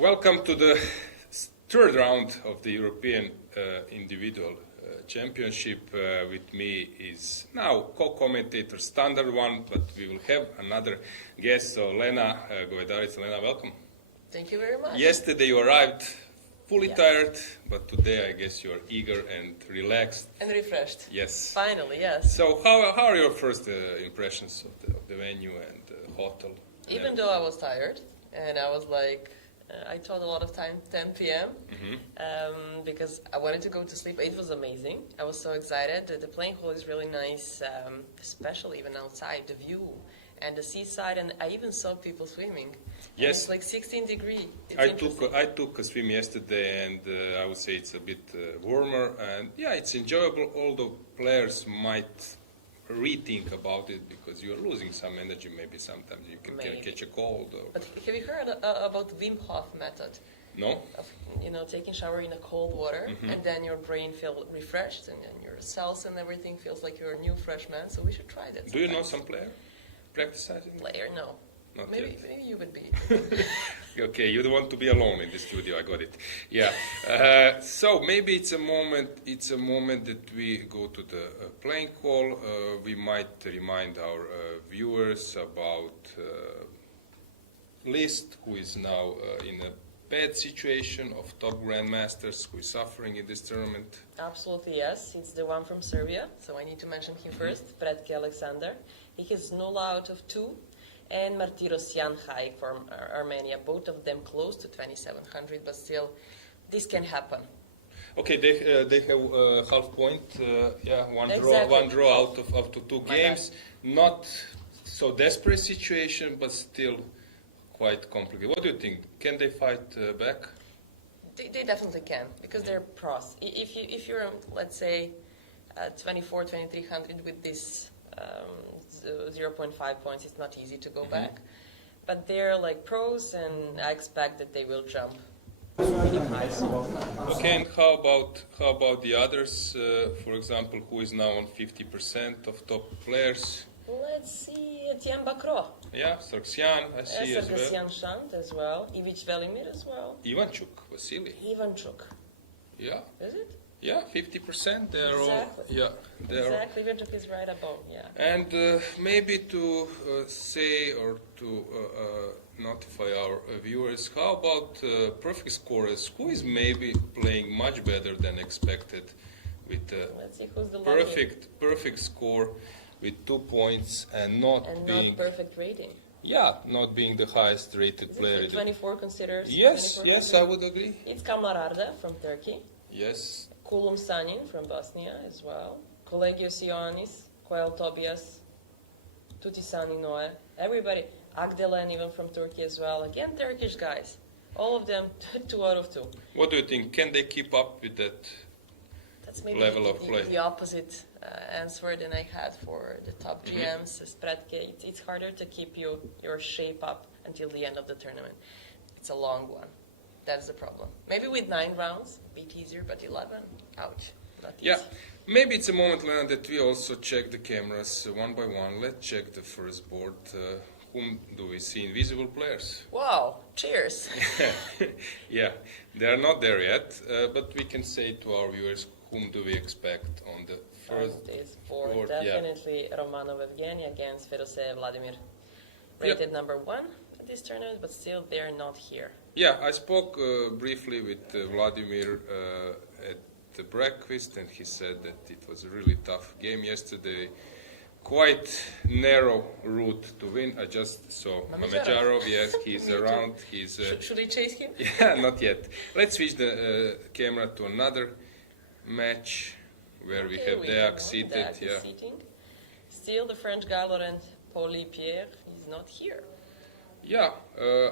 Welcome to the third round of the European Individual Championship. With me is now co-commentator, standard one, but we will have another guest. So Lena Govedarica. Lena, welcome. Thank you very much. Yesterday you arrived fully tired, but today I guess you're eager and relaxed. And refreshed. Yes. Finally, yes. So how are your first impressions of the venue and the hotel? Even though I was tired, and I was like, I thought a lot of time, 10 p.m., because I wanted to go to sleep. It was amazing. I was so excited. The playing hall is really nice, especially even outside, the view and the seaside, and I even saw people swimming. Yes. And it's like 16 degrees. I took a swim yesterday, and I would say it's a bit warmer, and yeah, it's enjoyable, although players might rethink about it because you're losing some energy. Maybe sometimes you can catch a cold. But have you heard about Wim Hof method? No. Of, taking shower in a cold water, and then your brain feels refreshed, and then your cells and everything feels like you're a new fresh man. So we should try that. Do you know some player practicing? Player, no. Not maybe yet. Maybe you would be. Okay, you don't want to be alone in the studio. I got it. Yeah. So maybe it's a moment. It's a moment that we go to the playing hall. We might remind our viewers about list who is now in a bad situation of top grandmasters who is suffering in this tournament. Absolutely, yes. It's the one from Serbia, so I need to mention him first. Pretke Alexander. He has 0 out of 2. And Martiros Janhaj from Armenia, both of them close to 2700, but still, this can happen. Okay, they have half point, one draw out of 2 games. Not so desperate situation, but still quite complicated. What do you think? Can they fight back? They definitely can, because they're pros. If you're, let's say, 2300 with this 0.5 points, it's not easy to go back. But they're like pros, and I expect that they will jump really high. Okay, and how about the others? For example, who is now on 50% of top players? Let's see, Etienne Bacro. Yeah, Sargsyan, I see as well. Sargsyan Shant as well. Ivic Velimir as well. Ivanchuk, Vasily. Ivanchuk. Yeah. Is it? Yeah, 50%. They are Exactly. all. Yeah, they are. Exactly, Virtuk is right above, yeah. And maybe to say or to notify our viewers, how about perfect scorers? Who is maybe playing much better than expected with Let's see who's the lucky. perfect score with 2 points and not being not perfect rating. Yeah, not being the highest rated player. Is it 24 considers? Yes, 24 yes, I would agree. It's Kamararda from Turkey. Yes. Kulum Sanin from Bosnia as well. Kolegios Ioannis, Koel Tobias, Tutisani Noe. Everybody. Agdelen even from Turkey as well. Again, Turkish guys. All of them 2 out of 2. What do you think? Can they keep up with that That's maybe level of play? the opposite answer than I had for the top GMs. Spretke, it's harder to keep your shape up until the end of the tournament. It's a long one. That's the problem. Maybe with 9 rounds, a bit easier, but 11, ouch. Not easy. Yeah, maybe it's a moment, Lena, that we also check the cameras one by one. Let's check the first board. Whom do we see? Invisible players. Wow, cheers. Yeah, they are not there yet, but we can say to our viewers, whom do we expect on the first On this board, board? definitely Romanov Evgeny against Feroseev Vladimir. Rated number 1 at this tournament, but still they're not here. Yeah, I spoke briefly with Vladimir at the breakfast, and he said that it was a really tough game yesterday. Quite narrow route to win. I just saw Mamedyarov. Yes, he's around. He's. Should we chase him? Yeah, not yet. Let's switch the camera to another match where we have Deac seated. Deac Yeah. is seating. Still the French guy Laurent Pauly-Pierre. He's not here. Yeah,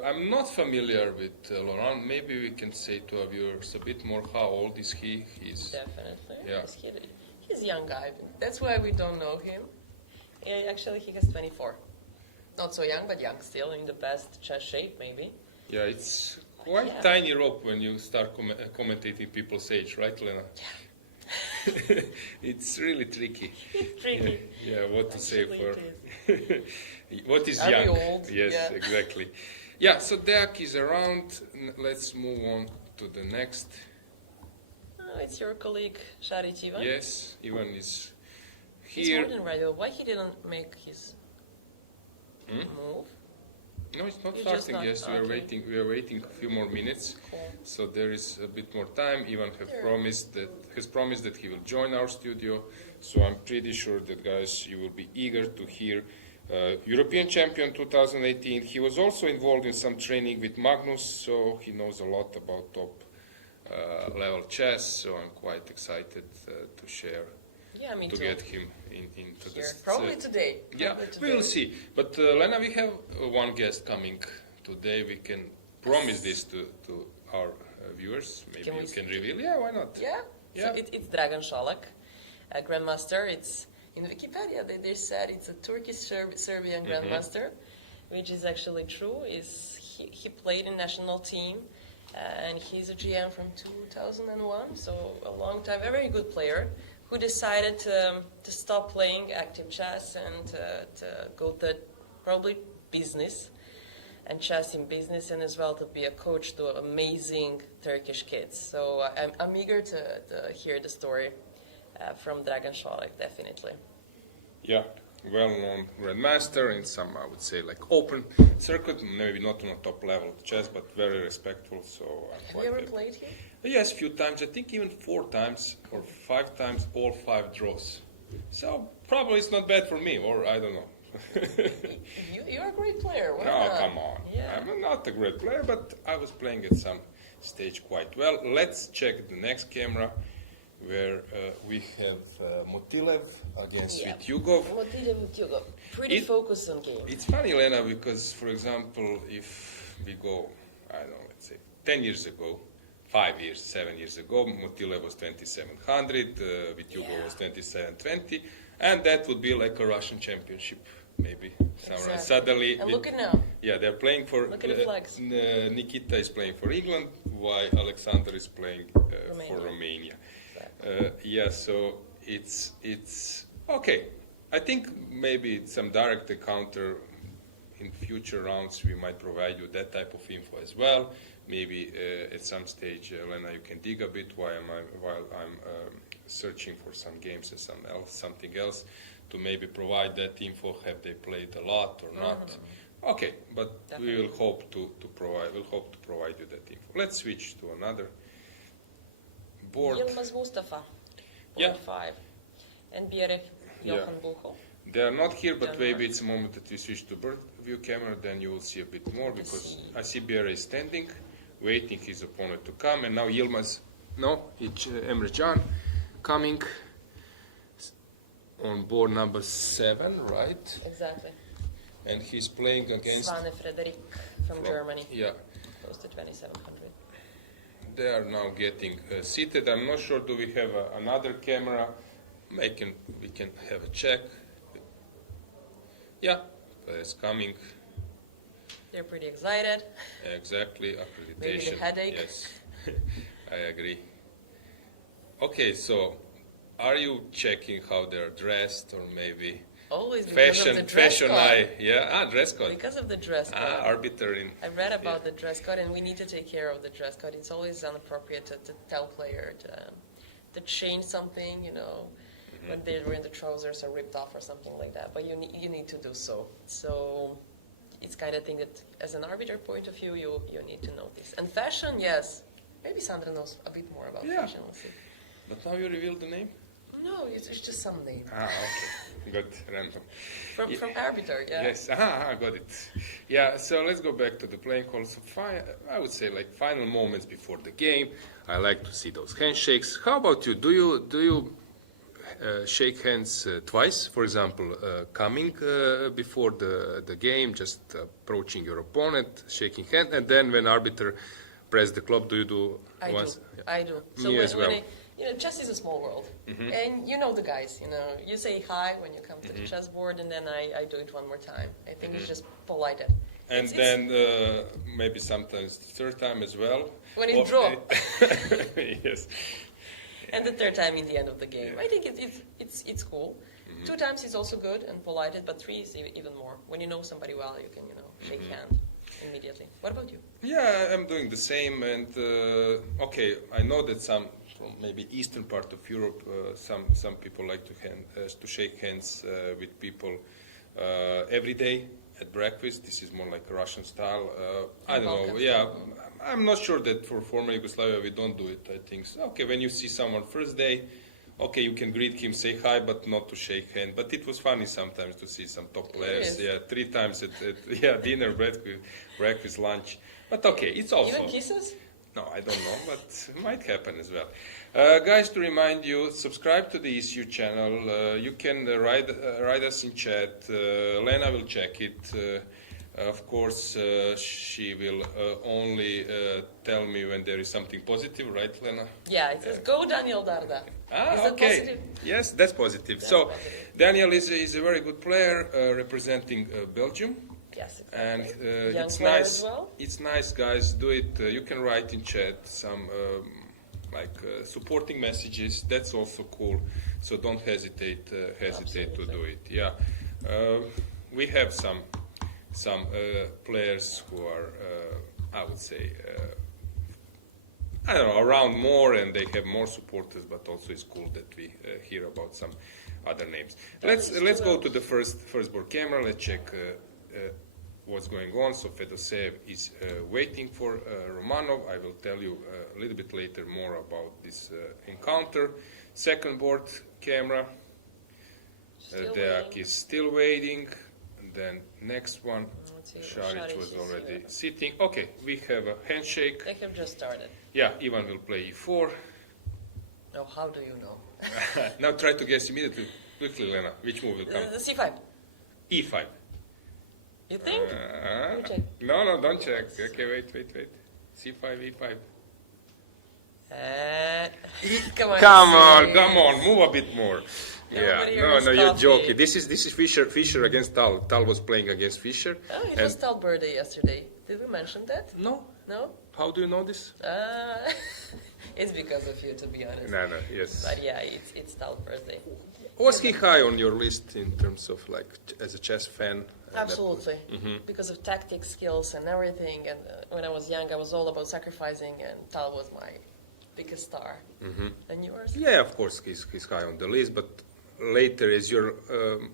I'm not familiar with Laurent. Maybe we can say to our viewers a bit more. How old is he? He's Definitely. Yeah. He's a young guy. That's why we don't know him. Yeah, actually, he has 24. Not so young, but young still, in the best chess shape, maybe. Yeah, it's quite tiny rope when you start commentating people's age, right, Lena? Yeah. It's really tricky. It's tricky. Yeah, what to say Actually, for it what is Are young? we old? Yes, Yeah. exactly. Yeah, so Deac is around. Let's move on to the next. Oh, it's your colleague, Sharit Ivan. Yes, Ivan is He's here. more than ready. Why he didn't make his move? No, it's not You're just starting. not- Yes, okay. we are waiting a few more minutes. Cool. So there is a bit more time. Ivan has promised that he will join our studio. So I'm pretty sure that, guys, you will be eager to hear. European champion 2018. He was also involved in some training with Magnus, so he knows a lot about top level chess. So I'm quite excited to share. Yeah, me to too. get him into Here. this. Probably today. Yeah, Probably we will today. see. But Lena, we have one guest coming today. We can promise this to our viewers. Maybe Can we you can reveal. Yeah, why not? Yeah. Yeah. So it's Dragan Solak, a grandmaster. It's in Wikipedia. They said it's a Turkish Serbian grandmaster, which is actually true. He played in national team, and he's a GM from 2001. So a long time. A very good player who decided to stop playing active chess and to go to probably business and chess in business, and as well to be a coach to amazing Turkish kids. So I'm eager to hear the story from Dragan Solak, definitely. Yeah, well-known grandmaster in some, I would say, like open circuit. Maybe not on a top level of chess, but very respectful. So I'm Have quite you ever happy. played here? Yes, a few times. I think even 4 times or 5 times, all 5 draws. So probably it's not bad for me, or I don't know. You're a great player. Why No, not? come on. Yeah. I'm not a great player, but I was playing at some stage quite well. Let's check the next camera, where we have Motilev against Vityugov. Motilev. Pretty focused on game. It's funny, Lena, because, for example, if we go, I don't know, let's say 10 years ago, 5 years, 7 years ago, Motilev was 2700, Vityugov was 2720, and that would be like a Russian championship, maybe. Somewhere. Exactly. Suddenly, And look at now. yeah, they're playing for. Look at the flags. Nikita is playing for England, while Alexander is playing for Romania. Exactly. Yeah, so it's okay. I think maybe some direct encounter in future rounds we might provide you that type of info as well. maybe at some stage, Lena, you can dig a bit while I'm searching for some games and something else to maybe provide that info. Have they played a lot or not? Okay, but Definitely. we will hope to provide. We'll hope to provide you that info. Let's switch to another board. Yilmaz Mustafa, Yeah. board 5. And BRF Johan Buchel. They are not here, but Denmark. maybe it's a moment that we switch to bird view camera, then you will see a bit more, because I see Bera is standing, waiting his opponent to come, and now Yilmaz, it's Emre Can coming on board number 7, right? Exactly. And he's playing against... Svane Frederik from Germany. Yeah. Close to 2700. They are now getting seated. I'm not sure, do we have another camera? We can have a check. Yeah, it's coming. They're pretty excited. Exactly, accreditation. Maybe the headache. Yes, I agree. Okay, so are you checking how they're dressed, or maybe Always because of the dress code. eye? Yeah, dress code. Because of the dress code. Arbiter in. I read about the dress code, and we need to take care of the dress code. It's always inappropriate to tell player to change something, when they're in the trousers are ripped off or something like that. But you need to do so. So it's kind of thing that, as an arbiter point of view, you need to know this. And fashion, yes. Maybe Sandra knows a bit more about fashion. We'll see. But now you revealed the name? No, it's just some name. Okay. Good, random. From arbiter, yeah. Yes, I got it. Yeah, so let's go back to the playing call. So I would say like final moments before the game. I like to see those handshakes. How about you? Do you shake hands twice? For example, coming before the game, just approaching your opponent, shaking hand, and then when arbiter press the clock, do you do once? I do. So Me as well. Chess is a small world, and you know the guys. You say hi when you come to the chessboard, and then I do it one more time. I think it's just polite. And then maybe sometimes the third time as well. When you draw. Yes. And the third time in the end of the game. I think it's cool. 2 times is also good and polite, but 3 is even more. When you know somebody well, you can shake hand immediately. What about you? Yeah, I'm doing the same. And okay, I know that some from maybe eastern part of Europe, some people like to shake hands with people every day at breakfast. This is more like a Russian style. I don't know. Yeah, I'm not sure that for former Yugoslavia we don't do it. I think so. Okay, when you see someone first day, okay, you can greet him, say hi, but not to shake hand. But it was funny sometimes to see some top players. Yes. Yeah, 3 times at dinner, breakfast, lunch. But okay, it's also Even kisses? No, I don't know, but it might happen as well. Guys, to remind you, subscribe to the ECU channel. You can write us in chat. Lena will check it. Of course, she will only tell me when there is something positive, right, Lena? Yeah, it says, go Daniel Darda. Is that Okay. positive? Yes, that's positive. That's so, positive. Daniel is a very good player representing Belgium. Yes, exactly. And Young it's player nice. as well? It's nice, guys. Do it. You can write in chat some supporting messages. That's also cool. So don't hesitate to do it. Yeah, we have some players who are, I would say, I don't know, around more, and they have more supporters. But also, it's cool that we hear about some other names. Let's go to the first board camera. Let's check. What's going on. So Fedoseev is waiting for Romanov. I will tell you a little bit later more about this encounter. Second board camera. Deak is still waiting. And then next one, Šarić was already sitting. Okay, we have a handshake. They have just started. Yeah, Ivan will play e4. No, how do you know? Now try to guess immediately, quickly, Lena. Which move will come? The C5. E5. You think? Let me check. No, don't check. Okay, wait. C5, E5. Come on, move a bit more. Nobody Yeah, here no, is you're coffee. joking. This is Fischer against Tal. Tal was playing against Fischer. Oh, it was Tal's birthday yesterday. Did we mention that? No. No? How do you know this? It's because of you, to be honest. No, yes. But yeah, it's Tal's birthday. Was he high on your list in terms of like as a chess fan? Absolutely, because of tactics, skills, and everything. And when I was young, I was all about sacrificing, and Tal was my biggest star. And yours? Yeah, of course, he's high on the list, but later as you're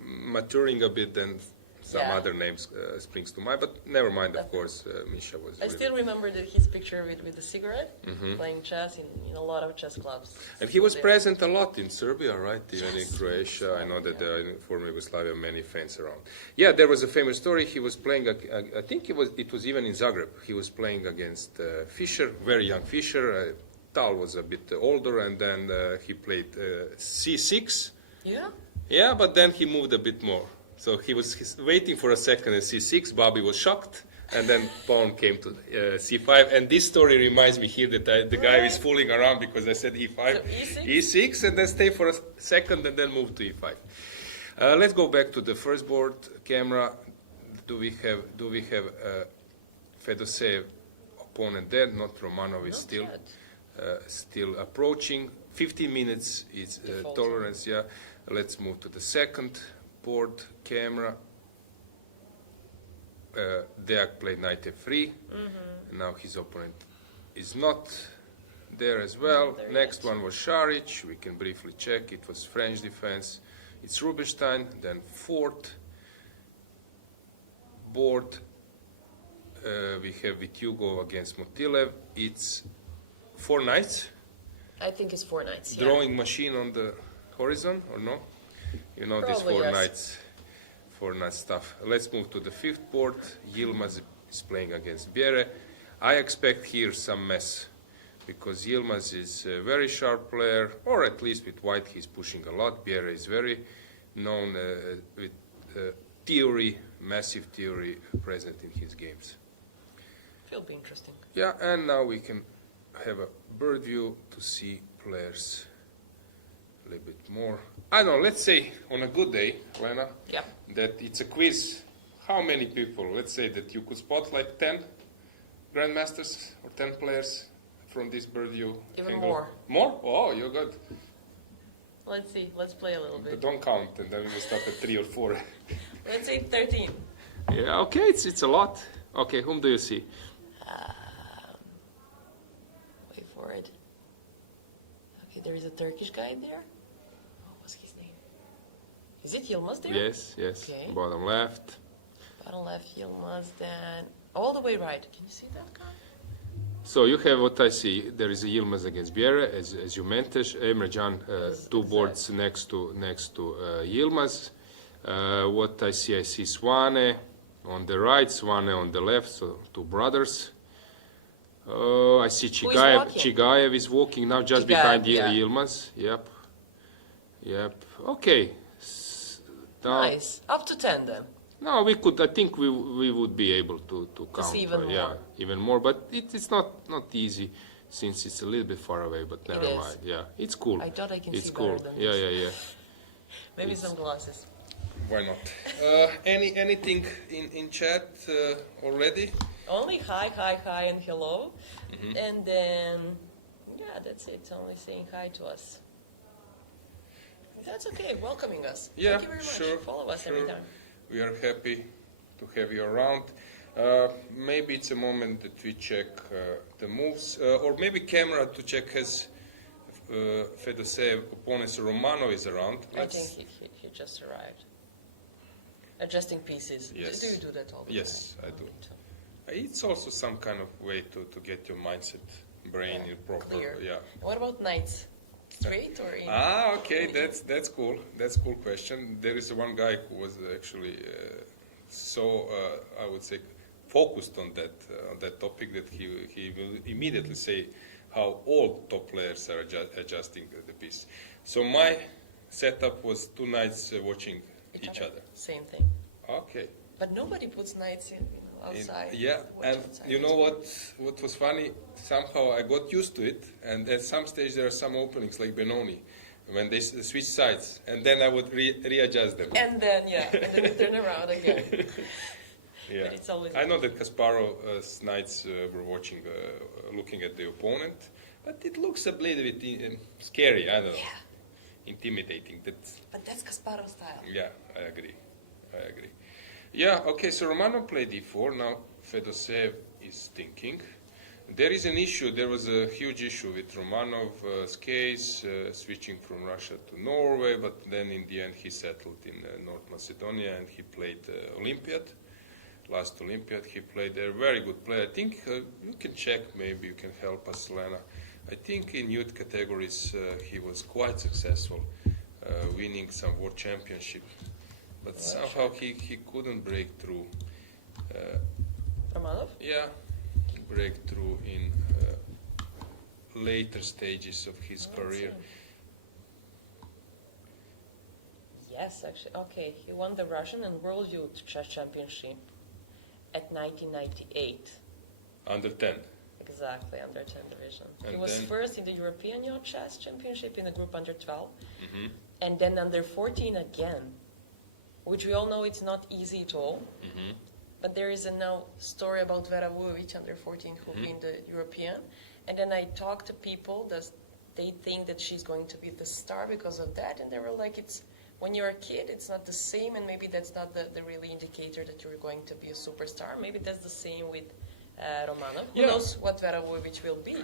maturing a bit, then some other names springs to mind, but never mind, of course, Misha was I really... still remember his picture with the cigarette, playing chess in a lot of chess clubs. And he was present a lot in Serbia, right? Even in Croatia. I know that in former Yugoslavia, many fans around. Yeah, there was a famous story. He was playing, I think it was even in Zagreb. He was playing against Fischer, very young Fischer. Tal was a bit older, and then he played c6. Yeah? Yeah, but then he moved a bit more. So he's waiting for a second at c6. Bobby was shocked, and then pawn came to c5. And this story reminds me here that the guy is fooling around because I said e5, so e6, and then stay for a second and then move to e5. Let's go back to the first board camera. Do we have Fedoseev opponent there? Not Romanov is still approaching. 15 minutes is tolerance. Yeah. Let's move to the second board camera. Deak played knight f3. Now his opponent is not there as well. Next one was Šarić. We can briefly check. It was French defense. It's Rubinstein. Then fourth board. We have Vitugo against Motilev. It's 4 knights. I think it's 4 knights. Drawing machine on the horizon, or no? You know, this Probably, 4 knights stuff. Let's move to the fifth board. Yilmaz is playing against Bjerre. I expect here some mess, because Yilmaz is a very sharp player, or at least with white he's pushing a lot. Bjerre is very known with theory, massive theory present in his games. It'll be interesting. Yeah, and now we can have a bird view to see players a little bit more. I don't know, let's say on a good day, Lena, that it's a quiz. How many people, let's say that you could spot like 10 grandmasters or 10 players from this bird view Even angle? more. More? Oh, you're good. Let's see. Let's play a little bit. But don't count, and then we'll stop at 3 or 4. Let's say 13. Yeah, okay, it's a lot. Okay, whom do you see? Wait for it. Okay, there is a Turkish guy there. What was his name? Is it Yilmaz there? Yes. Okay. Bottom left. Bottom left, Yilmaz, then all the way right. Can you see that guy? So you have what I see. There is a Yilmaz against Bjerre, as you mentioned. Emre Can, 2 boards next to Yilmaz. What I see Swane on the right, Swane on the left, so 2 brothers. I see Chigaev is walking now just behind Yilmaz. Yep. Okay. Now, Nice. Up to 10 then. no, we could. I think we would be able to count. See even more. Yeah, even more. But it's not easy since it's a little bit far away. But never is. mind. Yeah, it's cool. I thought I can it's see cool. better than Yeah, this. yeah. Maybe some glasses. Why not? Anything in chat already? Only hi, and hello. And then, yeah, that's it. Only saying hi to us. That's okay. Welcoming us. Yeah, Thank you very much. sure. Follow us every time. We are happy to have you around. Maybe it's a moment that we check the moves, or maybe camera to check has Fedoseev opponents Romanov is around. I think he just arrived. Adjusting pieces. Yes. Do you do that all the time? Yes, I do. It's also some kind of way to get your mindset, brain in proper. Clear. Yeah. What about knights? Straight or in? Okay, that's cool. That's a cool question. There is one guy who was actually I would say focused on that topic that he will immediately say how all top players are adjusting the piece. So my setup was 2 knights watching each other. Same thing. Okay. But nobody puts knights in outside. And you know what was funny? Somehow I got used to it, and at some stage there are some openings like Benoni, when they switch sides, and then I would readjust them. And then we turn around again. Yeah. But it's always I know that Kasparov's knights were watching, looking at the opponent, but it looks a little bit scary. I don't know. Yeah. intimidating. But that's Kasparov style. Yeah, I agree. Yeah, okay, so Romanov played d4. Now Fedoseev is thinking. There is an issue. There was a huge issue with Romanov's case, switching from Russia to Norway, but then in the end he settled in North Macedonia and he played Olympiad. Last Olympiad he played there. Very good player. I think you can check, maybe you can help us, Lena. I think in youth categories he was quite successful, winning some world championship. But somehow he couldn't break through. Romanov? Yeah, breakthrough in later stages of his career. Yes, actually. Okay, he won the Russian and World Youth Chess Championship at 1998. Under 10. Exactly, under 10 division. And he was then first in the European Youth Chess Championship in the group under 12, Mm-hmm. and then under 14 again, which we all know it's not easy at all. Mm-hmm. But there is a now story about Vera Vujovic under 14 who Mm-hmm. won the European, and then I talked to people that they think that she's going to be the star because of that, and they were like, it's when you're a kid, it's not the same, and maybe that's not the really indicator that you're going to be a superstar. Maybe that's the same with Romanov. Who knows what Vera Vujovic will be?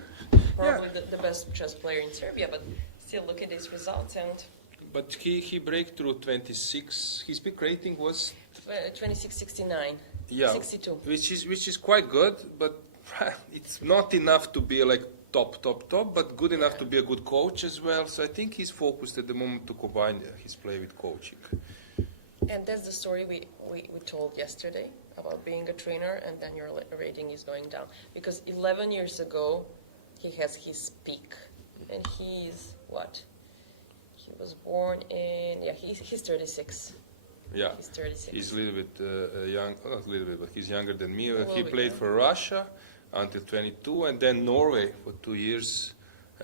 Probably the best chess player in Serbia, but still look at his results. And But he break through 26. His peak rating was 26-69, 62. which is quite good, but it's not enough to be like top, but good enough to be a good coach as well. So I think he's focused at the moment to combine his play with coaching. And that's the story we told yesterday about being a trainer, and then your rating is going down. Because 11 years ago, he has his peak. And he's what? He was born in, he's 36. Yeah, He's 36. he's a little bit young, not a little bit, but he's younger than me. little He bit, played yeah. for Russia until 22, and then Norway for 2 years,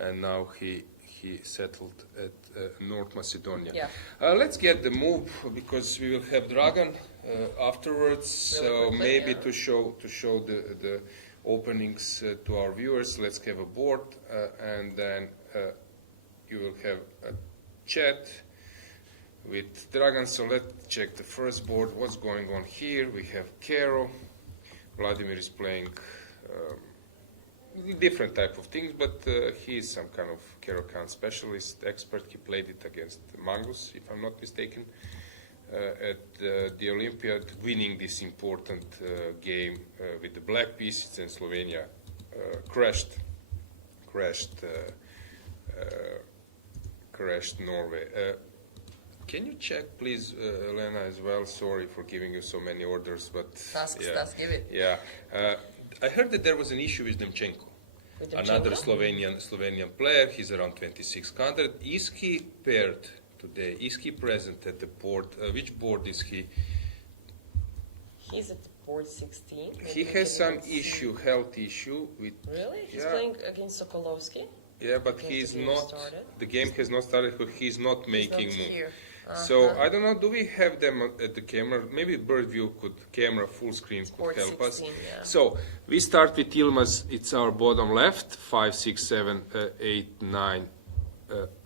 and now he settled at North Macedonia. Yeah. Let's get the move, because we will have Dragan afterwards. Really So quickly, maybe yeah. to show the openings to our viewers. Let's have a board, and then you will have a chat with Dragan. So let's check the first board. What's going on here? We have Kero. Vladimir is playing different type of things, but he is some kind of Kero-Kan specialist, expert. He played it against Magnus, if I'm not mistaken, at the Olympiad, winning this important game with the black pieces, and Slovenia crashed Norway. Can you check, please, Elena, as well? Sorry for giving you so many orders, but Give it. yeah. I heard that there was an issue with Demchenko, With another Demchenko? Slovenian player. He's around 2600. Is he paired today? Is he present at the board? Which board is he? He's at board 16. He has some issue, health issue with. Really? He's Yeah. playing against Sokolovsky? Yeah, but Okay, he's the game not. started. The game has not started, but he's not making He's not move. here. So I don't know. Do we have them at the camera? Maybe bird view camera full screen could Board help 16, us. yeah. So we start with Yilmaz. It's our bottom left. 5, 6, 7, 8, 9.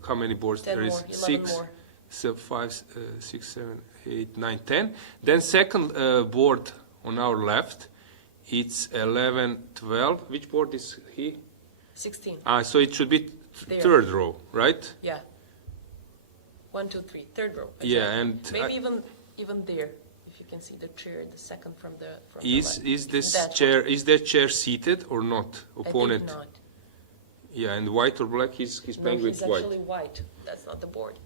How many boards 10 there is? more, 11 6. more. So 5, 6, 7, 8, 9, 10. Then second board on our left. It's 11, 12. Which board is he? 16. So it should be There. third row, right? Yeah. 1, 2, 3. Third row. Yeah, Exactly. and Maybe even there, if you can see the chair, the second from the is this That chair seated or not? one. Opponent. I think not. Yeah, and white or black? He's No, playing he's with white. actually white. That's not the board.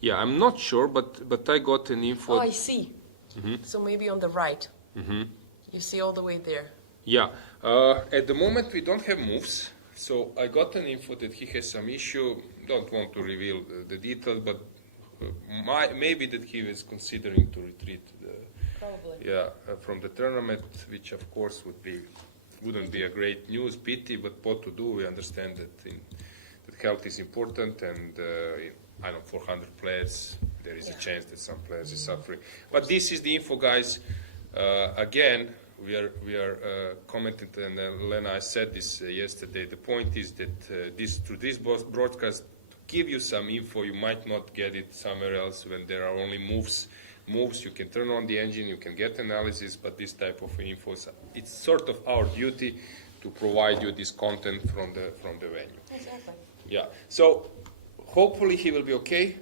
Yeah, I'm not sure, but I got an info. Oh, I see. So maybe on the right. You see all the way there. Yeah. At the moment, we don't have moves. So I got an info that he has some issue. Don't want to reveal the details, but maybe that he was considering to retreat. Probably. From the tournament, which of course wouldn't be a great news, pity, but what to do? We understand that health is important, and I don't know, 400 players, there is a chance that some players are suffering. But this is the info, guys. Again, we are commenting, and Lena, I said this yesterday. The point is that through this broadcast, give you some info. You might not get it somewhere else when there are only moves. You can turn on the engine, you can get analysis, but this type of info, it's sort of our duty to provide you this content from the venue. Exactly. Yeah. So hopefully he will be okay.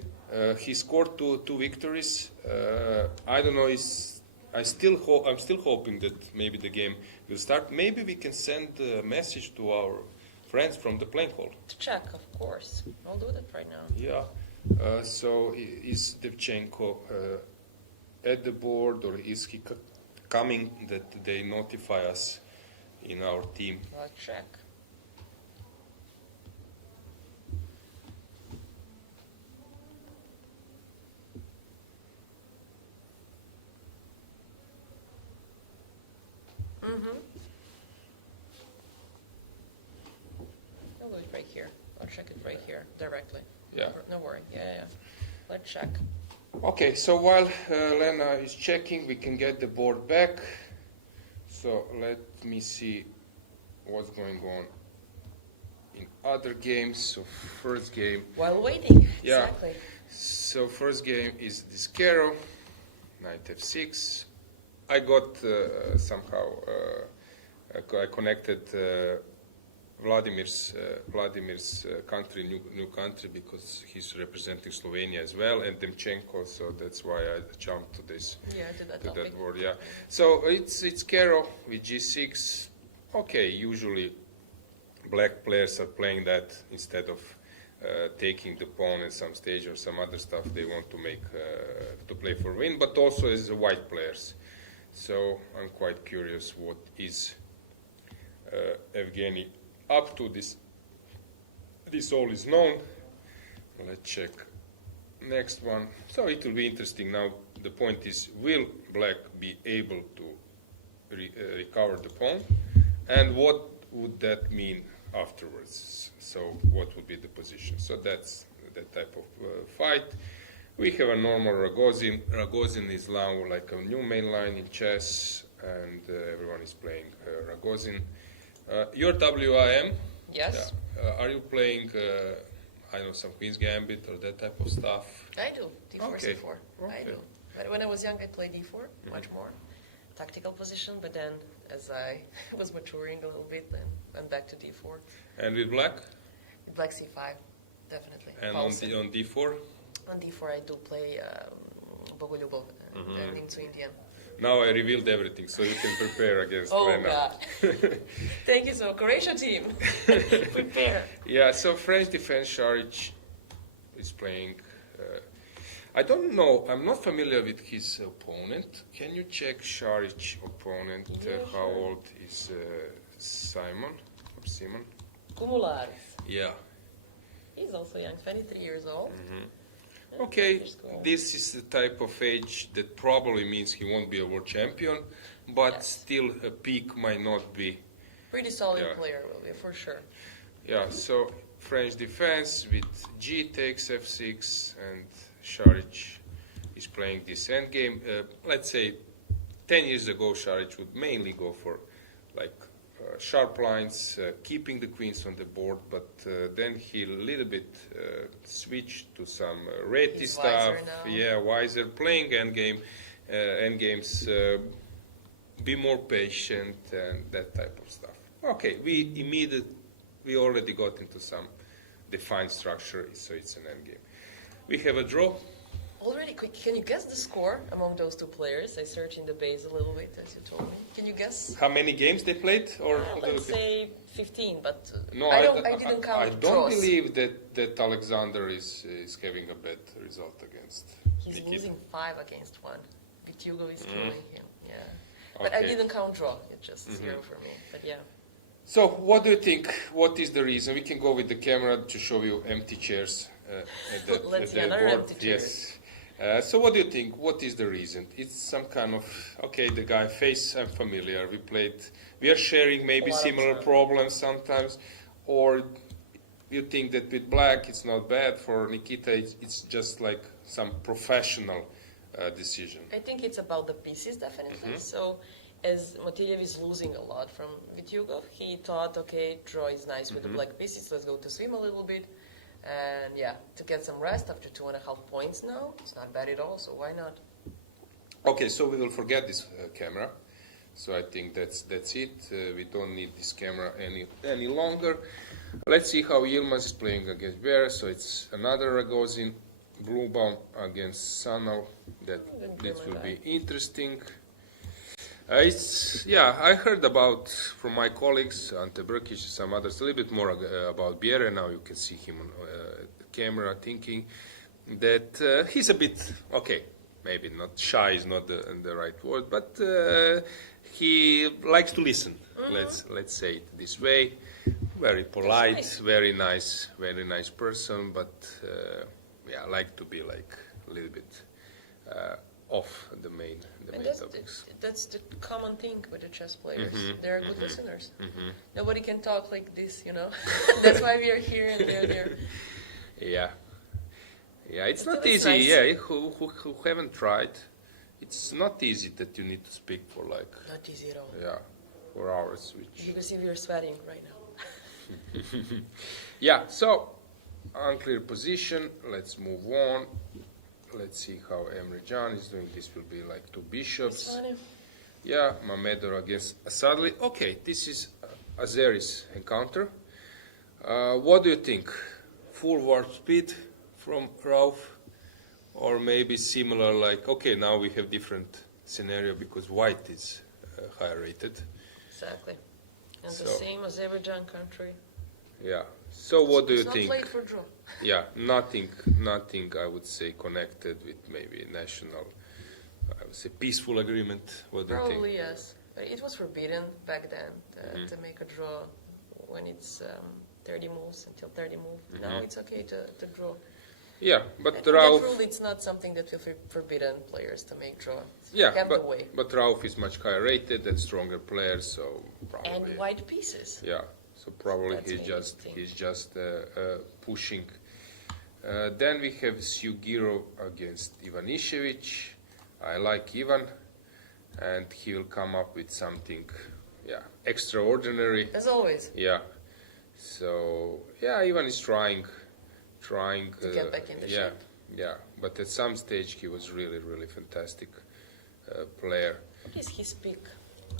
He scored two victories. I don't know. I'm still hoping that maybe the game will start. Maybe we can send a message to our friends from the playing hall. To check, of course. I'll do that right now. Yeah. So is Devchenko at the board, or is he coming that they notify us in our team? I'll check. I'll do it right here. I'll check it right here directly. Yeah. No worry. Yeah. Let's check. Okay, so while Lena is checking, we can get the board back. So let me see what's going on in other games. So first game. While waiting. Yeah. Exactly. So first game is this Kero, knight f6. I got somehow I connected Vladimir's country, new country, because he's representing Slovenia as well, and Demchenko, so that's why I jumped to this. Yeah, to that board. Yeah. So it's Kero with g6. Okay, usually black players are playing that instead of taking the pawn at some stage or some other stuff. They want to make to play for win, but also as white players. So I'm quite curious what is Evgeny up to. This all is known. Let's check next one. So it will be interesting. Now the point is, will black be able to recover the pawn, and what would that mean afterwards? So what would be the position? So that's that type of fight. We have a normal Ragozin. Ragozin is now like a new main line in chess, and everyone is playing Ragozin. Your WIM? Yes. Yeah. Are you playing, I don't know, some Queen's Gambit or that type of stuff? I do. D4, Okay. C4. Okay. I do. But when I was young, I played D4 much more. Tactical position, but then as I was maturing a little bit, then went back to D4. And with black? With black C5, definitely. And on D4? On D4, I do play Bogolyubov and into Indian. Now I revealed everything, so you can prepare against Lena. God. Thank you, so Croatia team. Prepare. Yeah, so French defense Šarić is playing. I don't know, I'm not familiar with his opponent. Can you check Šarić opponent? Yeah, How sure. old is Simon? Or Simon? Kumularis. Yeah. He's also young, 23 years old. Okay, this is the type of age that probably means he won't be a world champion, but Yes. still a peak might not be. Pretty solid Yeah. player, will be, for sure. Yeah, so French defense with G takes F6, and Šarić is playing this endgame. Let's say 10 years ago, Šarić would mainly go for like sharp lines, keeping the queens on the board, but then he a little bit switched to some ready He's stuff. wiser now. Yeah, wiser, playing endgames, be more patient and that type of stuff. Okay, we already got into some defined structure, so it's an endgame. We have a draw. Already, can you guess the score among those two players? I searched in the base a little bit, as you told me. Can you guess? How many games they played? Or Let's say 15, but no, I didn't count I don't draws. believe that Alexander is having a bad result against He's Nikita. losing 5 against 1. Vitugo is killing him, yeah. But I Okay. didn't count draw. It's just 0 for me, but yeah. So, what do you think? What is the reason? We can go with the camera to show you empty chairs at that, Let's see, at that another board. empty chairs. Yes. So, what do you think? What is the reason? It's some kind of the guy face. I'm familiar. We are sharing maybe A lot of similar time. problems sometimes, or you think that with black it's not bad for Nikita? It's just like some professional decision. I think it's about the pieces, definitely. So, as Motiliev is losing a lot from Vitugo, he thought, okay, draw is nice with the black pieces, let's go to swim a little bit. And yeah, to get some rest after 2.5 points now, it's not bad at all, so why not? Okay, so we will forget this camera. So I think that's it. We don't need this camera any longer. Let's see how Yilmaz is playing against Bear. So it's another Ragozin, Bluebaum against Sanal. That will be interesting. I heard about from my colleagues, Ante Brkic, some others, a little bit more about Bjerre. Now you can see him on the camera thinking that he's a bit, okay, maybe not shy is not the right word, but he likes to listen. Let's say it this way. Very polite, nice. very nice person, but I like to be like a little bit off the main topics. That's the common thing with the chess players. They're good listeners. Nobody can talk like this, you know. That's why we are here and they're there. Yeah, it's not it's easy. nice. Yeah, who haven't tried, it's not easy that you need to speak for like Not easy at all. 4 hours. You can see we are sweating right now. Yeah, so unclear position. Let's move on. Let's see how Emre Can is doing. This will be like 2 bishops. It's funny. Yeah, Mamedov against Asadli. Okay, this is Azeri's encounter. What do you think? Full warp speed from Rauf? Or maybe similar like, okay, now we have different scenario because white is higher rated. Exactly. And the So- same Azerbaijan country. Yeah. So what do you It's think? not late for draw. Yeah, nothing I would say connected with maybe national, I would say peaceful agreement. What do you Probably think? yes. But it was forbidden back then to make a draw when it's 30 moves, until 30 moves. Now it's okay to draw. Yeah, but That Rauf. rule, it's not something that will forbidden players to make draw. Yeah, You have the way. but Rauf is much higher rated and stronger player, so probably. And white pieces. Yeah, so probably That's interesting. he's just pushing. Then we have Sugiro against Ivanišević. I like Ivan, and he will come up with something, extraordinary. As always. Yeah. So Ivan is trying To get back in the shape. Yeah. But at some stage he was really, really fantastic player. What is his peak?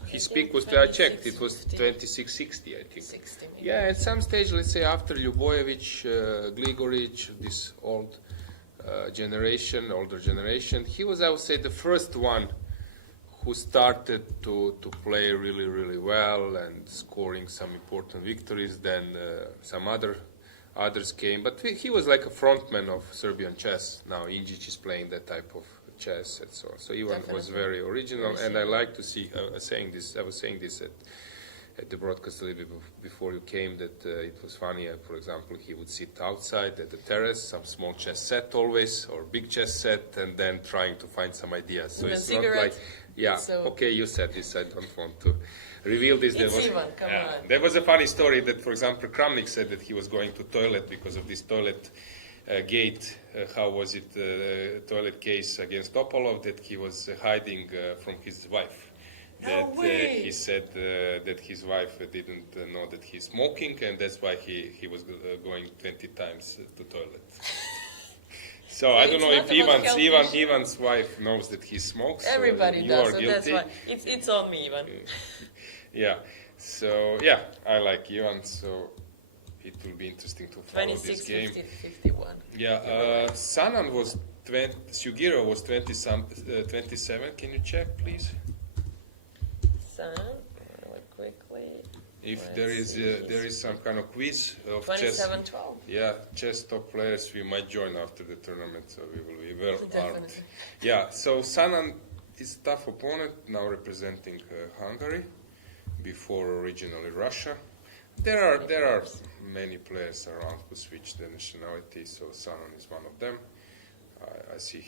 His I peak think was, I checked, it was 26.50. 2660, I think. 60 maybe. Yeah, at some stage, let's say after Ljubojević, Gligorić, this older generation, he was, I would say, the first one who started to play really, really well and scoring some important victories. Then some others came, but he was like a frontman of Serbian chess. Now Inđić is playing that type of chess and so on. So Ivan was Definitely. very original, Very and I similar. like to see. I was saying this at the broadcast a little bit before you came, that it was funny. For example, he would sit outside at the terrace, some small chess set always, or big chess set, and then trying to find some ideas. So And a it's not cigarette. like, yeah, So- okay, you said this. I don't want to reveal this. It's Ivan, come on. There was a funny story that, for example, Kramnik said that he was going to toilet because of this toilet gate. How was it? Toilet case against Topalov, that he was hiding from his wife. No That way. he said that his wife didn't know that he's smoking, and that's why he was going 20 times to toilet. So I don't It's know not if about health issues. Ivan's wife knows that he smokes. so Everybody you does, are so guilty. that's why. It's on me, Ivan. Yeah. So I like Ivan. So it will be interesting to follow 26, this game. 50, 51. Yeah. Sanan was Sugiro was 27. Can you check, please? Son, really quickly. If Let's there see. is some kind of quiz of chess. 27-12. Yeah, chess top players, we might join after the tournament, so we will be well armed. Definitely. Yeah, so Sanan is a tough opponent, now representing Hungary, before originally Russia. There are many players around who switch the nationality, so Sanan is one of them. I see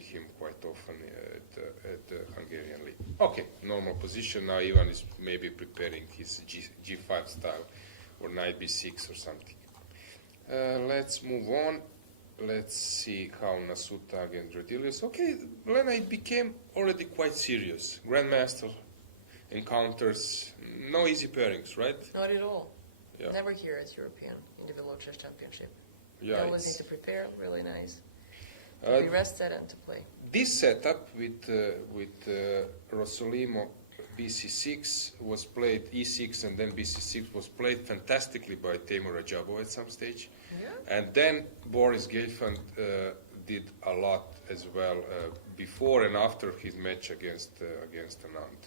him quite often at the Hungarian league. Okay, normal position. Now Ivan is maybe preparing his G5 style or knight b6 or something. Let's move on. Let's see how Nasuta against Rodilius. Okay, Lena, it became already quite serious. Grandmaster encounters, no easy pairings, right? Not at all. Yeah. Never here at European Individual Chess Championship. Yeah, You always need to prepare, really nice. To be rested and to play. This setup with Rossolimo BC6 was played, E6 and then BC6 was played fantastically by Teimur Rajabov at some stage. Yeah. And then Boris Gelfand did a lot as well before and after his match against Anand.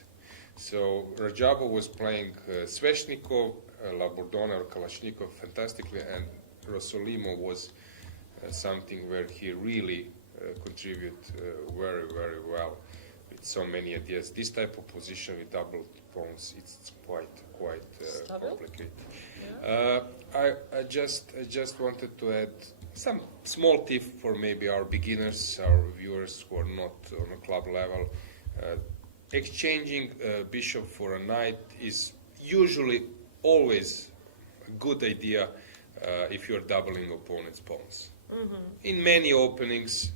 So Rajabov was playing Sveshnikov, Labordone or Kalashnikov fantastically, and Rossolimo was something where he really contributed very, very well with so many ideas. This type of position with double pawns, it's quite complicated. Yeah. I just wanted to add some small tip for maybe our beginners, our viewers who are not on a club level. Exchanging bishop for a knight is usually always a good idea if you're doubling opponent's pawns. Mm-hmm. In many openings,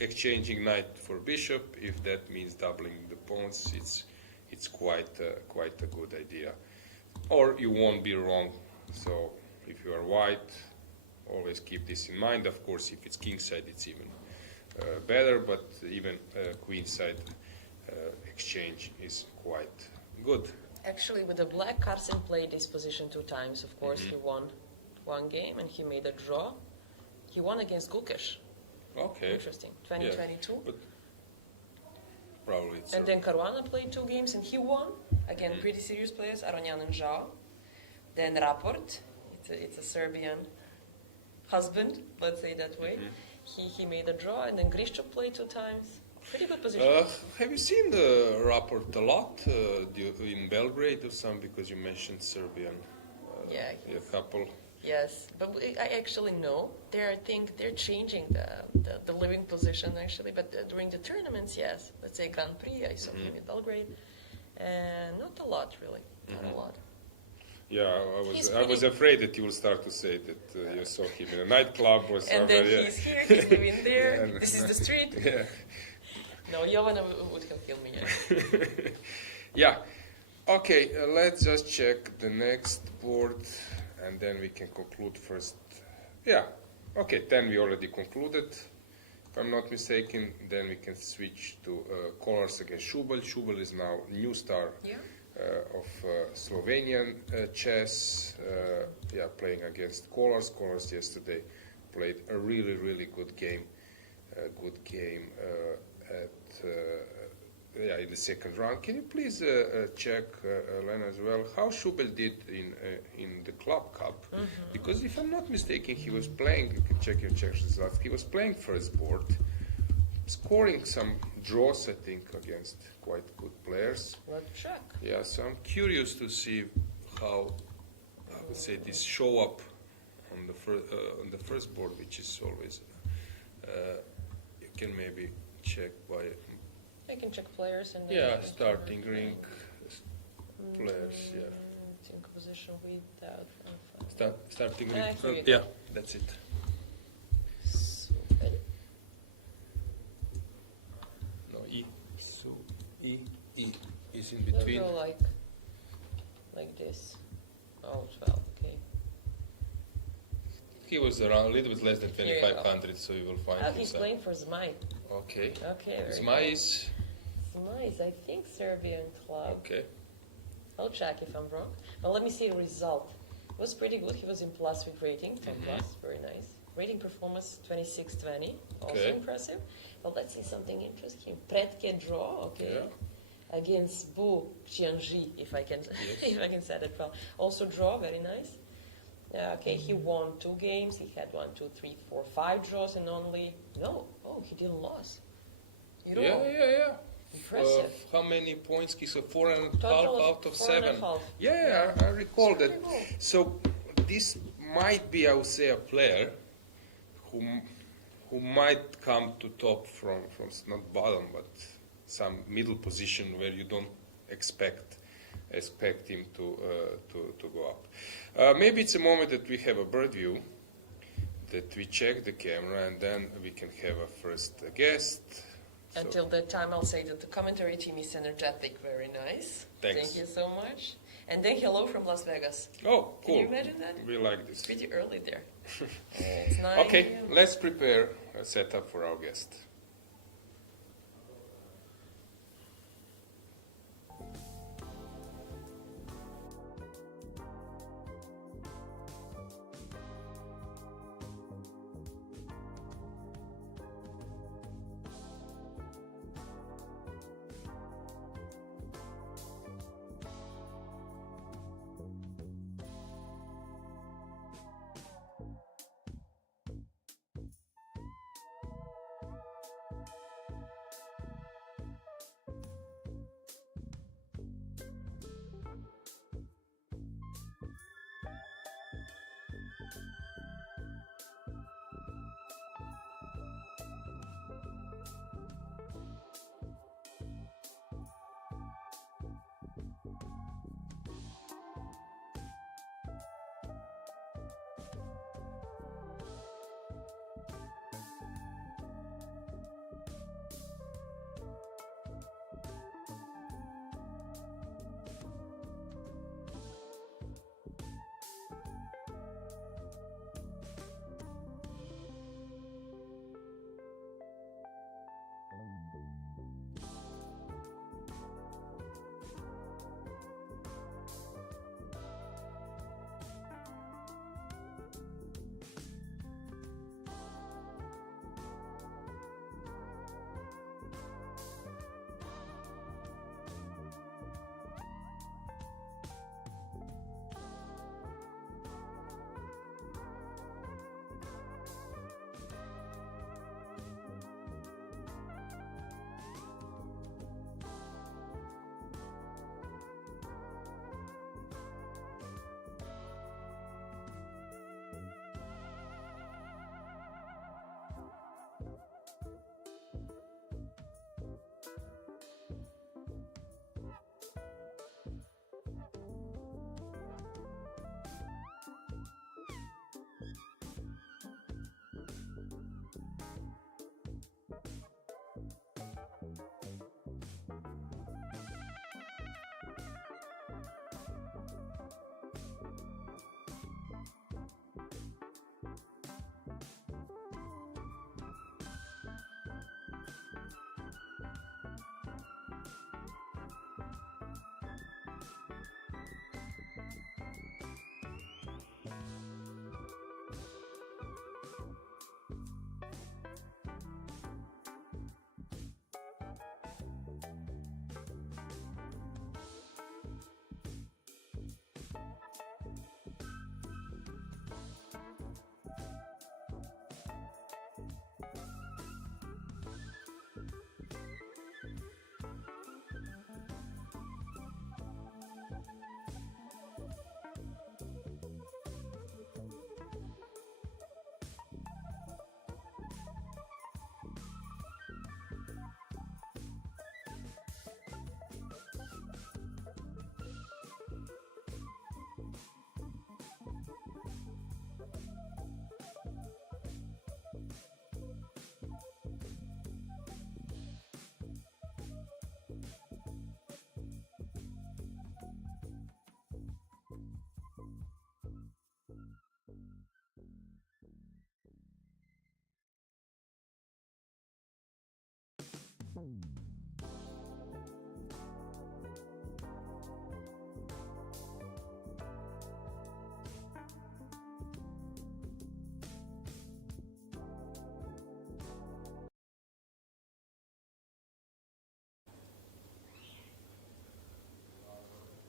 exchanging knight for bishop, if that means doubling the pawns, it's quite a good idea. Or you won't be wrong. So if you are white, always keep this in mind. Of course, if it's kingside, it's even better, but even queenside exchange is quite good. Actually, with the black, Carson played this position 2 times. Of course, he won one game and he made a draw. He won against Gukesh. Okay. Interesting. 2022. Yeah, but probably. And then Caruana played 2 games and he won. Again, pretty serious players, Aronian and Zhao. Then Raport, it's a Serbian husband, let's say that way. He made a draw, and then Grishchuk played 2 times. Pretty good position. Have you seen the Raport a lot in Belgrade or some, because you mentioned Serbian? A couple. Yes, but I actually know. I think they're changing the living position actually, but during the tournaments, yes. Let's say Grand Prix, I saw him in Belgrade, and not a lot really, not a lot. Yeah, I was afraid that you will start to say that you saw him in a nightclub or something. And then he's here, he's living there. This is the street. Yeah. No, Jovana would have killed me. Yeah. Okay, let's just check the next board. And then we can conclude first. Yeah, okay, then we already concluded, if I'm not mistaken. Then we can switch to Kolarz against Šubelj. Šubelj is now new star of Slovenian chess, playing against Kolarz. Kolarz yesterday played a really, really good game in the second round. Can you please check, Lena, as well, how Šubelj did in the Club Cup? Because if I'm not mistaken, he was playing, you can check your Czech results, he was playing first board, scoring some draws, I think, against quite good players. Let's check. Yeah, so I'm curious to see how, I would say, this show up on the first board, which is always, you can maybe check by... I can check players and starting ring players. Think position without. Starting ring. That's it. No, E. So E is in between. Go like this. Oh, 12. Okay. He was around a little bit less than 2,500, so you will find. He's playing for Zmaj. Okay. Zmaj is. I think, Serbian club. Okay. I'll check if I'm wrong. But let me see the result. It was pretty good. He was in plus with rating, 10 plus, very nice. Rating performance 26-20, also impressive. But let's see something interesting. Pretke draw, against Bu Qianzhi, if I can say that well. Also draw, very nice. He won 2 games. He had 1, 2, 3, 4, 5 draws and only he didn't lose. Yeah. Impressive. How many points? So 4.5 out of 7. 4.5. Yeah, I recall that. Cool. So this might be, I would say, a player who might come to top from not bottom, but some middle position where you don't expect him to go up. Maybe it's a moment that we have a bird view, that we check the camera, and then we can have a first guest. Until that time, I'll say that the commentary team is energetic, very nice. Thanks. Thank you so much. And then hello from Las Vegas. Oh, cool. Can you imagine that? We like this. Pretty early there. It's 9 Okay, a.m. let's prepare a setup for our guest.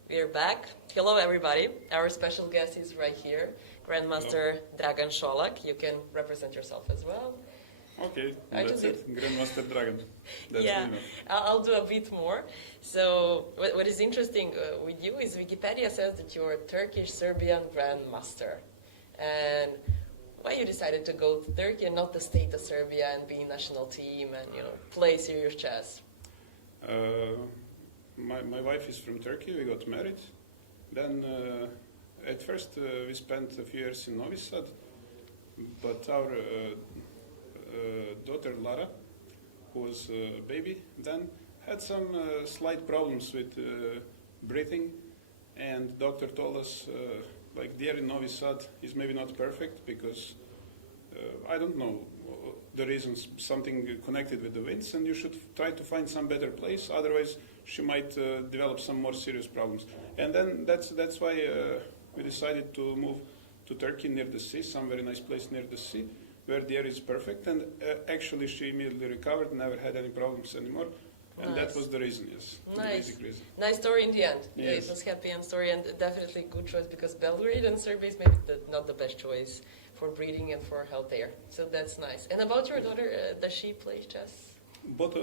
We are back. Hello, everybody. Our special guest is right here, Grandmaster Dragan Solak. You can represent yourself as well. Okay, I that's just it. Grandmaster Dragan. That's yeah, enough. I'll do a bit more. So, what is interesting with you is Wikipedia says that you're a Turkish-Serbian Grandmaster. And why you decided to go to Turkey and not the state of Serbia and be national team and play serious chess? My wife is from Turkey. We got married. Then at first we spent a few years in Novi Sad, but our daughter Lara, who was a baby then, had some slight problems with breathing, and doctor told us like the year in Novi Sad is maybe not perfect because I don't know the reasons, something connected with the winds, and you should try to find some better place. Otherwise, she might develop some more serious problems. And then that's why we decided to move to Turkey near the sea, some very nice place near the sea, where the air is perfect. And actually, she immediately recovered, never had any problems anymore. And Nice. that was the reason, yes. The Nice. basic reason. Nice story in the end. Yeah, Yes. it was happy end story and definitely good choice because Belgrade and Serbia is maybe not the best choice for breeding and for health there. So that's nice. And about your daughter, does she play chess? Both,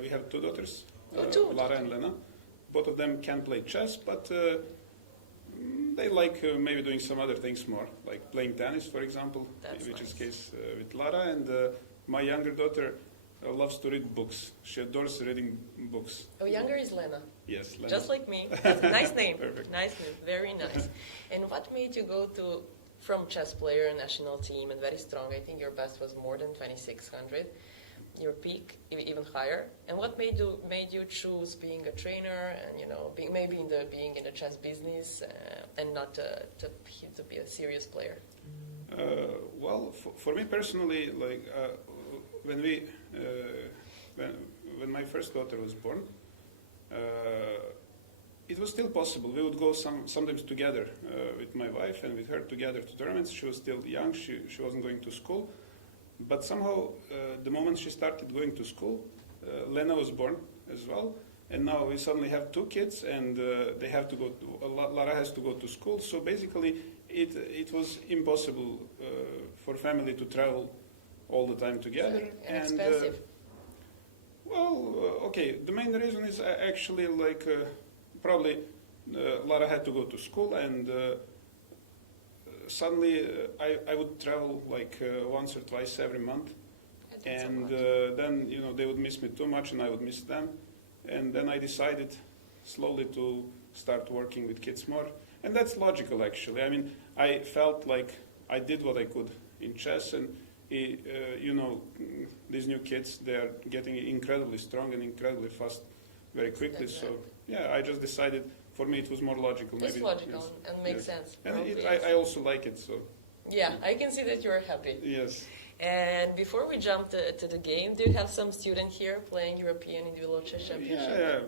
we have two daughters, Oh, two. Lara and Lena. Both of them can play chess, but they like maybe doing some other things more, like playing tennis, for example, That's which is nice. case with Lara. And my younger daughter loves to read books. She adores reading books. Oh, younger is Lena. Yes, Lena. Just like me. That's a nice name. Perfect. Nice name. Very nice. And what made you go to from chess player national team and very strong? I think your best was more than 2600. Your peak even higher. And what made you choose being a trainer and being in the chess business and not to be a serious player? Well, for me personally, like when my first daughter was born, it was still possible. We would go sometimes together with my wife and with her together to tournaments. She was still young. She wasn't going to school. But somehow, the moment she started going to school, Lena was born as well. And now we suddenly have two kids, and they have to go. Lara has to go to school. So basically, it was impossible for family to travel all the time together. And expensive. Okay. The main reason is actually like probably Lara had to go to school, and suddenly I would travel like once or twice every month, and then they would miss me too much, and I would miss them. And then I decided slowly to start working with kids more. And that's logical, actually. I mean, I felt like I did what I could in chess. And, these new kids, they are getting incredibly strong and incredibly fast very quickly. That's So, right. yeah, I just decided, for me, it was more logical. It's maybe, logical yes. and makes Yes. sense. And Probably I also like it, so. Yeah, I can see that you're happy. Yes. And before we jump to the game, do you have some student here playing European Individual Chess Championship? Yeah,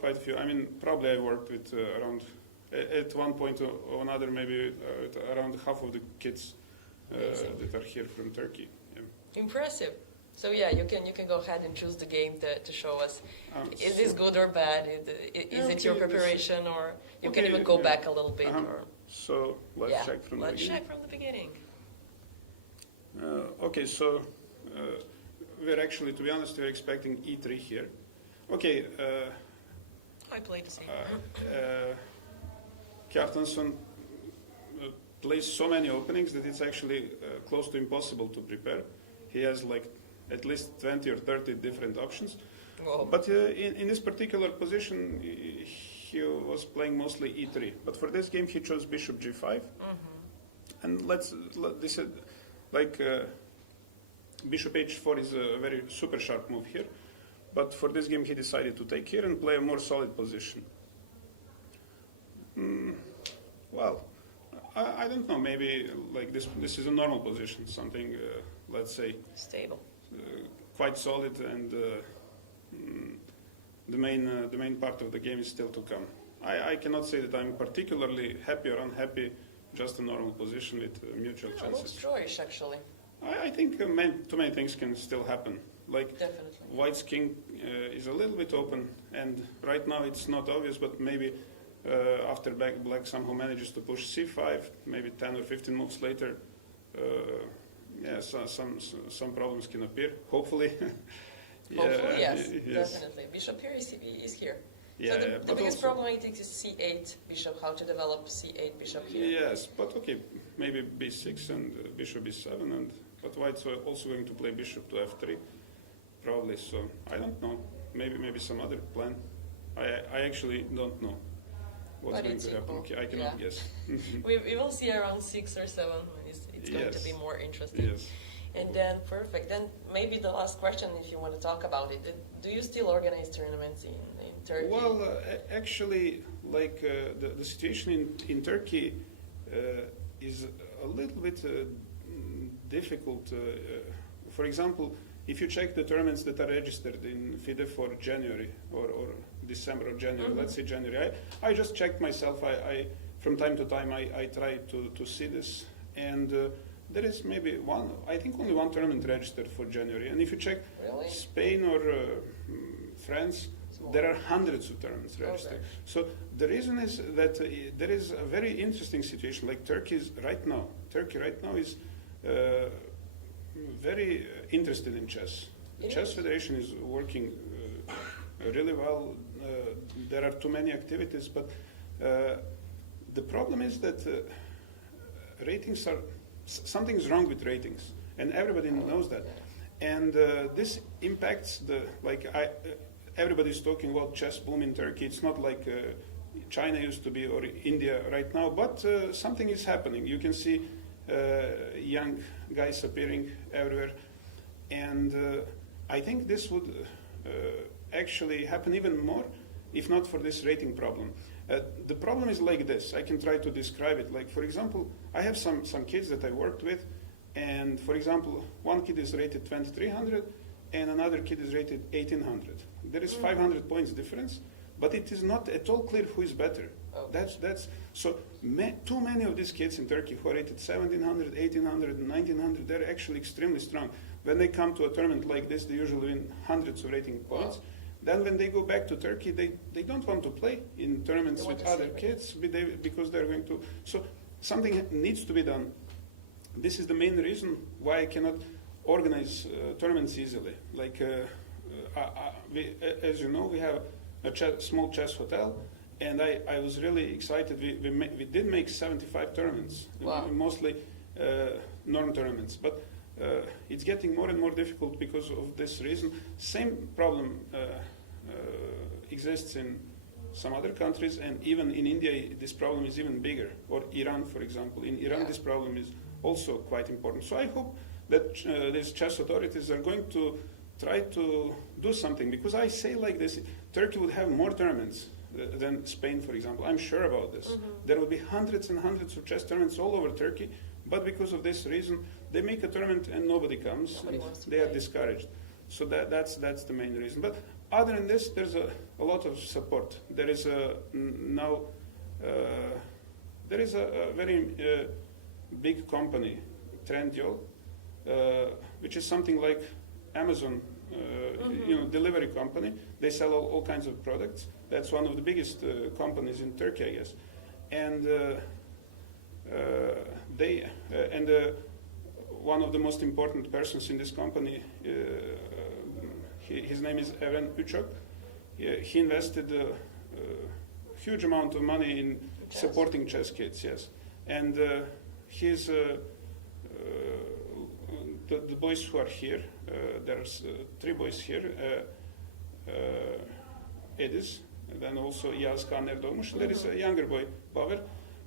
quite a few. I mean, probably I worked with around, at one point or another, maybe around half of the kids that are here from Turkey. Yeah. Impressive. So yeah, you can go ahead and choose the game to show us. Is this good or bad? Is it your preparation, or you can even go back a little bit? Or So let's check from the beginning. Let's check from the beginning. Okay, so we're actually, to be honest, we're expecting e3 here. Okay. I played the same. Kjartansson plays so many openings that it's actually close to impossible to prepare. He has like at least 20 or 30 different options. Whoa. But in this particular position, he was playing mostly e3. But for this game, he chose bishop g5. Mm-hmm. And this is like bishop h4 is a very super sharp move here. But for this game, he decided to take here and play a more solid position. Well, I don't know. Maybe like this is a normal position, something let's say Stable. quite solid, and the main part of the game is still to come. I cannot say that I'm particularly happy or unhappy. Just a normal position with mutual Most chances. drawish, actually. I think too many things can still happen. Like Definitely. White's king is a little bit open, and right now it's not obvious, but maybe after black somehow manages to push c5, maybe 10 or 15 moves later, some problems can appear. Hopefully. Hopefully, yes, yes. definitely. Bishop here is here. Yeah, So the but biggest also- problem I think is c8 bishop, how to develop c8 bishop here. Yes, but okay, maybe b6 and bishop b7, but White's also going to play bishop to f3, probably. So I don't know. Maybe some other plan. I actually don't know what's But going it's to happen. simple. Okay, I cannot Yeah. guess. We will see around 6 or 7. It's going to Yes. be more interesting. Yes. And then, perfect. Then maybe the last question, if you want to talk about it, do you still organize tournaments in Turkey? Well, actually, like the situation in Turkey is a little bit difficult. For example, if you check the tournaments that are registered in FIDE for January or December or January, let's say January, I just checked myself. I from time to time I try to see this, and there is maybe one, I think only one tournament registered for January. And if you check Spain or France, there are hundreds of tournaments registered. So the reason is that there is a very interesting situation. Like Turkey right now is very interested in chess. The Chess Federation is working really well. There are too many activities, but the problem is that ratings are, something's wrong with ratings, and everybody knows that. And this impacts everybody's talking about chess boom in Turkey. It's not like China used to be or India right now, but something is happening. You can see young guys appearing everywhere, and I think this would actually happen even more if not for this rating problem. The problem is like this. I can try to describe it. Like, for example, I have some kids that I worked with, and for example, one kid is rated 2300 and another kid is rated 1800. There is 500 points difference, but it is not at all clear who is better. That's so too many of these kids in Turkey who are rated 1700, 1800, and 1900, they're actually extremely strong. When they come to a tournament like this, they usually win hundreds of rating points. Then when they go back to Turkey, they don't want to play in tournaments with other kids because they're going to. So something needs to be done. This is the main reason why I cannot organize tournaments easily. Like, as you know, we have a small chess hotel, and I was really excited. We did make 75 tournaments, mostly norm tournaments, but it's getting more and more difficult because of this reason. Same problem exists in some other countries, and even in India this problem is even bigger, or Iran, for example. In Iran this problem is also quite important. So I hope that these chess authorities are going to try to do something, because I say like this, Turkey would have more tournaments than Spain, for example. I'm sure about this. There will be hundreds and hundreds of chess tournaments all over Turkey, but because of this reason, they make a tournament and nobody comes. They are discouraged. So that's the main reason. But other than this, there's a lot of support. There is now there is a very big company, Trendyol, which is something like Amazon, delivery company. They sell all kinds of products. That's one of the biggest companies in Turkey, I guess. And one of the most important persons in this company, his name is Eren Üçok. He invested a huge amount of money in supporting chess kids, yes. And he's the boys who are here, there's 3 boys here, Edis, and then also Yazkan Erdoğmuş. There is a younger boy, Baver.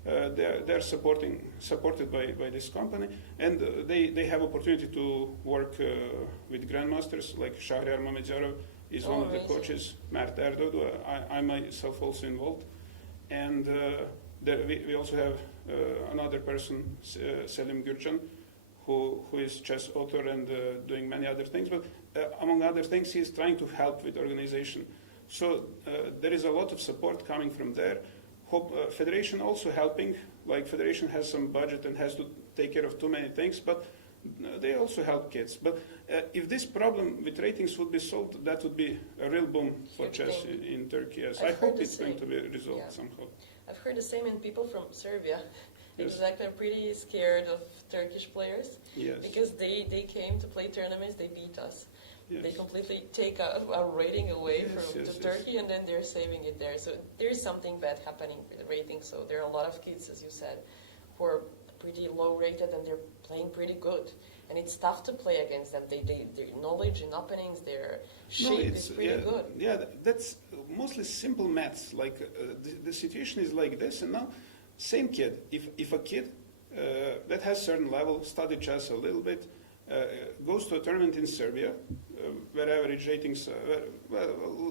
They're supported by this company, and they have opportunity to work with grandmasters, like Shahriar Mamedyarov is one of the coaches, Mert Erdoğdu, I myself also involved, and we also have another person, Selim Gürcan, who is chess author and doing many other things, but among other things he is trying to help with organization. So there is a lot of support coming from there. Federation also helping, like Federation has some budget and has to take care of too many things, but they also help kids. But if this problem with ratings would be solved, that would be a real boom for chess in Turkey. Yes. I hope it's going to be resolved somehow. I've heard the same in people from Serbia. Exactly, I'm pretty scared of Turkish players because they came to play tournaments, they beat us. Yes. They completely take our rating away from Turkey, and then they're saving it there. So there is something bad happening with the rating. So there are a lot of kids, as you said, who are pretty low rated and they're playing pretty good. And it's tough to play against them. Their knowledge in openings, their shape is pretty good. Yeah, that's mostly simple maths. Like the situation is like this, and now same kid. If a kid that has certain level, study chess a little bit, goes to a tournament in Serbia, where average ratings,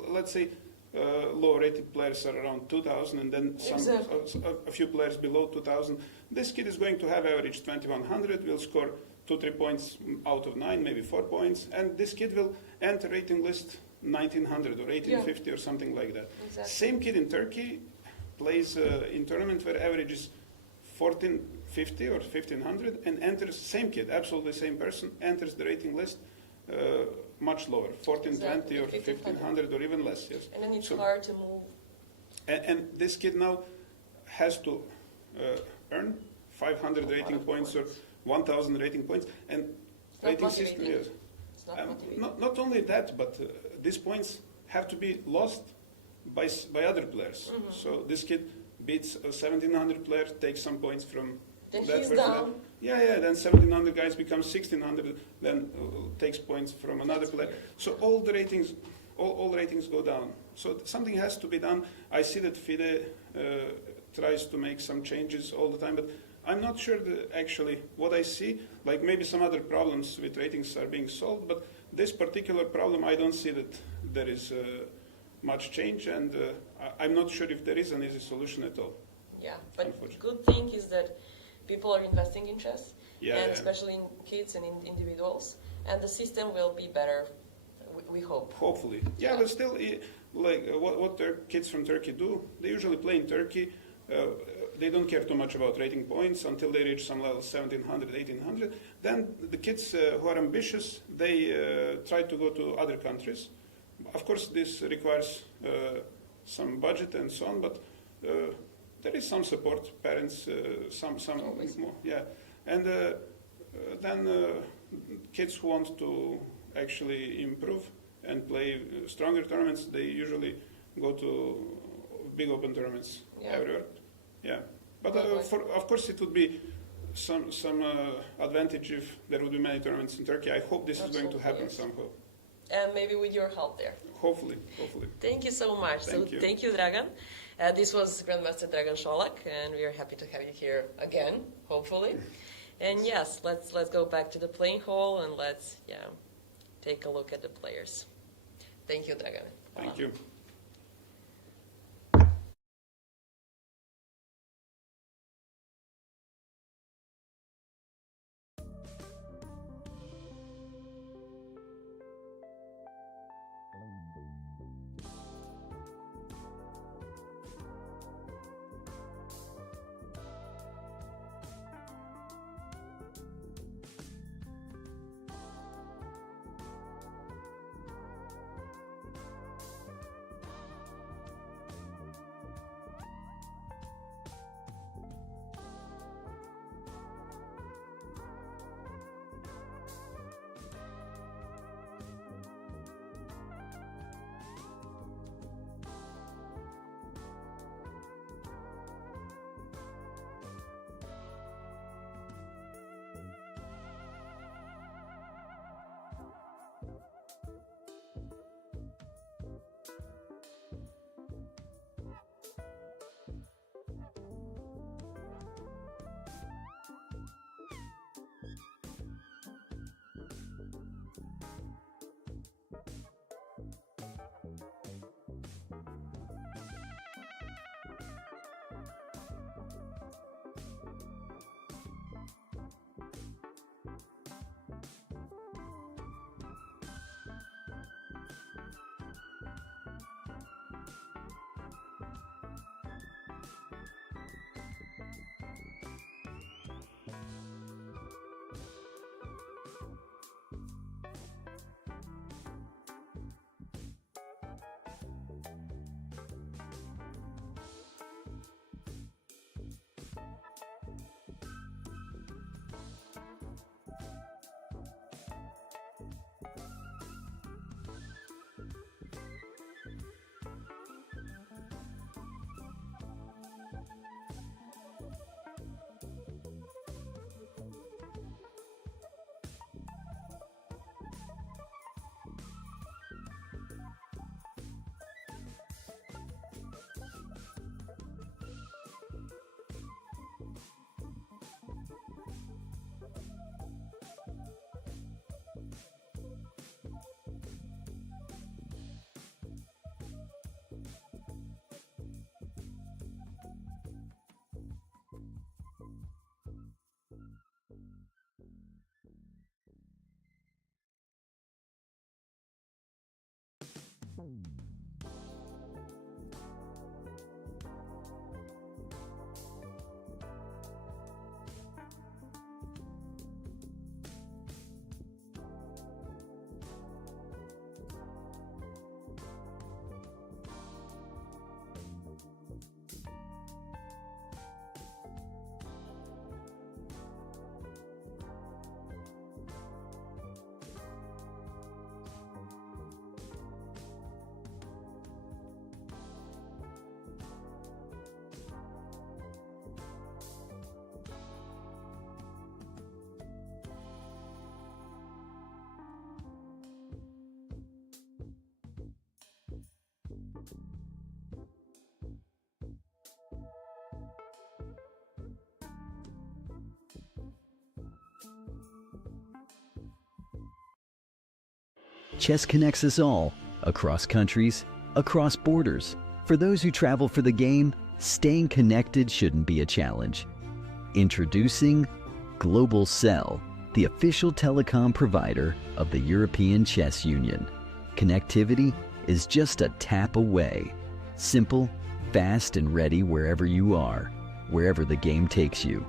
let's say low-rated players are around 2,000, and then a few players below 2,000. This kid is going to have average 2,100, will score 2-3 points out of 9, maybe 4 points, and this kid will enter rating list 1,900 or 1,850 or something like that. Exactly. Same kid in Turkey plays in tournament where average is 1,450 or 1,500 and enters, same kid, absolutely same person, enters the rating list much lower, 1,420 or 1,500 or even less. Yes. And then it's hard to move. And this kid now has to earn 500 rating points or 1,000 rating points, and It's rating not system. motivating. Yes. It's not motivating. Not only that, but these points have to be lost by other players. So this kid beats a 1,700 player, takes some points from Then that he's person. down. Yeah. Then 1,700 guys become 1,600, then takes points from another player. So all the ratings, all ratings go down. So something has to be done. I see that FIDE tries to make some changes all the time, but I'm not sure that actually what I see, like maybe some other problems with ratings are being solved, but this particular problem, I don't see that there is much change, and I'm not sure if there is an easy solution at all. Yeah, but good thing is that people are investing in chess, and especially in kids and in individuals, and the system will be better, we hope. Hopefully. Yeah, but still, like what kids from Turkey do, they usually play in Turkey. They don't care too much about rating points until they reach some level 1,700, 1,800. Then the kids who are ambitious, they try to go to other countries. Of course, this requires some budget and so on, but there is some support. Parents, some more, yeah. And then kids who want to actually improve and play stronger tournaments, they usually go to big open tournaments everywhere. Yeah, but of course it would be some advantage if there would be many tournaments in Turkey. I hope this is going to happen somehow. And maybe with your help there. Hopefully. Thank you so much. Thank you, Dragan. This was Grandmaster Dragan Solak, and we are happy to have you here again, hopefully. And yes, let's go back to the playing hall and let's take a look at the players. Thank you, Dragan. Thank you. Chess connects us all, across countries, across borders. For those who travel for the game, staying connected shouldn't be a challenge. Introducing Global Cell, the official telecom provider of the European Chess Union. Connectivity is just a tap away. Simple, fast, and ready wherever you are, wherever the game takes you.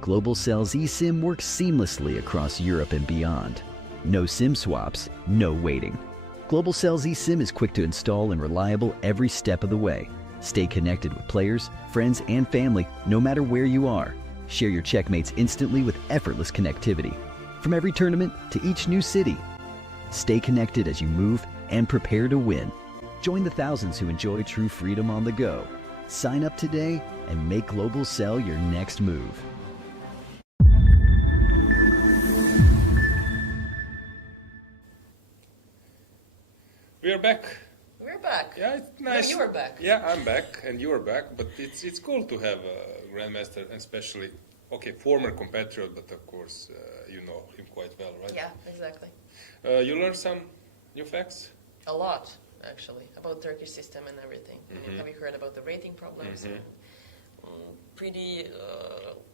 Global Cell's eSIM works seamlessly across Europe and beyond. No SIM swaps, no waiting. Global Cell's eSIM is quick to install and reliable every step of the way. Stay connected with players, friends, and family no matter where you are. Share your checkmates instantly with effortless connectivity. From every tournament to each new city. Stay connected as you move and prepare to win. Join the thousands who enjoy true freedom on the go. Sign up today and make Global Cell your next move. We are back. We're back. Yeah, it's nice. No, you are back. Yeah, I'm back, and you are back. But it's cool to have a grandmaster, and especially, former competitor, but of course you know him quite well, right? Yeah, exactly. You learned some new facts. A lot, actually, about Turkish system and everything. Have you heard about the rating problems? Pretty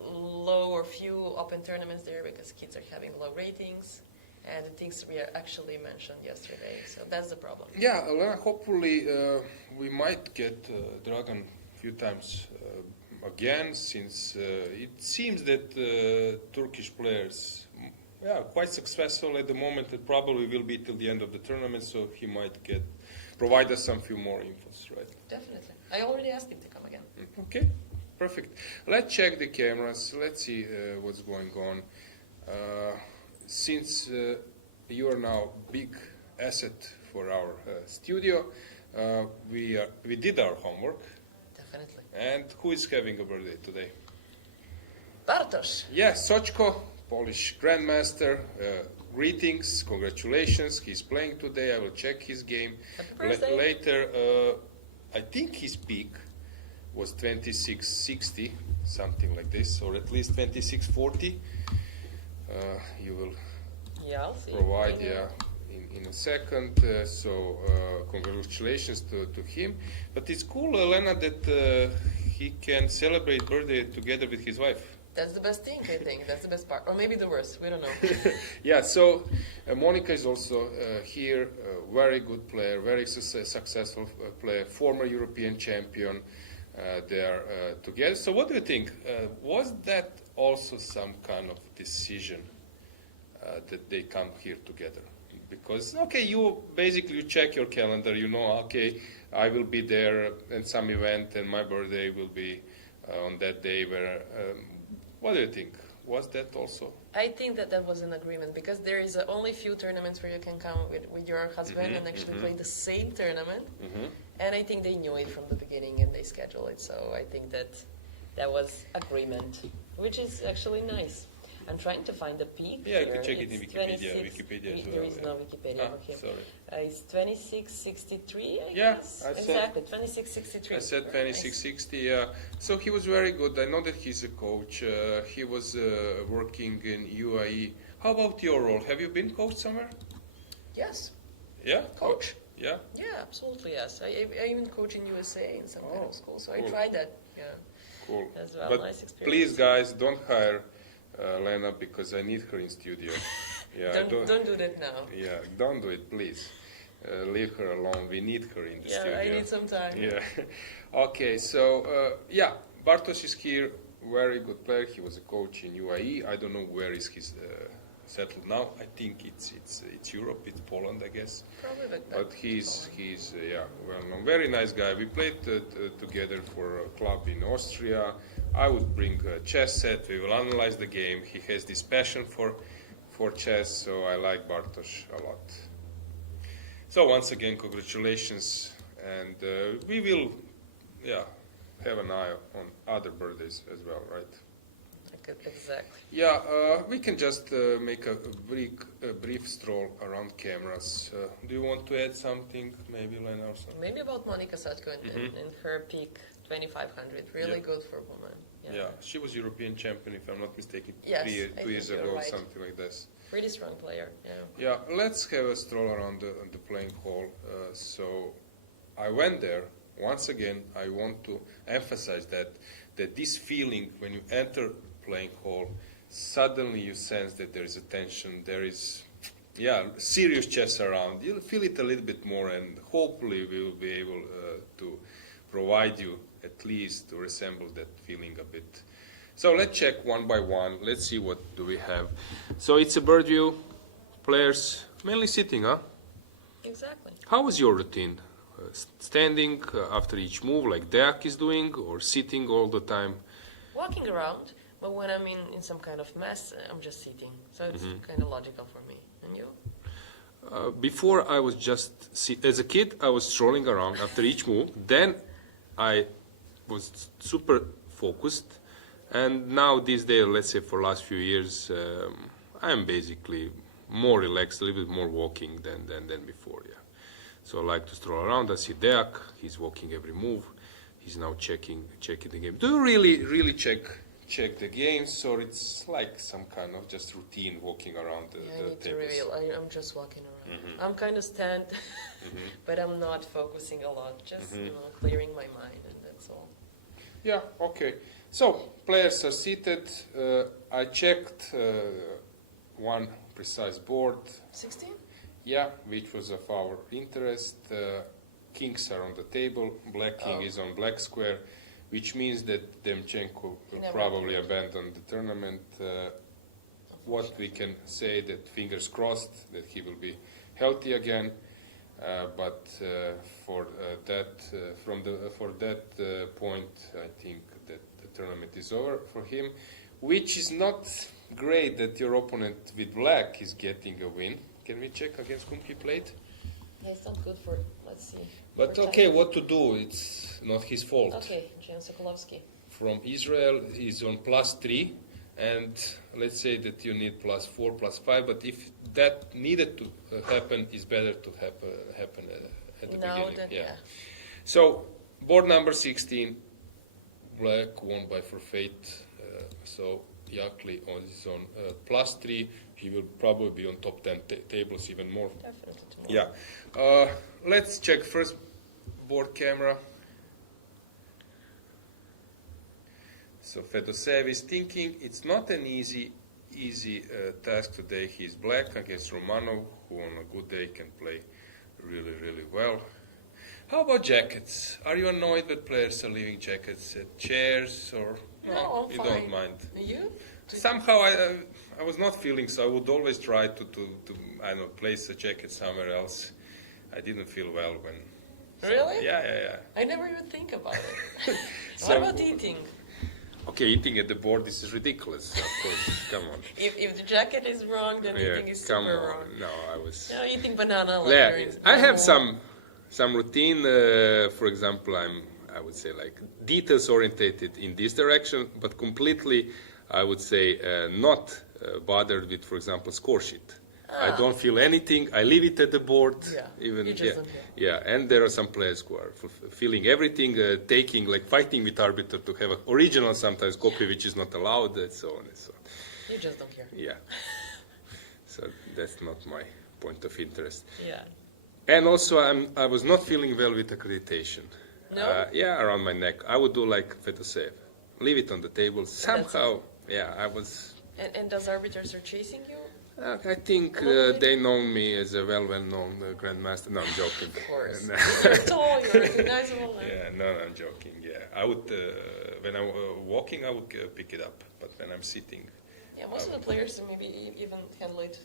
low or few open tournaments there because kids are having low ratings. And the things we actually mentioned yesterday. So that's the problem. Yeah, hopefully we might get Dragan a few times again, since it seems that Turkish players are quite successful at the moment. It probably will be till the end of the tournament, so he might provide us some few more infos, right? Definitely. I already asked him to come again. Okay, perfect. Let's check the cameras. Let's see what's going on. Since you are now big asset for our studio, we did our homework. Definitely. And who is having a birthday today? Bartosz. Yeah, Sochko, Polish grandmaster. Greetings, congratulations. He's playing today. I will check his game Happy birthday. later. I think his peak was 2660, something like this, or at least 2640. You will I'll see. provide in a second. So congratulations to him. But it's cool, Elena, that he can celebrate birthday together with his wife. That's the best thing, I think. That's the best part. Or maybe the worst. We don't know. Yeah, so Monica is also here. Very good player, very successful player, former European champion. They are together. So what do you think? Was that also some kind of decision that they come here together? Because, you check your calendar, you know, I will be there at some event and my birthday will be on that day where, what do you think? Was that also? I think that was an agreement because there is only few tournaments where you can come with your husband and actually play the same tournament. And I think they knew it from the beginning and they scheduled it. So I think that was agreement, which is actually nice. I'm trying to find the peak. Yeah, here. you can check it in It's Wikipedia as well. There is no Wikipedia for him. Sorry. It's 2663, I guess. I said, exactly, 2663. I said Very 2660, yeah. So he was very good. I know that he's a coach. He was working in UAE. How about your role? Have you been coached somewhere? Yes. Yeah? Coach? Yeah? Yeah, absolutely, yes. I even coach in USA in some kind of school, so cool. I tried that, Cool. as well. But nice experience. please, guys, don't hire Lena because I need her in studio. Yeah, don't do that now. Yeah, don't do it, please. leave her alone. We need her in the studio. Yeah, I need some time. Yeah. Okay, so yeah, Bartosz is here. Very good player. He was a coach in UAE. I don't know where is he's settled now. I think it's Europe. It's Poland, I guess. Probably, but he's yeah, well known. Very nice guy. We played together for a club in Austria. I would bring a chess set. We will analyze the game. He has this passion for chess, so I like Bartosz a lot. So once again, congratulations, and we will, yeah, have an eye on other birthdays as well, right? Exactly. Yeah, we can just make a brief stroll around cameras. Do you want to add something, maybe, Lena, or something? Maybe about Monika Satko and her peak 2500. Really good for a woman. Yeah, she was European champion, if I'm not mistaken, yes, 2 years ago, right. something like this. Really strong player, yeah. Yeah, let's have a stroll around the playing hall. So I went there. Once again, I want to emphasize that this feeling when you enter playing hall, suddenly you sense that there is a tension, there is, yeah, serious chess around. You'll feel it a little bit more, and hopefully we will be able to provide you at least to resemble that feeling a bit. So let's check one by one. Let's see what do we have. So it's a bird view. Players mainly sitting, huh? Exactly. How was your routine? Standing after each move like Deak is doing, or sitting all the time? Walking around, but when I'm in some kind of mess, I'm just sitting. So it's kind of logical for me. And you? Before I was just, as a kid, I was strolling around after each move. Then I was super focused. And now these days, let's say for last few years, I'm basically more relaxed, a little bit more walking than before, yeah. So I like to stroll around. I see Deak, he's walking every move. He's now checking the game. Do you really check the games, or it's like some kind of just routine walking around the I need tables? to reveal, I'm just walking around. I'm kind of stand, but I'm not focusing a lot, just clearing my mind, and that's all. Yeah, okay. So, players are seated. I checked one precise board. 16? Yeah, which was of our interest. Kings are on the table. Black king is on black square, which means that Demchenko will probably abandon the tournament. What we can say that fingers crossed that he will be healthy again. But for that point, I think that the tournament is over for him, which is not great that your opponent with black is getting a win. Can we check against whom he played? Yeah, it's not good for, let's see. But okay, what to do? It's not his fault. Okay, Jan Sokolovsky. From Israel, he's on +3, and let's say that you need +4, +5, but if that needed to happen, it's better to happen at the beginning. Yeah. So, board number 16, black won by forfeit, so Yakli is on +3. He will probably be on top 10 tables even more. Definitely tomorrow. Yeah. Let's check first board camera. So Fedoseev is thinking it's not an easy task today. He's black against Romanov, who on a good day can play really well. How about jackets? Are you annoyed that players are leaving jackets at chairs, or no, I'm you fine. don't mind? You? Somehow I was not feeling so. I would always try to I don't know, place a jacket somewhere else. I didn't feel well when. Really? Yeah. I never even think about it. So, what about eating? Okay, eating at the board, this is ridiculous, of course. Come on. If the jacket is wrong, then eating is super wrong. No, I was. No, eating banana. Like Yeah, I have some routine. For example, I would say like details orientated in this direction, but completely, I would say not bothered with, for example, score sheet. I don't feel anything. I leave it at the board. Yeah, even you just don't care. Yeah, and there are some players who are feeling everything, taking, like fighting with arbiter to have an original sometimes copy which is not allowed, and so on and so on. You just don't care. Yeah. So that's not my point of interest. Yeah. And also, I was not feeling well with accreditation. No? Yeah, around my neck. I would do like Fedoseev. Leave it on the table. Somehow, yeah, I was... And does arbiters are chasing you? I think they know me as a well-known grandmaster. No, I'm joking. Of course. No. You're tall, you're recognizable. Yeah, no, I'm joking. Yeah, I would when I'm walking, I would pick it up, but when I'm sitting, Yeah, most of the players maybe even handle it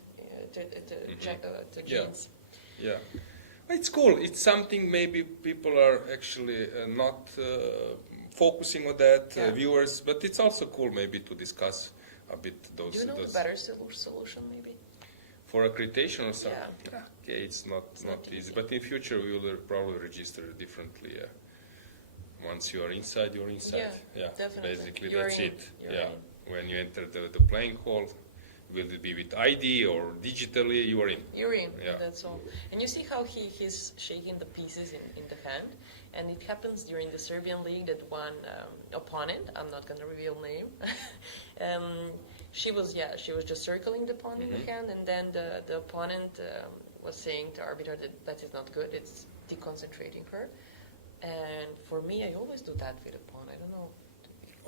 to jeans. Yeah, it's cool. It's something maybe people are actually not focusing on that, Yeah. viewers, but it's also cool maybe to discuss a bit those. Do you know those the better solution maybe? for accreditation or something. Yeah. Okay, it's not not easy, easy. but in future we will probably register differently. Yeah. Once you are inside, you're inside. Yeah, definitely. Basically, You're that's in. it. You're yeah. in. When you enter the playing hall, will it be with ID or digitally? You are in. You're in, Yeah. that's all. And you see how he's shaking the pieces in the hand, and it happens during the Serbian league that one opponent, I'm not going to reveal name, she was just circling the pawn in the hand, and then the opponent was saying to arbiter that is not good, it's deconcentrating her. And for me, I always do that with a pawn. I don't know.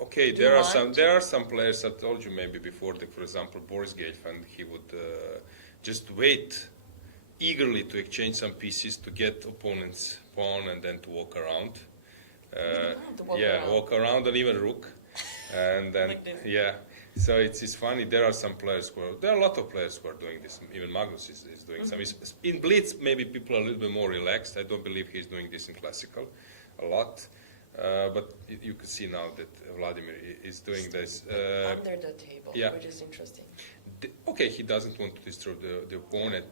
Okay, Do you there are some players. I told you maybe before. For example, Boris Gelfand, he would just wait eagerly to exchange some pieces to get opponent's pawn and then to walk around. Walk around and even rook, and then Like this. yeah. So it's funny. There are some players there are a lot of players who are doing this. Even Magnus is doing some. In Blitz, maybe people are a little bit more relaxed. I don't believe he's doing this in classical a lot. But you can see now that Vladimir is doing this. Under the table, yeah. which is interesting. Okay, he doesn't want to disturb the opponent.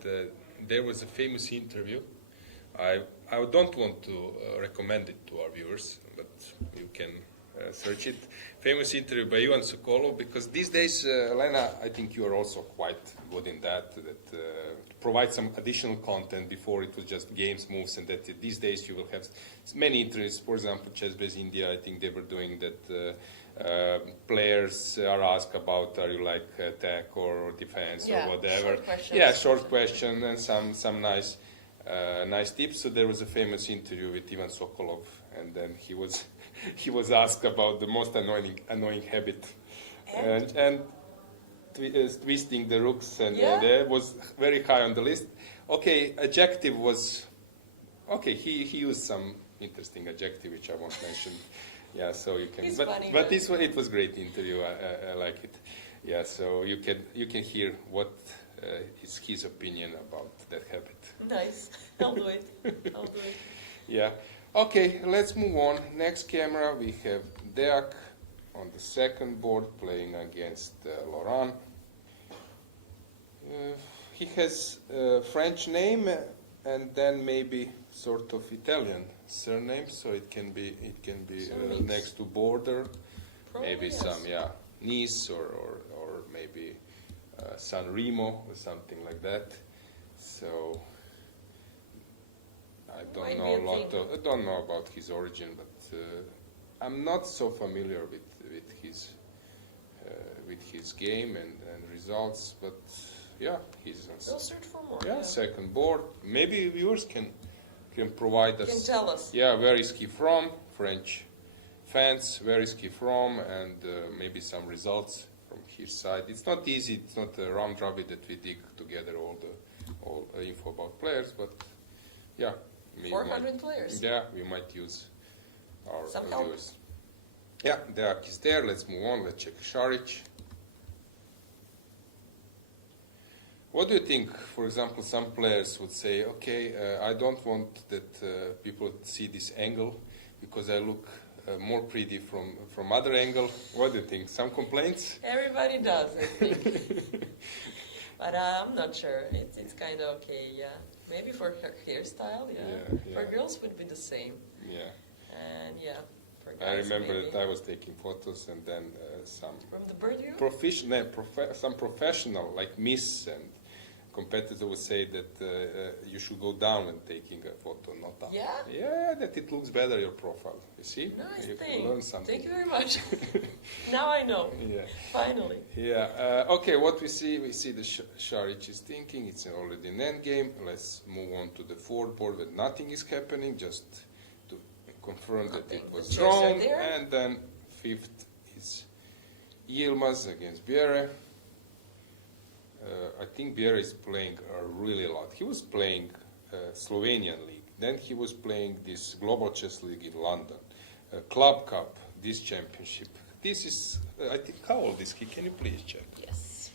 There was a famous interview. I don't want to recommend it to our viewers, but you can search it. Famous interview by Ivan Sokolov, because these days, Elena, I think you are also quite good in that to provide some additional content. Before it was just games, moves, and that these days you will have many interviews. For example, Chessbase India, I think they were doing that. Players are asked about, are you like attack or defense or whatever. Short questions. Yeah, short question and some nice tips. So there was a famous interview with Ivan Sokolov, and then he was asked about the most annoying habit, and twisting the rooks, and that was very high on the list. Okay, adjective was okay. He used some interesting adjective which I won't mention. Yeah, so you can. He's but funny, but it was great interview. I like it. Yeah, so you can hear what is his opinion about that habit. Nice. I'll do it. Yeah. Okay, let's move on. Next camera, we have Deak on the second board playing against Laurent. He has a French name and then maybe sort of Italian surname, so it can be next to border, Probably maybe yes. some Nice or maybe San Remo or something like that. So I don't know about his origin, but I'm not so familiar with his game and results. But yeah, he's on. We'll search for more. Yeah, second board. Maybe viewers can provide us. Can tell us. Yeah, where is he from? French fans, where is he from, and maybe some results from his side. It's not easy. It's not a round robin that we dig together all info about players, but yeah. 400 players. Yeah, we might use our Some help. viewers. Yeah, Deak is there. Let's move on. Let's check Šarić. What do you think? For example, some players would say, okay, I don't want that people see this angle because I look more pretty from other angle. What do you think? Some complaints? Everybody does, I think. But I'm not sure. It's kind of okay, yeah. Maybe for her hairstyle, yeah. For girls would be the same. Yeah. And yeah, for guys I remember maybe. that I was taking photos and then some From the bird view? some professional like Miss and competitor would say that you should go down and taking a photo, not up. Yeah? Yeah, that it looks better your profile. You see? Nice you thing. can learn something. Thank you very much. Now I know. Yeah. Finally. Yeah. Okay. What we see the Šarić is thinking. It's already an end game. Let's move on to the fourth board where nothing is happening. Just to confirm that it was The chairs are drawn. there. And then fifth is Yilmaz against Bjerre. I think Biera is playing really a lot. He was playing Slovenian League, then he was playing this Global Chess League in London, Club Cup, this championship. This is, I think, how old is he? Can you please check? Yes.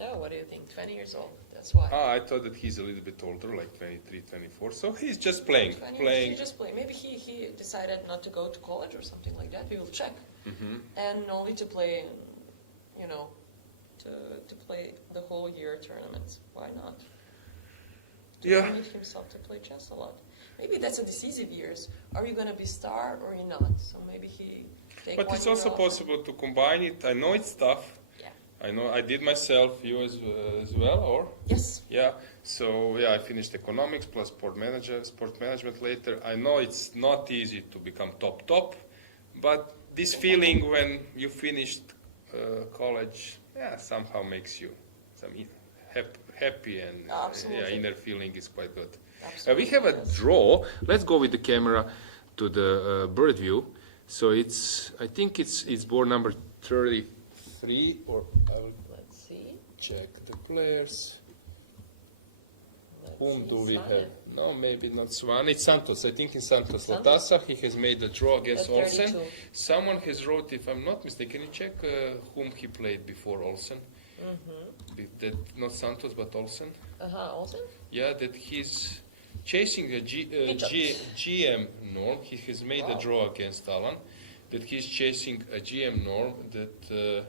Oh, what do you think? 20 years old. That's why. I thought that he's a little bit older, like 23, 24. So he's just playing. 20, He just playing. Maybe he decided not to go to college or something like that. We will check. And only to play, you know, to play the whole year tournaments. Why not? To commit himself to play chess a lot. Maybe that's a decisive years. Are you going to be star or you're not? So maybe he take But one it's year also off. possible to combine it. I know it's tough. I know I did myself, you as well, or? Yes. Yeah, so yeah, I finished economics plus sport management later. I know it's not easy to become top, but this feeling when you finished college, yeah, somehow makes you happy and yeah, inner feeling is quite good. We have a draw. Let's go with the camera to the bird view. So it's, I think it's board number 33, or I will check the players. Whom do we have? No, maybe not Swan. It's Santos. I think it's Santos Latasa. He has made a draw against Olsen. Someone has wrote, if I'm not mistaken, can you check whom he played before Olsen? That not Santos, but Olsen. Olsen? Yeah, that he's chasing a GM norm. He has made a draw against Alan. That he's chasing a GM norm that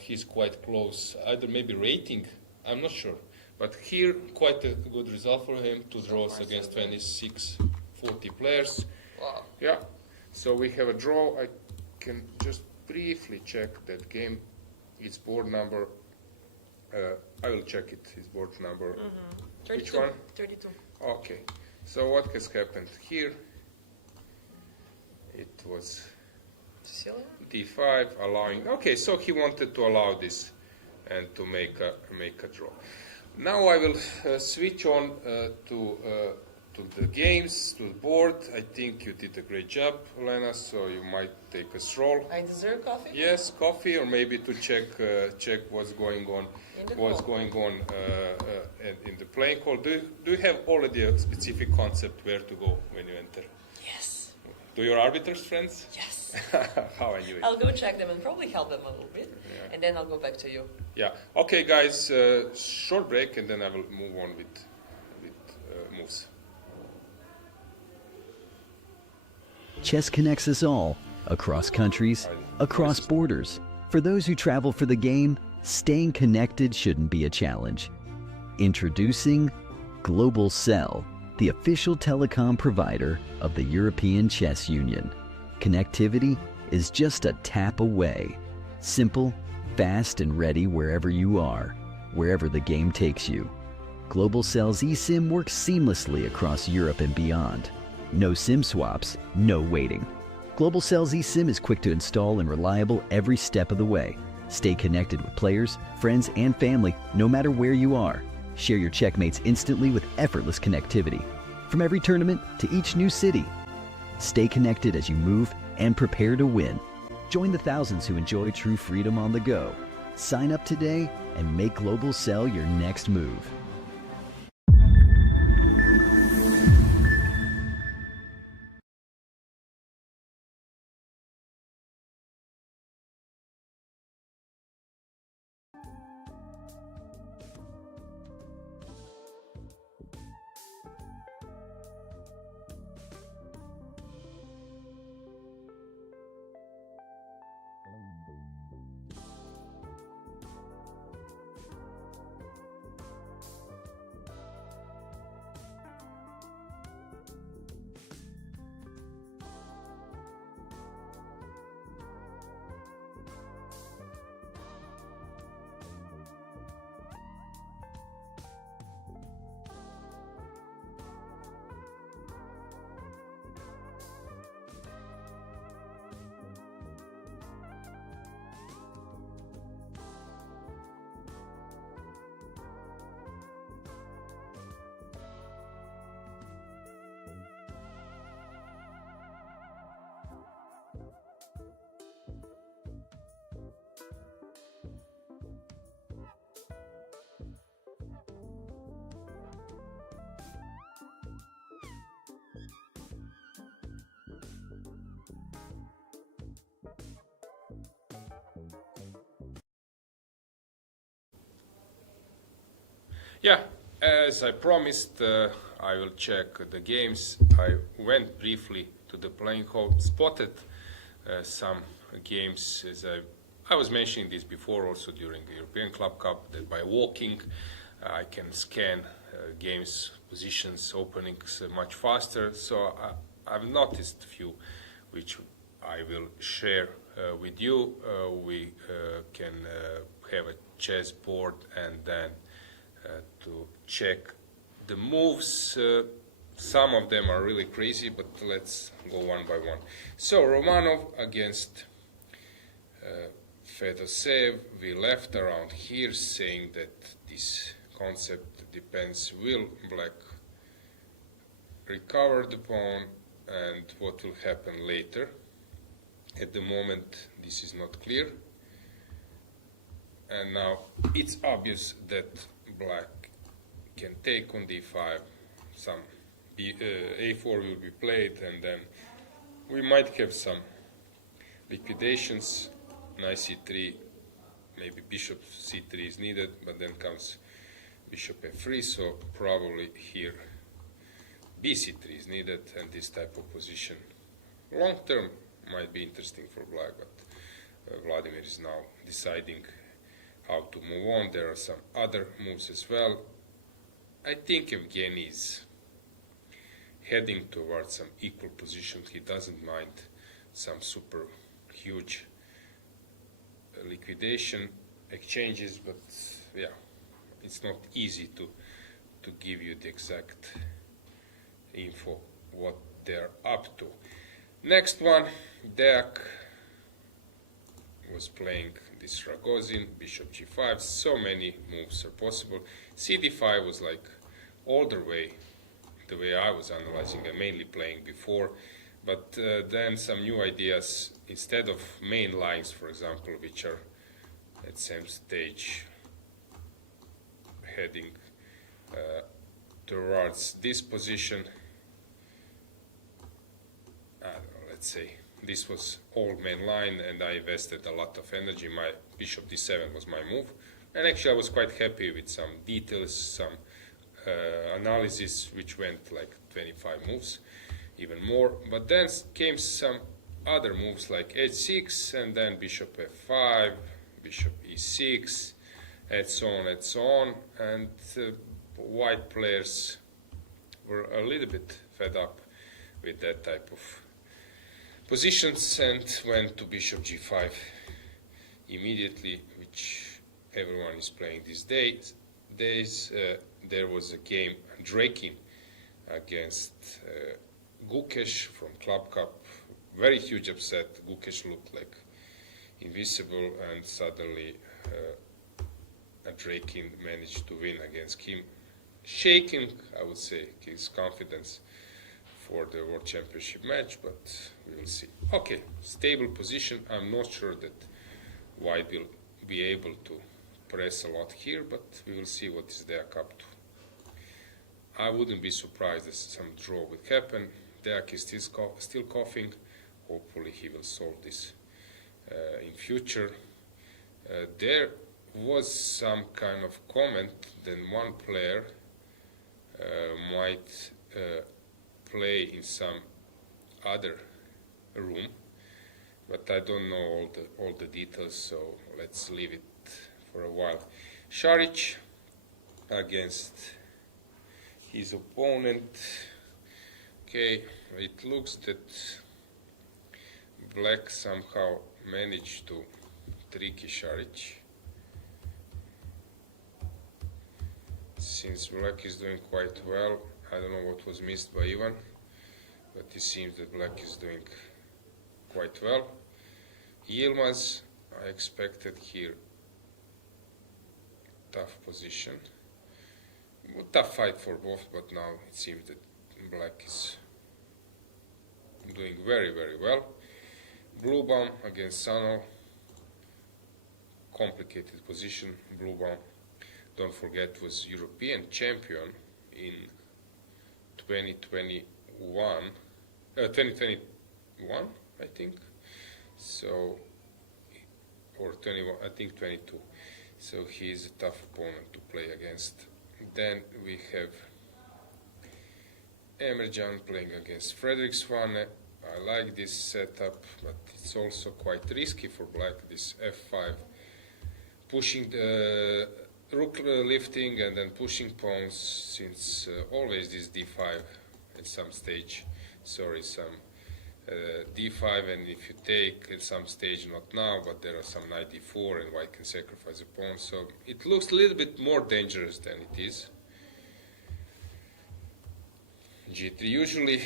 he's quite close. Either maybe rating, I'm not sure. But here, quite a good result for him. 2 draws against 26, 40 players. Wow. Yeah, so we have a draw. I can just briefly check that game. It's board number, I will check it, his board number. 32. Which one? 32. Okay, so what has happened here? It was Sicilian? D5, allowing, okay, so he wanted to allow this and to make a draw. Now I will switch on to the games, to the board. I think you did a great job, Lena, so you might take a stroll. I deserve coffee? Yes, coffee, or maybe to check what's going on, in the playing hall. Do you have already a specific concept where to go when you enter? Yes. Do your arbiters friends? Yes. How I knew it. I'll go check them and probably help them a little bit, and then I'll go back to you. Yeah. Okay, guys. Short break, and then I will move on with moves. Chess connects us all, across countries, across borders. For those who travel for the game, staying connected shouldn't be a challenge. Introducing Global Cell, the official telecom provider of the European Chess Union. Connectivity is just a tap away. Simple, fast, and ready wherever you are, wherever the game takes you. Global Cell's eSIM works seamlessly across Europe and beyond. No SIM swaps, no waiting. Global Cell's eSIM is quick to install and reliable every step of the way. Stay connected with players, friends, and family no matter where you are. Share your checkmates instantly with effortless connectivity. From every tournament to each new city. Stay connected as you move and prepare to win. Join the thousands who enjoy true freedom on the go. Sign up today and make Global Cell your next move. Yeah, as I promised, I will check the games. I went briefly to the playing hall, spotted some games, as I was mentioning this before also during the European Club Cup, that by walking I can scan games, positions, openings much faster. So I've noticed a few which I will share with you. We can have a chess board and then to check the moves. Some of them are really crazy, but let's go one by one. So Romanov against Fedoseev. We left around here saying that this concept depends, will black recover the pawn and what will happen later. At the moment this is not clear, and now it's obvious that black can take on d5, some a4 will be played, and then we might have some liquidations. Knight c3, maybe bishop c3 is needed, but then comes bishop f3, so probably here bc3 is needed, and this type of position long term might be interesting for black, but Vladimir is now deciding how to move on. There are some other moves as well. I think Evgeny is heading towards some equal positions. He doesn't mind some super huge liquidation exchanges, but yeah, it's not easy to give you the exact info what they're up to. Next one, Deak was playing this Ragozin, bishop g5, so many moves are possible. cd5 was like all the way I was analyzing and mainly playing before, but then some new ideas, instead of main lines, for example, which are at same stage heading towards this position. Let's say this was all main line and I invested a lot of energy. My bishop d7 was my move, and actually I was quite happy with some details, some analysis which went like 25 moves, even more. But then came some other moves like h6 and then bishop f5, bishop e6, and so on and so on, and white players were a little bit fed up with that type of positions and went to bishop g5 immediately, which everyone is playing these days. There was a game, Dragan against Gukesh from Club Cup. Very huge upset. Gukesh looked like invisible, and suddenly Dragan managed to win against him, shaking, I would say, his confidence for the World Championship match, but we will see. Okay, stable position. I'm not sure that white will be able to press a lot here, but we will see what is Deak up to. I wouldn't be surprised if some draw would happen. Deak is still coughing. Hopefully he will solve this in future. There was some kind of comment that one player might play in some other room, but I don't know all the details, so let's leave it for a while. Šarić against his opponent. Okay, it looks that black somehow managed to tricky Šarić. Since black is doing quite well, I don't know what was missed by Ivan, but it seems that black is doing quite well. Yilmaz, I expected here tough position. Tough fight for both, but now it seems that black is doing very, very well. Bluebaum against Sano. Complicated position. Bluebaum, don't forget, was European champion in 2021, I think. So, or 21, I think 22. So he is a tough opponent to play against. Then we have Emerjan playing against Frederick Swane. I like this setup, but it's also quite risky for black, this f5. Pushing the rook lifting and then pushing pawns, since always this d5 at some stage, sorry, some d5, and if you take at some stage, not now, but there are some knight d4 and white can sacrifice a pawn, so it looks a little bit more dangerous than it is. g3, usually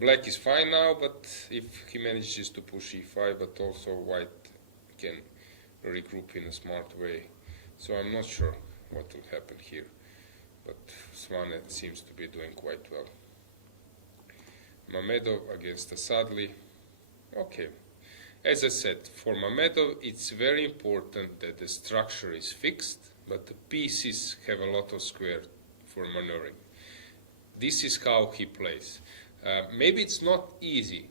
black is fine now, but if he manages to push e5, but also white can regroup in a smart way. So I'm not sure what will happen here, but Swane seems to be doing quite well. Mamedov against Asadli. Okay, as I said, for Mamedov it's very important that the structure is fixed, but the pieces have a lot of square for maneuvering. This is how he plays. Maybe it's not easy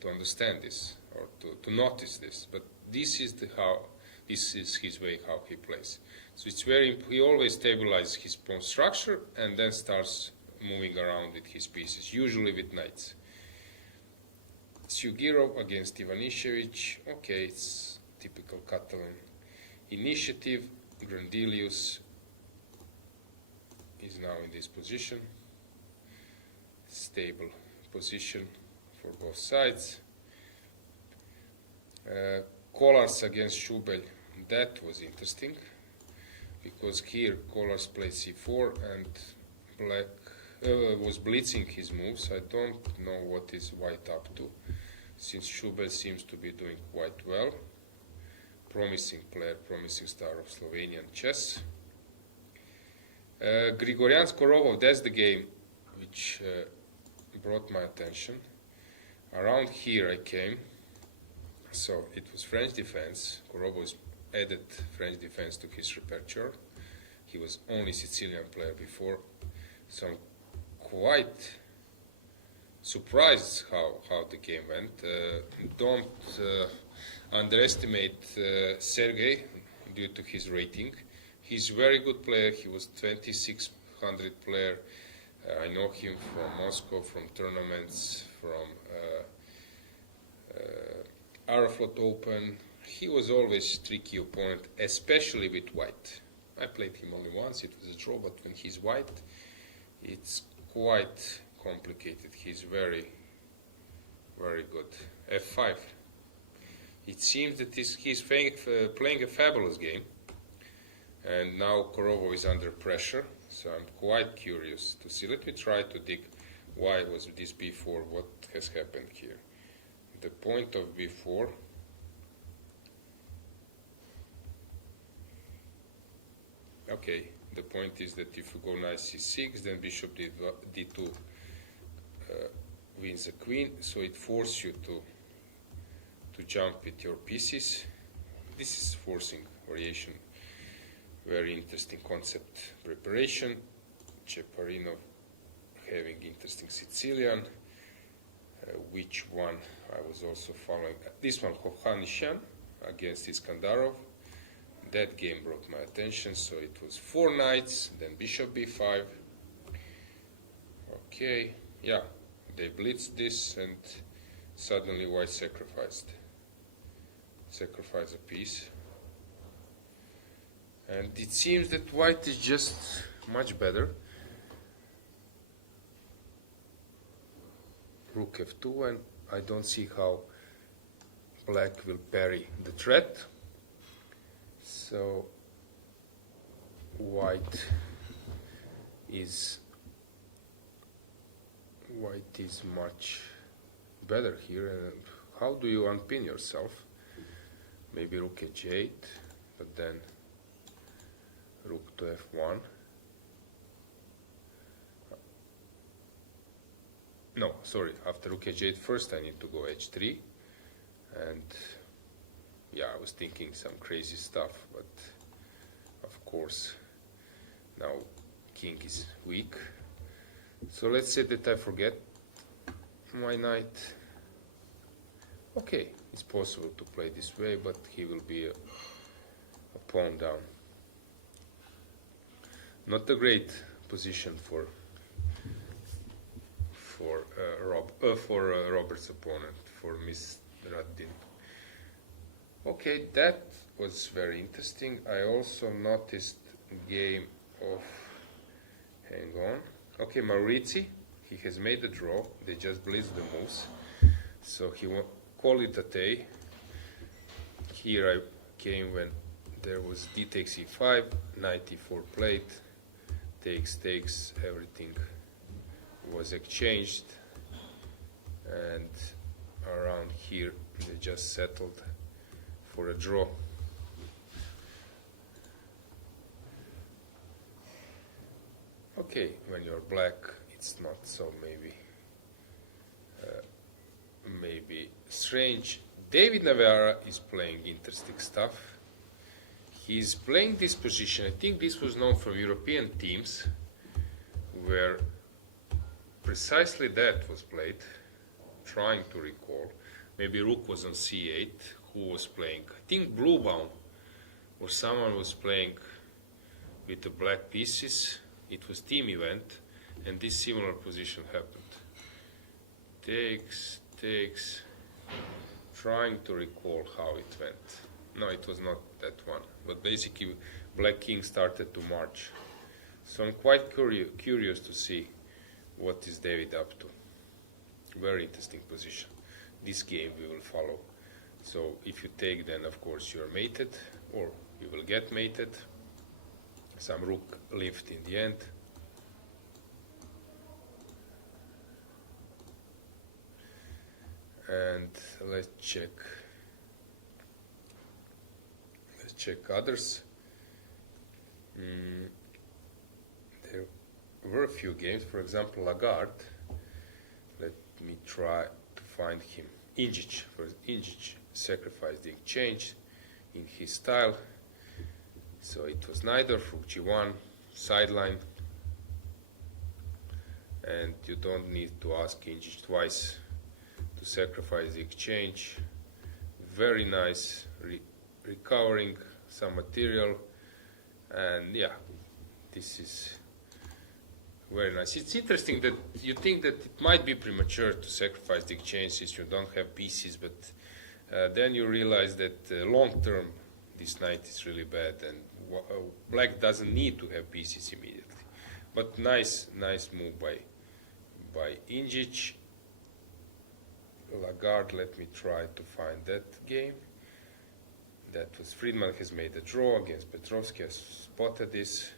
to understand this or to notice this, but this is his way how he plays. So it's he always stabilizes his pawn structure and then starts moving around with his pieces, usually with knights. Sugirov against Ivanišević. Okay, it's typical Catalan initiative. Grandelius is now in this position. Stable position for both sides. Kolarz against Šubelj. That was interesting, because here Kolarz played c4 and black was blitzing his moves. I don't know what is white up to, since Šubelj seems to be doing quite well. Promising player, promising star of Slovenian chess. Grigoryan-Skorovov, that's the game which brought my attention. Around here I came, so it was French defense. Korovov added French defense to his repertoire. He was only Sicilian player before, so I'm quite surprised how the game went. Don't underestimate Sergei due to his rating. He's a very good player. He was 2600 player. I know him from Moscow, from tournaments, from Aeroflot Open. He was always a tricky opponent, especially with white. I played him only once, it was a draw, but when he's white, it's quite complicated. He's very, very good. f5. It seems that he's playing a fabulous game, and now Korovov is under pressure, so I'm quite curious to see. Let me try to dig why was this b4, what has happened here. The point of b4, okay, the point is that if you go knight c6, then bishop d2 wins the queen, so it forces you to jump with your pieces. This is forcing variation, very interesting concept. Preparation, Cheparinov having interesting Sicilian. Which one I was also following? This one, Hovhannisyan against Iskandarov. That game brought my attention, so it was 4 knights, then bishop b5. Okay, yeah, they blitzed this and suddenly white sacrificed a piece. And it seems that white is just much better. Rook f2, and I don't see how black will parry the threat. So white is much better here. And how do you unpin yourself? Maybe rook h8, but then rook to f1. No, sorry, after rook h8 first I need to go h3, and yeah, I was thinking some crazy stuff, but of course now king is weak. So let's say that I forget my knight. Okay, it's possible to play this way, but he will be a pawn down. Not a great position for Robert's opponent, for Miss Raddin. Okay, that was very interesting. I also noticed game of, hang on. Okay, Maurizi, he has made a draw. They just blitzed the moves. So he called it a day. Here I came when there was d takes e5, knight e4 played, takes, everything was exchanged, and around here they just settled for a draw. Okay, when you're black, it's not so maybe strange. David Navarra is playing interesting stuff. He's playing this position. I think this was known from European teams, where precisely that was played. Trying to recall. Maybe Rook was on c8. Who was playing? I think Bluebound, or someone was playing with the black pieces. It was team event, and this similar position happened. Takes. Trying to recall how it went. No, it was not that one. But basically, Black King started to march. So I'm quite curious to see what is David up to. Very interesting position. This game we will follow. So if you take, then of course you are mated, or you will get mated. Some rook lived in the end. And let's check others. There were a few games. For example, Lagarde. Let me try to find him. Ingic. Ingic sacrificed the exchange in his style. So it was neither rook g1, sideline. And you don't need to ask Ingic twice to sacrifice the exchange. Very nice, recovering some material, and yeah, this is very nice. It's interesting that you think that it might be premature to sacrifice the exchange since you don't have pieces, but then you realize that long term this knight is really bad, and black doesn't need to have pieces immediately. But nice move by Ingic. Lagarde, let me try to find that game. That was Friedman has made a draw against Petrovsky. I spotted this.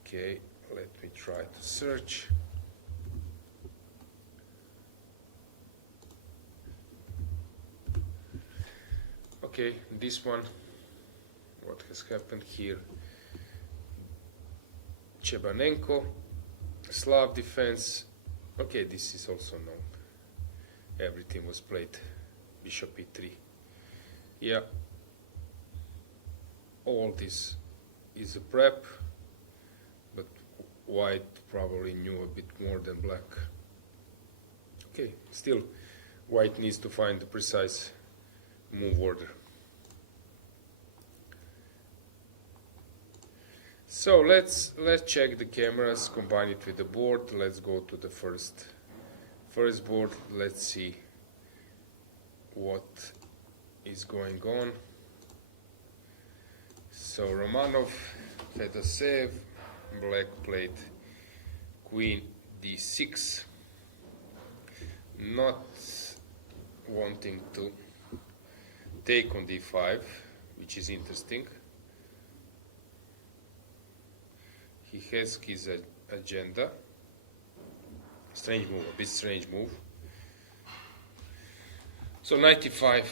Okay, let me try to search. Okay, this one. What has happened here? Chebanenko, Slav defense. Okay, this is also known. Everything was played. Bishop e3. Yeah. All this is a prep, but white probably knew a bit more than black. Okay, still, white needs to find the precise move order. So let's check the cameras, combine it with the board. Let's go to the first board. Let's see what is going on. So Romanov had a save. Black played queen d6, not wanting to take on d5, which is interesting. He has his agenda. Strange move, a bit strange move. So 95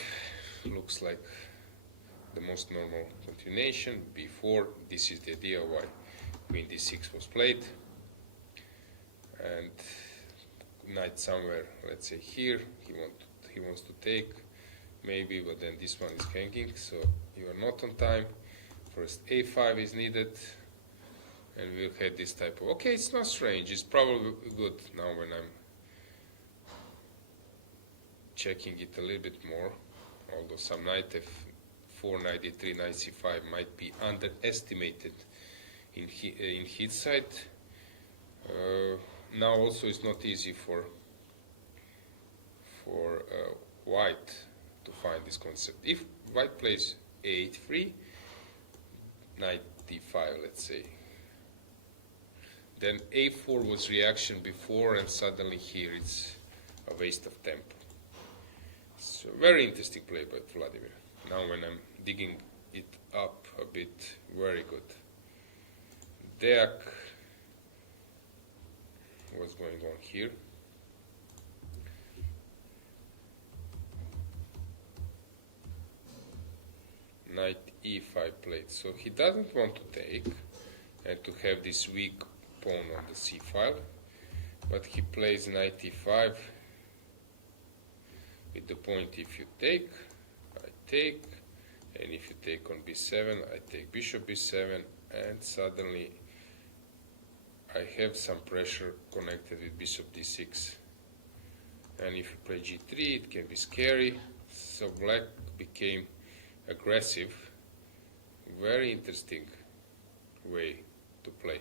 looks like the most normal continuation. Before, this is the idea why queen d6 was played. And knight somewhere, let's say here, he wants to take, maybe, but then this one is hanging, so you are not on time. First a5 is needed. And we'll have this type of, okay, it's not strange, it's probably good now when I'm checking it a little bit more, although some knight f4, knight e3, knight c5 might be underestimated in his side. Now also it's not easy for white to find this concept. If white plays a3, knight d5, let's say, then a4 was reaction before, and suddenly here it's a waste of tempo. So very interesting play by Vladimir. Now when I'm digging it up a bit, very good. Deak, what's going on here? Knight e5 played. So he doesn't want to take and to have this weak pawn on the c file, but he plays knight e5 with the point if you take, I take, and if you take on b7, I take bishop b7, and suddenly I have some pressure connected with bishop d6. And if you play g3, it can be scary. So black became aggressive. Very interesting way to play.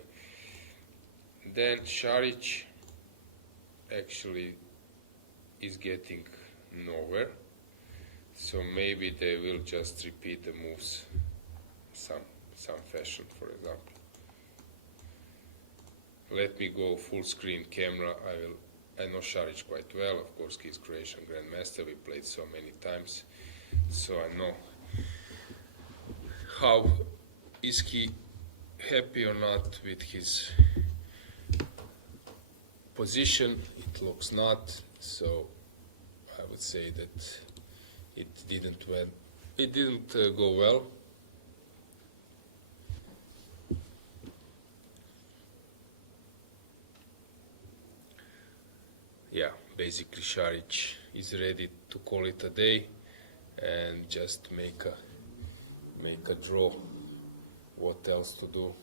Then Šarić actually is getting nowhere. So maybe they will just repeat the moves some fashion, for example. Let me go full screen camera. I know Šarić quite well. Of course, he's Croatian Grandmaster. We played so many times. So I know how is he happy or not with his position. It looks not. So I would say that it didn't go well. Yeah, basically Šarić is ready to call it a day and just make a draw. What else to do?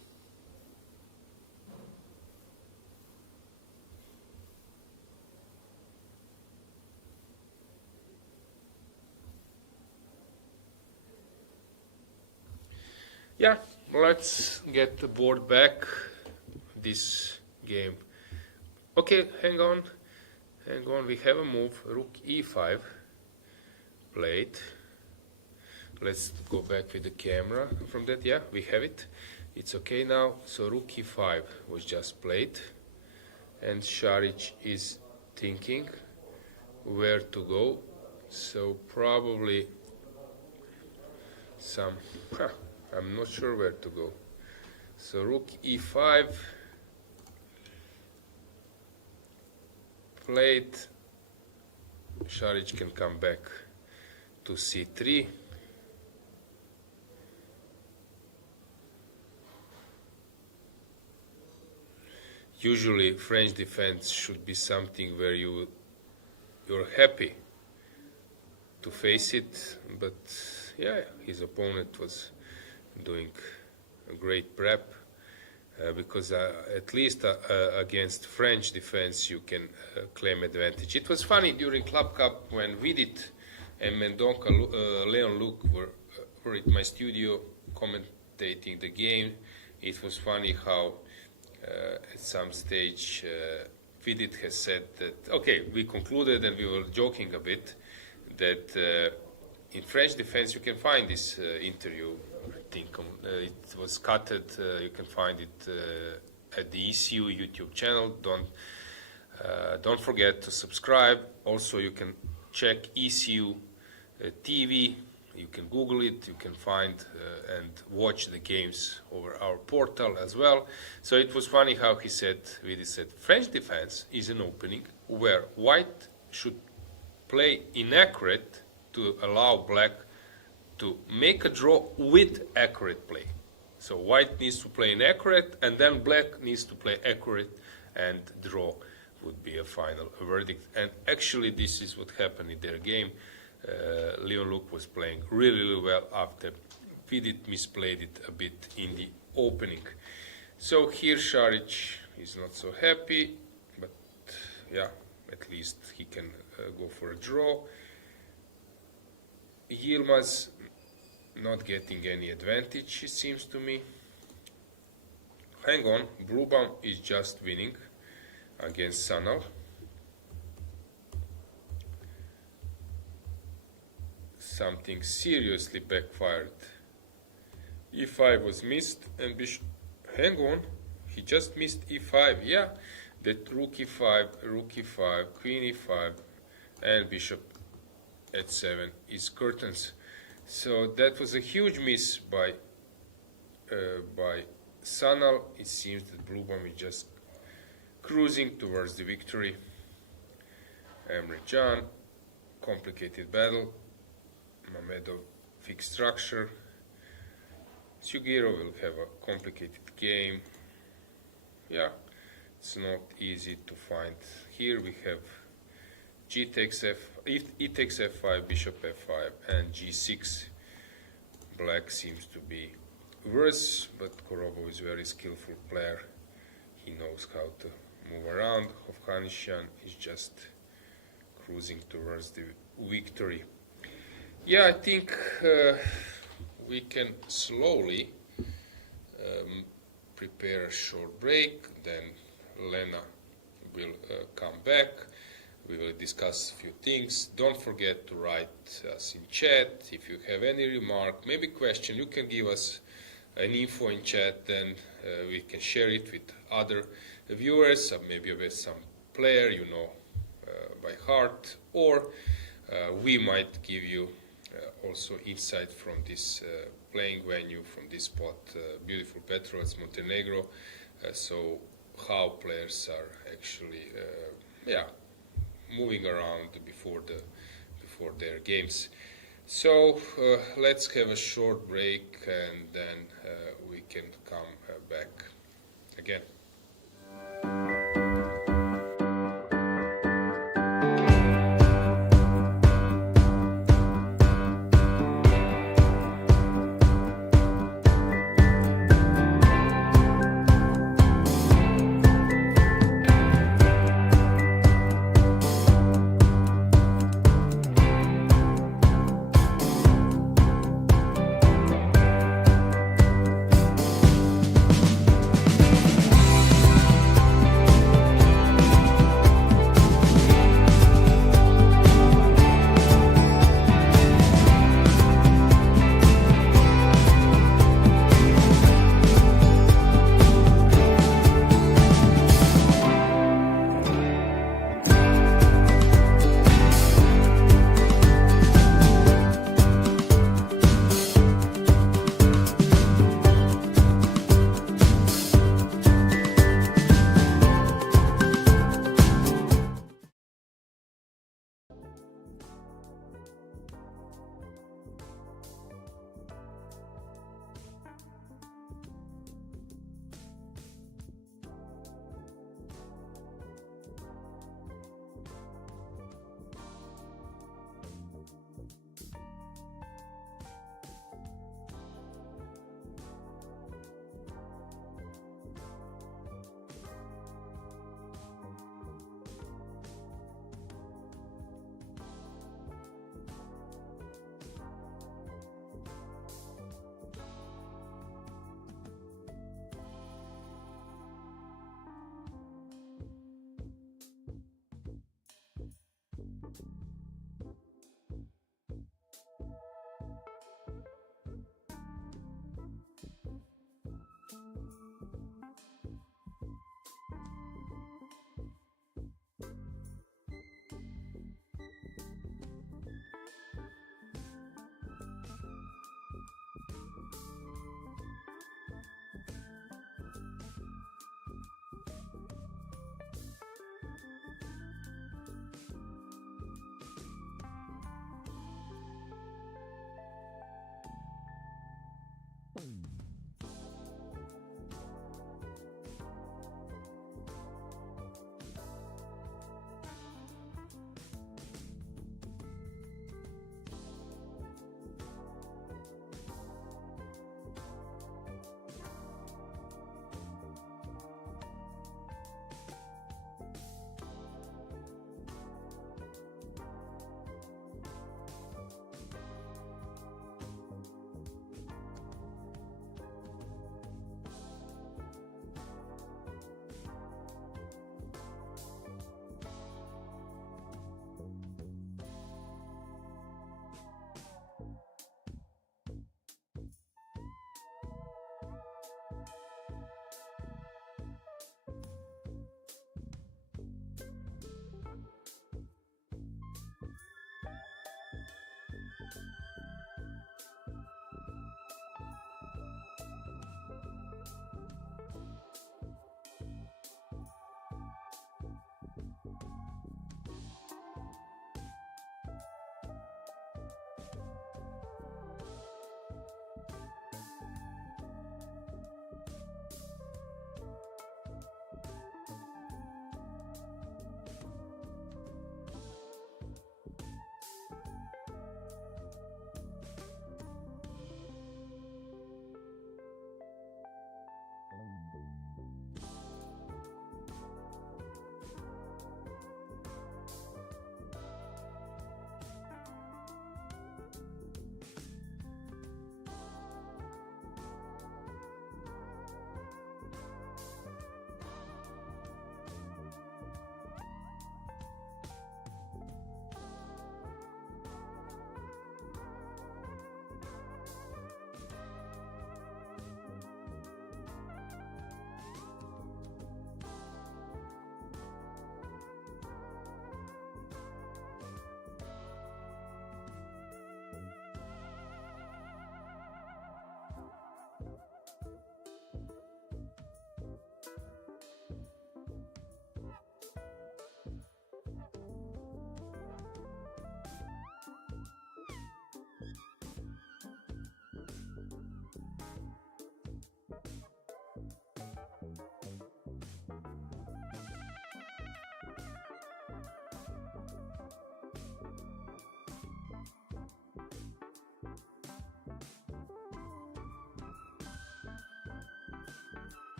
Yeah, let's get the board back. This game. Okay, hang on. We have a move. Rook e5 played. Let's go back with the camera from that. Yeah, we have it. It's okay now. So rook e5 was just played, and Šarić is thinking where to go. So probably I'm not sure where to go. So rook e5 played. Šarić can come back to c3. Usually French defense should be something where you're happy to face it, but yeah, his opponent was doing a great prep, because at least against French defense you can claim advantage. It was funny during Club Cup when Vidit and Mendonca, Leon Luke were at my studio commentating the game. It was funny how at some stage Vidit has said that, okay, we concluded and we were joking a bit that in French defense you can find this interview. I think it was cutted. You can find it at the ECU YouTube channel. Don't forget to subscribe. Also, you can check ECU TV. You can Google it. You can find and watch the games over our portal as well. So it was funny how he said, French defense is an opening where white should play inaccurate to allow black to make a draw with accurate play. So white needs to play inaccurate, and then black needs to play accurate, and draw would be a final verdict. And actually this is what happened in their game. Leon Luke was playing really, really well after Vidit misplayed it a bit in the opening. So here Šarić is not so happy, but yeah, at least he can go for a draw. Yilmaz not getting any advantage, it seems to me. hang on, Bluebam is just winning against Sanal. Something seriously backfired. E5 was missed and bishop. Hang on, he just missed E5. Yeah, that rook E5, queen E5, and bishop H7 is curtains. So that was a huge miss by Sanal. It seems that Bluebam is just cruising towards the victory. Emre Can, complicated battle. Mamedov, fixed structure. Sugiro will have a complicated game. Yeah, it's not easy to find. Here we have G takes F, E takes F5, bishop F5, and G6. Black seems to be worse, but Korobov is a very skillful player. He knows how to move around. Hovhannisyan is just cruising towards the victory. Yeah, I think we can slowly prepare a short break, then Lena will come back. We will discuss a few things. Don't forget to write us in chat. If you have any remark, maybe question, you can give us an info in chat, then we can share it with other viewers, maybe with some player you know by heart, or we might give you also insight from this playing venue, from this spot, beautiful Petrovac, Montenegro, so how players are actually moving around before their games. So let's have a short break and then we can come back again.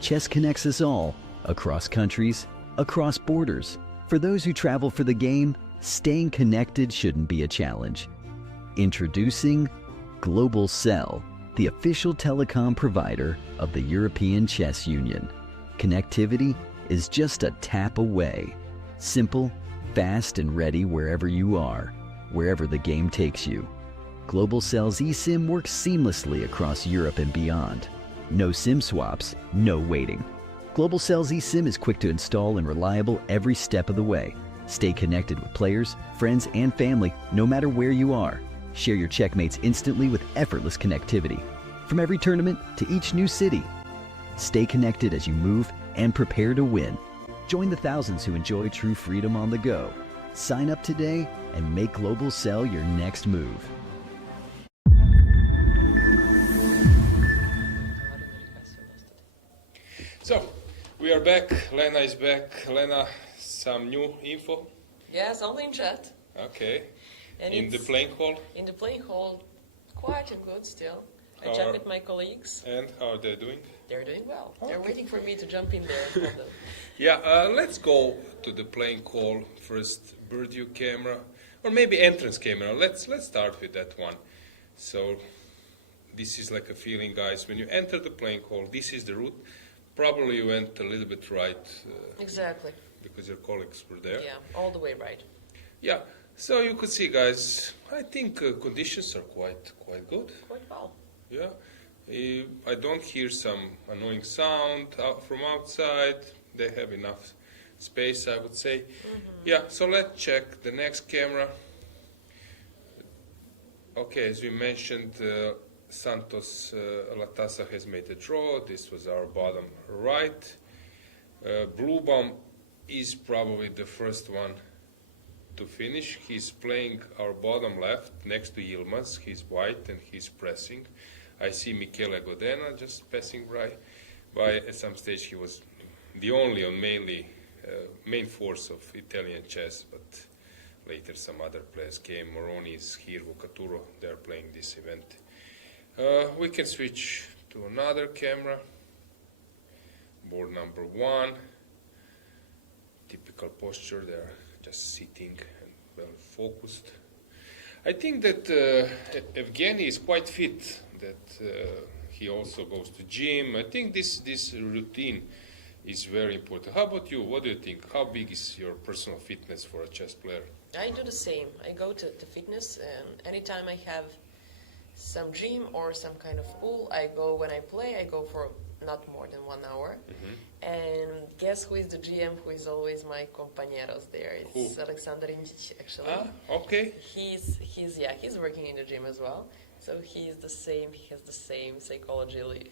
Chess connects us all, across countries, across borders. For those who travel for the game, staying connected shouldn't be a challenge. Introducing Global Cell, the official telecom provider of the European Chess Union. Connectivity is just a tap away. Simple, fast, and ready wherever you are, wherever the game takes you. Global Cell's eSIM works seamlessly across Europe and beyond. No SIM swaps, no waiting. Global Cell's eSIM is quick to install and reliable every step of the way. Stay connected with players, friends, and family no matter where you are. Share your checkmates instantly with effortless connectivity. From every tournament to each new city. Stay connected as you move and prepare to win. Join the thousands who enjoy true freedom on the go. Sign up today and make Global Cell your next move. So, we are back. Lena is back. Lena, some new info? Yes, only in chat. Okay. And in the it's- playing hall? In the playing hall, quite good still. I chat with my colleagues. And how are they doing? They're doing well. They're waiting for me to jump in there. And help them. Yeah, let's go to the playing hall first. Bird view camera, or maybe entrance camera. Let's start with that one. So this is like a feeling, guys. When you enter the playing hall, this is the route. Probably you went a little bit right. Exactly. Because your colleagues were there. Yeah, all the way right. Yeah. So you could see, guys. I think conditions are quite good. Quite well. Yeah. I don't hear some annoying sound from outside. They have enough space, I would say. Yeah, so let's check the next camera. Okay, as we mentioned, Santos Latassa has made a draw. This was our bottom right. Bluebaum is probably the first one to finish. He's playing our bottom left next to Yilmaz. He's white and he's pressing. I see Michele Godena just passing by. At some stage he was the only and main force of Italian chess, but later some other players came. Moroni is here, Vocaturo, they are playing this event. We can switch to another camera. Board number 1. Typical posture, they're just sitting and well focused. I think that Evgeny is quite fit, that he also goes to gym. I think this routine is very important. How about you? What do you think? How big is your personal fitness for a chess player? I do the same. I go to fitness, and anytime I have some gym or some kind of pool, I go when I play, I go for not more than 1 hour. And guess who is the GM who is always my compañeros there? It's Alexander Indic, actually. Ah, okay. He's working in the gym as well. So he is the same. He has the same psychologically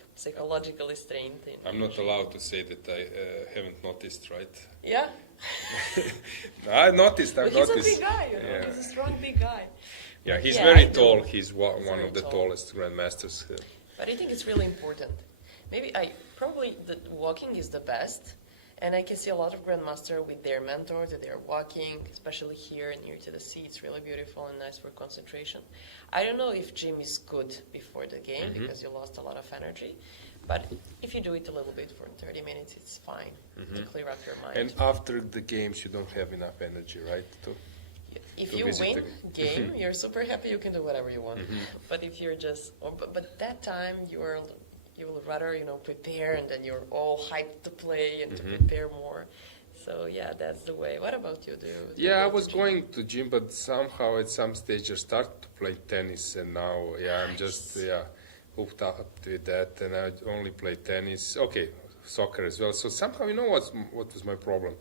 strained thing. I'm not allowed to say that I haven't noticed, right? Yeah. I noticed. But he's a big guy, you know. Yeah. He's a strong, big guy. Yeah, he's Yeah, very I do. tall. He's one Very of the tall. tallest grandmasters. But I think it's really important. Maybe probably the walking is the best, and I can see a lot of grandmasters with their mentors that they're walking, especially here near to the sea. It's really beautiful and nice for concentration. I don't know if gym is good before the game because you lost a lot of energy, but if you do it a little bit for 30 minutes, it's fine to clear up your mind. And after the games, you don't have enough energy, right? If to you visit win the game, you're super happy. You can do whatever you want. But if you're just, but that time you will rather prepare, and then you're all hyped to play and to prepare more. So yeah, that's the way. What about you? Yeah, I was going to gym, but somehow at some stage I started to play tennis, and now I'm just hooked up with that, and I only play tennis. Okay, soccer as well. So somehow, what was my problem?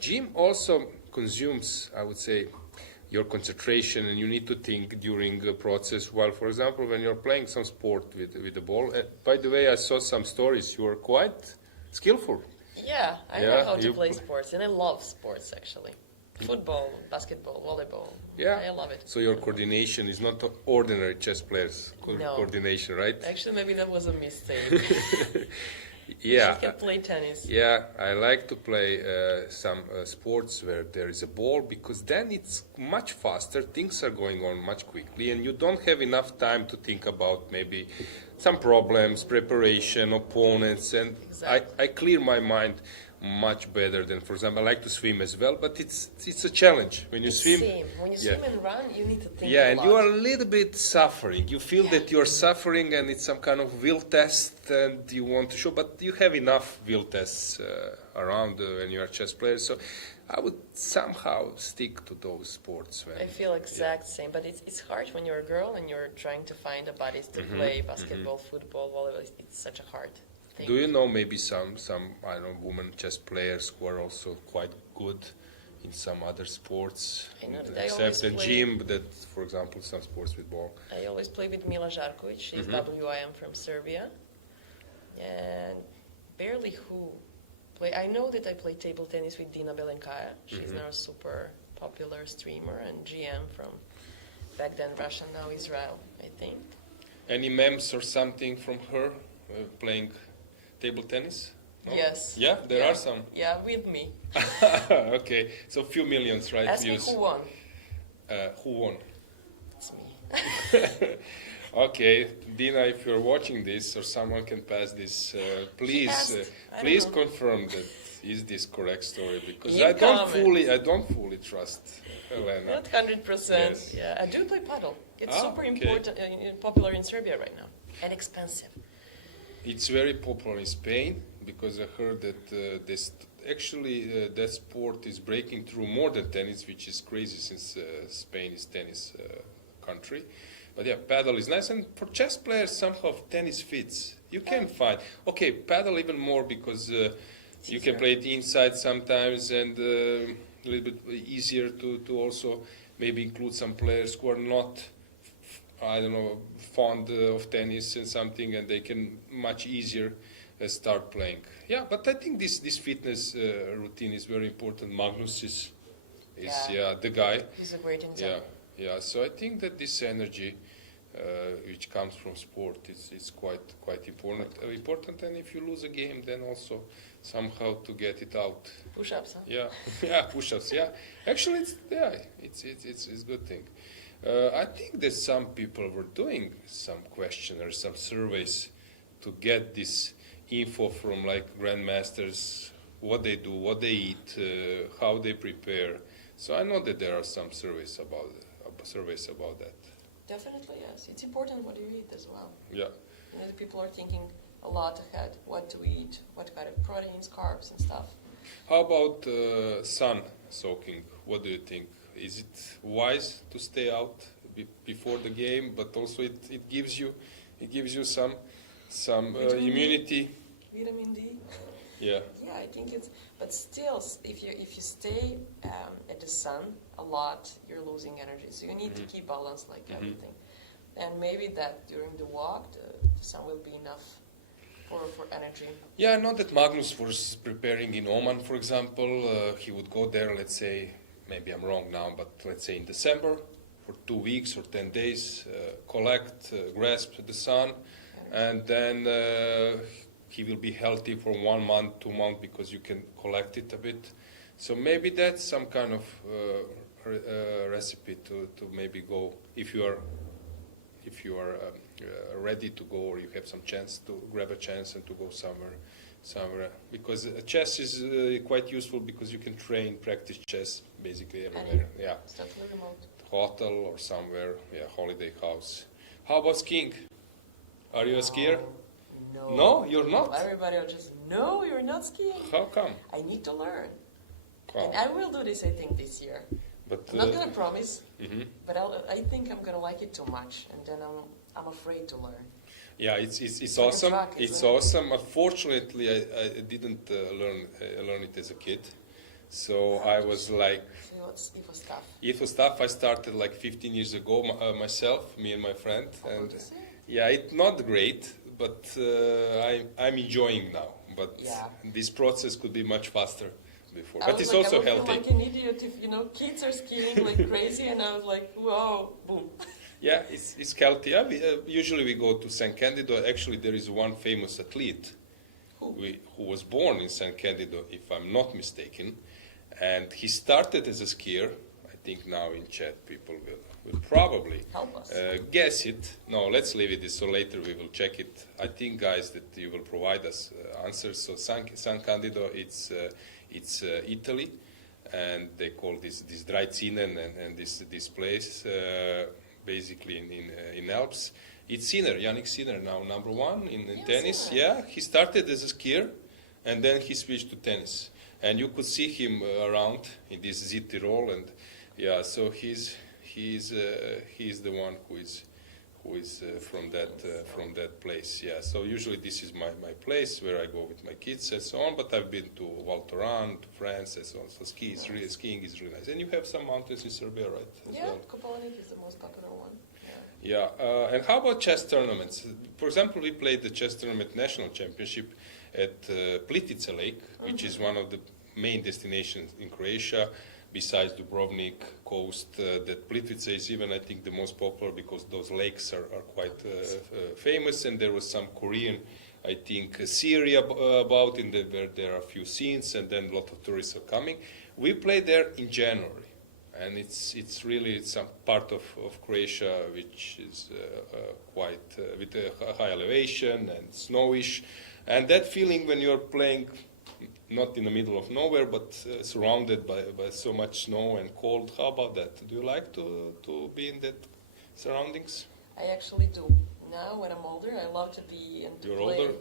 Gym also consumes, I would say, your concentration, and you need to think during the process. While, for example, when you're playing some sport with the ball, by the way, I saw some stories. You are quite skillful. Yeah, I know how to play sports, and I love sports actually. Football, basketball, volleyball. Yeah, I love it. So your coordination is not ordinary chess players' No. coordination, right? Actually, maybe that was a mistake. Yeah. You can play tennis. Yeah, I like to play some sports where there is a ball, because then it's much faster, things are going on much quickly, and you don't have enough time to think about maybe some problems, preparation, opponents, and Exactly. I clear my mind much better than, for example, I like to swim as well, but it's a challenge. When you It's swim, same. When you swim and run, you need to think yeah, a and lot. you are a little bit suffering. You feel that you're suffering, and it's some kind of will test, and you want to show, but you have enough will tests around when you are a chess player. So I would somehow stick to those sports. I feel exact same, but it's hard when you're a girl and you're trying to find a buddies to play basketball, football, volleyball. It's such a hard thing. Do you know maybe some I don't know, women chess players who are also quite good in some other sports, I know that I always except the play- gym? That, for example, some sports with ball. I always play with Mila Žarković. She's WIM from Serbia, and barely who play. I know that I play table tennis with Dina Belenkaya. She's now a super popular streamer and GM from back then Russia, now Israel, I think. Any memes or something from her playing table tennis? No? Yes. Yeah, there are some. Yeah, with me. Okay, so few millions, right? Ask me views. who won. Who won? It's me. Okay, Dina, if you're watching this or someone can pass this, please, asked. I please don't know. confirm that is this correct story, because You I don't comment. fully trust Helena. Not 100%. Yes. Yeah, I do play paddle. It's super okay. important, popular in Serbia right now, and expensive. It's very popular in Spain, because I heard that that sport is breaking through more than tennis, which is crazy since Spain is tennis country. But yeah, paddle is nice, and for chess players somehow tennis fits. You can find paddle even more, because you can play it inside sometimes, and a little bit easier to also maybe include some players who are not, I don't know, fond of tennis and something, and they can much easier start playing. Yeah, but I think this fitness routine is very important. Magnus is the guy. He's a great example. Yeah. So I think that this energy, which comes from sport, is quite important. And if you lose a game, then also somehow to get it out. Push-ups, huh? Yeah, push-ups. Yeah, actually, it's a good thing. I think that some people were doing some questionnaires, some surveys to get this info from like grandmasters, what they do, what they eat, how they prepare. So I know that there are some surveys about that. Definitely, yes. It's important what you eat as well. Yeah. The people are thinking a lot ahead, what to eat, what kind of proteins, carbs, and stuff. How about sun soaking? What do you think? Is it wise to stay out before the game, but also it gives you some immunity? Vitamin D. Yeah. Yeah, I think it's. But still, if you stay at the sun a lot, you're losing energy. So you need to keep balance, like everything. and maybe that during the walk, the sun will be enough for energy. Yeah, I know that Magnus was preparing in Oman, for example. He would go there, let's say, maybe I'm wrong now, but let's say in December for 2 weeks or 10 days, collect, grasp the sun, and then he will be healthy for 1 month, 2 months, because you can collect it a bit. So maybe that's some kind of recipe to maybe go if you are ready to go, or you have some chance to grab a chance and to go somewhere. Because chess is quite useful because you can train, practice chess basically everywhere. Yeah, It's totally remote. hotel or somewhere. Yeah, holiday house. How about skiing? Are you a skier? No. No, you're not. Everybody will just, no, you're not skiing. How come? I need to learn. Oh. And I will do this, I think, this year. But I'm not going to promise, mhm. but I think I'm going to like it too much, and then I'm afraid to learn. Yeah, it's like a awesome. track, It's isn't it? awesome. Unfortunately, I didn't learn it as a kid. So I was like, So it was tough. it was tough. I started like 15 years ago myself, me and my friend, and What is it? yeah, it's not great, but I'm enjoying now. But Yeah. this process could be much faster before. I But was it's like, also I would feel healthy. like an idiot if, kids are skiing like crazy, and I was like, whoa, boom. Yeah, it's healthy. Yeah, usually we go to San Candido. Actually, there is one famous athlete who was born in San Candido, if I'm not mistaken. And he started as a skier. I think now in chat people will probably Help us. guess it. No, let's leave it. So later we will check it. I think, guys, that you will provide us answers. So San Candido, it's Italy, and they call this Draizinen and this place basically in Alps. It's Sinner, Yannick Sinner, now number one in tennis. Sinner. Yeah, he started as a skier, and then he switched to tennis. And you could see him around in this Südtirol, and yeah, so he's the one who is from that place. Yeah, so usually this is my place where I go with my kids and so on. But I've been to Val Thorens, to France, and so on. So skiing is really nice. And you have some mountains in Serbia, right? As Yeah, well. Kopaonik is the most popular one. Yeah, and how about chess tournaments? For example, we played the chess tournament national championship at Plitvice Lake, which is one of the main destinations in Croatia, besides Dubrovnik coast. That Plitvice is even, I think, the most popular because those lakes are quite famous, and there was some Korean, I think, series about in where there are a few scenes, and then a lot of tourists are coming. We played there in January. And it's really some part of Croatia which is quite with a high elevation and snowish, and that feeling when you're playing not in the middle of nowhere but surrounded by so much snow and cold. How about that? Do you like to be in that surroundings? I actually do. Now when I'm older, I love to be and to You're play. older?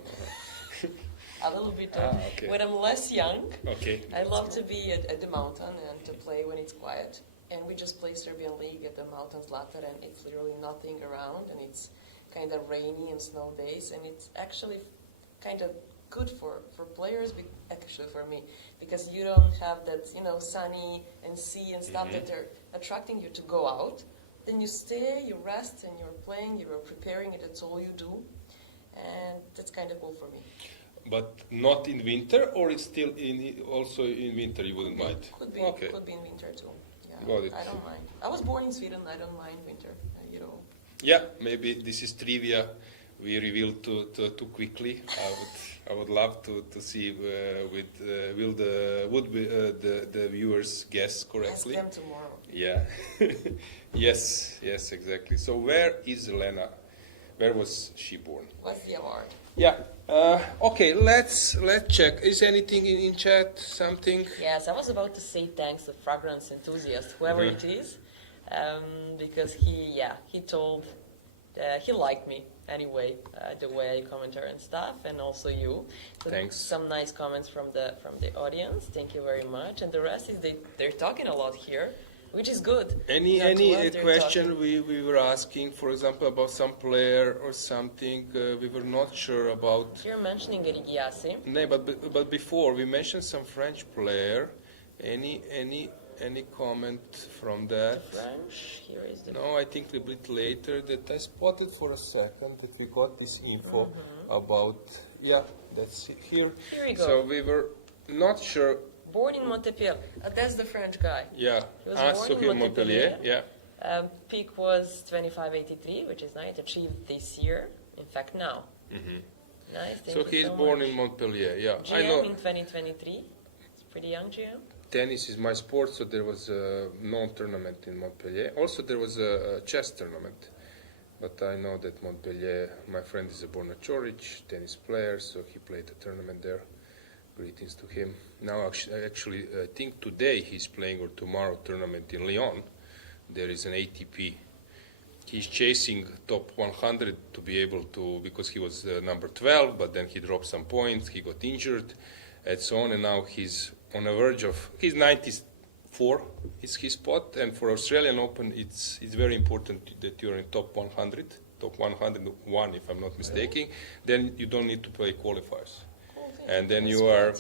A little bit. Okay. When I'm less young, Okay. I love to be at the mountain and to play when it's quiet. And we just play Serbian League at the mountains later, and it's literally nothing around, and it's kind of rainy and snow days, and it's actually kind of good for players, actually for me, because you don't have that, sunny and sea and stuff that are attracting you to go out. Then you stay, you rest, and you're playing, you're preparing it, that's all you do, and that's kind of cool for me. But not in winter, or it's still also in winter you wouldn't mind? Could be, Okay. could be in winter too. Yeah, Got it. I don't mind. I was born in Sweden, I don't mind winter, Yeah, maybe this is trivia we revealed too quickly. I would love to see will the viewers guess correctly. Ask them tomorrow. Yeah. yes, exactly. So where is Lena? Where was she born? What's the award? Yeah. Okay. Let's check. Is anything in chat? Something? Yes, I was about to say thanks to Fragrance Enthusiast, whoever Mhm. it is, because he told he liked me anyway, the way I commented and stuff, and also you. So Thanks. Some nice comments from the audience. Thank you very much. And the rest is they're talking a lot here, which is good. Any Not what they're question talking. we were asking, for example, about some player or something we were not sure about? You're mentioning Erigiasi. No, but before we mentioned some French player. Any Any comment from that? French. Here is the. No, I think a bit later that I spotted for a second that we got this info about, yeah, that's it here. Here we go. So we were not sure. Born in Montpellier. That's the French guy. Yeah. He was born so in here Montpellier. Montpellier. Yeah. Peak was 25.83, which is nice. Achieved this year. In fact, now. Nice. Thank So you he's so born much. in Montpellier. Yeah. GM I know. in 2023. It's pretty young GM. Tennis is my sport, so there was no tournament in Montpellier. Also, there was a chess tournament. But I know that Montpellier, my friend is a Borna Choric, tennis player, so he played a tournament there. Greetings to him. Now, actually, I think today he's playing, or tomorrow, tournament in Lyon. There is an ATP. He's chasing top 100 to be able to, because he was number 12, but then he dropped some points, he got injured, and so on, and now he's on the verge of, he's 94 is his spot, and for Australian Open, it's very important that you're in top 100, top 101 if I'm not mistaken, then you don't need to play qualifiers. And then you are,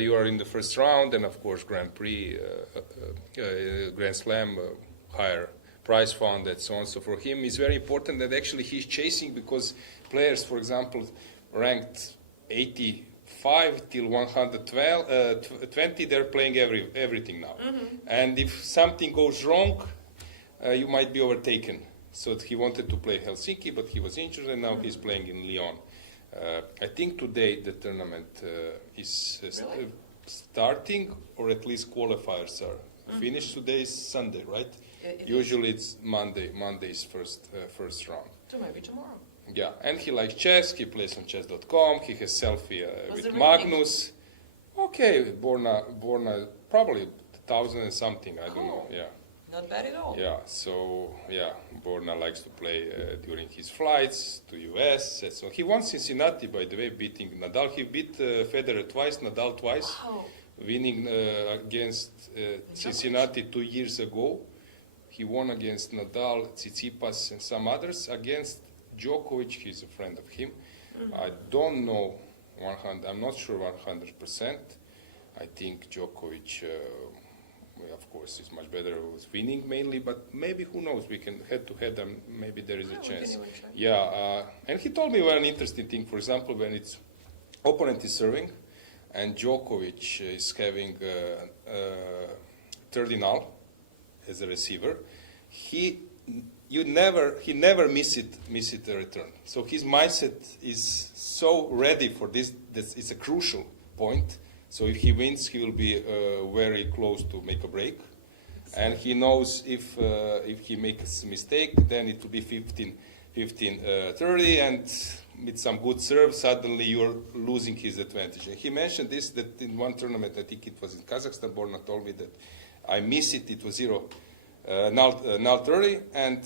you are in the first round, and of course Grand Prix, Grand Slam, higher prize fund, and so on. So for him, it's very important that actually he's chasing, because players, for example, ranked 85 till 120, they're playing everything now. And if something goes wrong, you might be overtaken. So he wanted to play Helsinki, but he was injured, and now he's playing in Lyon. I think today the tournament is starting, or at least qualifiers are finished. Today is Sunday, right? Usually it's Monday. Monday is first round. So maybe tomorrow. Yeah, and he likes chess. He plays on chess.com. He has selfie with Magnus. Okay, Borna, probably 1,000 and something. I don't know. Yeah. Not bad at all. Yeah, so yeah, Borna likes to play during his flights to US. So he won Cincinnati, by the way, beating Nadal. He beat Federer twice, Nadal twice, winning against Cincinnati 2 years ago. He won against Nadal, Tsitsipas, and some others. Against Djokovic, he's a friend of him. I don't know 100. I'm not sure 100%. I think Djokovic. Of course, it's much better with winning mainly, but maybe, who knows, we can head-to-head, and maybe there is a chance. Yeah, and he told me one interesting thing. For example, when its opponent is serving, and Djokovic is having third in all as a receiver, he never miss it a return. So his mindset is so ready for this that it's a crucial point. So if he wins, he will be very close to make a break. And he knows if he makes a mistake, then it will be 15-30, and with some good serve, suddenly you're losing his advantage. And he mentioned this, that in one tournament, I think it was in Kazakhstan, Borna told me that I missed it, it was 0-30, and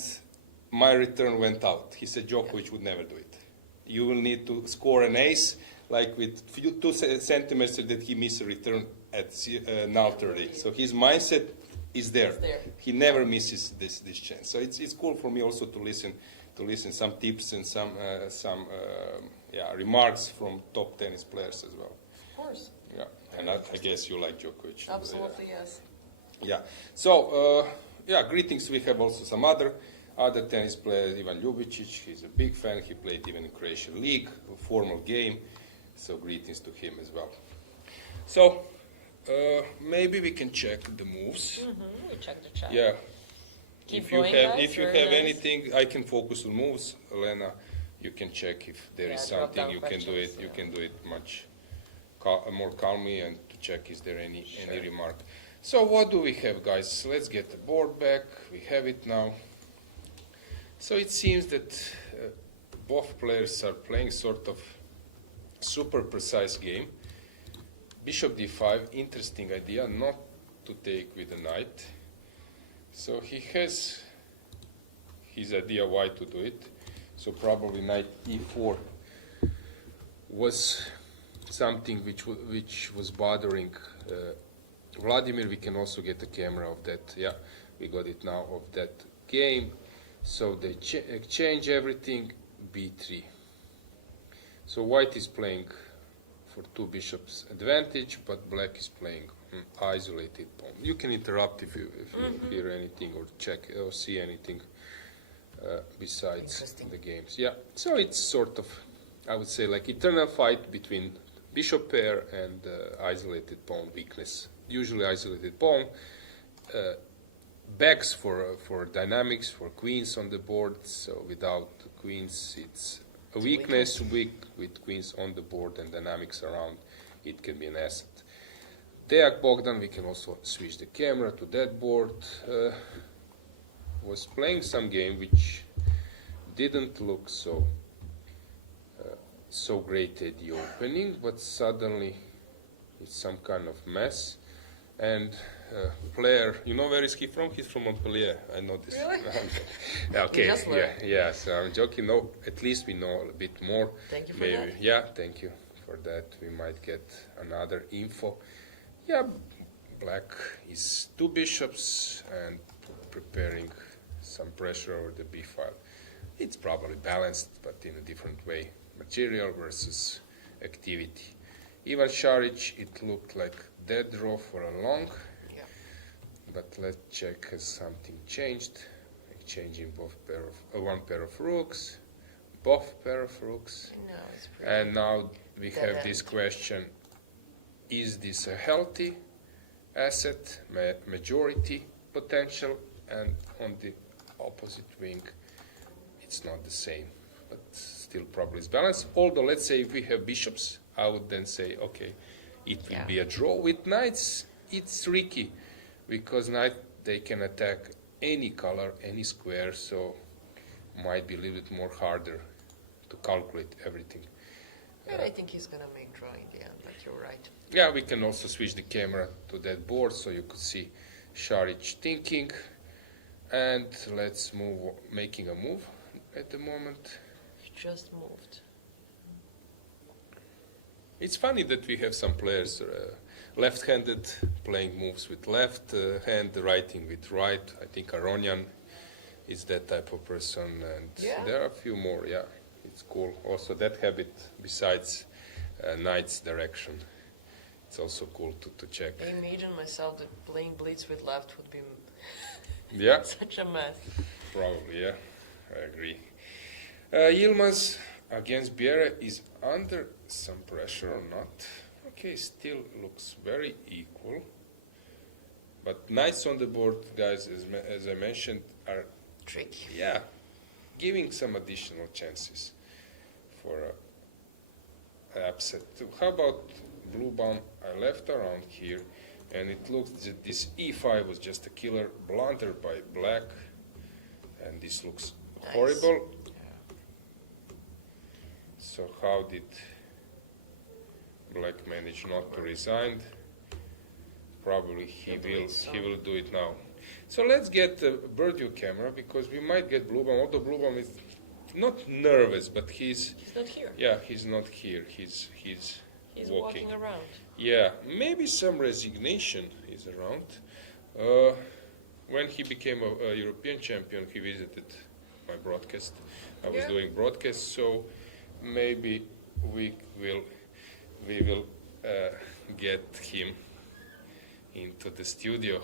my return went out. He said Djokovic would never do it. You will need to score an ace, like with 2 centimeters that he missed a return at 0-30. So his mindset is there. He never misses this chance. So it's cool for me also to listen some tips and some remarks from top tennis players as well. Of course. Yeah, and I guess you like Djokovic. Absolutely, yes. Yeah. So greetings. We have also some other tennis players. Ivan Ljubicic, he's a big fan. He played even in Croatian League, a formal game. So greetings to him as well. So maybe we can check the moves. We check the chat. Yeah. If you have nice. anything, I can focus on moves. Elena, you can check if there is something. You can do it. You can do it much more calmly, and to check is there any remark. So what do we have, guys? Let's get the board back. We have it now. So it seems that both players are playing sort of super precise game. Bishop d5, interesting idea, not to take with the knight. So he has his idea why to do it. So probably knight e4 was something which was bothering Vladimir. We can also get a camera of that. Yeah, we got it now of that game. So they exchange everything, b3. So white is playing for 2 bishops advantage, but black is playing isolated pawn. You can interrupt if you hear anything or check or see anything besides the games. Yeah, so it's sort of, I would say, like eternal fight between bishop pair and isolated pawn weakness. Usually isolated pawn begs for dynamics, for queens on the board. So without queens, it's a weakness. Weak with queens on the board and dynamics around, it can be an asset. Deak Bogdan, we can also switch the camera to that board. Was playing some game which didn't look so great at the opening, but suddenly it's some kind of mess. And player, you know where is he from? He's from Montpellier. I know this. Really? Okay, yeah. So I'm joking. No, at least we know a bit more. Thank you for Maybe. that. Yeah, thank you for that. We might get another info. Yeah, black is 2 bishops and preparing some pressure over the b file. It's probably balanced, but in a different way. Material versus activity. Ivan Šarić, it looked like dead draw for a long. Yeah. But let's check has something changed. Changing one pair of rooks, both pair of rooks. No, it's pretty. And now we Dead have this end. question: is this a healthy asset, majority potential? And on the opposite wing, it's not the same, but still probably is balanced. Although, let's say if we have bishops, I would then say, okay, it will be a draw. With knights, it's tricky, because knight, they can attack any color, any square, so might be a little bit more harder to calculate everything. And I think he's going to make draw in the end, but you're right. Yeah, we can also switch the camera to that board so you could see Šarić thinking. And let's move, making a move at the moment. He just moved. It's funny that we have some players left-handed playing moves with left hand, writing with right. I think Aronian is that type of person, and there are a few more. Yeah, it's cool. Also, that habit, besides knight's direction, it's also cool to check. I imagine myself that playing blitz with left would be such a mess. Probably, yeah, I agree. Yilmaz against Biere is under some pressure or not. Okay, still looks very equal. But knights on the board, guys, as I mentioned, are tricky. Yeah, giving some additional chances for an upset. How about blue bomb? I left around here, and it looks that this e5 was just a killer blunder by black, and this looks horrible. So how did black manage not to resign? Probably he will do it now. So let's get the bird view camera, because we might get blue bomb. Although blue bomb is not nervous, but he's not here. Yeah, he's not here. He's walking around. Yeah, maybe some resignation is around. When he became a European champion, he visited my broadcast. I was doing broadcast, so maybe we will get him into the studio.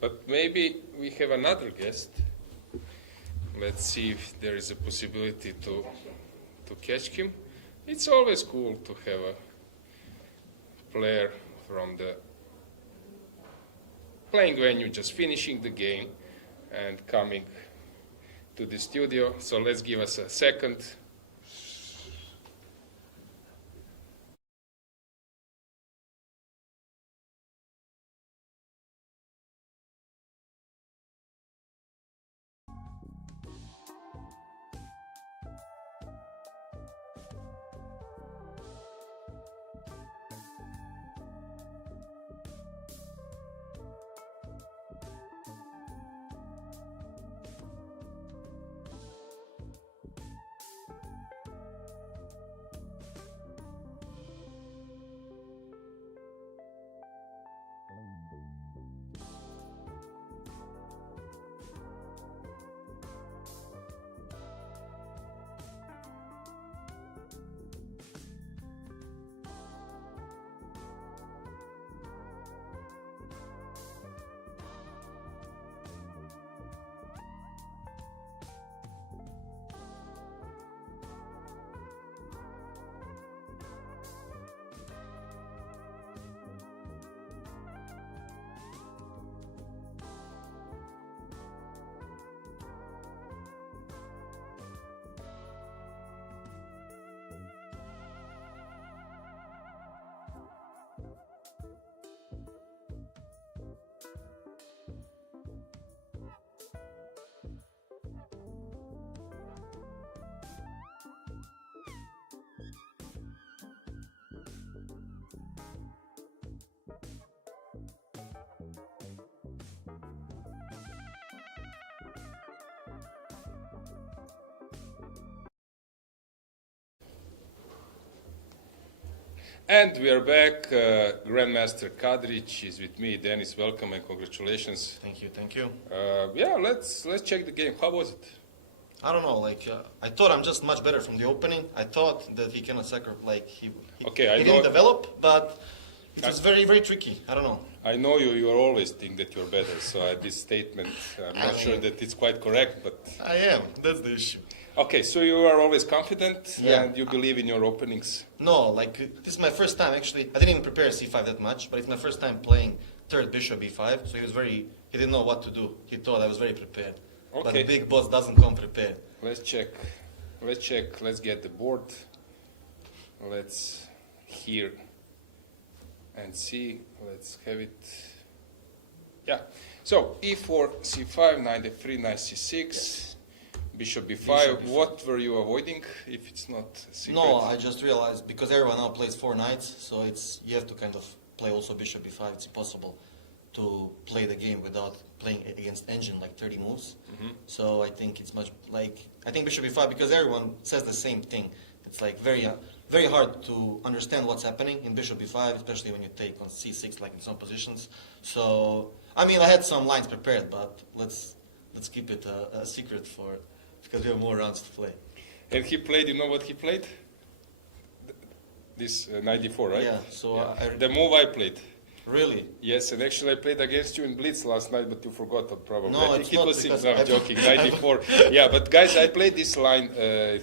But maybe we have another guest. Let's see if there is a possibility to catch him. It's always cool to have a player from the playing venue just finishing the game and coming to the studio. So let's give us a second. And we are back. Grandmaster Kadric is with me. Dennis, welcome and congratulations. Thank you, thank you. Yeah, let's check the game. How was it? I don't know, like, I thought I'm just much better from the opening. I thought that he cannot sacrifice, like, he didn't develop, but it was very, very tricky. I don't know. I know you always think that you're better, so this statement, I'm not sure that it's quite correct, but... I am, that's the issue. Okay, so you are always confident Yeah. and you believe in your openings? No, like, this is my first time, actually. I didn't even prepare c5 that much, but it's my first time playing third bishop b5, so he didn't know what to do. He thought I was very prepared. Okay. But the big boss doesn't come prepared. Let's check, let's get the board. Let's hear and see, let's have it. Yeah, so e4, c5, knight f3, knight c6, bishop b5. Bishop b5. What were you avoiding if it's not secret? No, I just realized, because everyone now plays 4 knights, so you have to kind of play also bishop b5. It's impossible to play the game without playing against engine like 30 moves. So I think it's much like, I think bishop b5, because everyone says the same thing. It's like very hard to understand what's happening in bishop b5, especially when you take on c6 like in some positions. So, I mean, I had some lines prepared, but let's keep it a secret because we have more rounds to play. And he played, you know what he played? This knight d4, right? Yeah, so the move I played. Really? Yes, and actually I played against you in Blitz last night, but you forgot it probably. No, I it's think it not was because I'm joking, 94. Yeah, but guys, I played this line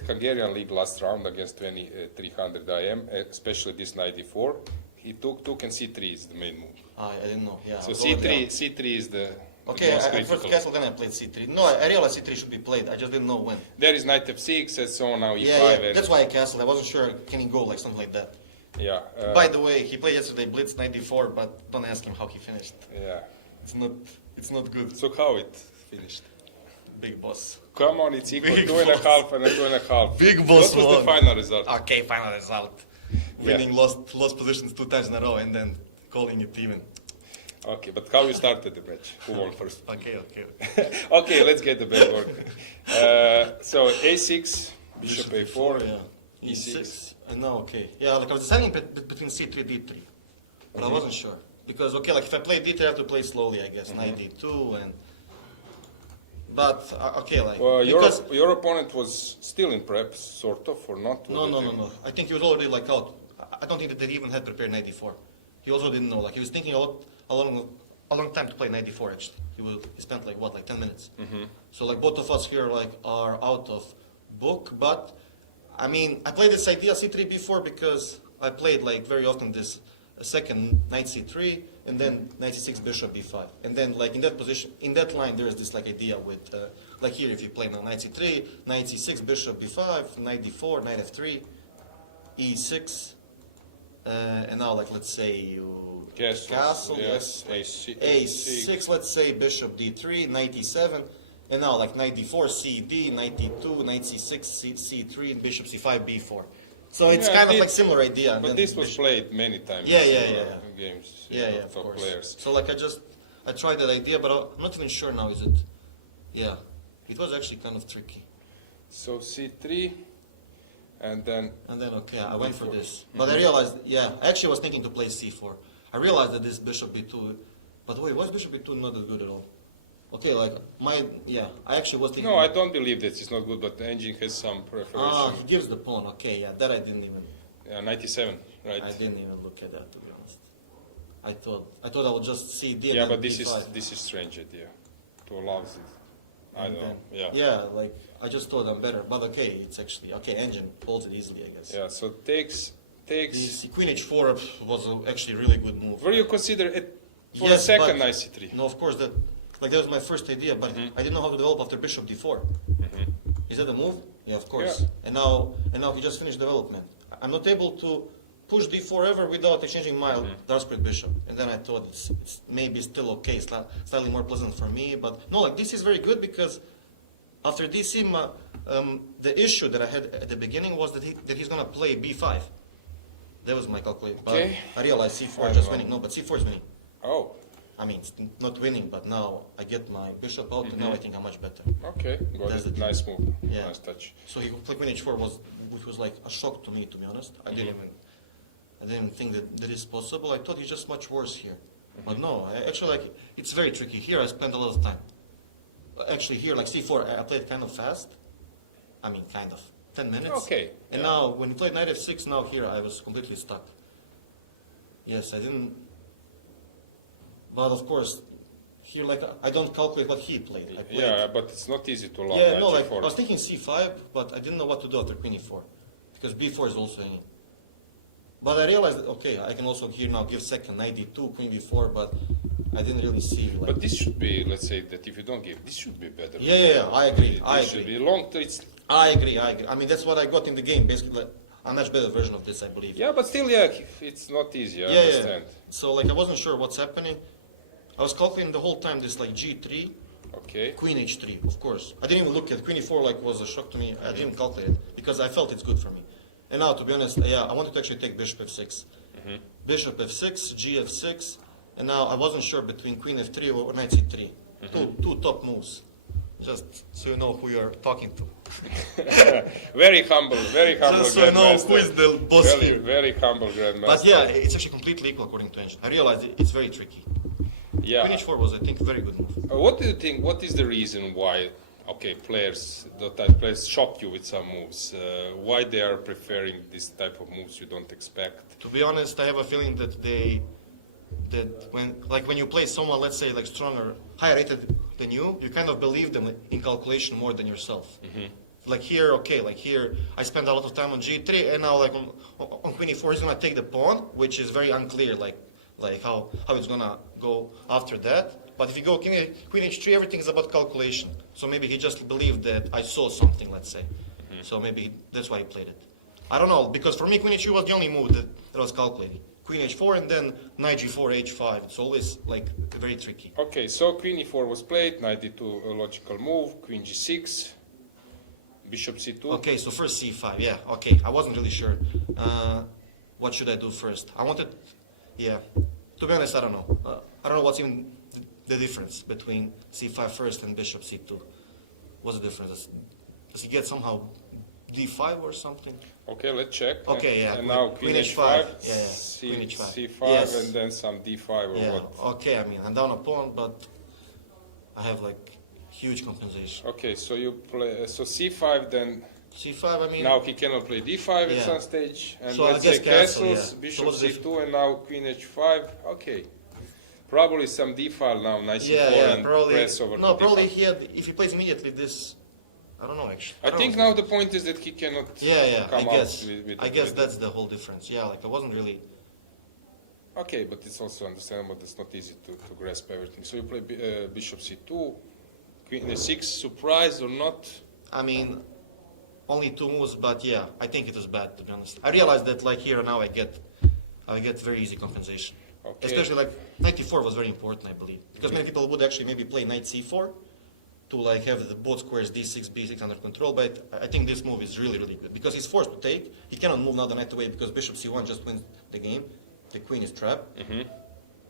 Hungarian League last round against 2300 IM, especially this 94. He took and c3 is the main move. I didn't know, yeah. So I'll go with c3 is the okay, most I critical. first castle, then I played c3. No, I realized c3 should be played, I just didn't know when. There is knight f6, and so on, now e5. Yeah, and that's why I castled. I wasn't sure, can he go like something like that? yeah. By the way, he played yesterday Blitz 94, but don't ask him how he finished. Yeah. It's not good. So how it finished? Big boss. Come on, it's equal, Big 2.5 boss. and a 2.5. Big boss What was the won. final result? Okay, final result. Winning lost positions 2 times in a row and then calling it even. Okay, but how you started the match? Who won first? Okay. Okay, let's get the bad work. So a6, bishop a4, yeah. e6. No, okay. Yeah, like I was deciding between c3, d3. But I wasn't sure. Because, okay, like if I play d3, I have to play slowly, I guess. Knight d2 and... But, okay, like... Well, because your opponent was still in prep, sort of, or not? No. I think he was already like out. I don't think that he even had prepared knight d4. He also didn't know. Like he was thinking a long time to play knight d4. Actually, he spent like 10 minutes. So like both of us here are out of book. But I mean, I played this idea c3 b4 because I played like very often this second knight c3 and then knight c6 bishop b5. And then like in that position, in that line, there is this like idea with like here if you play now knight c3, knight c6 bishop b5, knight d4, knight f3, e6. And now, like, let's say you castle, yes, a6, let's say bishop d3, knight e7, and now like knight d4, cd, knight d2, knight c6, c3, and bishop c5, b4. So it's kind of like similar idea. But this was played many times. Yeah. In games. Of course. Players. So like I tried that idea, but I'm not even sure now. Is it? Yeah, it was actually kind of tricky. So c3. And then okay, I went for this. But I realized, I actually was thinking to play c4. I realized that this bishop b2, but wait, why is bishop b2 not that good at all? Okay, like, I actually was thinking... No, I don't believe that it's not good, but the engine has some preference. He gives the pawn, okay, that I didn't even... Yeah, 97, right? I didn't even look at that, to be honest. I thought I would just see d. Yeah, but this is strange idea to allow it. I don't know. Yeah, like I just thought I'm better, but okay, it's actually okay. Engine holds it easily, I guess. Yeah, so takes. This queen h4 was actually a really good move. Were you consider it for yes, a second knight c3? No, of course that was my first idea, but I didn't know how to develop after bishop d4. Is that a move? Yeah, of course. Yeah. And now he just finished development. I'm not able to push d4 ever without exchanging my dark squared bishop. And then I thought it's maybe still okay, slightly more pleasant for me. But no, like this is very good because after this the issue that I had at the beginning was that he's going to play b5. That was my calculation. Okay. But I realized c4 just winning. No, but c4 is winning. Oh. I mean, it's not winning, but now I get my bishop out, and now I think I'm much better. Okay, got it. Nice move. Nice touch. So he played queen h4 which was like a shock to me, to be honest. I didn't even I didn't think that is possible. I thought he's just much worse here. But no, actually, like, it's very tricky. Here I spent a lot of time. Actually, here, like c4, I played kind of fast. I mean, kind of. 10 minutes. Okay. And now, when he played knight f6, now here I was completely stuck. Yes, I didn't. But of course, here, like, I don't calculate what he played. I played. Yeah, but it's not easy to learn. Yeah, no, like, I 94. was thinking c5, but I didn't know what to do after queen e4. Because b4 is also in. But I realized that, okay, I can also here now give second, knight d2, queen b4, but I didn't really see. Like, But this should be, let's say, that if you don't give, this should be better. yeah, I agree. This should be long. I agree. I mean, that's what I got in the game, basically. Like, a much better version of this, I believe. Yeah, but still, yeah, it's not easy. I understand. So, like, I wasn't sure what's happening. I was calculating the whole time this, like, g3, Okay. queen h3, of course. I didn't even look at queen e4, like, was a shock to me. I didn't calculate it because I felt it's good for me. And now, to be honest, yeah, I wanted to actually take bishop f6. Bishop f6, g f6, and now I wasn't sure between queen f3 or knight c3. Two top moves. Just so you know who you're talking to. Very humble Just so you know grandmaster. who is the boss here. Very humble grandmaster. But yeah, it's actually completely equal according to engine. I realized it's very tricky. Yeah. Queen h4 was, I think, a very good move. What do you think? What is the reason why? Okay, the type players shock you with some moves. Why they are preferring this type of moves you don't expect? To be honest, I have a feeling that when you play someone, let's say, like stronger, higher rated than you kind of believe them in calculation more than yourself. Like here, okay, like here, I spend a lot of time on g3, and now like on queen e4, he's gonna take the pawn, which is very unclear, like how it's gonna go after that. But if you go queen h3, everything is about calculation. So maybe he just believed that I saw something, let's say. So maybe that's why he played it. I don't know, because for me, queen h3 was the only move that was calculated. Queen h4 and then knight g4, h5. It's always like very tricky. Okay, so queen e4 was played, knight d2 a logical move, queen g6, bishop c2. Okay, so first c5, yeah, okay. I wasn't really sure. What should I do first? I wanted, yeah. To be honest, I don't know. I don't know what's even the difference between c5 first and bishop c2. What's the difference? Does he get somehow d5 or something? Okay, let's check. Okay, yeah. And now queen h5, Queen h5. c5, Yes. and then some d5 or Yeah, what? okay, I mean, I'm down a pawn, but I have like huge compensation. Okay, so you play, so c5 then, c5, I mean... now he cannot play d5 at Yeah. some stage, and So I let's say guess castle, castles, yeah. bishop So what's the c2, and now queen h5, okay. Probably some d-file now, knight c4 and probably. press over No, to probably d5. he had, if he plays immediately this, I don't know actually. I don't think know. now the point is that he cannot Yeah, come I guess. out with I guess that's the whole difference. Yeah, like I wasn't really... Okay, but it's also understandable it's not easy to grasp everything. So you play bishop c2, queen a6, surprised or not? I mean, only two moves, but yeah, I think it was bad, to be honest. I realized that like here now I get very easy compensation. Okay. Especially like knight e4 was very important, I believe. Because many people would actually maybe play knight c4 to like have the both squares d6, b6 under control, but I think this move is really, really good. Because he's forced to take, he cannot move now the knight away because bishop c1 just wins the game. The queen is trapped.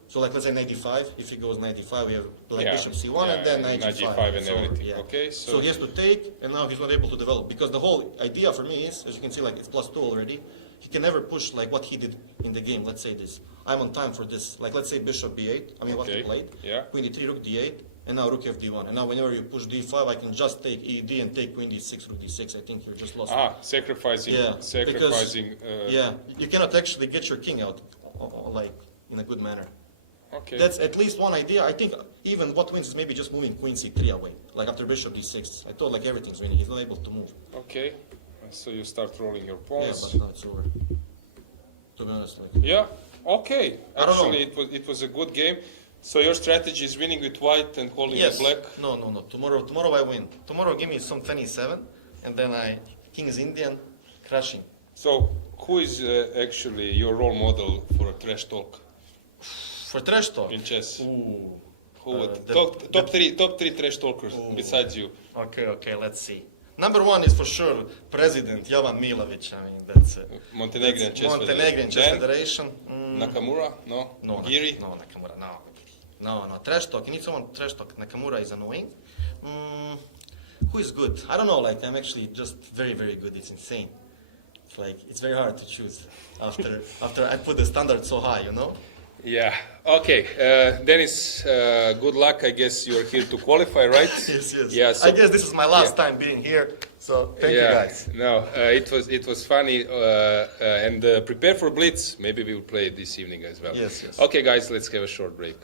So like let's say knight d5, if he goes knight d5, we have like bishop c1 and then knight g5. and So, everything. yeah. Okay, So he has to take, and now he's not able to develop. Because the whole idea for me is, as you can see, like it's +2 already. He can never push like what he did in the game. Let's say this. I'm on time for this. Like let's say bishop b8. I mean what he played. Yeah. Queen d3, rook d8, and now rook fd1. And now whenever you push d5, I can just take ed and take queen d6, rook d6. I think you're just lost. Sacrificing. Yeah, Sacrificing. Yeah, you cannot actually get your king out like in a good manner. Okay. That's at least one idea. I think even what wins is maybe just moving queen c3 away. Like after bishop d6. I thought like everything's winning. He's not able to move. Okay. So you start rolling your Yeah, pawns. but now it's over. To be honest, like. Yeah. Okay. I don't know. Actually, it was a good game. So your strategy is winning with white and holding Yes. the black. No. Tomorrow I win. Tomorrow give me some 27, and then king is Indian, crushing. So who is actually your role model for a trash talk For trash talk. in chess? Ooh. Who would top three trash talkers besides you? Okay, let's see. Number one is for sure President Jovan Milovic. I mean, that's Montenegrin chess Montenegrin Chess Then Federation. Nakamura? No. No, Giri? No, Nakamura, no. No, trash talk. You need someone trash talk. Nakamura is annoying. Who is good? I don't know, like, I'm actually just very, very good. It's insane. it's very hard to choose after I put the standard so high, you know. Yeah. Okay. Dennis, good luck. I guess you're here to qualify, right? Yes, yes. Yeah. So, I guess this is my last yeah. time being here, so thank you guys. No, it was funny, and prepare for Blitz. Maybe we will play it this evening as well. Yes, yes. Okay, guys, let's have a short break.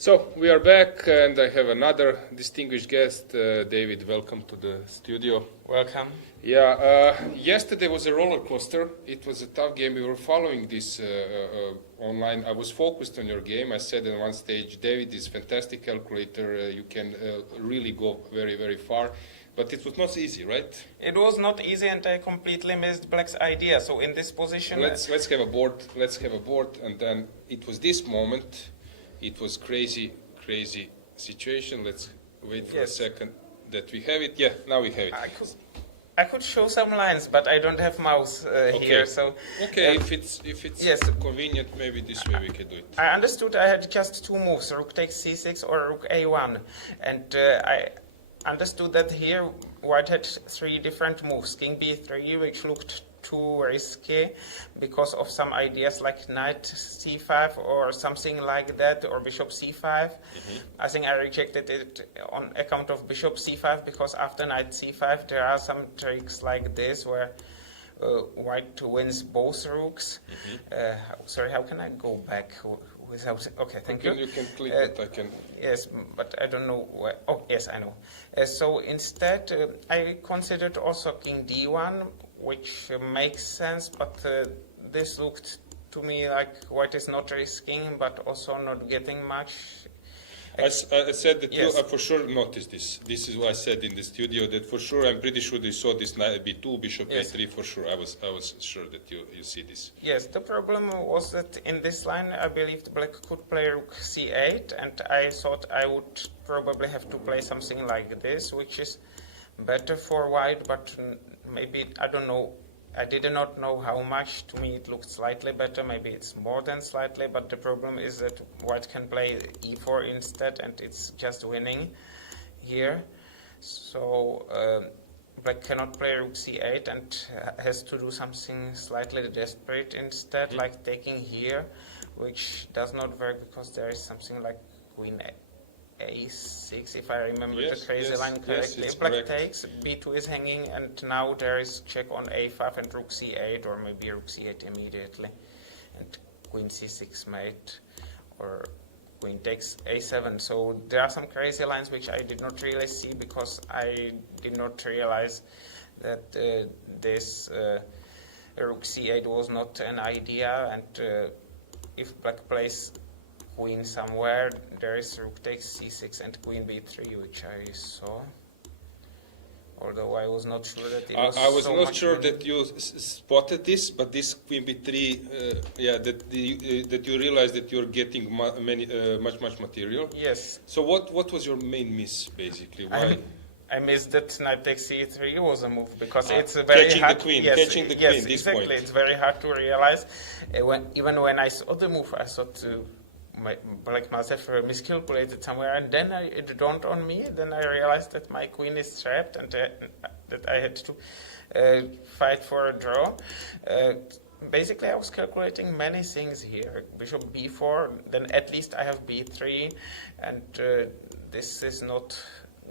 So we are back, and I have another distinguished guest. David, welcome to the studio. Welcome. Yeah, yesterday was a roller coaster. It was a tough game. We were following this online. I was focused on your game. I said at one stage, David is a fantastic calculator. You can really go very, very far. But it was not easy, right? It was not easy, and I completely missed Black's idea. So in this position, Let's have a board. Let's have a board, and then it was this moment. It was crazy situation. Let's wait for a second that we have it. Yeah, now we have it. I could show some lines, but I don't have mouse here. So okay, if it's yes. convenient, maybe this way we can do it. I understood I had just two moves: rook takes c6 or rook a1, and I understood that here white had three different moves: king b3, which looked too risky because of some ideas like knight c5 or something like that, or bishop c5. I think I rejected it on account of bishop c5 because after knight c5 there are some tricks like this where white wins both rooks. Sorry, how can I go back without... Okay, thank you. You can click it, I can... Yes, but I don't know where... Oh, yes, I know. So instead, I considered also king d1, which makes sense, but this looked to me like white is not risking, but also not getting much. I said that yes. You for sure noticed this. This is what I said in the studio, that for sure, I'm pretty sure they saw this knight b2, bishop yes. a3, for sure. I was sure that you see this. Yes, the problem was that in this line, I believed black could play rook c8, and I thought I would probably have to play something like this, which is better for white, but maybe, I don't know, I did not know how much. To me it looked slightly better, maybe it's more than slightly, but the problem is that white can play e4 instead, and it's just winning here. So black cannot play rook c8 and has to do something slightly desperate instead, like taking here, which does not work because there is something like queen a6, if I remember the crazy line correctly. If black takes, b2 is hanging, and now there is check on a5 and rook c8, or maybe rook c8 immediately, and queen c6 mate, or queen takes a7. So there are some crazy lines which I did not really see because I did not realize that this rook c8 was not an idea, and if black plays queen somewhere, there is rook takes c6 and queen b3, which I saw. Although I was not sure that it was I was so not much sure winning. that you spotted this, but this queen b3, that you realized that you're getting much material. Yes. So what was your main miss, basically? Why? I missed that knight takes c3 was a move because it's very catching hard. The queen, yes, catching the yes, queen. This exactly. point. It's very hard to realize. Even when I saw the move, I thought black must have miscalculated somewhere, and then it dawned on me. Then I realized that my queen is trapped, and that I had to fight for a draw. Basically, I was calculating many things here. Bishop b4, then at least I have b3, and this is not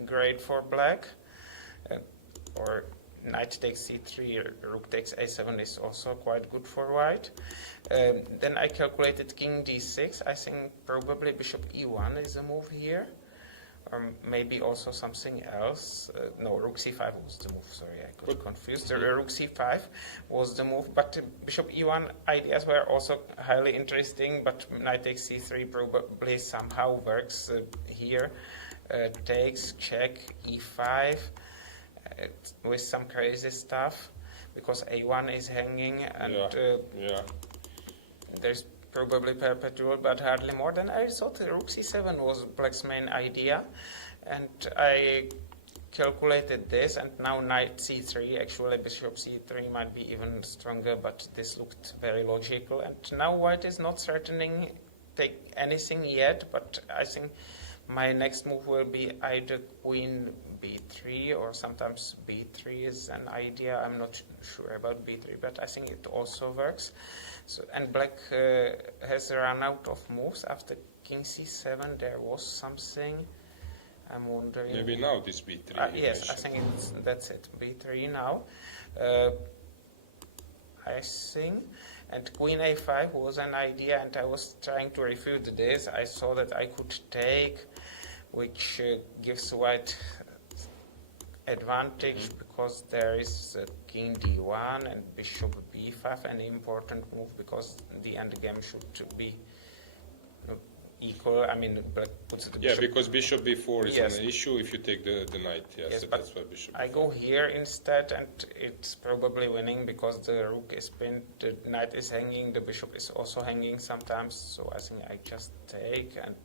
great for black. Or knight takes c3, rook takes a7 is also quite good for white. Then I calculated king d6. I think probably bishop e1 is a move here. Or maybe also something else. No, rook c5 was the move. Sorry, I got confused. The rook c5 was the move, but bishop e1 ideas were also highly interesting, but knight takes c3 probably somehow works here. Takes, check, e5. With some crazy stuff, because a1 is hanging, and there's probably perpetual, but hardly more. Then I thought rook c7 was black's main idea, and I calculated this, and now knight c3. Actually, bishop c3 might be even stronger, but this looked very logical. And now white is not threatening take anything yet, but I think my next move will be either queen b3 or sometimes b3 is an idea. I'm not sure about b3, but I think it also works. So, and black has run out of moves after king c7. There was something. I'm wondering. Maybe now this b3. Yes, I think that's it. b3 now. I think. And queen a5 was an idea, and I was trying to refute this. I saw that I could take, which gives white advantage because there is king d1 and bishop b5, an important move because the endgame should be equal. I mean, black puts the bishop. Yeah, because bishop b4 is Yes. an issue if you take the knight. Yes, Yes, so but that's why bishop I b4. go here instead, and it's probably winning because the rook is pinned, the knight is hanging, the bishop is also hanging sometimes. So I think I just take and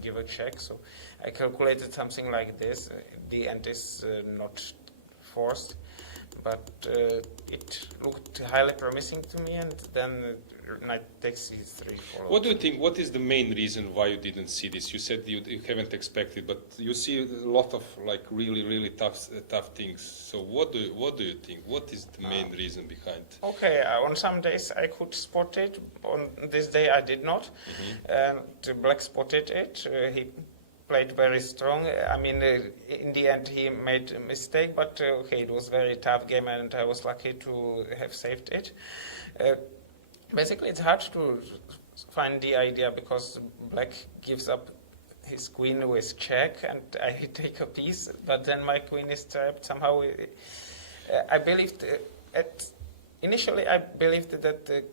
give a check. So I calculated something like this. The end is not forced, but it looked highly promising to me, and then knight takes c3 followed. What do you think? What is the main reason why you didn't see this? You said you haven't expected, but you see a lot of like really tough things. So what do you think? What is the main reason behind? Okay, on some days I could spot it. On this day I did not. Black spotted it. He played very strong. I mean, in the end he made a mistake, but okay, it was a very tough game, and I was lucky to have saved it. Basically, it's hard to find the idea because black gives up his queen with check, and I take a piece, but then my queen is trapped somehow. I believed initially I believed that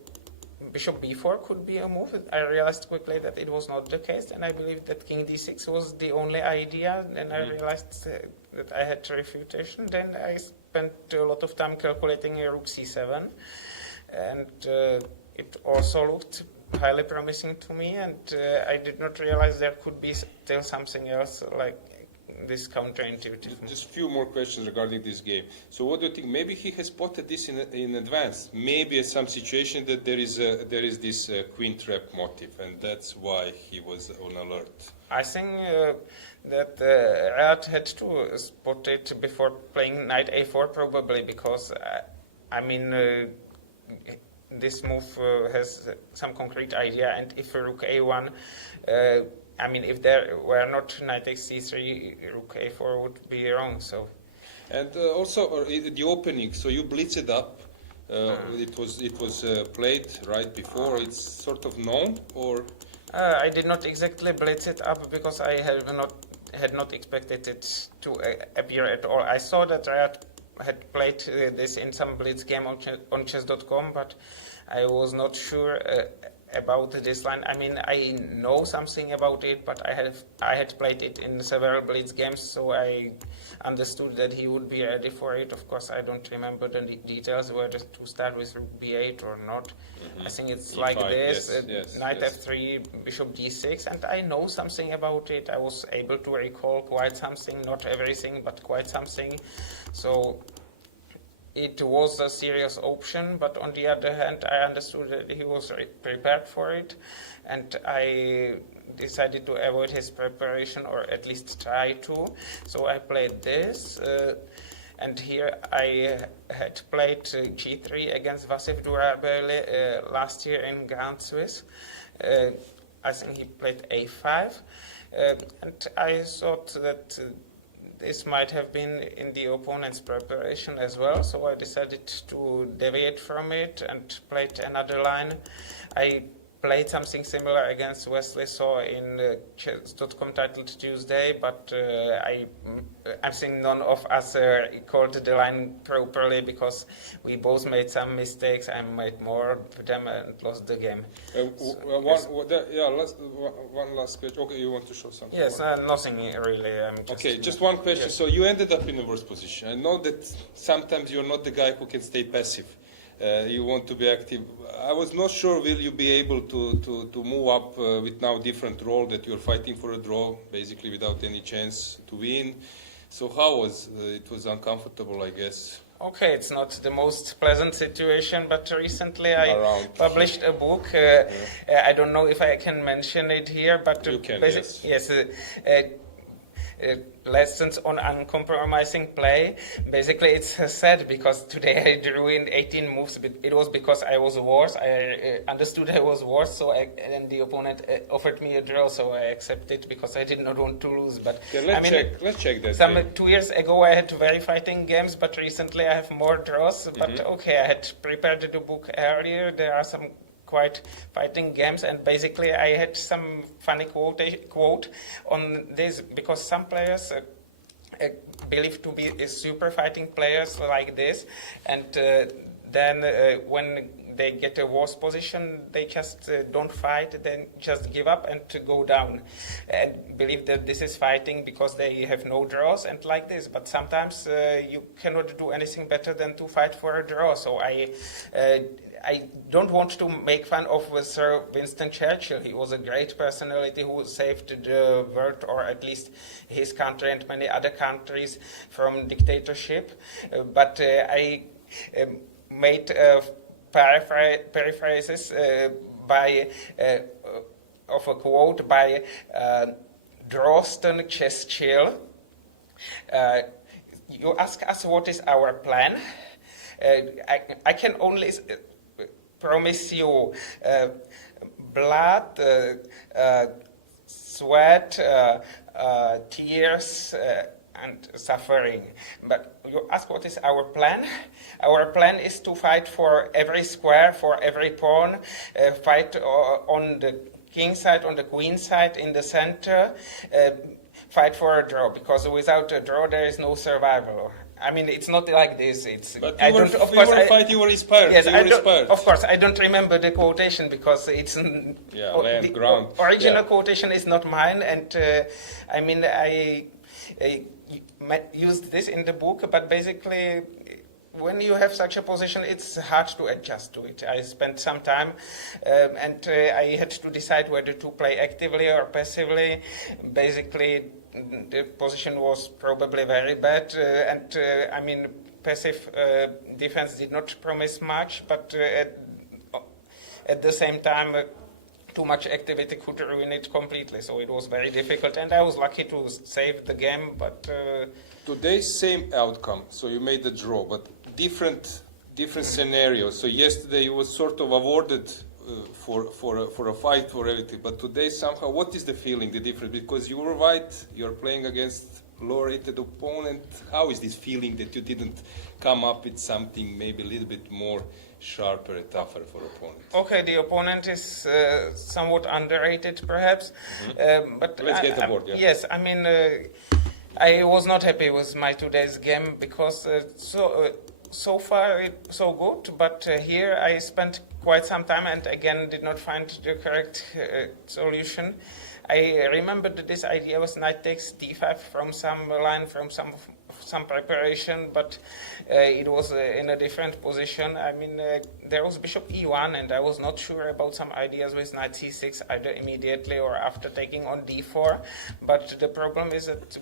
bishop b4 could be a move. I realized quickly that it was not the case, and I believed that king d6 was the only idea. Then I realized that I had refutation. Then I spent a lot of time calculating rook c7, and it also looked highly promising to me, and I did not realize there could be still something else like this counterintuitive. Just a few more questions regarding this game. So what do you think? Maybe he has spotted this in advance. Maybe at some situation that there is this queen trap motive, and that's why he was on alert. I think that Rad had to spot it before playing knight a4 probably, because I mean this move has some concrete idea, and if rook a1, I mean, if there were not knight takes c3, rook a4 would be wrong. So, and also the opening. So you blitz it up. It was played right before. It's sort of known, or I did not exactly blitz it up because I had not expected it to appear at all. I saw that Rad had played this in some blitz game on chess.com, but I was not sure about this line. I mean, I know something about it, but I had played it in several blitz games, so I understood that he would be ready for it. Of course, I don't remember the details whether to start with rook b8 or not. I think it's like this: knight f3, bishop d6, and I know something about it. I was able to recall quite something, not everything, but quite something. So it was a serious option, but on the other hand, I understood that he was prepared for it, and I decided to avoid his preparation, or at least try to. So I played this, and here I had played g3 against Vasif Durabeli last year in Grand Swiss. I think he played a5, and I thought that this might have been in the opponent's preparation as well, so I decided to deviate from it and played another line. I played something similar against Wesley Saw in chess.com titled Tuesday, but I think none of us called the line properly because we both made some mistakes. I made more of them and lost the game. One last question. Okay, you want to show something? Yes, nothing really. Just one question. Yes. So you ended up in the worst position. I know that sometimes you're not the guy who can stay passive. You want to be active. I was not sure will you be able to move up with now different role that you're fighting for a draw, basically without any chance to win. So how was it? Was uncomfortable, I guess. Okay, it's not the most pleasant situation, but recently I published a book. I don't know if I can mention it here, but you can, yes. lessons on uncompromising play. Basically, it's sad because today I drew in 18 moves, but it was because I was worse. I understood I was worse, and the opponent offered me a draw, so I accepted because I did not want to lose. But Okay, let's check that. 2 years ago I had very fighting games, but recently I have more draws. But okay, I had prepared the book earlier. There are some quite fighting games, and basically I had some funny quote on this, because some players believed to be super fighting players like this, and then when they get a worse position, they just don't fight, then just give up and go down and believe that this is fighting because they have no draws and like this. But sometimes you cannot do anything better than to fight for a draw. So I don't want to make fun of Sir Winston Churchill. He was a great personality who saved the world, or at least his country and many other countries, from dictatorship. But I made paraphrases of a quote by Drosten Churchill. You ask us what is our plan. I can only promise you blood, sweat, tears, and suffering. But you ask what is our plan? Our plan is to fight for every square, for every pawn, fight on the king side, on the queen side, in the center, fight for a draw, because without a draw there is no survival. I mean, it's not like this. But you were inspired. Yes, inspired. Of course, I don't remember the quotation because it's land, ground. Original quotation is not mine, and I mean, I used this in the book, but basically, when you have such a position, it's hard to adjust to it. I spent some time, and I had to decide whether to play actively or passively. Basically, the position was probably very bad, and I mean, passive defense did not promise much, but at the same time, too much activity could ruin it completely. So it was very difficult, and I was lucky to save the game. But today's same outcome. So you made the draw, but different scenarios. So yesterday you was sort of awarded for a fight for reality, but today somehow, what is the feeling, the difference? Because you were white, you're playing against low-rated opponent. How is this feeling that you didn't come up with something maybe a little bit more sharper and tougher for opponent? Okay, the opponent is somewhat underrated, perhaps. But let's get aboard. Yeah. Yes, I mean, I was not happy with my today's game because so far so good, but here I spent quite some time and again did not find the correct solution. I remembered this idea was knight takes d5 from some line, from some preparation, but it was in a different position. I mean, there was bishop e1, and I was not sure about some ideas with knight c6, either immediately or after taking on d4. But the problem is that,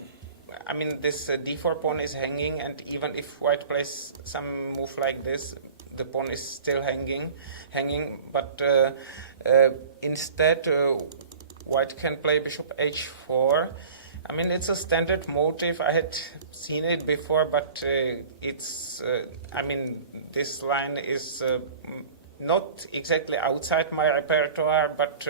I mean, this d4 pawn is hanging, and even if white plays some move like this, the pawn is still hanging. But instead, white can play bishop h4. I mean, it's a standard motive. I had seen it before, but it's, I mean, this line is not exactly outside my repertoire, but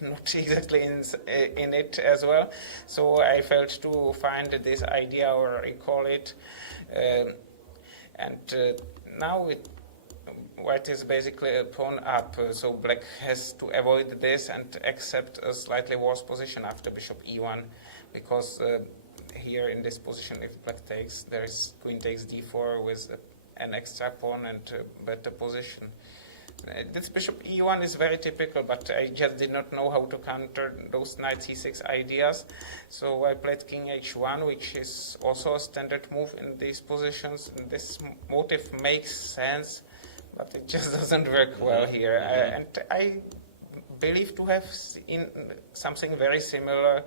not exactly in it as well. So I felt to find this idea or recall it. And now white is basically a pawn up, so black has to avoid this and accept a slightly worse position after bishop e1, because here in this position, if black takes, there is queen takes d4 with an extra pawn and a better position. This bishop e1 is very typical, but I just did not know how to counter those knight c6 ideas. So I played king h1, which is also a standard move in these positions. And this motive makes sense, but it just doesn't work well here. And I believe to have seen something very similar,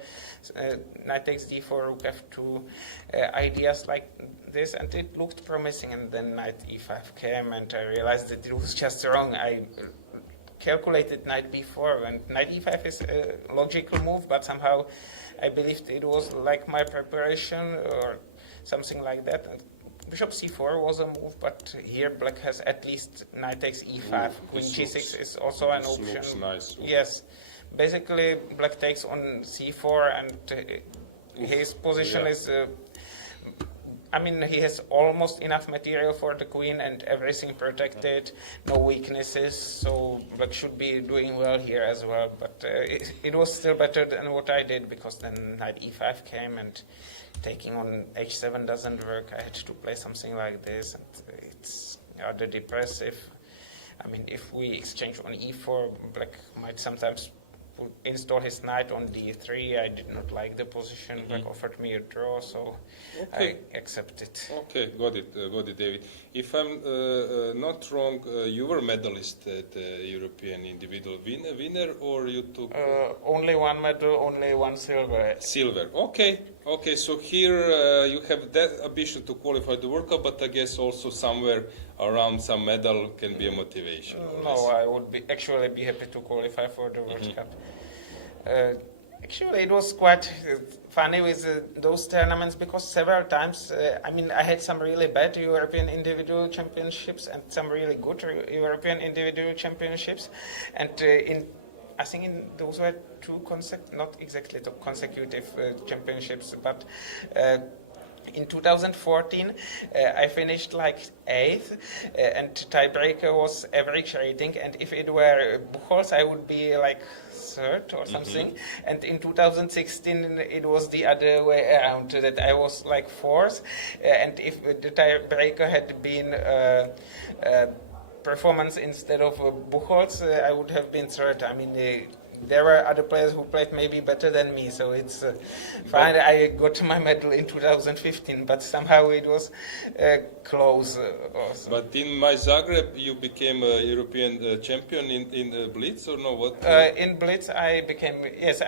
knight takes d4, rook f2, ideas like this, and it looked promising, and then knight e5 came, and I realized that it was just wrong. I calculated knight b4, and knight e5 is a logical move, but somehow I believed it was like my preparation or something like that. And bishop c4 was a move, but here black has at least knight takes e5. Queen g6 is also an option. Looks nice. Yes, basically black takes on c4, and his position is. I mean, he has almost enough material for the queen and everything protected, no weaknesses, so black should be doing well here as well. But it was still better than what I did, because then knight e5 came, and taking on h7 doesn't work. I had to play something like this, and it's rather depressive. I mean, if we exchange on e4, black might sometimes install his knight on d3. I did not like the position. Black offered me a draw, so I accepted. Okay, got it, David. If I'm not wrong, you were medalist at the European individual winner, or you took only one medal, only one silver. Silver. Okay. So here you have that ambition to qualify the World Cup, but I guess also somewhere around some medal can be a motivation. No, I would actually be happy to qualify for the World Cup. Actually, it was quite funny with those tournaments, because several times, I had some really bad European individual championships and some really good European individual championships, and I think those were not exactly two consecutive championships, but in 2014, I finished like 8th, and tiebreaker was average rating, and if it were Buchholz, I would be like 3rd or something, and in 2016 it was the other way around, that I was like 4th, and if the tiebreaker had been performance instead of Buchholz, I would have been 3rd. I mean, there were other players who played maybe better than me, so it's fine. I got my medal in 2015, but somehow it was close. Also. But in my Zagreb, you became a European champion in Blitz, or no? What? In Blitz, I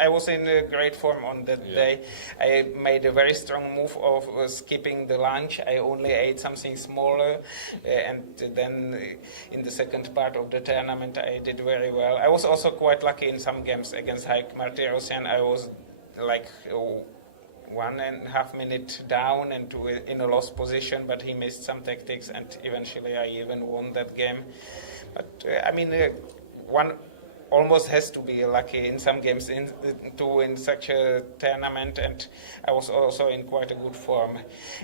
was in great form on that day. I made a very strong move of skipping the lunch. I only ate something smaller, and then in the second part of the tournament, I did very well. I was also quite lucky in some games against Haik Martirosyan. I was like 1.5 minutes down and in a lost position, but he missed some tactics, and eventually I even won that game. But one almost has to be lucky in some games to win such a tournament, and I was also in quite a good form,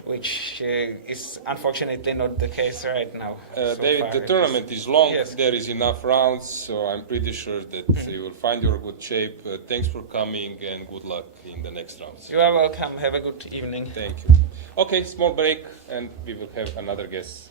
which is unfortunately not the case right now. David, the tournament is long, there is enough rounds, so I'm pretty sure that you will find your good shape. Thanks for coming, and good luck in the next rounds. You are welcome. Have a good evening. Thank you. Okay, small break, and we will have another guest.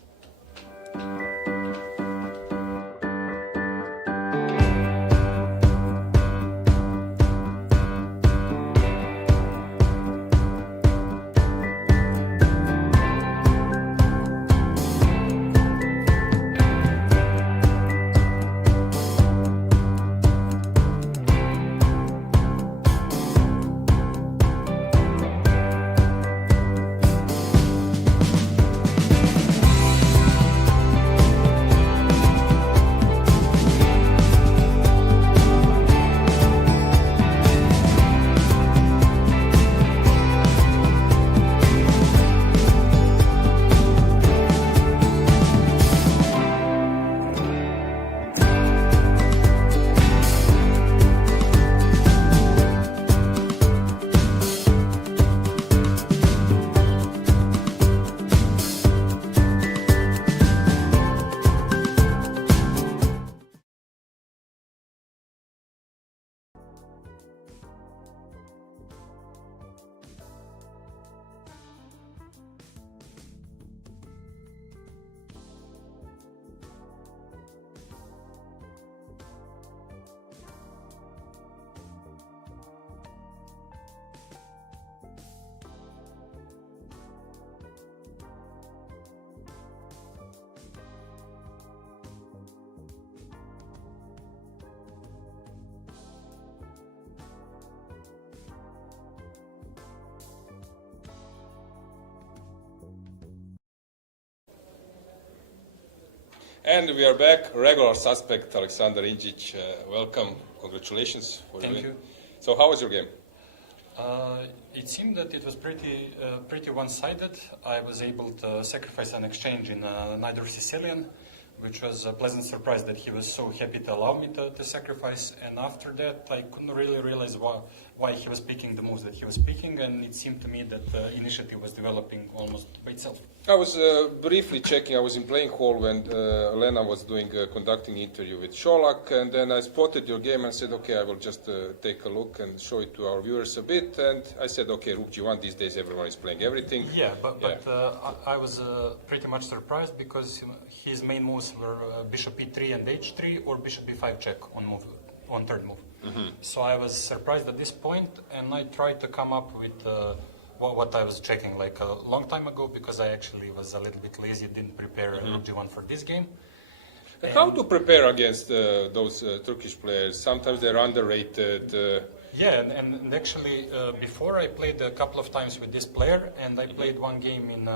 And we are back. Regular suspect, Alexander Injic. Welcome. Congratulations for Thank the win. you. So how was your game? It seemed that it was pretty one-sided. I was able to sacrifice an exchange in neither Sicilian, which was a pleasant surprise that he was so happy to allow me to sacrifice. And after that, I couldn't really realize why he was picking the moves that he was picking, and it seemed to me that the initiative was developing almost by itself. I was briefly checking. I was in playing hall when Elena was conducting interview with Solak, and then I spotted your game and said, okay, I will just take a look and show it to our viewers a bit. And I said, okay, Rook G1, these days everyone is playing everything. Yeah, but I was pretty much surprised because his main moves were bishop e3 and h3 or bishop b5 check on third move. So I was surprised at this point, and I tried to come up with what I was checking like a long time ago, because I actually was a little bit lazy, didn't prepare Rook G1 for this game. And how to prepare against those Turkish players? Sometimes they're underrated. Yeah, and actually before I played a couple of times with this player, and I played one game in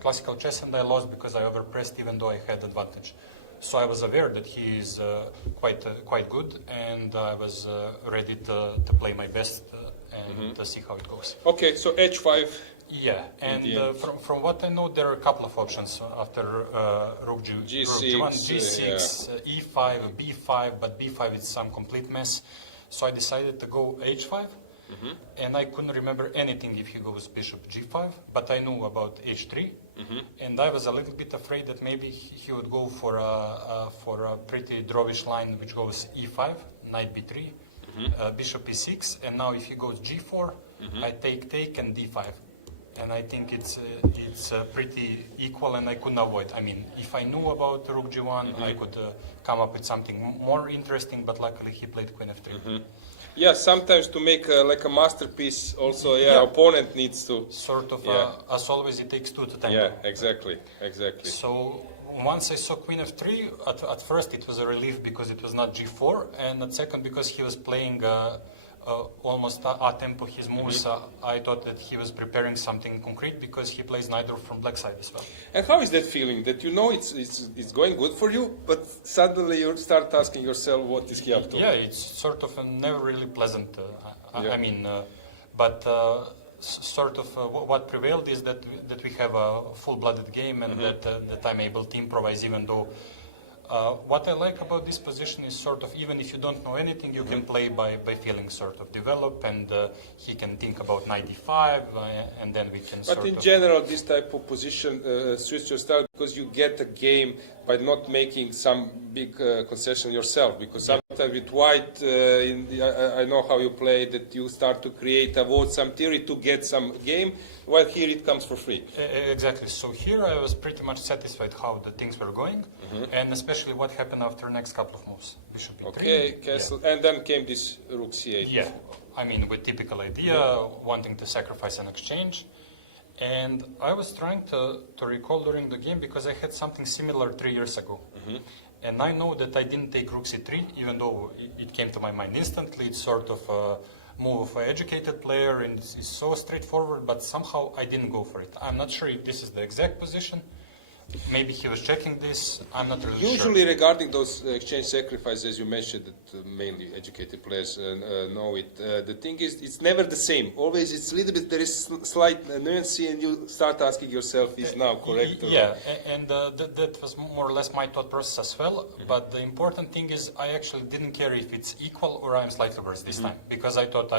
classical chess and I lost because I overpressed even though I had advantage. So I was aware that he is quite good, and I was ready to play my best and to see how it goes. Okay, so h5. Yeah, and from what I know, there are a couple of options after Rook G6, Rook G1, G6, E5, B5, but B5 is some complete mess. So I decided to go H5, and I couldn't remember anything if he goes Bishop G5, but I knew about H3, and I was a little bit afraid that maybe he would go for a pretty drawish line which goes E5, Knight B3, Bishop E6, and now if he goes G4, I take and D5. And I think it's pretty equal, and I couldn't avoid. I mean, if I knew about Rook G1, I could come up with something more interesting, but luckily he played Queen F3. Yeah, sometimes to make like a masterpiece also, opponent needs to... Sort of, as always, it takes two to tango. Yeah, exactly. So once I saw Queen F3, at first it was a relief because it was not G4, and at second because he was playing almost a tempo his moves. I thought that he was preparing something concrete because he plays neither from black side as well. And how is that feeling? That you know it's going good for you, but suddenly you start asking yourself, what is he up to? Yeah, it's sort of never really pleasant. I mean, but sort of what prevailed is that we have a full-blooded game, and that I'm able to improvise even though. What I like about this position is sort of, even if you don't know anything, you can play by feeling, sort of develop, and he can think about knight d5, and then we can But in general, this type of position suits your style because you get a game by not making some big concession yourself, because sometimes with white, I know how you play, that you start to create, avoid some theory to get some game, while here it comes for free. Exactly. So here I was pretty much satisfied how the things were going, and especially what happened after next couple of moves. Bishop e3. Okay, castle, and then came this rook c8. Yeah, I mean, with typical idea, wanting to sacrifice an exchange. And I was trying to recall during the game because I had something similar 3 years ago. And I know that I didn't take rook c3, even though it came to my mind instantly. It's sort of a move of an educated player, and it's so straightforward, but somehow I didn't go for it. I'm not sure if this is the exact position. Maybe he was checking this. I'm not really sure. Usually regarding those exchange sacrifices, you mentioned that mainly educated players know it. The thing is, it's never the same. Always it's a little bit, there is slight nuance, and you start asking yourself, is now correct? Yeah, and that was more or less my thought process as well. But the important thing is I actually didn't care if it's equal or I'm slightly worse this time, because I thought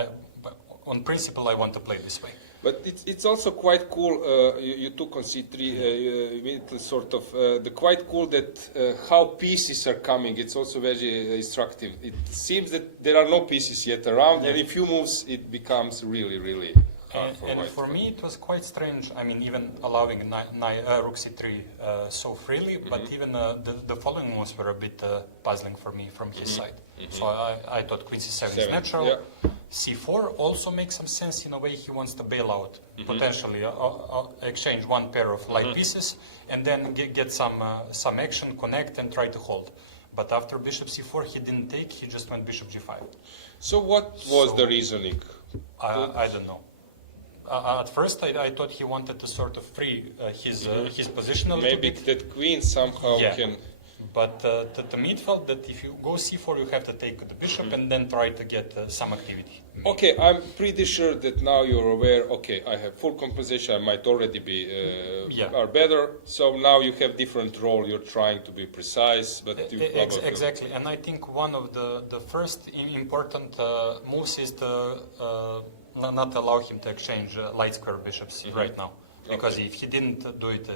on principle I want to play this way. But it's also quite cool, you took on c3, sort of, quite cool that how pieces are coming. It's also very instructive. It seems that there are no pieces yet around, and in few moves it becomes really, really hard for white. And for me it was quite strange, I mean, even allowing rook c3 so freely, but even the following moves were a bit puzzling for me from his side. So I thought queen c7 is natural. Yeah. c4 also makes some sense. In a way, he wants to bail out, potentially exchange one pair of light pieces, and then get some action, connect, and try to hold. But after bishop c4, he didn't take, he just went bishop g5. So what was the reasoning? I don't know. At first, I thought he wanted to sort of free his position a little bit. Maybe that queen somehow can... But the mid felt that if you go c4, you have to take the bishop and then try to get some activity. Okay, I'm pretty sure that now you're aware, okay, I have full compensation, I might already be are better, so now you have different role, you're trying to be precise, but you probably... Exactly, and I think one of the first important moves is to not allow him to exchange light square bishops right now, because if he didn't do it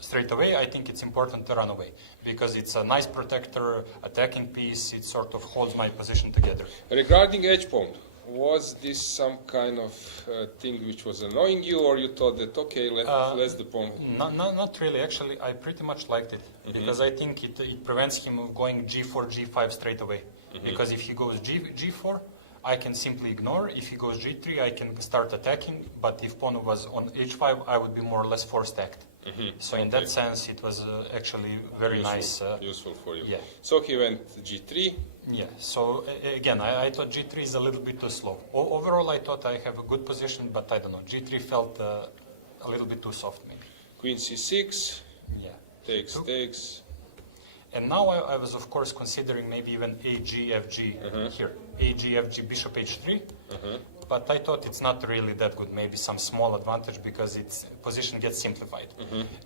straight away, I think it's important to run away, because it's a nice protector, attacking piece, it sort of holds my position together. Regarding edge pawn, was this some kind of thing which was annoying you, or you thought that, okay, let's the pawn? Not really, actually, I pretty much liked it, because I think it prevents him of going g4, g5 straight away, because if he goes g4, I can simply ignore. If he goes g3, I can start attacking, but if pawn was on h5, I would be more or less force-stacked. So in that sense, it was actually very nice. Useful for you. Yeah. So he went g3. Yeah, so again, I thought g3 is a little bit too slow. Overall, I thought I have a good position, but I don't know. g3 felt a little bit too soft, maybe. Queen c6. Yeah. Takes. And now I was, of course, considering maybe even AG-FG here. AG-FG, bishop h3. But I thought it's not really that good. Maybe some small advantage because its position gets simplified.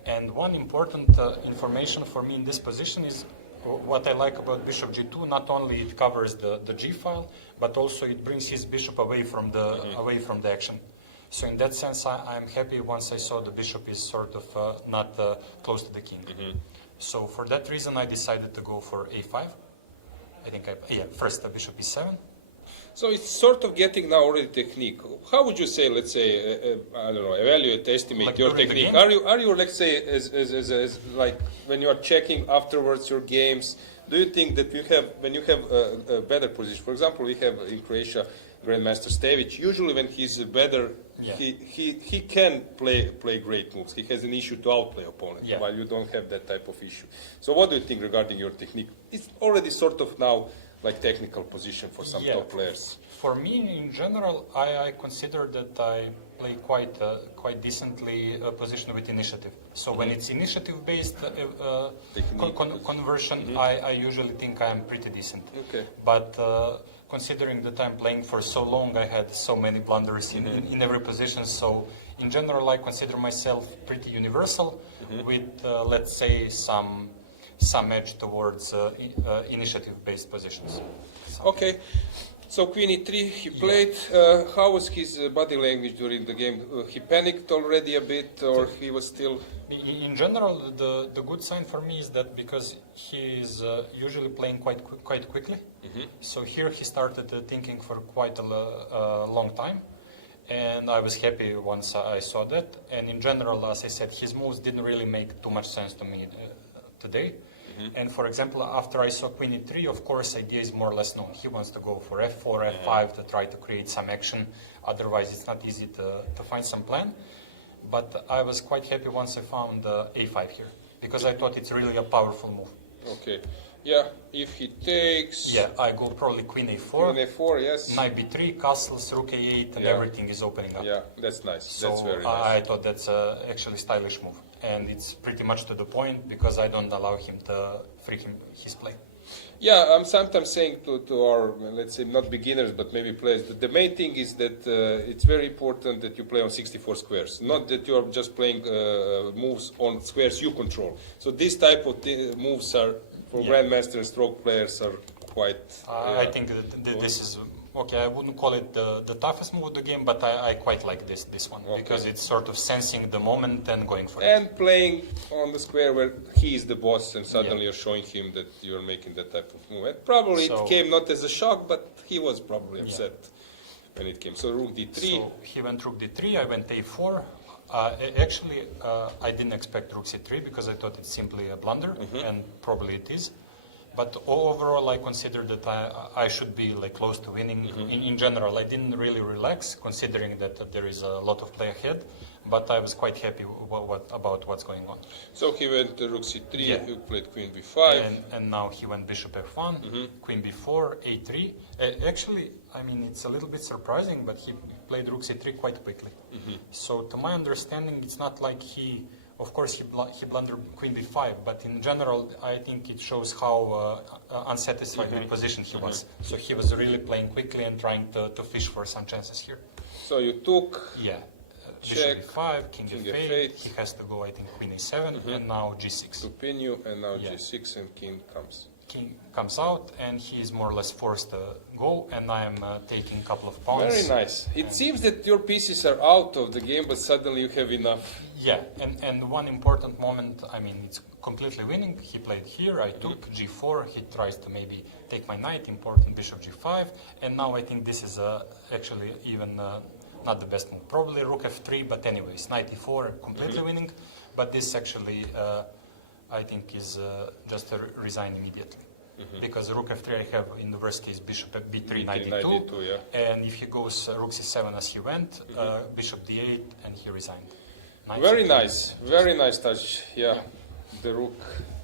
And one important information for me in this position is what I like about bishop g2. Not only it covers the g file, but also it brings his bishop away from the action. So in that sense, I'm happy once I saw the bishop is sort of not close to the king. So for that reason, I decided to go for a5. I think first the bishop e7. So it's sort of getting now already technique. How would you say, let's say, I don't know, evaluate, estimate like your technique? Are you, let's say, as like when you are checking afterwards your games, do you think that when you have a better position? For example, we have in Croatia Grandmaster Stevic. Usually, when he's better, he can play great moves. He has an issue to outplay opponent, while you don't have that type of issue. So, what do you think regarding your technique? It's already sort of now like technical position for some top players. For me, in general, I consider that I play quite decently a position with initiative. So when it's initiative-based conversion, I usually think I am pretty decent. Okay. But considering that I'm playing for so long, I had so many blunders in every position. So in general, I consider myself pretty universal with, let's say, some edge towards initiative-based positions. Okay. So Queen e3, he played. How was his body language during the game? He panicked already a bit, or he was still... In general, the good sign for me is that because he is usually playing quite quickly, so here he started thinking for quite a long time, and I was happy once I saw that. And in general, as I said, his moves didn't really make too much sense to me today. And for example, after I saw Queen e3, of course, idea is more or less known. He wants to go for f4, f5 to try to create some action. Otherwise, it's not easy to find some plan. But I was quite happy once I found a5 here, because I thought it's really a powerful move. Okay. Yeah, if he takes... Yeah, I go probably Queen a4. Queen a4, yes. Knight b3, castles, rook a8, and everything is opening up. Yeah, that's nice. So that's very nice. I thought that's actually stylish move. And it's pretty much to the point, because I don't allow him to free his play. Yeah, I'm sometimes saying to our, let's say, not beginners, but maybe players, that the main thing is that it's very important that you play on 64 squares, not that you are just playing moves on squares you control. So this type of moves are, for grandmaster and stroke players, are quite... I think that this is... Okay, I wouldn't call it the toughest move of the game, but I quite like this one, because it's sort of sensing the moment and going for it. And playing on the square where he is the boss, and suddenly you're showing him that you're making that type of move. And probably it came not as a shock, but he was probably upset when it came. So rook d3. So he went rook d3, I went a4. Actually, I didn't expect rook c3, because I thought it's simply a blunder, and probably it is. But overall, I consider that I should be like close to winning. In general, I didn't really relax, considering that there is a lot of play ahead. But I was quite happy about what's going on. So he went rook c3, he played queen b5. And now he went bishop f1, queen b4, a3. Actually, I mean, it's a little bit surprising, but he played rook c3 quite quickly. So to my understanding, it's not like he Of course, he blundered queen b5, but in general, I think it shows how unsatisfied with position he was. So he was really playing quickly and trying to fish for some chances here. So you took. Yeah. Check, Bishop e5, king f8, he has to go, I think, queen a7, and now g6. To pin you, and now Yeah. g6, and king comes. King comes out, and he is more or less forced to go, and I am taking a couple of pawns. Very nice. It seems that your pieces are out of the game, but suddenly you have enough. Yeah, and one important moment, I mean, it's completely winning. He played here, I took g4, he tries to maybe take my knight, important bishop g5, and now I think this is actually even not the best move. Probably rook f3, but anyways, knight e4, completely winning, but this actually, I think, is just to resign immediately. Because rook f3 I have, in the worst case, bishop b3, knight e2, yeah. and if he goes rook c7 as he went, bishop d8, and he resigned. Very nice, very nice touch. Yeah, the rook.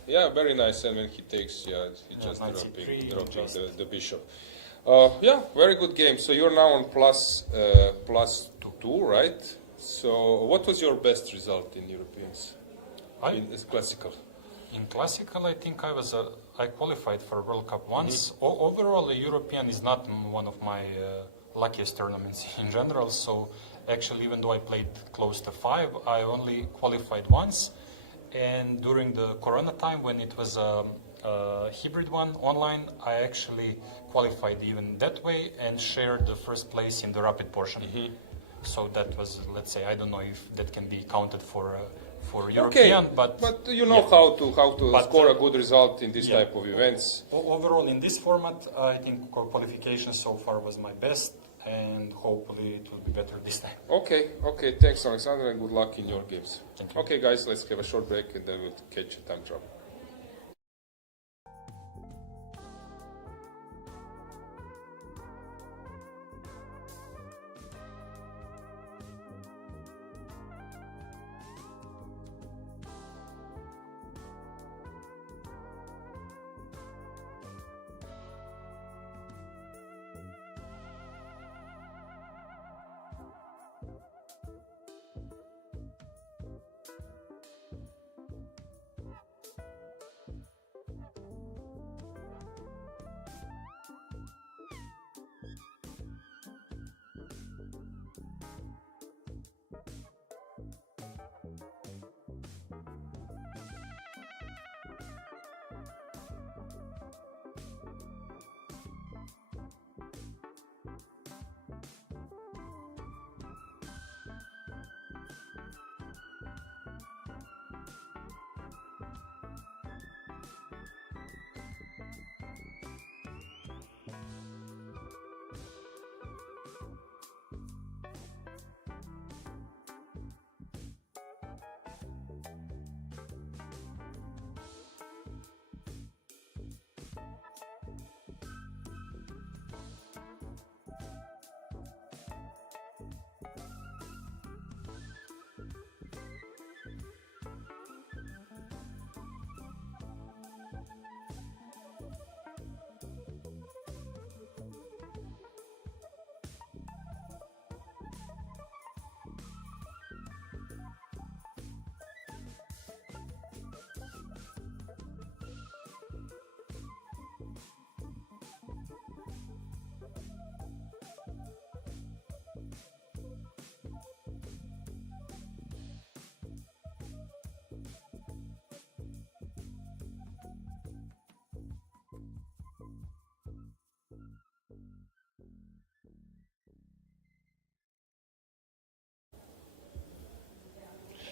Yeah, very nice. And when he takes, yeah, he just dropping the bishop. Yeah, very good game. So you're now on plus 2, right? So what was your best result in Europeans? In classical. In classical, I think I qualified for World Cup once. Overall, the European is not one of my luckiest tournaments in general. So actually, even though I played close to 5, I only qualified once. And during the Corona time, when it was a hybrid one online, I actually qualified even that way and shared the first place in the rapid portion. So that was, let's say, I don't know if that can be counted for European, but you know how to score a good result in this type of events. Overall, in this format, I think qualification so far was my best, and hopefully it will be better this time. Okay. Thanks, Alexander, and good luck in your games. Thank you. Okay, guys, let's have a short break, and then we'll catch a time trouble.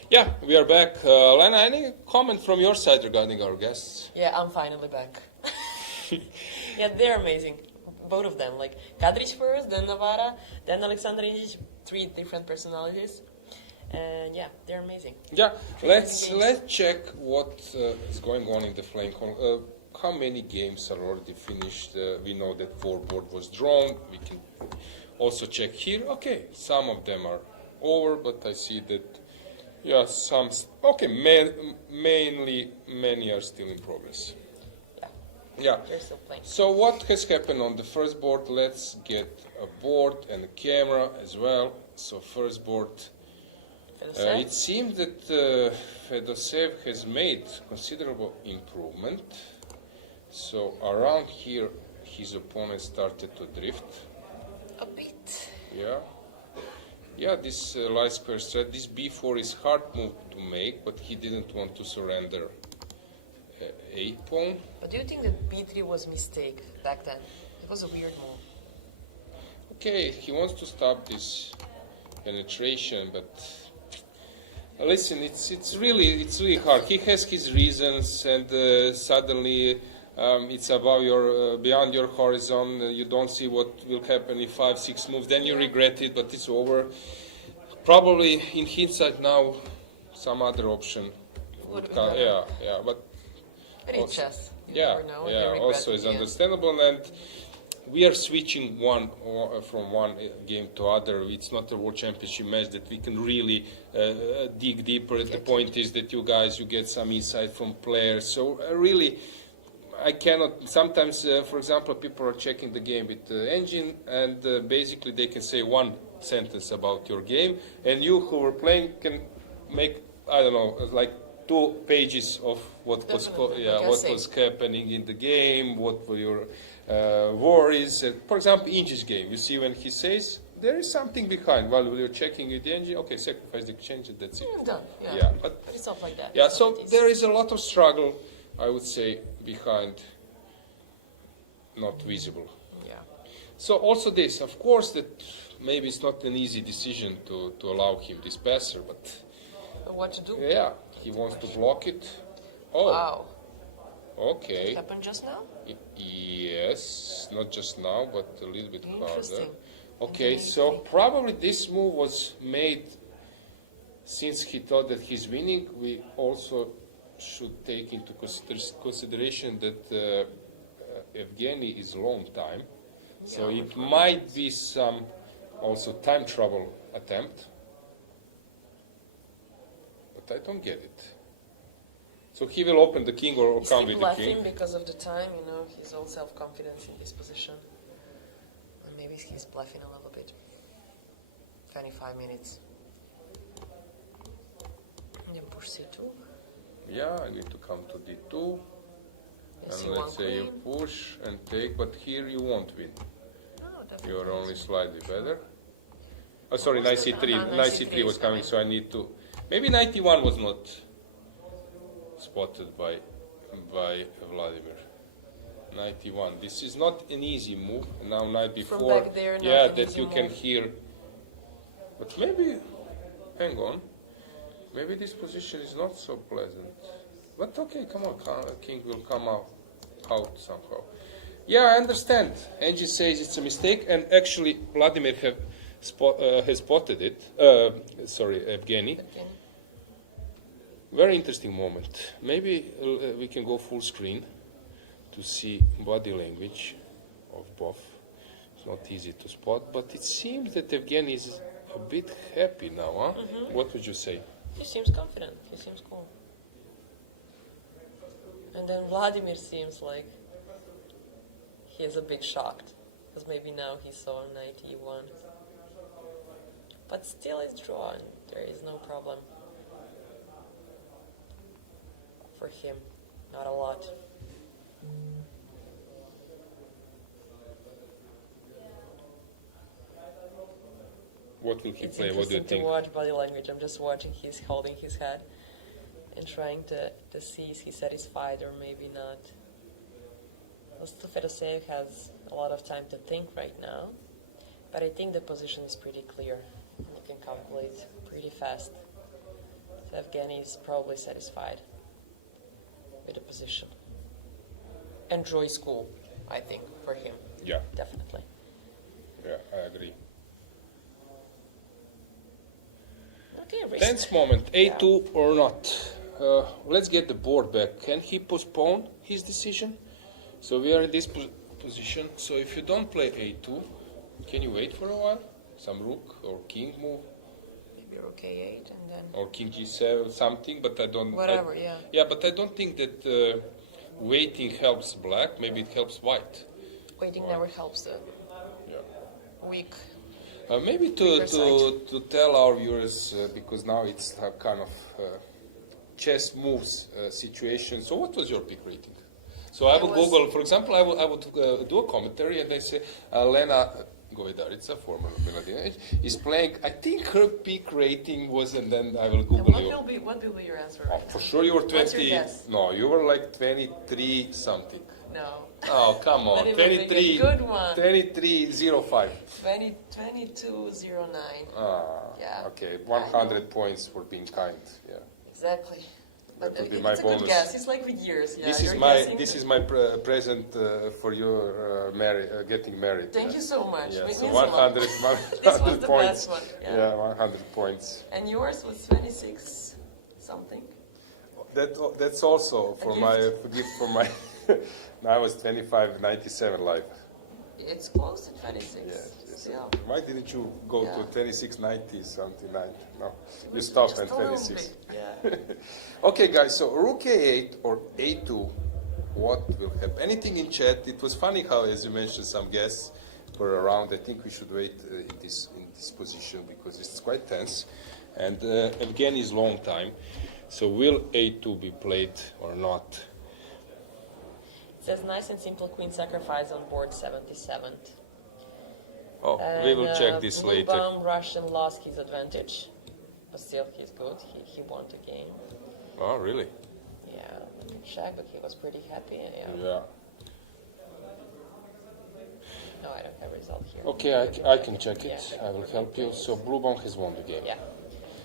Yeah, we are back. Lena, any comment from your side regarding our guests? Yeah, I'm finally back. Yeah, they're amazing. Both of them. Like, Kadric first, then Navara, then Alexander Inic, 3 different personalities. And yeah, they're amazing. Yeah, let's check what is going on in the flank. How many games are already finished? We know that 4 board was drawn. We can also check here. Okay, some of them are over, but I see that, yeah, some. Okay, mainly many are still in progress. Yeah. They're still playing. So what has happened on the first board? Let's get a board and a camera as well. So first board. Fedoseev? It seems that Fedoseev has made considerable improvement. So around here, his opponent started to drift. A bit. Yeah. Yeah, this light square strat, this b4 is hard move to make, but he didn't want to surrender a pawn. But do you think that b3 was mistake back then? It was a weird move. Okay, he wants to stop this penetration, but listen, it's really hard. He has his reasons, and suddenly it's above your beyond your horizon. You don't see what will happen in 5-6 moves. Then you regret it, but it's over. Probably in hindsight now, some other option would come. Yeah, but But chess. You yeah, never know, yeah. you regret Also, it, is yeah. understandable, and we are switching from one game to other. It's not a world championship match that we can really dig deeper. The point is that you get some insight from players. So really, I cannot. Sometimes, for example, people are checking the game with the engine, and basically they can say one sentence about your game, and you who were playing can make, I don't know, like 2 pages of what was happening in the game, what were your worries. For example, Inge's game, you see when he says there is something behind while you're checking with the engine. Okay, sacrifice the exchange, and that's it. Done. Yeah, but it's not like that. Yeah, It's so not there is a lot of struggle, I would say, behind, not visible. Yeah. So also this, of course, that maybe it's not an easy decision to allow him this passer, but But what to do? yeah, he wants to block it. Oh, Wow. okay. It happened just now? Yes, not just now, but a little bit harder. Interesting. Okay, so probably this move was made since he thought that he's winning. We also should take into consideration that Evgeny is long time, so it might be some also time trouble attempt, but I don't get it. So he will open the king or Is come he with the king. bluffing because of the time, his own self-confidence in this position? Or maybe he's bluffing a little bit. 25 minutes. And then push c2. Yeah, I need to come to d2. Yes, And let's say you push and take, but here you won't win. No, definitely. You're only slightly better. Oh, sorry, knight c3. Knight Knight c3 c3 was is coming, coming. so I need to. Maybe knight e1 was not spotted by Vladimir. Knight e1. This is not an easy move. Now knight b4. From back there, not yeah, an that easy you can move. hear. But maybe, hang on. Maybe this position is not so pleasant. But okay, come on, king will come out somehow. Yeah, I understand. Angie says it's a mistake, and actually Vladimir has spotted it. Sorry, Evgeny. Again. Very interesting moment. Maybe we can go full screen to see body language of both. It's not easy to spot, but it seems that Evgeny is a bit happy now, huh? Mm-hmm. What would you say? He seems confident. He seems cool. And then Vladimir seems like he is a bit shocked. Because maybe now he saw knight e1. But still it's drawn. There is no problem. For him. Not a lot. What will he It's play? What do you interesting to think? watch body language. I'm just watching. He's holding his head and trying to see is he satisfied or maybe not. Also, Fedoseev has a lot of time to think right now, but I think the position is pretty clear. You can calculate pretty fast. So Evgeny is probably satisfied with the position. And draw is cool, I think, for him. Yeah, Definitely. yeah, I agree. Okay, wrist. Tense moment, a2 or not. Let's get the board back. Can he postpone his decision? So we are in this position. So if you don't play a2, can you wait for a while? Some rook or king move? Maybe rook a8 and then... Or king g7, something, but I don't... Whatever, yeah. Yeah, but I don't think that waiting helps black. Maybe it helps white. Waiting never helps the Yeah. weak. Maybe to tell our viewers, because now it's a kind of chess moves situation. So what was your pick rating? So I will Google, for example, I would do a commentary and I say, Lena Govedarica, former Miladinovic, is playing, I think her peak rating was, and then I will Google and you. what will be your answer? Right For sure you were 20, What's your guess? no, you were like 23 something. No. Oh, come on, But it was 23, a good one. 23.05. 22.09. Yeah. Okay, 100 points for being kind, yeah. Exactly. But That would be it's my a bonus. good guess. It's like with years. Yeah, This is my present for your getting married. Thank you so much. Yeah, It so means a lot. 100, This 100 was the points. best one. Yeah, 100 points. And yours was 26 something. That's also for A my gift. gift for my. Now I was 25.97 live. It's close to 26. Yes. Still. Why didn't you go Yeah. to 26.90 something like? No, you Was stopped just at a little 26. bit, Yeah. Okay, guys. So rook a8 or a2. What will happen? Anything in chat? It was funny how, as you mentioned, some guests were around. I think we should wait in this position because it's quite tense. And again, is long time. So will a2 be played or not? It says nice and simple queen sacrifice on board 77. Oh, we will check this later. Lubom Russian lost his advantage, but still he's good. He won the game. Oh, really? Yeah, I can check, but he was pretty happy. Yeah. Yeah. No, I don't have a result here. Okay, I can check it. Yeah. I will help you. So Bluebomb has won the game. Yeah.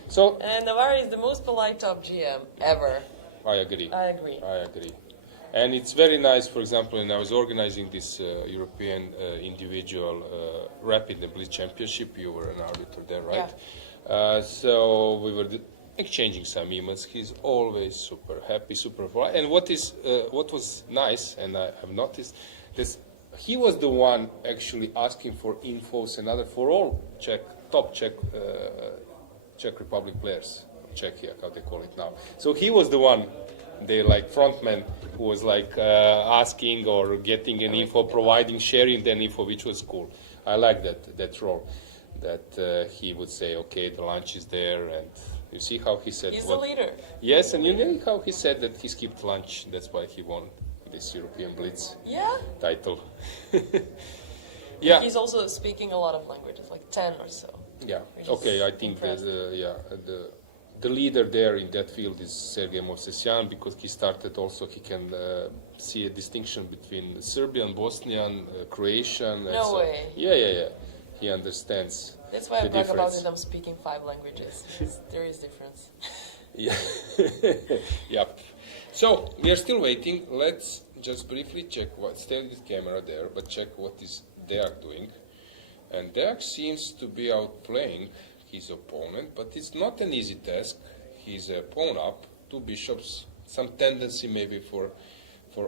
So And Navarre is the most polite top GM ever. I agree. I agree. I agree. And it's very nice, for example, when I was organizing this European individual rapid and blitz championship, you were an arbiter there, right? So we were exchanging some emails. He's always super happy, super polite. And what was nice, and I have noticed, this he was the one actually asking for infos and other for all top Czech Republic players, Czechia, how they call it now. So he was the one, the frontman who was asking or getting an info, providing, sharing the info, which was cool. I like that role, that he would say, okay, the lunch is there, and you see how he said. He's the leader. Yes, and you know how he said that he skipped lunch. That's why he won this European Blitz title. Yeah. He's also speaking a lot of languages, like 10 or so. Yeah. Which Okay, is I think the leader there in that field is Sergei Movsesyan, because he started also, he can see a distinction between Serbian, Bosnian, Croatian. No way. Yeah. He understands. That's why I the brag about difference. it. I'm speaking 5 languages. There is difference. Yeah. Yep. So we are still waiting. Let's just briefly check stay with the camera there, but check what is Deak doing. And Deak seems to be outplaying his opponent, but it's not an easy task. He's a pawn up, 2 bishops, some tendency maybe for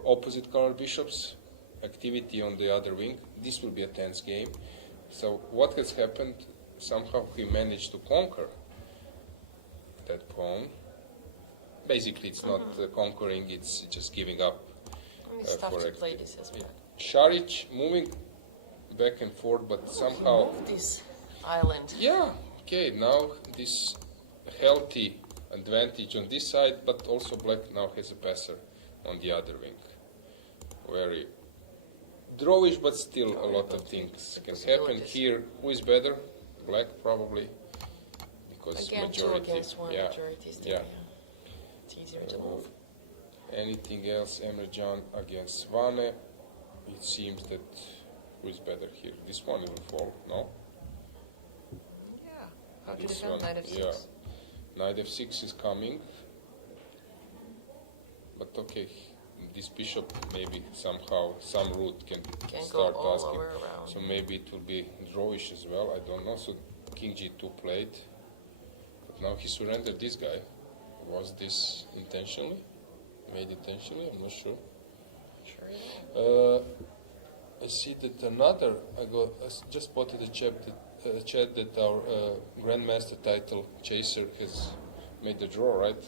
opposite color bishops, activity on the other wing. This will be a tense game. So what has happened? Somehow he managed to conquer that pawn. Basically, it's not conquering; it's just giving up. It's tough to play this as well. Šarić moving back and forth, but somehow. Move this island. Yeah. Okay. Now this healthy advantage on this side, but also Black now has a passer on the other wing. Very drawish, but still a lot of things can happen here. Who is better? Black probably, because Again, majority. 2 against 1 Yeah. majority is there. Yeah. It's easier to move. Anything else? Emrecan against Svane. It seems that who is better here? This one will fall, no? Yeah. How to This defend one, knight f6? yeah. Knight f6 is coming. But okay, this bishop maybe somehow, some route can Can start go all asking. over around. So maybe it will be drawish as well, I don't know. So king g2 played. But now he surrendered this guy. Was this intentionally? Made intentionally? I'm not sure. Sure. I see that I just spotted a chat that our Grandmaster title chaser has made the draw, right?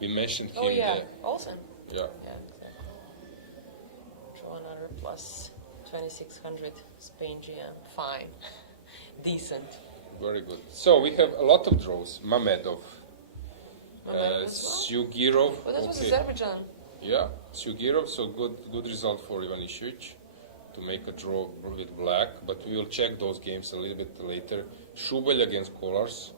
We mentioned him. Oh yeah, Olsen. Yeah. Yeah, exactly. Draw another plus 2600 Spain GM. Fine. decent. Very good. So we have a lot of draws. Mamedov, Montenegro as well? Sugirov. But that was Okay. Azerbaijan. Yeah, Sugirov. So good result for Ivanisevic to make a draw with black. But we will check those games a little bit later. Shubel against Kolars.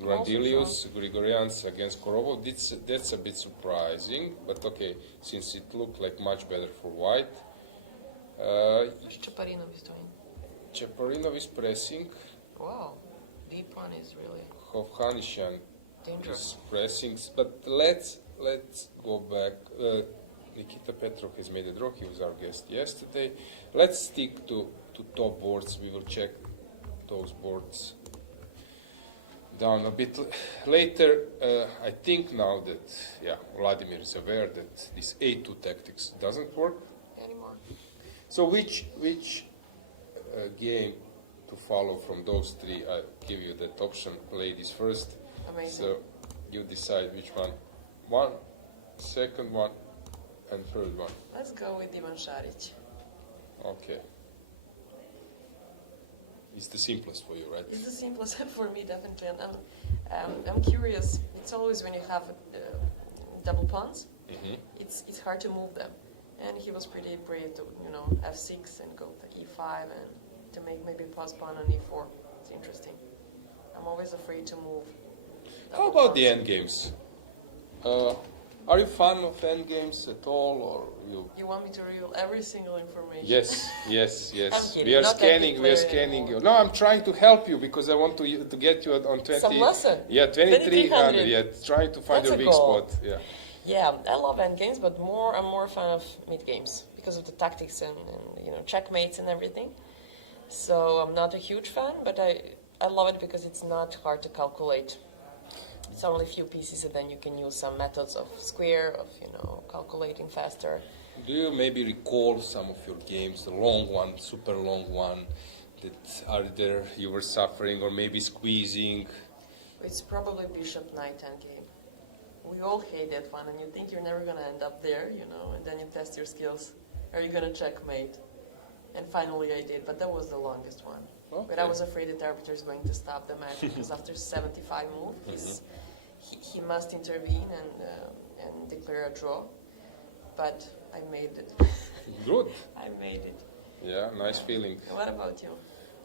Grandilius, Grigorians against Korobov. That's a bit surprising, but okay, since it looked like much better for white. Chaparinov is doing. Chaparinov is pressing. Wow, deep one is really Hovhannisyan dangerous. is pressing. But let's go back. Nikita Petrov has made a draw. He was our guest yesterday. Let's stick to top boards. We will check those boards down a bit later. I think now that Vladimir is aware that this A2 tactics doesn't work Anymore. So which game to follow from those three? I give you that option. Ladies first. Amazing. So you decide which one. One, second one, and third one. Let's go with Ivan Šarić. Okay. It's the simplest for you, right? It's the simplest for me, definitely. And I'm curious. It's always when you have double pawns, it's hard to move them. And he was pretty brave to, f6 and go to e5 and to make maybe pass pawn on e4. It's interesting. I'm always afraid to move. How about the end games? Are you fan of end games at all, or you? You want me to reveal every single information? Yes. I'm kidding. We are Not scanning. We are that scanning anymore. you. No, I'm trying to help you because I want to get you on 20. Some lesson. Yeah, 2300. 2300. Yeah, trying to find That's your a weak goal. spot. Yeah. Yeah, I love end games, but I'm more a fan of mid games because of the tactics and checkmates and everything. So I'm not a huge fan, but I love it because it's not hard to calculate. It's only a few pieces, and then you can use some methods of square, of calculating faster. Do you maybe recall some of your games, the long one, super long one, that are there you were suffering or maybe squeezing? It's probably Bishop Knight endgame. We all hate that one, and you think you're never gonna end up there, and then you test your skills. Are you gonna checkmate? And finally I did, but that was the longest one. Okay. But I was afraid that the arbiter is going to stop the match because after 75 moves, he must intervene and declare a draw. But I made it. Good. I made it. Yeah, nice feeling. And what about you?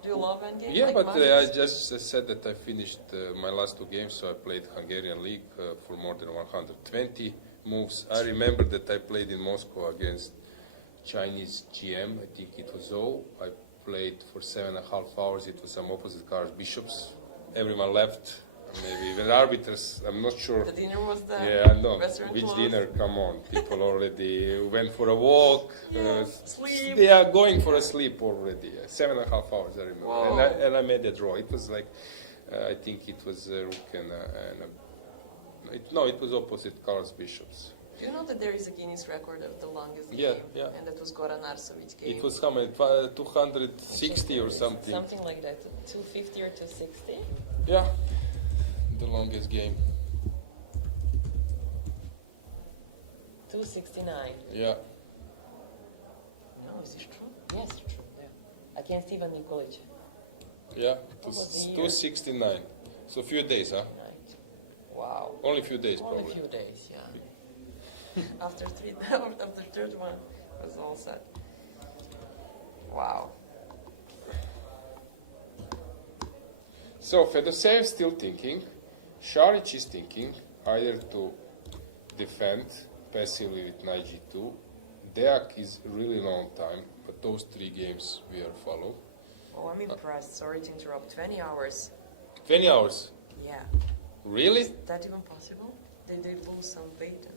Do you love endgames? Yeah, like but Masters? I just said that I finished my last two games, so I played Hungarian League for more than 120 moves. I remember that I played in Moscow against Chinese GM, I think it was O. I played for 7.5 hours. It was some opposite colors, bishops. Everyone left, maybe even arbiters. I'm not sure. The dinner was the Yeah, I know. restaurant Which closed? dinner? Come on. People already went for a walk. sleep. They are going for a sleep already. 7.5 hours, I remember. Whoa. And I made a draw. It was like, I think it was rook and it was opposite colors bishops. Do you know that there is a Guinness record of the longest Yeah, game? yeah. And that was Goran Arsovic game. It was how many? 260 or something. Something like that. 250 or 260? Yeah, the longest game. 269. Yeah. No, is this true? Yes, it's true. Yeah. Against Ivan Nikolic. Yeah, What was the year? 269. So a few days, huh? Night. Wow. Only a few days, Only probably. a few days, yeah. after third one was all set. Wow. So Fedoseev still thinking, Šarić is thinking either to defend passively with knight g2. Deak is really long time, but those three games we are follow. Oh, I'm impressed. Sorry to interrupt. 20 hours. 20 hours. Yeah. Really? Is that even possible? Did they lose some weight?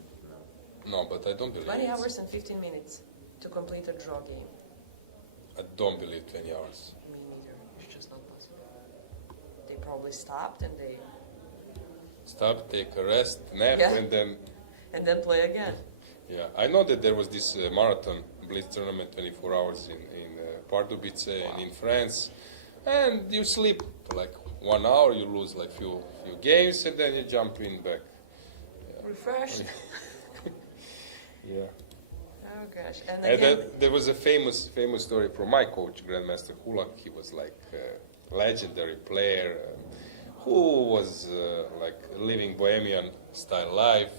No, but I don't believe 20 it. hours and 15 minutes to complete a draw game. I don't believe 20 hours. Me neither. It's just not possible. They probably stopped and they Stop, take a rest, nap, Yeah. and then play again. yeah. I know that there was this marathon blitz tournament, 24 hours in Pardubice and in France, and you sleep like 1 hour, you lose like few games, and then you jump in back. Refreshed. Yeah. Oh gosh. And And again, there was a famous story from my coach, Grandmaster Solak. He was like a legendary player who was like living bohemian style life,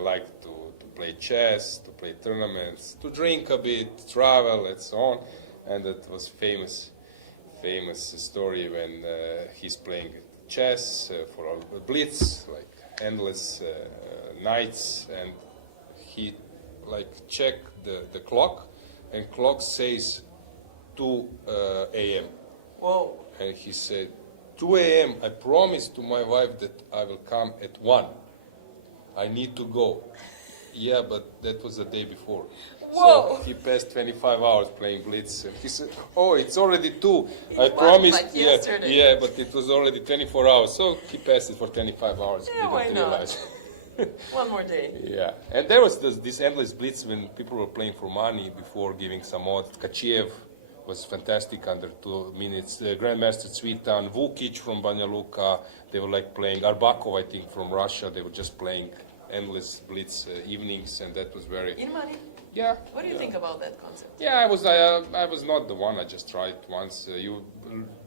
liked to play chess, to play tournaments, to drink a bit, travel, and so on. And it was famous story when he's playing chess for a blitz, like endless nights, and he like checked the clock, and clock says 2 a.m. whoa. And he said, 2 a.m. I promised to my wife that I will come at 1. I need to go. Yeah, but that was the day before. Whoa. So he passed 25 hours playing blitz, and he said, "Oh, it's already 2. It I was promised." like yesterday. Yeah, but it was already 24 hours. So he passed it for 25 hours. Yeah, why Didn't not? realize. One more day. Yeah, and there was this endless blitz when people were playing for money before giving some odds. Kachiev was fantastic under 2 minutes. Grandmaster Cvitan, Vukic from Banja Luka, they were like playing. Arbakov, I think, from Russia, they were just playing endless blitz evenings, and that was very... In money. Yeah. What do you think about that concept? Yeah, I was not the one. I just tried once.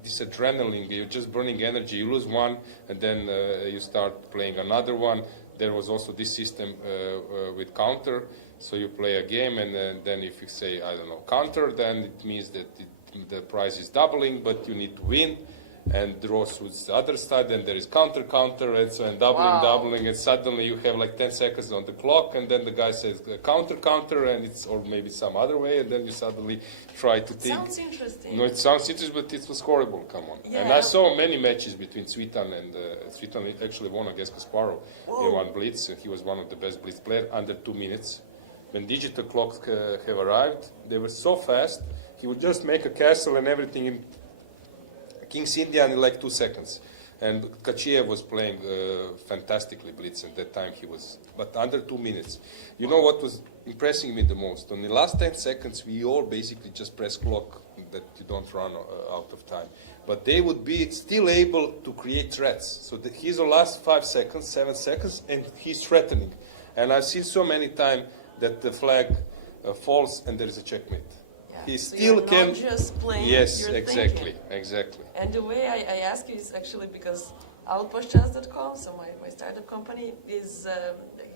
This adrenaline, you're just burning energy. You lose one, and then you start playing another one. There was also this system with counter. So you play a game, and then if you say, I don't know, counter, then it means that the prize is doubling, but you need to win. And draw suits the other side, and there is counter, and so and doubling, and suddenly you have like 10 seconds on the clock, and then the guy says counter, and it's, or maybe some other way, and then you suddenly try to think. Sounds interesting. No, it sounds interesting, but it was horrible. Come on. Yeah. And I saw many matches between Cvitan and Cvitan actually won against Kasparov. He won blitz. He was one of the best blitz players under 2 minutes. When digital clocks have arrived, they were so fast. He would just make a castle and everything in King's Indian in like 2 seconds. And Kachiev was playing fantastically blitz at that time. He was, but under 2 minutes. You know what was impressing me the most? On the last 10 seconds, we all basically just press clock that you don't run out of time. But they would be still able to create threats. So he's the last 5 seconds, 7 seconds, and he's threatening. And I've seen so many times that the flag falls and there is a checkmate. He So still you're can. not just playing, Yes, you're exactly, thinking. exactly. And the way I ask you is actually because outpostchess.com, so my startup company, is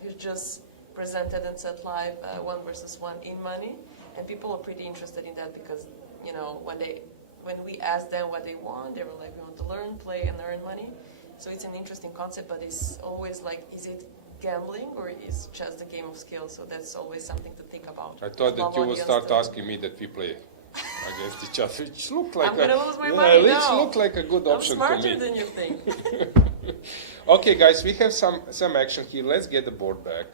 you just presented and said live 1 versus 1 in money, and people are pretty interested in that because when we asked them what they want, they were like, we want to learn, play, and earn money. So it's an interesting concept, but it's always like, is it gambling or is just a game of skill? So that's always something to think about. I thought that you would start asking. asking me that we play against each other. It looked like I'm gonna lose my money it now. looked like a good option I'm to smarter me. than you think. Okay, guys, we have some action here. Let's get the board back.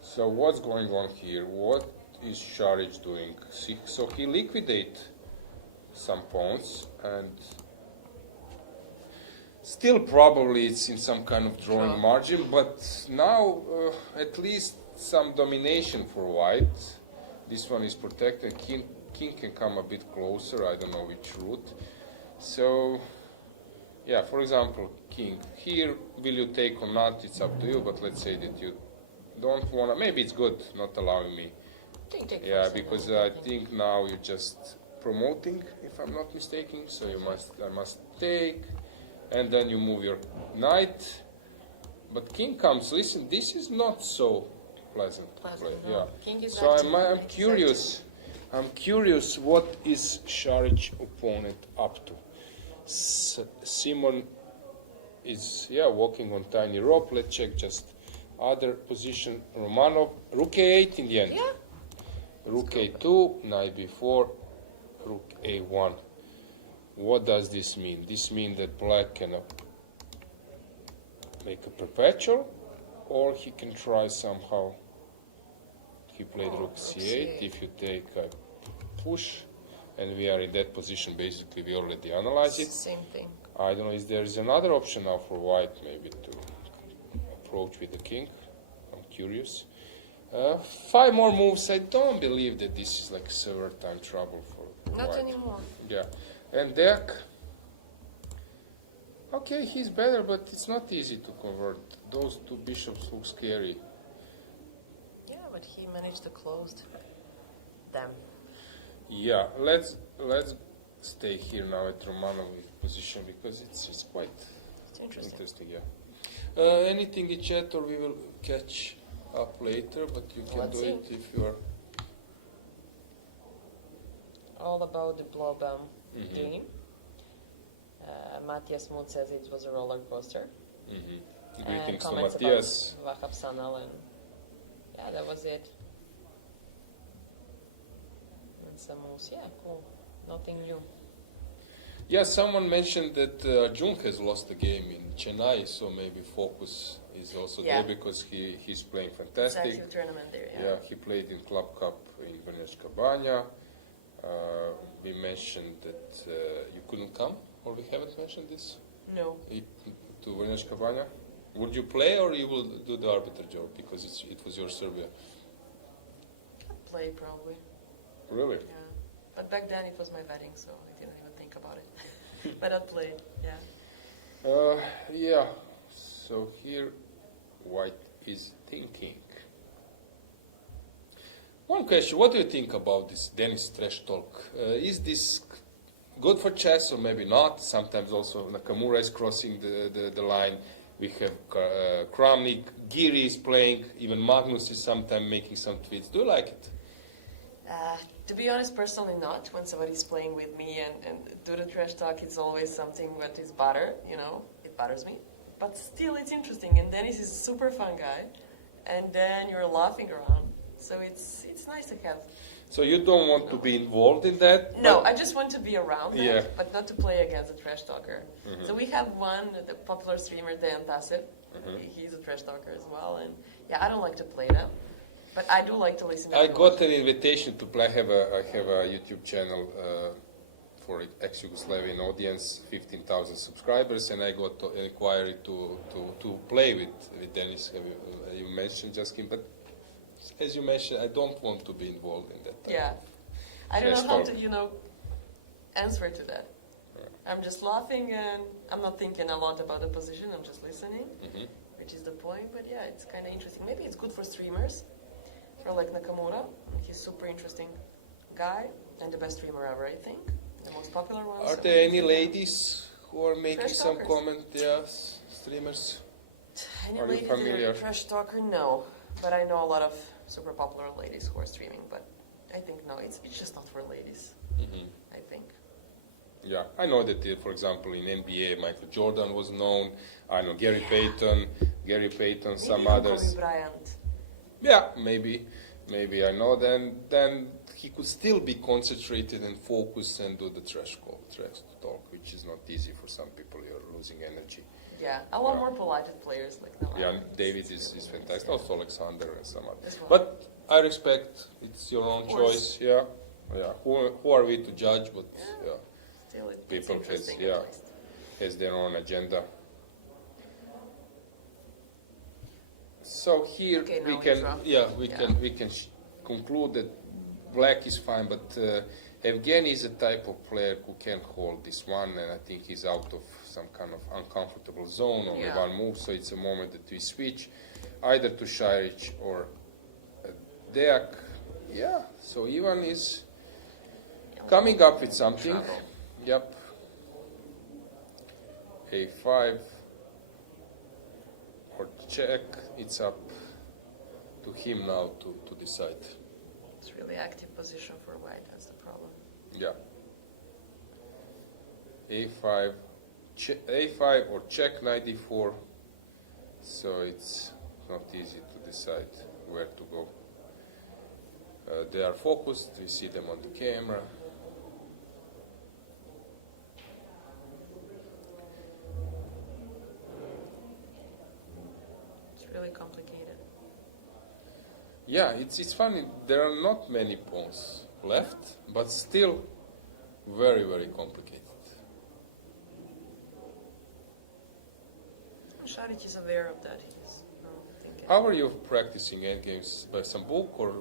So what's going on here? What is Šarić doing? So he liquidate some pawns, and still probably it's in some kind of drawing margin, but now at least some domination for white. This one is protected. King can come a bit closer. I don't know which route. So, yeah, for example, king. Here, will you take or not? It's up to you, but let's say that you don't want to. Maybe it's good not allowing me. Yeah, because I think now you're just promoting, if I'm not mistaken. So I must take. And then you move your knight, but king comes. Listen, this is not so pleasant to play. No. Yeah. King is So active, I'm knight is curious. I'm curious. What is Šarić opponent up to? Simon is walking on tiny rope. Let's check just other position. Romanov, rook a8 in the end. Yeah. Rook a2, knight b4, rook a1. What does this mean? This means that black can make a perpetual, or he can try somehow. He played rook c8. If you take a push, and we are in that position, basically we already analyzed it. Same thing. I don't know if there is another option now for white, maybe to approach with the king. I'm curious. 5 more moves. I don't believe that this is like severe time trouble for Not white. anymore. Yeah. And deck. Okay, he's better, but it's not easy to convert. Those 2 bishops look scary. Yeah, but he managed to close them. Yeah, let's stay here now at Romanov position because it's quite It's interesting. Yeah. Anything in chat, or we will catch up later, but you can Let's do see. it if you are. All about the Blobam Mhm. game. Matthias Mood says it was a roller coaster. Mm-hmm. And Greetings to comments Matthias. about Wahab Sanal, and yeah, that was it. And some moves, yeah, cool. Nothing new. Yeah, someone mentioned that Arjun has lost the game in Chennai, so maybe focus is also Yeah. there because he's playing It's fantastic. actually a tournament there, Yeah, he played in Club Cup in Vrnjačka Banja. We mentioned that you couldn't come, or we haven't mentioned this No. to Vrnjačka Banja. Would you play, or you will do the arbiter job because it was your Serbia? I'd play probably. Really? Yeah. But back then it was my wedding, so I didn't even think about it. But I'd play, yeah. Yeah. So here, White is thinking. One question: what do you think about this Dennis trash talk? Is this good for chess, or maybe not? Sometimes also Nakamura is crossing the line. We have Kramnik, Giri is playing. Even Magnus is sometimes making some tweets. Do you like it? To be honest, personally not. When somebody's playing with me and do the trash talk, it's always something that is butter, it bothers me. But still, it's interesting, and Dennis is a super fun guy, and then you're laughing around, so it's nice to have. So you don't want to be involved in that? No, but- I just want to be around it, Yeah. but not to play against a trash talker. So we have the popular streamer, Dan Tasset. He's a trash talker as well, and yeah, I don't like to play them, but I do like to listen to I everyone. got an invitation to play. I have a YouTube channel for ex-Yugoslavian audience, 15,000 subscribers, and I got an inquiry to play with Dennis. You mentioned just him, but as you mentioned, I don't want to be involved in that. Yeah. I don't Trash know how talk. to, answer to that. I'm just laughing and I'm not thinking a lot about the position, I'm just listening, which is the point. But yeah, it's kind of interesting. Maybe it's good for streamers, for like Nakamura. He's super interesting guy and the best streamer ever, I think. The most popular one. Are so- there any ladies who are making Trash some talkers. comment? Yes, streamers. Any Are you lady that familiar? are trash talker? No. But I know a lot of super popular ladies who are streaming, but I think no, it's just not for ladies, I think. Yeah, I know that, for example, in NBA, Michael Jordan was known. I know Gary Payton, some Maybe others. Kobe Bryant. Yeah, maybe I know. Then he could still be concentrated and focused and do the trash talk, which is not easy for some people. You're losing energy. Yeah, I want more polite players like that. Yeah, David is fantastic. Also Alexander and some others. As well. But I respect. It's your own Of course. choice. Yeah. Who are we to judge? But yeah, Still, it's people interesting has at least. has their own agenda. So here Okay, we now we can draw. we can conclude that black is fine, but Evgeny is a type of player who can hold this one, and I think he's out of some kind of uncomfortable zone, only Yeah. one move, so it's a moment that we switch either to Šarić or Deak. Yeah, so Ivan is coming up with something. Trouble. Yep. A5 or check. It's up to him now to decide. It's really active position for white, that's the problem. Yeah. A5, A5 or check 94. So it's not easy to decide where to go. They are focused. We see them on the camera. It's really complicated. Yeah, it's funny. There are not many pawns left, but still very, very complicated. Šarić is aware of that. He's thinking. How are you practicing endgames? By some book or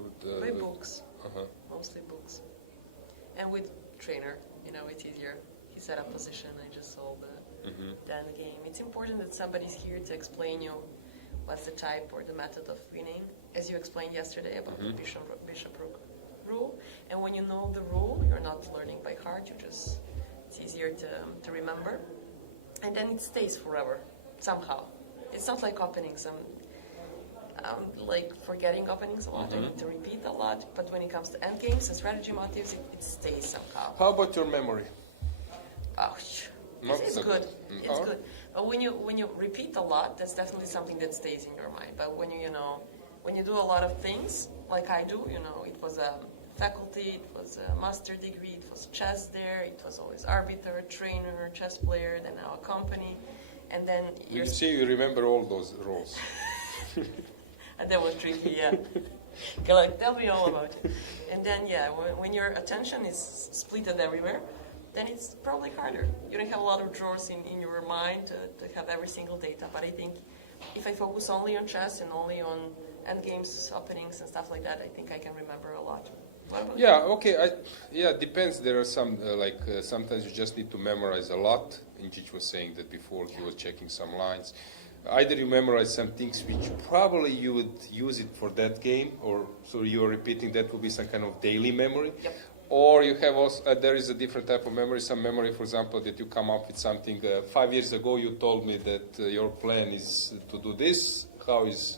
By books, Uh-huh. mostly books. And with trainer, it's easier. He set up position, I just solved the end game. It's important that somebody's here to explain you what's the type or the method of winning, as you explained yesterday about the bishop rook rule. And when you know the rule, you're not learning by heart. It's easier to remember, and then it stays forever somehow. It's not like openings. Like forgetting openings a lot. I need to repeat a lot. But when it comes to endgames and strategy motifs, it stays somehow. How about your memory? Oh, it's so good. It's good. But when you repeat a lot, that's definitely something that stays in your mind. But when you do a lot of things, like I do, it was a faculty, it was a master degree, it was chess there, it was always arbiter, trainer, chess player, then now a company, and then You see, you remember all those roles. And that was tricky, yeah. Okay, like, tell me all about it. And then, yeah, when your attention is splitted everywhere, then it's probably harder. You don't have a lot of drawers in your mind to have every single data. But I think if I focus only on chess and only on endgames, openings, and stuff like that, I think I can remember a lot. What about Yeah, you? okay. It depends. There are some, sometimes you just need to memorize a lot. Injic was saying that before, he was checking some lines. Either you memorize some things which probably you would use it for that game, or so you're repeating, that will be some kind of daily memory. Yep. Or you have also, there is a different type of memory, some memory, for example, that you come up with something. 5 years ago you told me that your plan is to do this. How is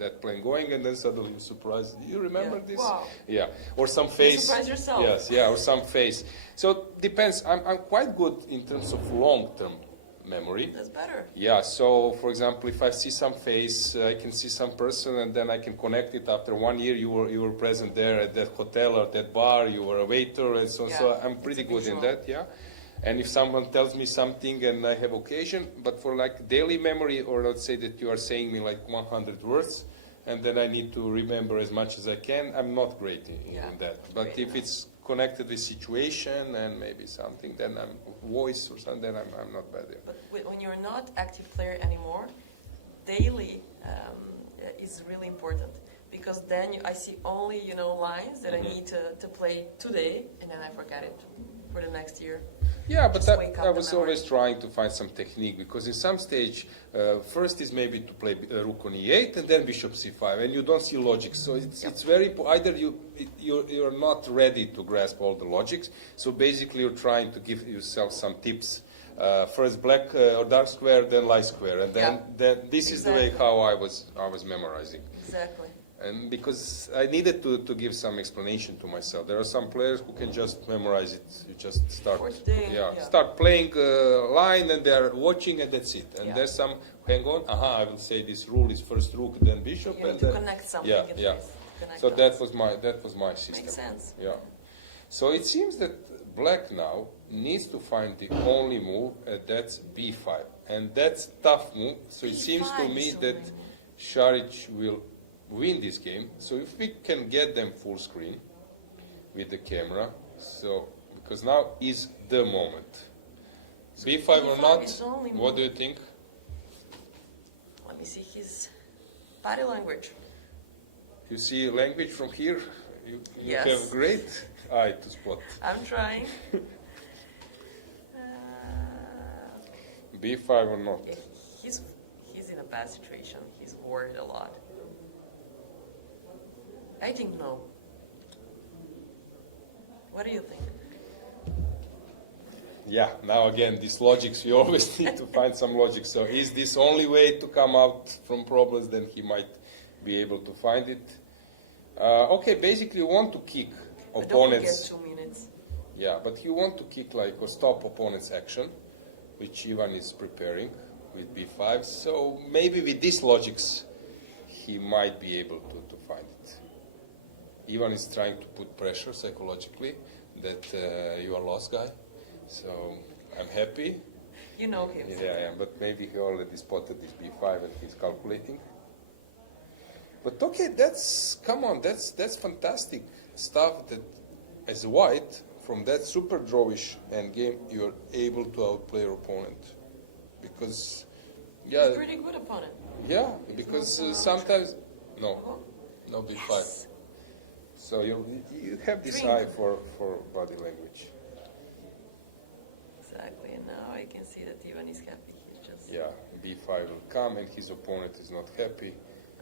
that plan going? And then suddenly you're surprised. You remember this? Wow. Yeah. Or some face. You surprise yourself. Yes, yeah, or some face. So depends. I'm quite good in terms of long-term memory. That's better. Yeah, so for example, if I see some face, I can see some person, and then I can connect it. After 1 year, you were present there at that hotel or that bar, you were a waiter, and so on. Yeah, So I'm pretty good in that, yeah. And if someone tells me something and I have occasion, but for like daily memory, or let's say that you are saying me like 100 words, and then I need to remember as much as I can, I'm not great in that. But Great if enough. it's connected with situation and maybe something, then I'm voice or something, then I'm not bad there. But when you're not active player anymore, daily is really important, because then I see only lines that I need to play today, and then I forget it for the next year. Yeah, but Just wake up I the was memory. always trying to find some technique, because in some stage, first is maybe to play rook on e8 and then bishop c5, and you don't see logic. So it's very either you're not ready to grasp all the logics. So basically, you're trying to give yourself some tips. First black or dark square, then light square, and then this is the way Exactly. how I was memorizing. Exactly. And because I needed to give some explanation to myself. There are some players who can just memorize it. You just start, Fourth day, yeah. start playing line, and they're watching, and that's it. And Yeah. there's some, hang on, I will say this rule is first rook, then bishop, You and need to then connect something yeah, at yeah. least. Connect So dots. that was my system. Makes sense. Yeah. So it seems that black now needs to find the only move, that's b5, and that's tough move. So it seems to B5 me so that many. Šarić will win this game. So if we can get them full screen with the camera, so because now is the moment. b5 or B5 not? is the only What move. do you think? Let me see his body language. You see language from here? You Yes. have great eye to spot. I'm trying. b5 or not? Yeah, he's in a bad situation. He's worried a lot. I think no. What do you think? Yeah, now again, these logics, we always need to find some logic. So is this only way to come out from problems? Then he might be able to find it. Okay, basically you want to kick But don't opponents. forget 2 minutes. Yeah, but you want to kick like or stop opponent's action, which Ivan is preparing with b5. So maybe with these logics, he might be able to find it. Ivan is trying to put pressure psychologically that you are lost guy. So I'm happy. You know him. Yeah, but maybe he already spotted this b5 and he's calculating. But okay, that's fantastic stuff that as a white, from that super drawish endgame, you're able to outplay your opponent. Because, yeah, He's a pretty good opponent. yeah, because Not, sometimes, no Oh, b5. yes. So you have this Drink. eye for body language. Exactly. And now I can see that Ivan is happy here. Just Yeah, b5 will come, and his opponent is not happy.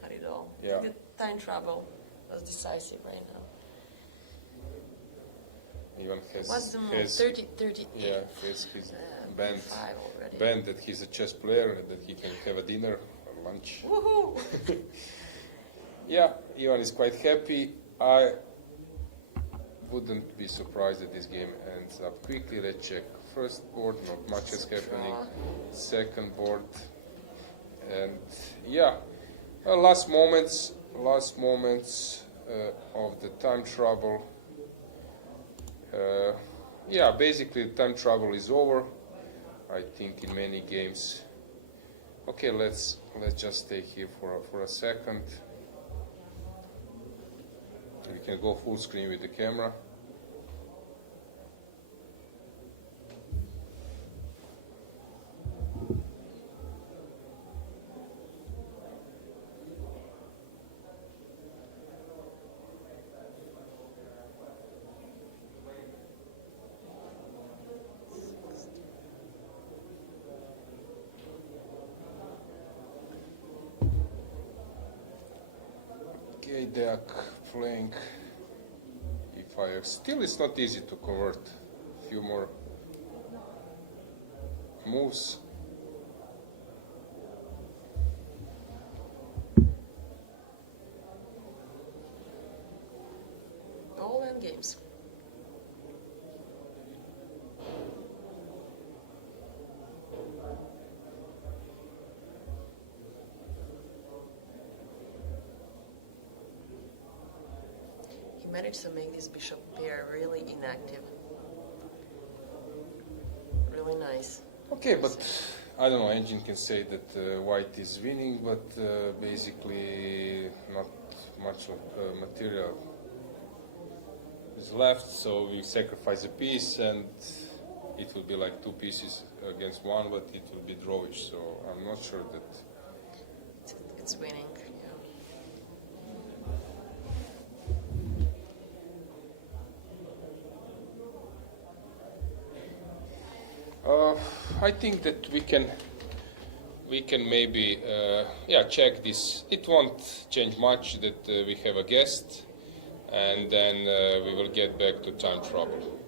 not at all. Yeah. The time travel was decisive right now. Even has What's the move? has 30-38. yeah has his band Five already. band that he's a chess player and that he can have a dinner or lunch. Woohoo! Yeah, Ivan is quite happy. I wouldn't be surprised that this game ends up quickly. Let's check first board, not much is happening. Second board, and yeah, last moments of the time trouble. Yeah, basically time trouble is over, I think, in many games. Okay, let's just stay here for a second. We can go full screen with the camera. Okay, Deak playing e5. Still, it's not easy to convert. A few more moves. All end games. He managed to make this bishop pair really inactive. Really nice. Okay, but I don't know, engine can say that white is winning, but basically not much of material is left, so we sacrifice a piece and it will be like two pieces against one, but it will be drawish, so I'm not sure that... It's winning, yeah. I think that we can maybe check this. It won't change much that we have a guest, and then we will get back to time trouble.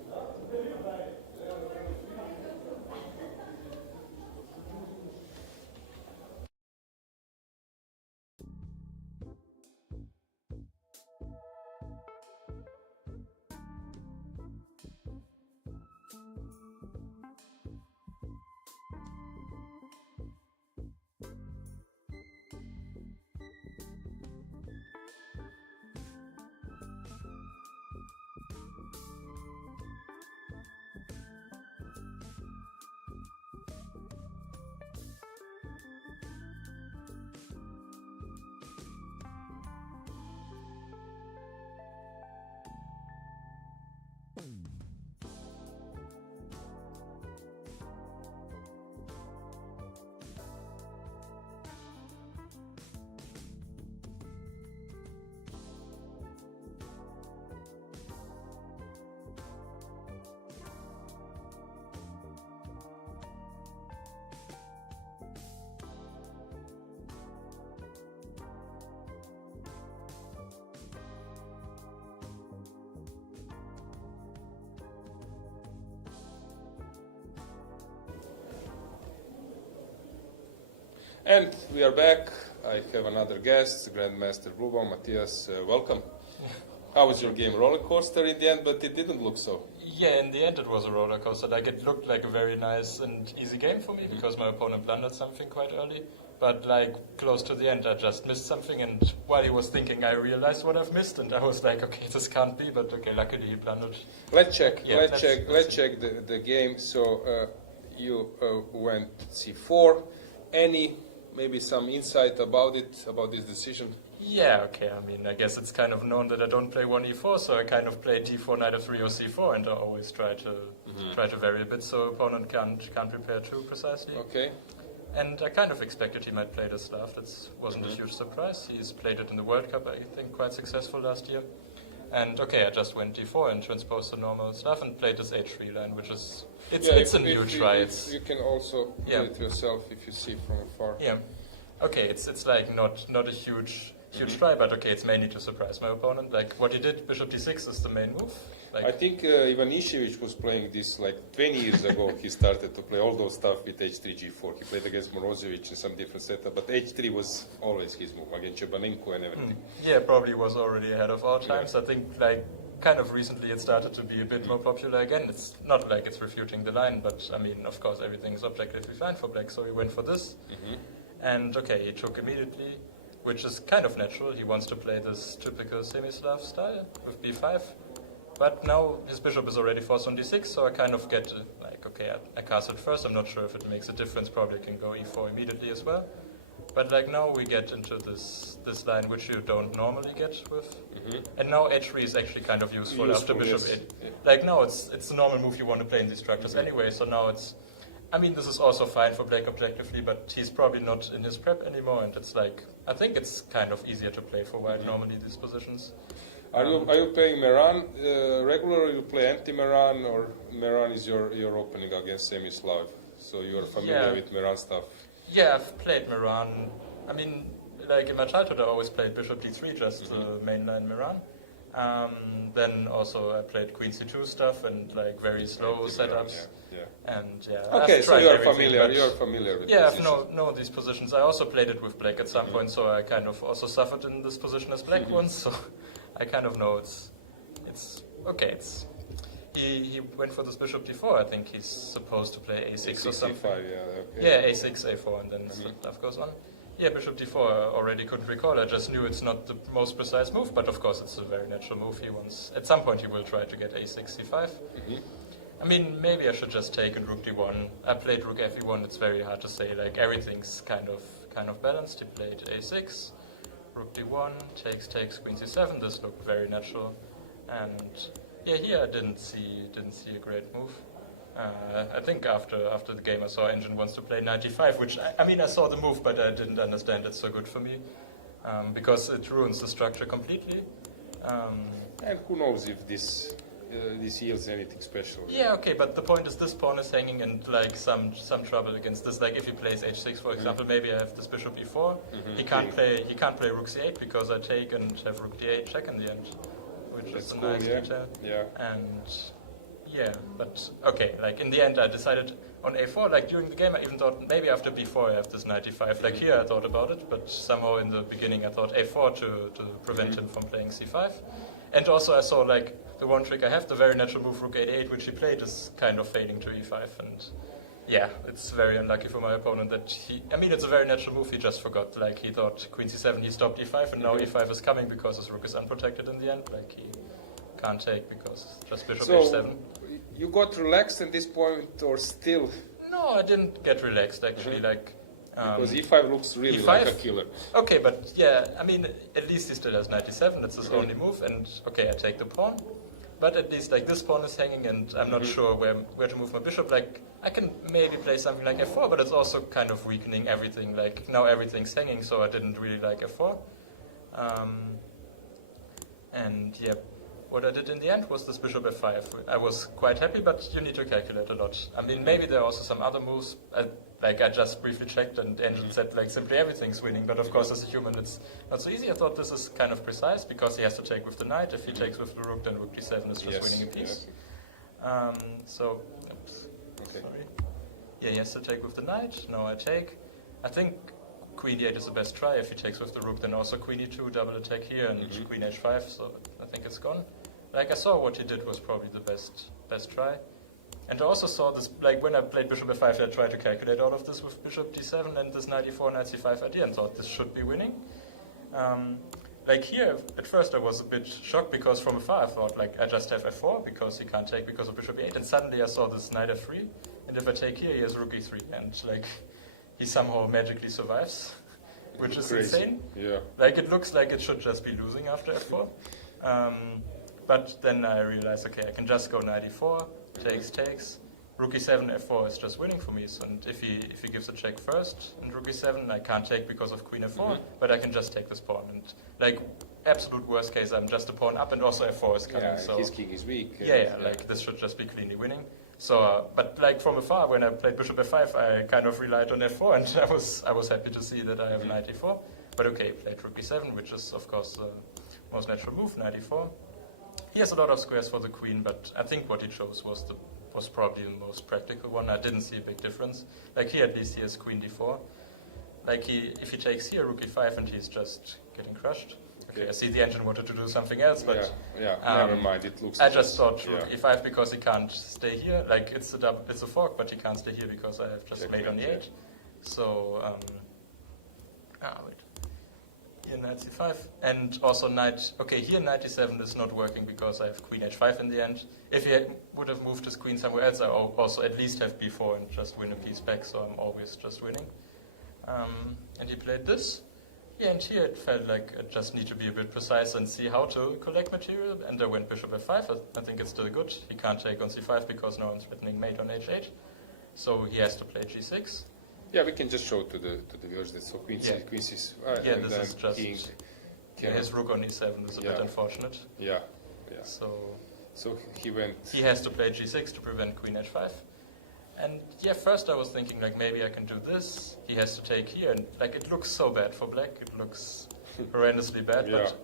And we are back. I have another guest, Grandmaster Blue, Matthias. Welcome. How was your game? Roller coaster in the end, but it didn't look so. Yeah, in the end it was a roller coaster. Like, it looked like a very nice and easy game for me because my opponent blundered something quite early. But like close to the end, I just missed something, and while he was thinking, I realized what I've missed, and I was like, okay, this can't be. But okay, luckily he blundered. Let's check. Yeah, let's check the game. So you went c4. Maybe some insight about it, about this decision? Yeah, okay. I mean, I guess it's kind of known that I don't play 1e4, so I kind of play d4, knight f3, or c4, and I always try to vary a bit so opponent can't prepare too precisely. Okay. And I kind of expected he might play this stuff. That wasn't a huge surprise. He's played it in the World Cup, I think, quite successful last year. And okay, I just went d4 and transposed the normal stuff and played this h3 line, which is it's a new try. You can also do it yourself if you see from afar. Yeah. Okay, it's like not a huge try, but okay, it's mainly to surprise my opponent. Like what he did, bishop d6 is the main move. Like, I think Ivanišević was playing this like 20 years ago. He started to play all those stuff with h3, g4. He played against Morozovic in some different setup, but h3 was always his move against Chebanenko and everything. Yeah, probably was already ahead of our times. I think like kind of recently it started to be a bit more popular again. It's not like it's refuting the line, but I mean, of course, everything is objectively fine for black, so he went for this. And okay, he took immediately, which is kind of natural. He wants to play this typical semi-Slav style with b5. But now his bishop is already forced on d6, so I kind of get like, okay, I castled first. I'm not sure if it makes a difference. Probably can go e4 immediately as well. But like now we get into this line which you don't normally get with. And now h3 is actually kind of useful after bishop 8. Like now it's the normal move you want to play in these structures anyway. So now it's, I mean, this is also fine for black objectively, but he's probably not in his prep anymore. And it's like, I think it's kind of easier to play for white normally these positions. Are you playing Meran regular, or you play anti-Meran, or Meran is your opening against semi-Slav? So you are familiar with Meran stuff? Yeah, I've played Meran. I mean, like in my childhood I always played bishop d3, just the mainline Meran. Then also I played queen c2 stuff and like very slow setups. And okay, so you are familiar. You are familiar with. Yeah, I've known these positions. I also played it with black at some point, so I kind of also suffered in this position as black once. So I kind of know it's okay. He went for this bishop d4. I think he's supposed to play a6 or something. A5, a6, a4, and then stuff goes on. Yeah, bishop d4 I already couldn't recall. I just knew it's not the most precise move, but of course it's a very natural move. He wants, at some point he will try to get a6, c5. I mean, maybe I should just take and rook d1. I played rook fe1. It's very hard to say. Like everything's kind of balanced. He played a6, rook d1, takes, queen c7. This looked very natural, and yeah, here I didn't see a great move. I think after the game I saw Engine wants to play knight d5, which I mean I saw the move, but I didn't understand it so good for me because it ruins the structure completely. And who knows if this yields anything special? Yeah, okay, but the point is this pawn is hanging and like some trouble against this. Like if he plays h6, for example, maybe I have this bishop e4. He can't play rook c8 because I take and have rook d8 check in the end, which is a nice detail. Yeah. And yeah, but okay, like in the end I decided on a4. Like during the game I even thought maybe after b4 I have this knight d5. Like here I thought about it, but somehow in the beginning I thought a4 to prevent him from playing c5. And also I saw like the one trick I have, the very natural move rook a8, which he played, is kind of fading to e5. And yeah, it's very unlucky for my opponent that it's a very natural move, he just forgot. Like he thought queen c7, he stopped e5, and now e5 is coming because his rook is unprotected in the end. Like he can't take because just bishop h7. You got relaxed at this point, or still? No, I didn't get relaxed actually. Like because e5 looks really e5? like a killer. Okay, but yeah, I mean, at least he still has knight d7. That's his only move, and okay, I take the pawn. But at least like this pawn is hanging, and I'm not sure where to move my bishop. Like I can maybe play something like f4, but it's also kind of weakening everything. Like now everything's hanging, so I didn't really like f4. And yeah, what I did in the end was this bishop f5. I was quite happy, but you need to calculate a lot. I mean, maybe there are also some other moves. Like I just briefly checked and said like simply everything's winning. But of course, as a human, it's not so easy. I thought this is kind of precise because he has to take with the knight. If he takes with the rook, then rook d7 is just winning a piece. So, oops, sorry. Yeah, he has to take with the knight. No, I take. I think queen d8 is the best try. If he takes with the rook, then also queen e2, double attack here, and queen h5. So I think it's gone. Like I saw what he did was probably the best try. And I also saw this, like when I played bishop f5, I tried to calculate all of this with bishop d7 and this knight e4, knight c5 idea, and thought this should be winning. Like here, at first I was a bit shocked because from afar I thought like I just have f4 because he can't take because of bishop e8, and suddenly I saw this knight f3, and if I take here, he has rook e3, and like he somehow magically survives, which is insane. Yeah. Like it looks like it should just be losing after f4. But then I realized, okay, I can just go knight e4, takes, rook e7, f4 is just winning for me. So, and if he gives a check first and rook e7, I can't take because of queen f4, but I can just take this pawn. And like absolute worst case, I'm just a pawn up, and also f4 is coming. Yeah, so his king is weak. like this should just be cleanly winning. So, but like from afar, when I played bishop f5, I kind of relied on f4, and I was happy to see that I have knight e4. But okay, played rook e7, which is of course the most natural move, knight e4. He has a lot of squares for the queen, but I think what he chose was probably the most practical one. I didn't see a big difference. Like here, at least he has queen d4. Like if he takes here, rook e5, and he's just getting crushed. Okay, I see the engine wanted to do something else, but never mind. It looks. I just thought rook e5 because he can't stay here. Like it's a fork, but he can't stay here because I have just made on the 8. So wait. Here knight c5, and also knight. Okay, here knight e7 is not working because I have queen h5 in the end. If he would have moved his queen somewhere else, I also at least have b4 and just win a piece back. So I'm always just winning. And he played this. Yeah, and here it felt like I just need to be a bit precise and see how to collect material. And I went bishop f5. I think it's still good. He can't take on c5 because now I'm threatening mate on h8. So he has to play g6. Yeah, we can just show to the viewers that so queen c6. And this is just his rook on e7 is a bit unfortunate. Yeah. So he went. He has to play g6 to prevent queen h5. And yeah, first I was thinking like maybe I can do this. He has to take here, and like it looks so bad for black. It looks horrendously bad. Yeah. But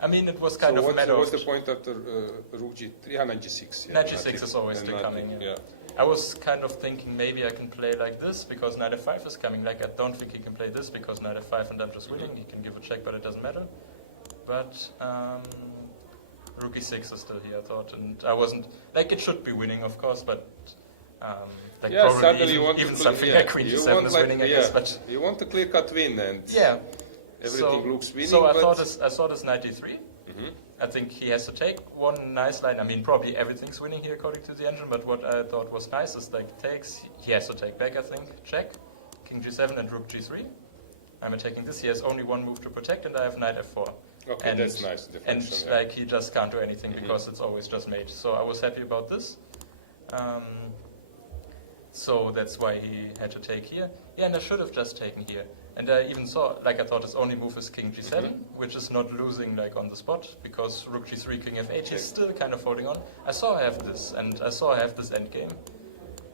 I mean, it was kind of a matter of. What's the point after rook g3? Knight g6. Knight g6 is always still coming. Yeah. I was kind of thinking maybe I can play like this because knight f5 is coming. Like I don't think he can play this because knight f5 and I'm just winning. He can give a check, but it doesn't matter. But rook e6 is still here, I thought, and I wasn't like it should be winning, of course, but. Like probably even something like queen g7 is winning, I guess. But you want a clear-cut win, and everything looks winning. So I saw this knight e3. I think he has to take one nice line. I mean, probably everything's winning here according to the engine. But what I thought was nice is like takes. He has to take back. I think check, king g7 and rook g3. I'm attacking this. He has only one move to protect, and I have knight f4. Okay, and that's nice. And like he just can't do anything because it's always just mate. So I was happy about this. So that's why he had to take here. Yeah, and I should have just taken here. And I even saw, like I thought his only move is king g7, which is not losing like on the spot, because rook g3, king f8, he's still kind of holding on. I saw I have this, and I saw I have this endgame.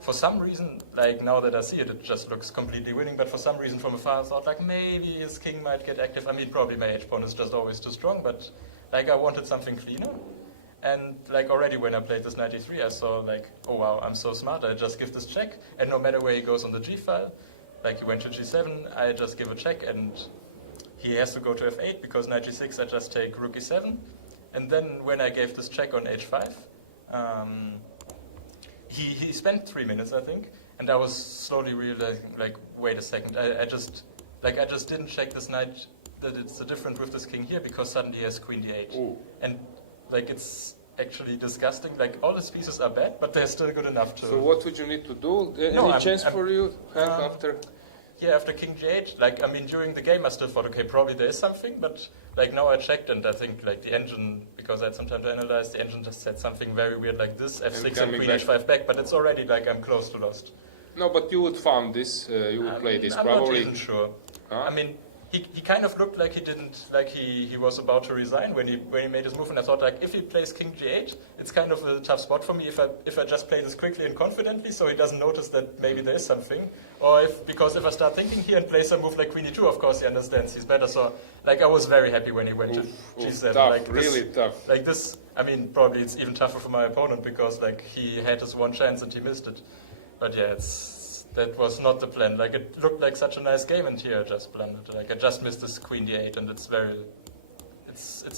For some reason, like now that I see it, it just looks completely winning, but for some reason from afar I thought like maybe his king might get active. I mean, probably my h-pawn is just always too strong, but like I wanted something cleaner. And like already when I played this knight e3, I saw like, oh wow, I'm so smart, I just give this check, and no matter where he goes on the g file, like he went to g7, I just give a check, and he has to go to f8, because knight g6, I just take rook e7, and then when I gave this check on h5, he spent 3 minutes, I think, and I was slowly realizing, like, wait a second, I just didn't check this knight, that it's a different with this king here, because suddenly he has queen d8. Ooh. And like it's actually disgusting. Like all his pieces are bad, but they're still good enough to. So what would you need to do? Any chance for you after? Yeah, after king g8. Like I mean, during the game I still thought, okay, probably there is something, but like now I checked, and I think like the engine, because I had some time to analyze, the engine just said something very weird like this, f6 and queen h5 back, but it's already like I'm close to lost. No, but you would farm this. You would play this I'm probably. not even sure. Huh? I mean. He kind of looked like he didn't, like he was about to resign when he made his move, and I thought like if he plays king g8, it's kind of a tough spot for me if I just play this quickly and confidently, so he doesn't notice that maybe there is something, or because if I start thinking here and play some move like queen e2, of course he understands he's better. So like I was very happy when he went to g7. Tough, like really tough. Like this, I mean probably it's even tougher for my opponent because like he had his one chance and he missed it. But yeah, that was not the plan. Like it looked like such a nice game, and here I just blundered. Like I just missed this queen d8, and it's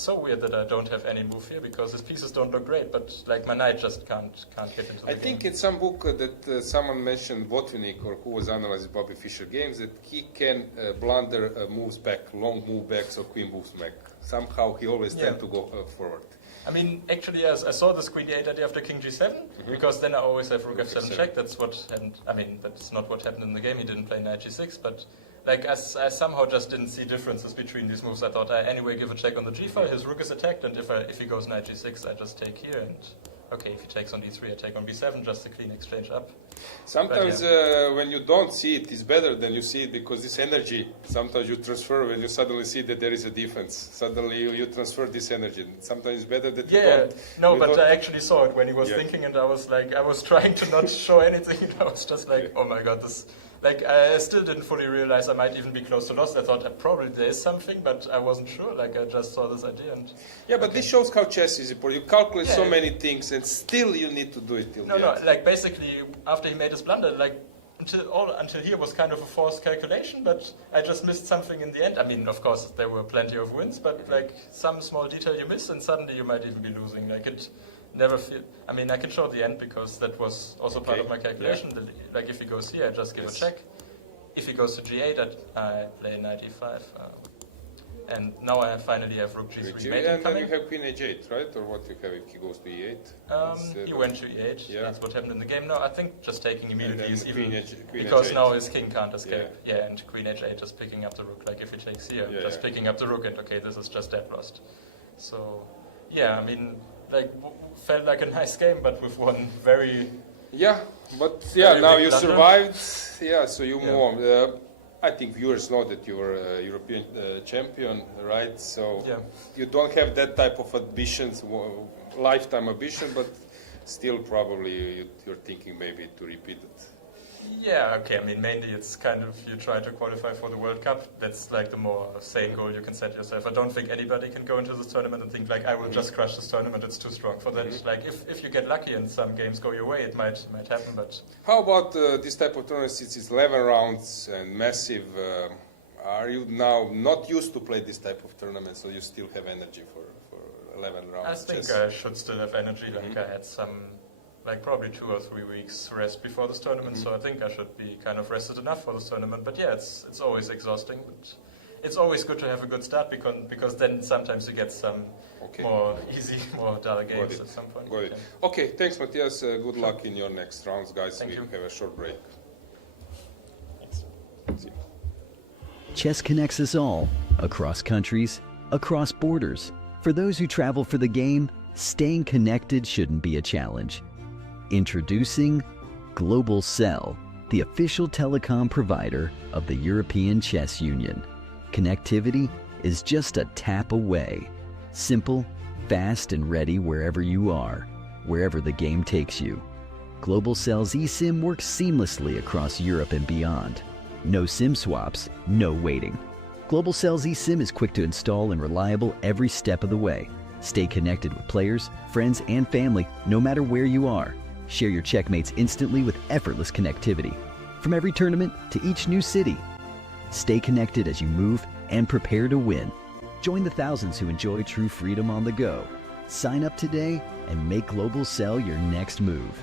so weird that I don't have any move here because his pieces don't look great, but like my knight just can't get into the game. I think in some book that someone mentioned, Botvinnik, or who was analyzing Bobby Fischer games, that he can blunder moves back, long move back, so queen moves back. Somehow he always tends to go forward. I mean, actually, I saw this queen d8 idea after king g7, because then I always have rook f7 check. That's what happened. I mean, that's not what happened in the game. He didn't play knight g6, but like I somehow just didn't see differences between these moves. I thought I anyway give a check on the g file. His rook is attacked, and if he goes knight g6, I just take here, and okay, if he takes on d3, I take on b7, just a clean exchange up. Sometimes when you don't see it, it's better than you see it because this energy, sometimes you transfer when you suddenly see that there is a defense. Suddenly you transfer this energy. Sometimes it's better that you don't. No, but I actually saw it when he was thinking, and I was like, I was trying to not show anything, and I was just like, oh my god, this. Like, I still didn't fully realize I might even be close to loss. I thought probably there is something, but I wasn't sure. Like, I just saw this idea. And yeah, but this shows how chess is important. You calculate so many things, and still you need to do it till the end. Like, basically, after he made his blunder, like, until here was kind of a forced calculation, but I just missed something in the end. I mean, of course, there were plenty of wins, but, like, some small detail you miss, and suddenly you might even be losing. Like, it never feel. I mean, I can show the end because that was also part of my calculation. Yeah. Like, if he goes here, I just give a check. If he goes to g8, I play knight e5. And now I finally have rook g3 mate and coming. then you have queen h8, right? Or what you have if he goes to e8? He went to e8. Yeah. That's what happened in the game. No, I think just taking immediately is even queen because h8. now his king can't escape. Yeah, and queen h8 is picking up the rook. Like if he takes here, just picking up the rook, and okay, this is just dead lost. So, yeah, I mean, like felt like a nice game, but with one very now you survived. Yeah, so you move on. I think viewers know that you were a European champion, right? So you don't have that type of ambitions, lifetime ambition, but still probably you're thinking maybe to repeat it. Yeah, okay. I mean, mainly it's kind of you try to qualify for the World Cup. That's like the more sane goal you can set yourself. I don't think anybody can go into this tournament and think like, I will just crush this tournament. It's too strong for that. Like, if you get lucky and some games go your way, it might happen. But how about this type of tournament? Since it's 11 rounds and massive, are you now not used to play this type of tournament, so you still have energy for 11 rounds? I think I should still have energy. Like I had some. Like probably 2 or 3 weeks rest before this tournament, so I think I should be kind of rested enough for this tournament. But yeah, it's always exhausting. But it's always good to have a good start because then sometimes you get some more easy, more dull games at some point. Got it. Okay, thanks, Matthias. Good luck in your next rounds, guys. Thank you. Have a short break. Thanks. See you. Chess connects us all, across countries, across borders. For those who travel for the game, staying connected shouldn't be a challenge. Introducing Global Cell, the official telecom provider of the European Chess Union. Connectivity is just a tap away. Simple, fast, and ready wherever you are, wherever the game takes you. Global Cell's eSIM works seamlessly across Europe and beyond. No SIM swaps, no waiting. Global Cell's eSIM is quick to install and reliable every step of the way. Stay connected with players, friends, and family no matter where you are. Share your checkmates instantly with effortless connectivity. From every tournament to each new city. Stay connected as you move and prepare to win. Join the thousands who enjoy true freedom on the go. Sign up today and make Global Cell your next move.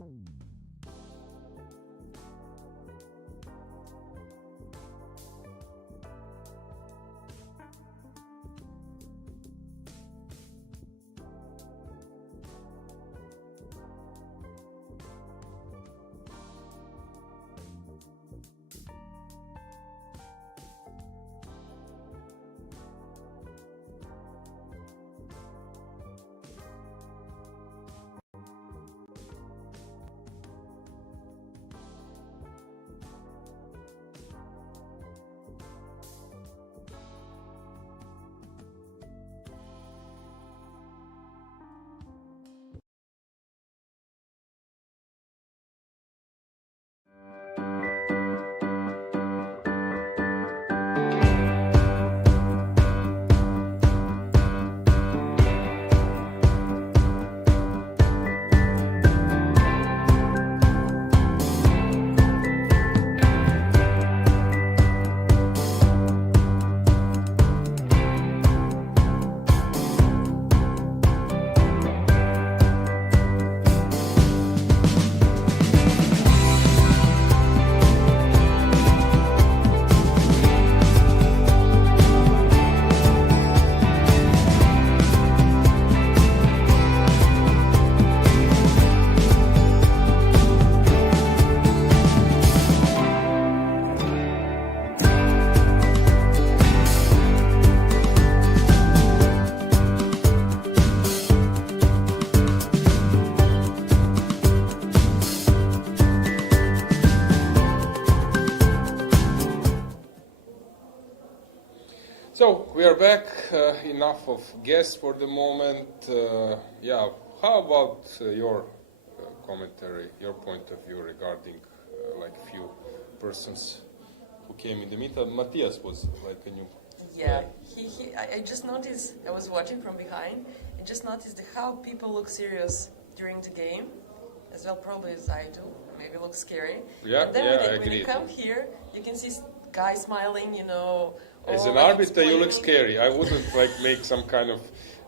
So we are back. Enough of guests for the moment. Yeah, how about your commentary, your point of view regarding like few persons who came in the meantime? Matthias was like a new. Yeah, I just noticed, I was watching from behind, and just noticed how people look serious during the game, as well probably as I do, maybe look scary. Yeah, and then yeah, when you come here, you can see guys smiling, you know. As or an like arbiter, you look explaining. scary. I wouldn't like make some kind of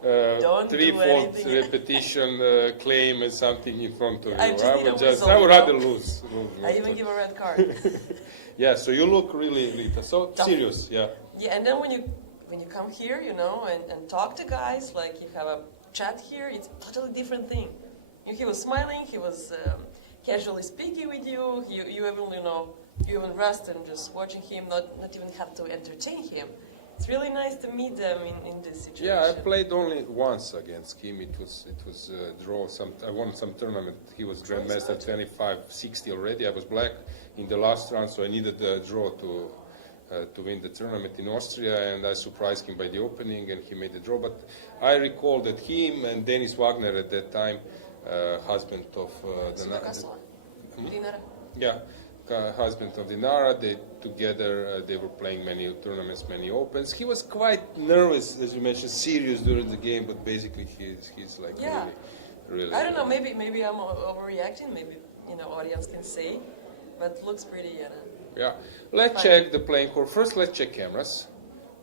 Don't do threefold anything. repetition claim as something in front of you. I just need a whistle, I would you rather know. lose. I even give a red card. Yeah, so you look really, Rita. So Tough. serious, yeah. Yeah, and then when you come here, you know, and talk to guys, like you have a chat here, it's a totally different thing. He was smiling, he was casually speaking with you, you even, you know, you even rest and just watching him, not even have to entertain him. It's really nice to meet them in this situation. Yeah, I played only once against him. It was a draw. I won some tournament. He was Grandmaster 25-60 already. I was black in the last round, so I needed a draw to win the tournament in Austria, and I surprised him by the opening, and he made the draw. But I recall that him and Dennis Wagner at that time, husband of Dinara. yeah, husband of Dinara, they together they were playing many tournaments, many opens. He was quite nervous, as you mentioned, serious during the game, but basically he's like Yeah. really. I don't know, maybe I'm overreacting, maybe, you know, audience can say, but looks pretty, you know. Yeah, let's check the playing court first. Let's check cameras.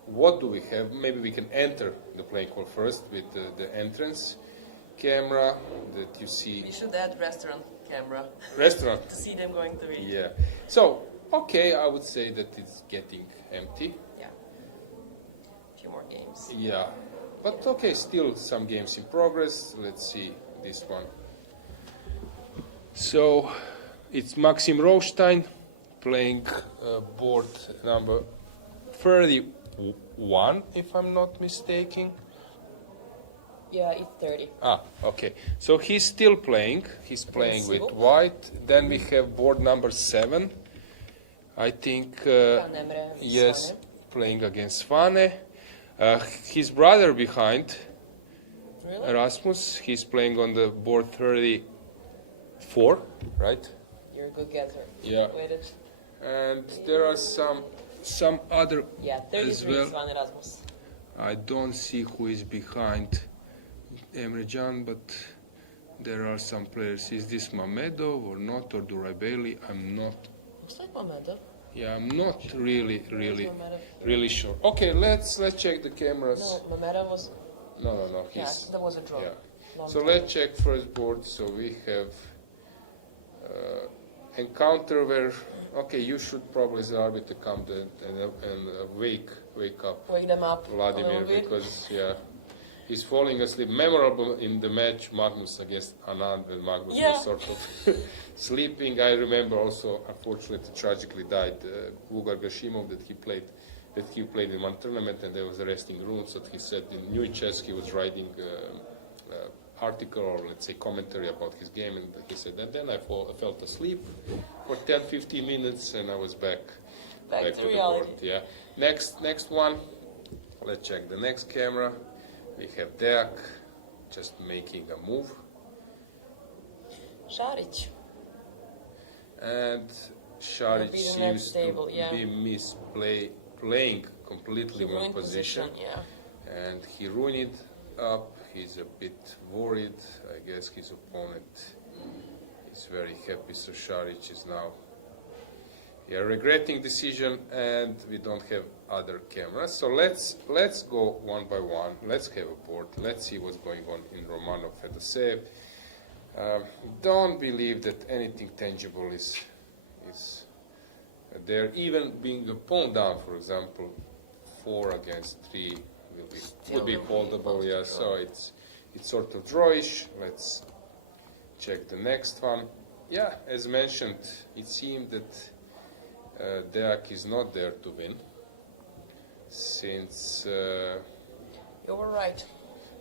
What do we have? Maybe we can enter the playing court first with the entrance camera that you see. We should add restaurant camera Restaurant. to see them going to eat. Yeah. So, okay, I would say that it's getting empty. Yeah. A few more games. Yeah. But okay, still some games in progress. Let's see this one. So, it's Maxim Rothstein playing board number 31, if I'm not mistaken. Yeah, it's 30. Ah, okay. So he's still playing. He's playing with single? white. Then we have board number 7. I think, yes, playing against Svane. His brother behind, Really? Rasmus, he's playing on the board 34, right? You're a good guesser. Yeah. Wait it. And there are some other Yeah, as 33 well. Svan Erasmus. I don't see who is behind Emre Can, but there are some players. Is this Mamedov or not, or Durabeli? I'm not. Looks like Mamedov. Yeah, I'm not really Mamedov? sure. Okay, let's check the cameras. No, Mamedov was. No. Yeah, He's that was a draw. yeah. Long So time. let's check first board. So we have encounter where, okay, you should probably as the arbiter come and wake up Wake them up a Vladimir, little bit. because he's falling asleep. Memorable in the match Magnus against Anand, when Magnus was sort of sleeping. I remember also, unfortunately, tragically died Ugar Gashimov that he played in one tournament, and there was a resting room. So he said in New Chess he was writing article, or let's say commentary about his game, and he said, and then I felt asleep for 10-15 minutes, and I was back to the board. Yeah. Next one. Let's check the next camera. We have Deak just making a move. Šarić. And Šarić seems to be playing completely wrong position. And he ruined it up. He's a bit worried. I guess his opponent is very happy. So Šarić is now regretting decision, and we don't have other cameras. So let's go one by one. Let's have a board. Let's see what's going on in Romanov at the save. Don't believe that anything tangible is there. Even being a pawn down, for example, 4 against 3 will be holdable. Yeah, so it's sort of drawish. Let's check the next one. Yeah, as mentioned, it seemed that Deak is not there to win, since you were right.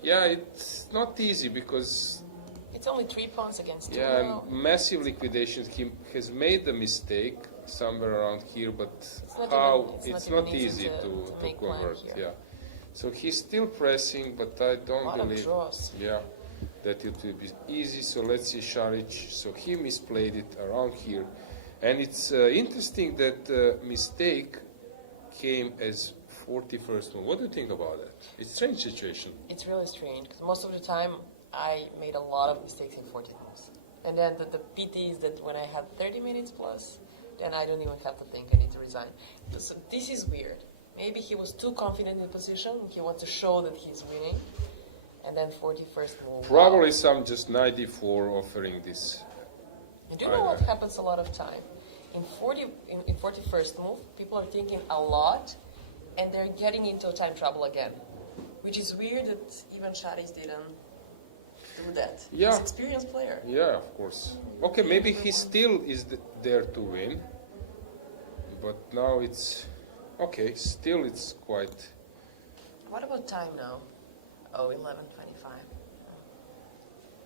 Yeah, it's not easy because it's only 3 pawns against 2. Yeah, and massive liquidation. He has made a mistake somewhere around here, but it's not easy to convert. Yeah, so he's still pressing, but I don't believe that it will be easy. So let's see Šarić. So he misplayed it around here. And it's interesting that mistake came as 41st one. What do you think about that? It's a strange situation. It's really strange, because most of the time I made a lot of mistakes in 40 moves. And then the PT is that when I have 30 minutes plus, then I don't even have to think, I need to resign. So this is weird. Maybe he was too confident in the position, he wants to show that he's winning, and then 41st move. Probably some just 94 offering this. And do you know what happens a lot of time? In 41st move, people are thinking a lot, and they're getting into time trouble again. Which is weird that even Šarić didn't do that. Yeah. He's an experienced player. Yeah, of course. Okay, maybe he still is there to win, but now it's okay. Still, it's quite. What about time now? Oh, 11:25.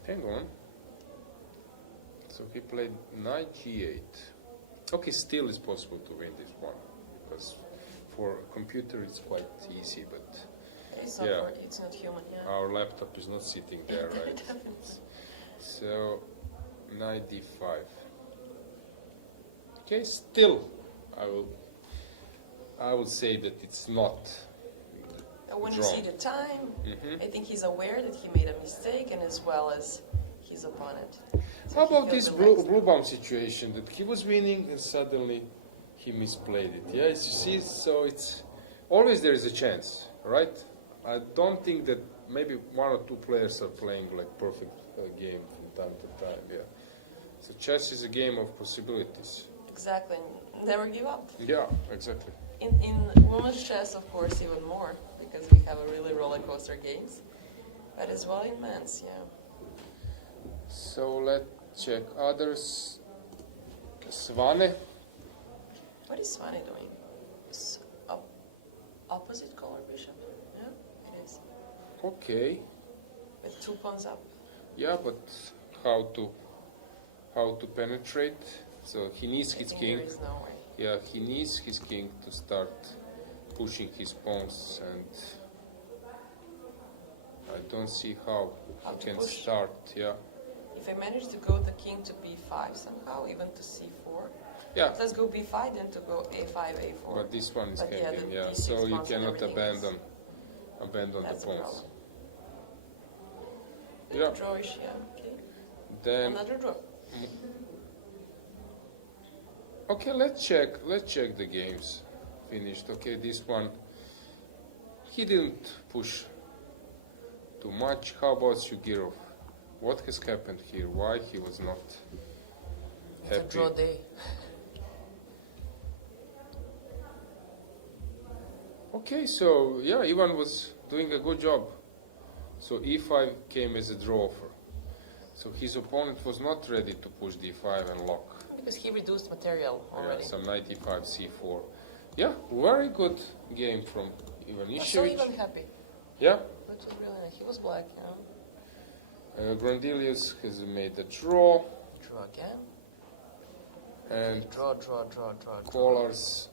Hang on. So he played knight g8. Okay, still it's possible to win this one, because for a computer it's quite easy, but it's not human. Yeah. Our laptop is not sitting there, right? So knight d5. Okay, still I will say that it's not. When you see the time, I think he's aware that he made a mistake, and as well as his opponent. So how about this blue bomb situation, that he was winning and suddenly he misplayed it? Yeah, you see, so it's always there is a chance, right? I don't think that maybe 1 or 2 players are playing like perfect game from time to time. Yeah, so chess is a game of possibilities. Exactly, never give up. Yeah, exactly. In women's chess, of course, even more, because we have a really roller coaster games, but as well in men's, yeah. So let's check others. Svane. What is Svane doing? It's opposite color bishop. Yeah, it is. Okay. With 2 pawns up. Yeah, but how to penetrate? So he needs his king. There is no way. Yeah, he needs his king to start pushing his pawns, and I don't see how he can start. Yeah. If I manage to go the king to b5 somehow, even to c4. Yeah. Let's go b5, then to go a5, a4. But this one is but hanging. yeah, So you cannot abandon the pawns. Yeah. Drawish, yeah. Okay. Then another draw. Okay, let's check the games. Finished. Okay, this one he didn't push too much. How about Shugirov? What has happened here? Why he was not? It's a draw day. Okay, so yeah, Ivan was doing a good job. So e5 came as a draw offer. So his opponent was not ready to push d5 and lock. Because he reduced material already. Yeah, some knight e5, c4. Yeah, very good game from Ivan I'm so Ishevich. even happy. Yeah. Which was really nice. He was black, you know. Grandelius has made a draw. Draw again. And Draw. Kolar's,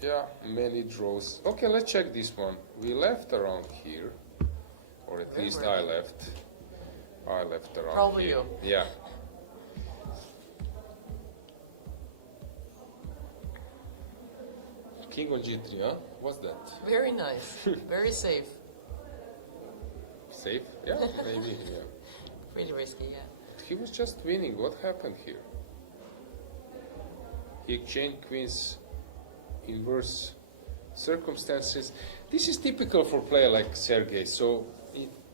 yeah, many draws. Okay, let's check this one. We left around here, or at least I left. I left around Probably here. you. Yeah. King on g3, huh? What's that? Very nice. Very safe. Safe? Yeah, maybe, yeah. Pretty risky, yeah. He was just winning. What happened here? He exchanged queens in worse circumstances. This is typical for a player like Sergei. So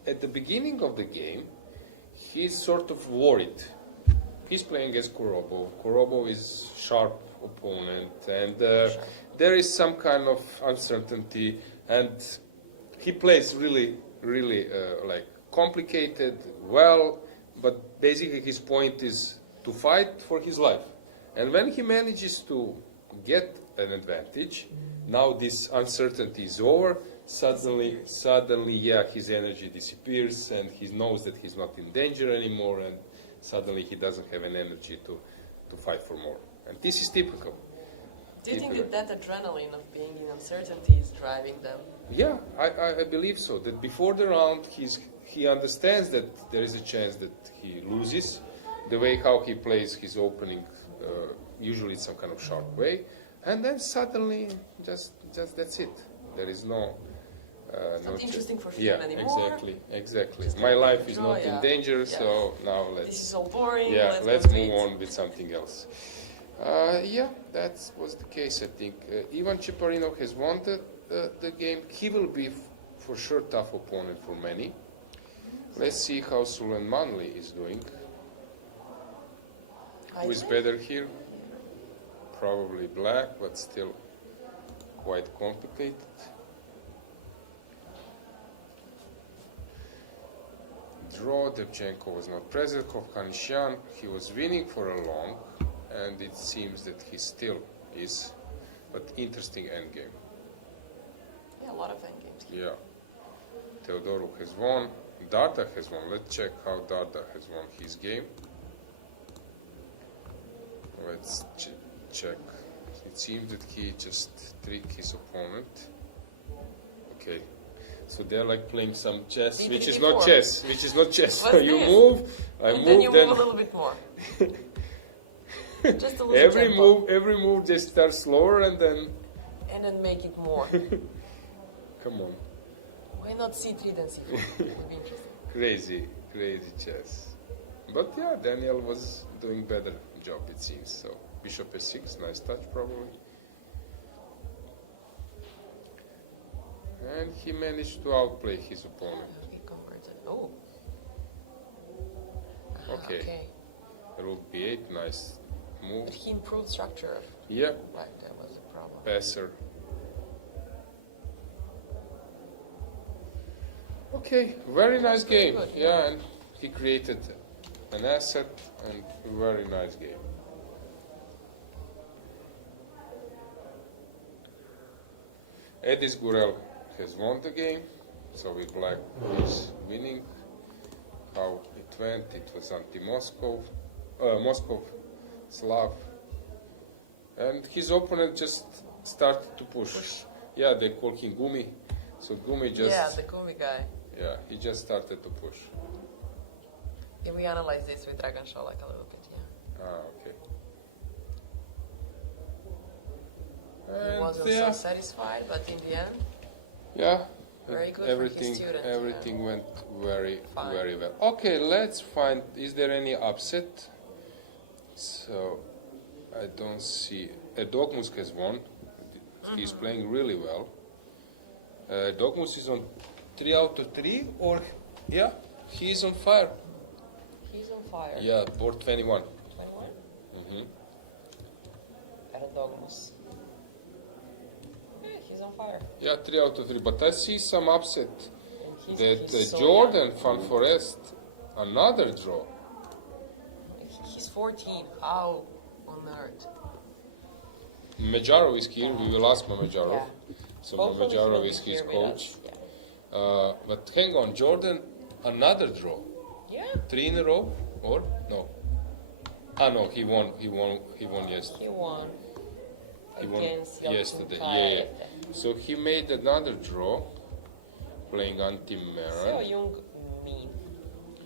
at the beginning of the game, he's sort of worried. He's playing against Korobov. Korobov is sharp opponent, and there is some kind of uncertainty, and he plays really like complicated, well, but basically his point is to fight for his life. And when he manages to get an advantage, now this uncertainty is over, suddenly, yeah, his energy disappears, and he knows that he's not in danger anymore, and suddenly he doesn't have an energy to fight for more. And this is typical. Do you think that adrenaline of being in uncertainty is driving them? Yeah, I believe so. That before the round, he understands that there is a chance that he loses. The way how he plays his opening, usually it's some kind of sharp way, and then suddenly, just that's it. There is no. Not interesting for him yeah, anymore. exactly. Just My life is draw, not yeah. in danger, Yeah. so now let's. This is all boring. Yeah, let's move on with something else. Yeah, that was the case, I think. Ivan Cheparinov has won the game. He will be, for sure, tough opponent for many. Let's see how Sulen Manli is doing. Who is better here? Probably black, but still quite complicated. Draw, Debchenko was not present. Kovkanisyan, he was winning for a long, and it seems that he still is, but interesting endgame. Yeah, a lot of endgames. Yeah. Teodorou has won. Darda has won. Let's check how Darda has won his game. Let's check. It seems that he just tricked his opponent. Okay. So they're like playing some chess, which is not chess. Which is not chess. So you move, I move, then you move a little bit more. Just a little every move just starts slower and then make it more. Come on. Why not c3 then c4? It would be interesting. Crazy chess. But yeah, Daniel was doing better job, it seems. So bishop s6, nice touch probably. And he managed to outplay his opponent. Okay, converted. Oh. Okay. Rook b8, nice move. But he improved structure. Yeah. Right, that was a problem. Passer. Okay, very nice game. Good. Yeah, and he created an asset and very nice game. Edis Gurel has won the game, so with black is winning. How it went, it was anti-Moscow, Moscow, Slav. And his opponent just started to push. Yeah, they call him Gumi. So Gumi just... Yeah, the Gumi guy. Yeah, he just started to push. Yeah, we analyzed this with Dragan Solak a little bit, yeah. Okay. He wasn't so satisfied, but in the end, yeah, very good everything, for his student. everything went very Fine. very well. Okay, let's find, is there any upset? So, I don't see, Dogmus has won. He's playing really well. Dogmus is on 3 out of 3, or, yeah, he is on fire. He's on fire. Yeah, board 21. 21? Erdognus. Yeah, he's on fire. Yeah, 3 out of 3. But I see some upset And that he's so Jordan young. Van Forest, another draw. He's 14. How on earth? Majarov is here. We will ask Majarov. Yeah. So Hopefully he'll Majarov be is his here with coach. us. Yeah. But hang on, Jordan, another draw. Yeah. 3 in a row, or no? Ah, no, he won yesterday. He won. He won Against yesterday. Yalcin Yeah. So he made another draw, playing anti So Maran, young me.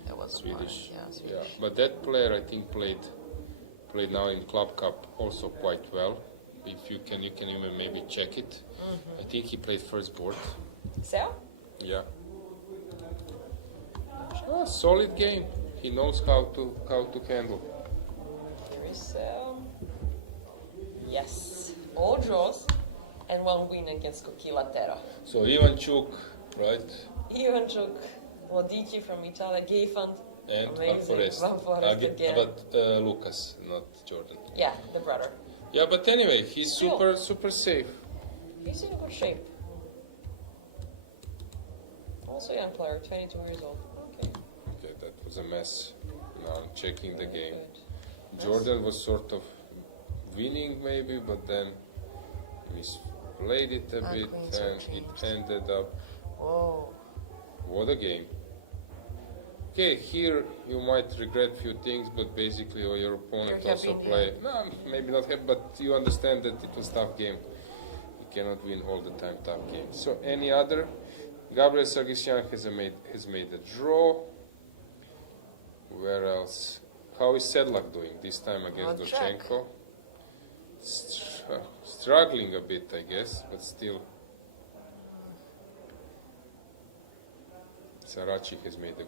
That was Swedish. Yeah, Yeah, Swedish. but that player I think played now in Club Cup also quite well. If you can even maybe check it. I think he played first board. So? Yeah. Solid game. He knows how to handle. Here is yes, all draws and one win against Kokilatera. So Ivanchuk, right? Ivanchuk, Lodici from Italy, Geifand, And Van amazing. Forest. Van Forest again. But Lucas, not Jordan. Yeah, the brother. Yeah, but anyway, he's Still. super safe. He's in good shape. Also young player, 22 years old. Okay. Okay, that was a mess. Now I'm checking the game. Good. Jordan was sort of winning maybe, but then misplayed it a bit queens were and it changed. ended up. Whoa. What a game. Okay, here you might regret few things, but basically your opponent You're also happy in the play. No, maybe not happy, but you understand that it was tough game. You cannot win all the time tough games. So any other? Gabriel Sargsyan has made a draw. Where else? How is Sedlak doing this time against On track. Dochenko? Struggling a bit, I guess, but still. Sarachi has made a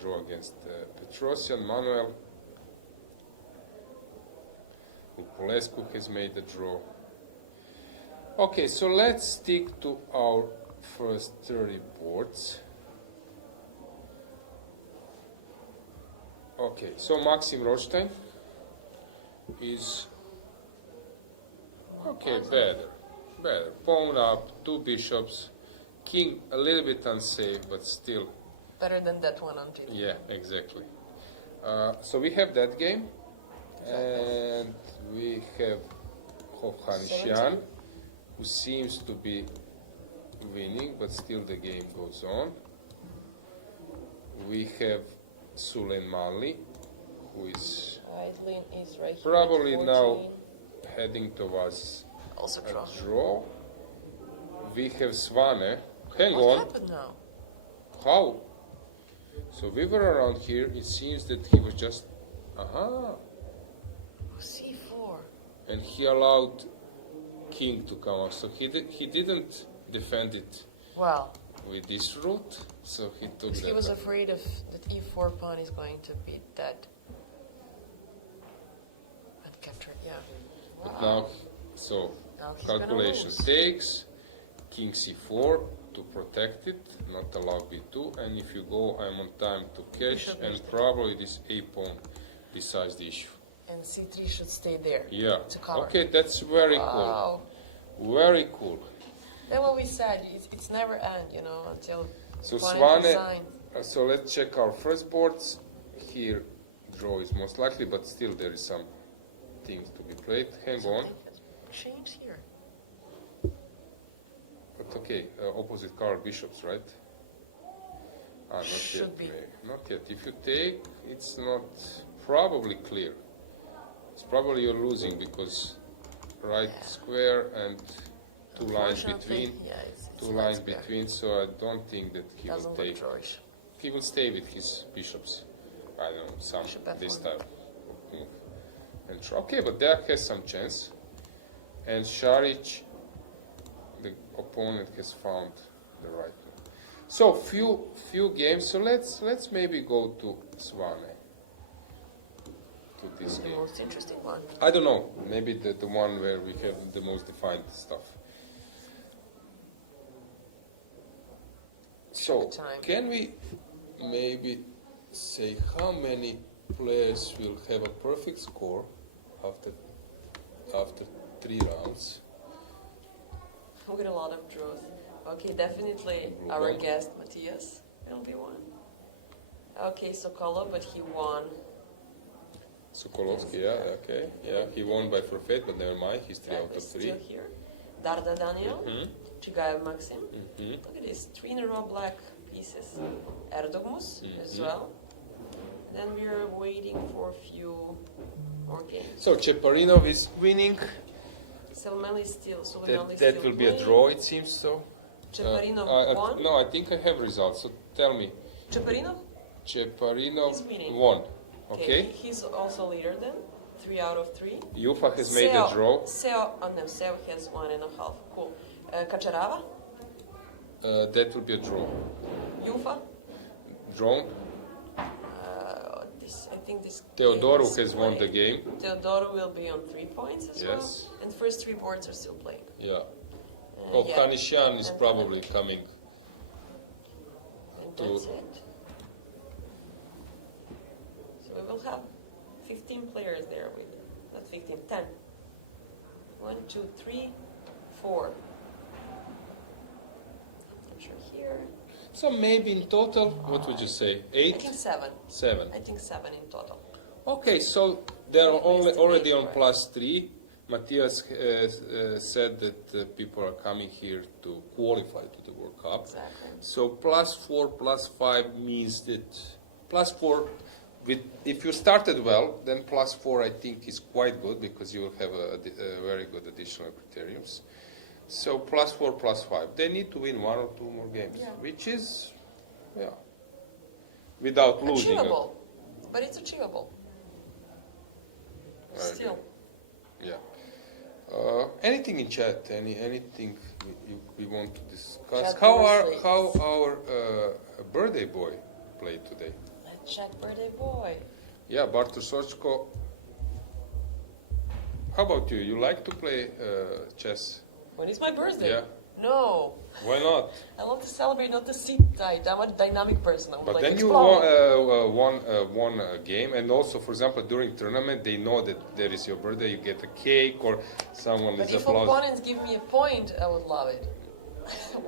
draw against Petrosian. Manuel Upolescu has made a draw. Okay, so let's stick to our first 30 boards. Okay, so Maxim Rothstein is okay, better. Pawn up, 2 bishops, king a little bit unsafe, but still. Better than that one on TV. Yeah, exactly. So we have that game, and we have Hovhannisyan, 17. who seems to be winning, but still the game goes on. We have Sulen Mali, who is Eitlin is right here. probably with now 14. heading towards Also a draw. draw. We have Svane. Hang What on. happened now? How? So we were around here. It seems that he was just. Aha. C4. And he allowed king to come up. So he didn't defend it Wow. with this route. So he took He that. was up. afraid of that E4 pawn is going to be dead. And captured, yeah. But Wow. now, so Now he's gonna calculation lose. takes king c4 to protect it, not allow b2. And if you go, I'm on time to catch, Bishop and h3. probably this a pawn decides the issue. And C3 should stay there. Yeah. To cover. Okay, that's very Wow. cool. Very cool. Then what we said, it's never end, until So opponent Svane, resigns. so let's check our first boards. Here, draw is most likely, but still there is some things to be played. Hang on. Something has changed here. But okay, opposite color bishops, right? Not Should yet. be. Maybe. Not yet. If you take, it's not probably clear. It's probably you're losing because right square and two lines Unfortunately, between. yeah, it's Two not lines square. between, so I don't think that he will Doesn't look take. drawish. He will stay with his bishops. I don't know, some Bishop F1. this type of move. And okay, but there has some chance. And Šarić, the opponent, has found the right move. So few games. So let's maybe go to Svane. To this The game. most interesting one. I don't know. Maybe the one where we have the most defined stuff. So, Time. can we maybe say how many players will have a perfect score after 3 rounds. With a lot of draws. Okay, definitely our guest Matthias will be one. Okay, Sokolov, but he won. Sokolovsky, yeah, okay. Yeah, he won by forfeit, but never mind, he's 3 out of 3. Still here. Darda Daniel, Chigaev Maxim. Look at this, 3 in a row black pieces. Erdogmus as well. Then we're waiting for a few more games. So Cheparinov is winning. Selman is still, That will be a draw, it seems so. Cheparinov won. No, I think I have results, so tell me. Cheparinov? Cheparinov He's winning. won. Okay. He's also leader then. 3 out of 3. Yufa has made a draw. Seo has 1.5. Cool. Kaczarava? That will be a draw. Yufa? Draw. I think this. Teodoru game is has won the played. game. Teodoru will be on 3 points as well. Yes. And first 3 boards are still playing. Yeah. Yeah. Hanishan is And probably coming. And that's it. So we will have 15 players there with, not 15, 10. 1, 2, 3, 4. I'm sure here. So maybe in total, what would you say? 8? I think 7. 7. I think 7 in total. Okay, so they're already on +3. Matthias said that people are coming here to qualify to the World Cup. Exactly. So +4, +5 means that +4, if you started well, then +4 I think is quite good because you will have a very good additional criteriums. So +4, +5. They need to win 1 or 2 more games, which is, without losing. Achievable, but it's achievable. Still. Yeah. Anything in chat? Anything we want to discuss? Chat How mostly. our birthday boy played today? Let's check birthday boy. Yeah, Bartosz Sochko. How about you? You like to play chess? When is my birthday? Yeah. No. Why not? I love to celebrate, not to sit tight. I'm a dynamic person. I'm But like, then you explode. won a game, and also, for example, during tournament, they know that there is your birthday. You get a cake, or someone But is if applauding. opponents give me a point, I would love it.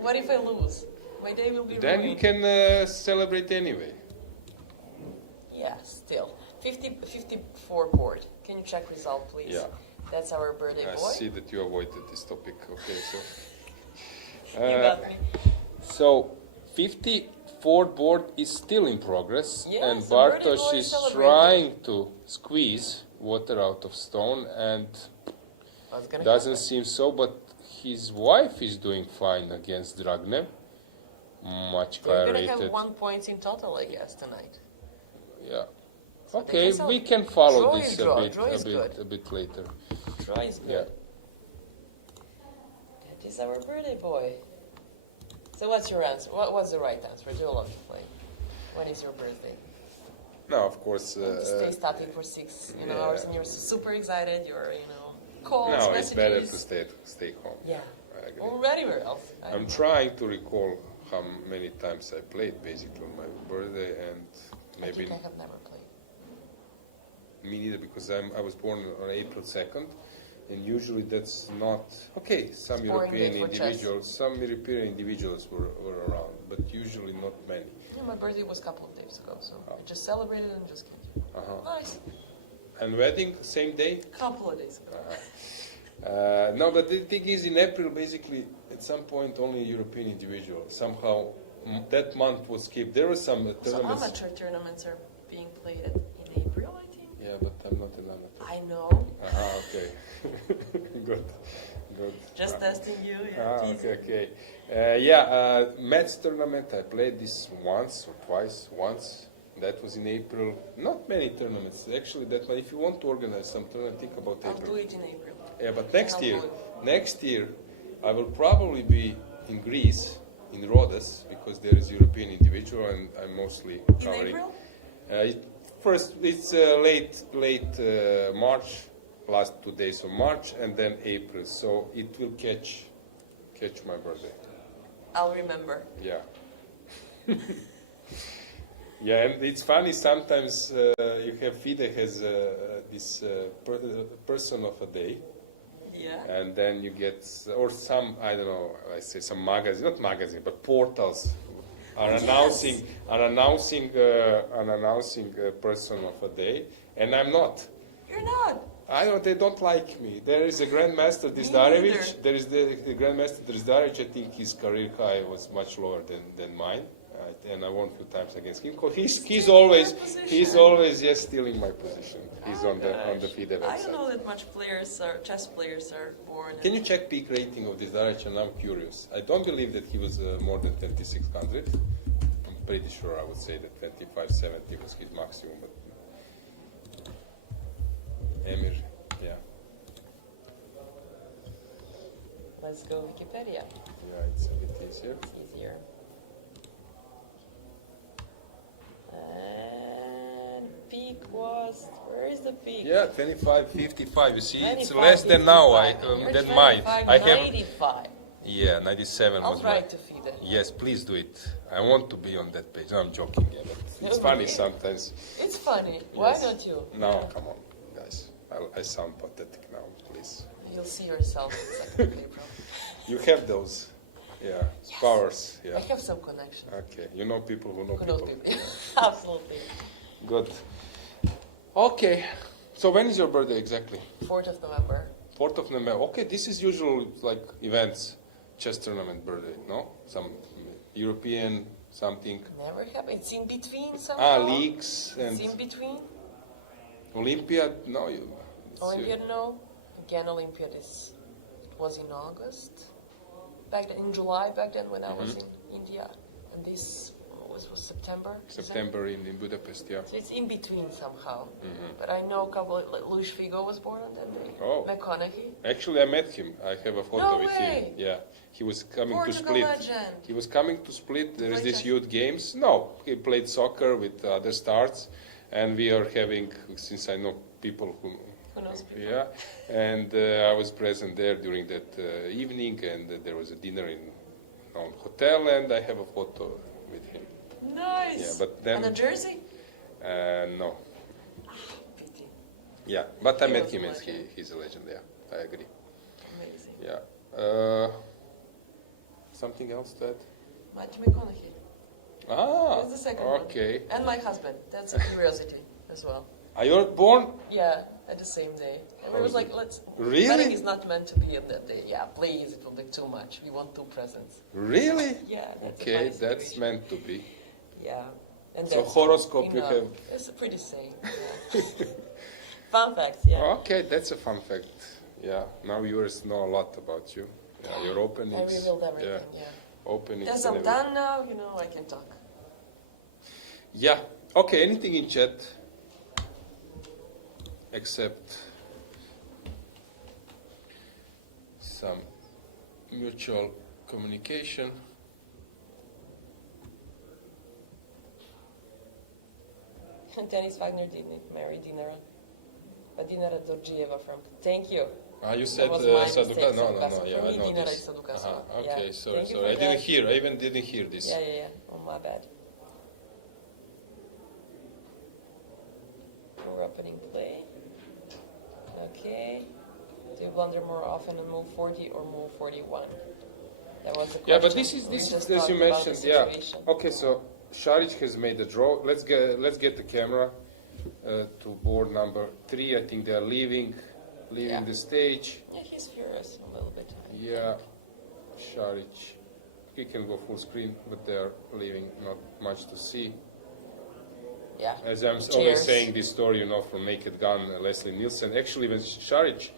What if I lose? My day will be Then ruined. you can celebrate anyway. Yeah, still. 54 board. Can you check result, please? Yeah. That's our birthday I boy. see that you avoided this topic. Okay, so. You got me. So, 54 board is still in progress, Yeah, and so birthday Bartosz boy is celebrating. trying to squeeze water out of stone, and What's gonna doesn't happen? seem so. But his wife is doing fine against Dragan. Much We're higher gonna have rated. 1 point in total, I guess, tonight. Yeah. So Okay, they we can follow draw this is draw. a bit, Draw is good. a bit later. Draw is good. Yeah. That is our birthday boy. So what's your answer? What's the right answer? Do a lot of play. When is your birthday? No, of course. You stay static for 6 hours and you're super excited. You're, calls, No, messages. it's better to stay home. Yeah. I agree. Well, anywhere else. I'm trying to recall how many times I played basically on my birthday, and I maybe think I have never played. me neither, because I was born on April 2nd, and usually that's not okay. Some Boring European date for chess. individuals were around, but usually not many. Yeah, my birthday was a couple of days ago, so I just celebrated and just came here. Nice. And wedding same day. Couple of days ago. No, but the thing is, in April, basically, at some point, only European individual. Somehow, that month was skipped. There were some So tournaments. amateur tournaments are being played in April, I think. Yeah, but I'm not an amateur. I know. Okay. Good. Just testing you. Yeah. teasing. Okay. Mets tournament. I played this once or twice. Once. That was in April. Not many tournaments. Actually, that one. If you want to organize some tournament, think about I'll April. do it in April. Yeah, but I'll do it. next year, I will probably be in Greece, in Rhodes, because there is European individual, and I'm mostly In covering. April? First, it's late March, last 2 days of March, and then April. So it will catch my birthday. I'll remember. Yeah. Yeah, and it's funny sometimes you have FIDE has this person of a day, Yeah. and then you get, or some, I don't know, I say some magazine, not magazine, but portals are announcing a person of a day, and I'm not. You're not. I don't. They don't like me. There is a Grandmaster Me Dizdarevic. neither. There is the Grandmaster Dizdarevic. I think his career high was much lower than mine, and I won a few times against him. He's always yes stealing my position. He's on the FIDE website. I don't know that much chess players are born. Can you check peak rating of Dizdarevic? And I'm curious. I don't believe that he was more than 2600. I'm pretty sure I would say that 2570 was his maximum. But Emir, yeah. Let's go Wikipedia. Yeah, it's a bit easier. It's easier. And peak was, where is the peak? Yeah, 25.55. You see, it's 25, less than now. You're Than mine. 25, I have. 95. Yeah, 97 I'll was try mine. to feed it. Yes, please do it. I want to be on that page. No, I'm joking. Yeah, but it's No, funny really? sometimes. It's funny. Why Yes. don't you? No, Yeah. come on, guys. I sound pathetic now. Please. You'll see yourself in second April. You have those, yeah, powers. I Yeah. have some connections. Okay. You know people who know Who knows people. people? Absolutely. Good. Okay. So when is your birthday exactly? 4th of November. 4th of November. Okay, this is usual like events, chess tournament birthday, no? Some European something. Never happened. It's in between somehow. Leagues and It's in between. Olympiad. No, you. Olympiad, no. Again, Olympiad was in August. Back then, in July, back then when I was in India. And this was September. is it? September in Budapest. Yeah. So it's in between somehow. But I know a couple, Luis Figo was born on that day. Oh. McConaughey. Actually, I met him. I have a photo No with way. him. Yeah, he was coming to Portugal Split. legend. He was coming to Split. There is Play this chess. youth games. No, he played soccer with other stars, and we are having. Since I know people who knows people? Yeah, and I was present there during that evening, and there was a dinner in our hotel, and I have a photo with him. Nice. Yeah, but then And a jersey? no. Pity. Yeah, but I He met was him, a and legend. he's a legend. Yeah, I agree. Amazing. Yeah. Something else to add? Matthew McConaughey. Ah, He's the second okay. one. And my husband. That's a curiosity as well. Are you born? Yeah, at the same day. And we was like, let's. Really? Wedding is not meant to be on that day. Yeah, please, it will be too much. We want 2 presents. Really? Yeah, that's a Okay, funny that's situation. meant to be. Yeah. And So that's horoscope you enough. have. It's pretty same. Yeah. Fun facts, yeah. Okay, that's a fun fact. Yeah, now viewers know a lot about you. Yeah, your I openings. revealed everything, yeah. Openings. As and I'm everything. done now, I can talk. Yeah. Okay. Anything in chat? Except some mutual communication. Dennis Wagner didn't marry Dinara. But Dinara Georgieva from. Thank you. You said That was my Saduka? mistake, No. Sadukasova. Yeah, For I me, know Dinara this. is Sadukasova. Okay, Yeah. sorry. Thank you I for didn't that. hear. I even didn't hear this. Yeah. Oh, my bad. More opening play. Okay. Do you blunder more often on move 40 or move 41? That was the question. Yeah, but this We is just as talked you about the mentioned. Yeah. situation. Okay, so Šarić has made a draw. Let's get the camera to board number 3. I think they are leaving Yeah. the stage. Yeah, he's furious a little bit. Yeah, Šarić. He can go full screen, but they are leaving. Not much to see. Yeah. As I'm Cheers. always saying this story, from Naked Gun, Leslie Nielsen. Actually, when Šarić,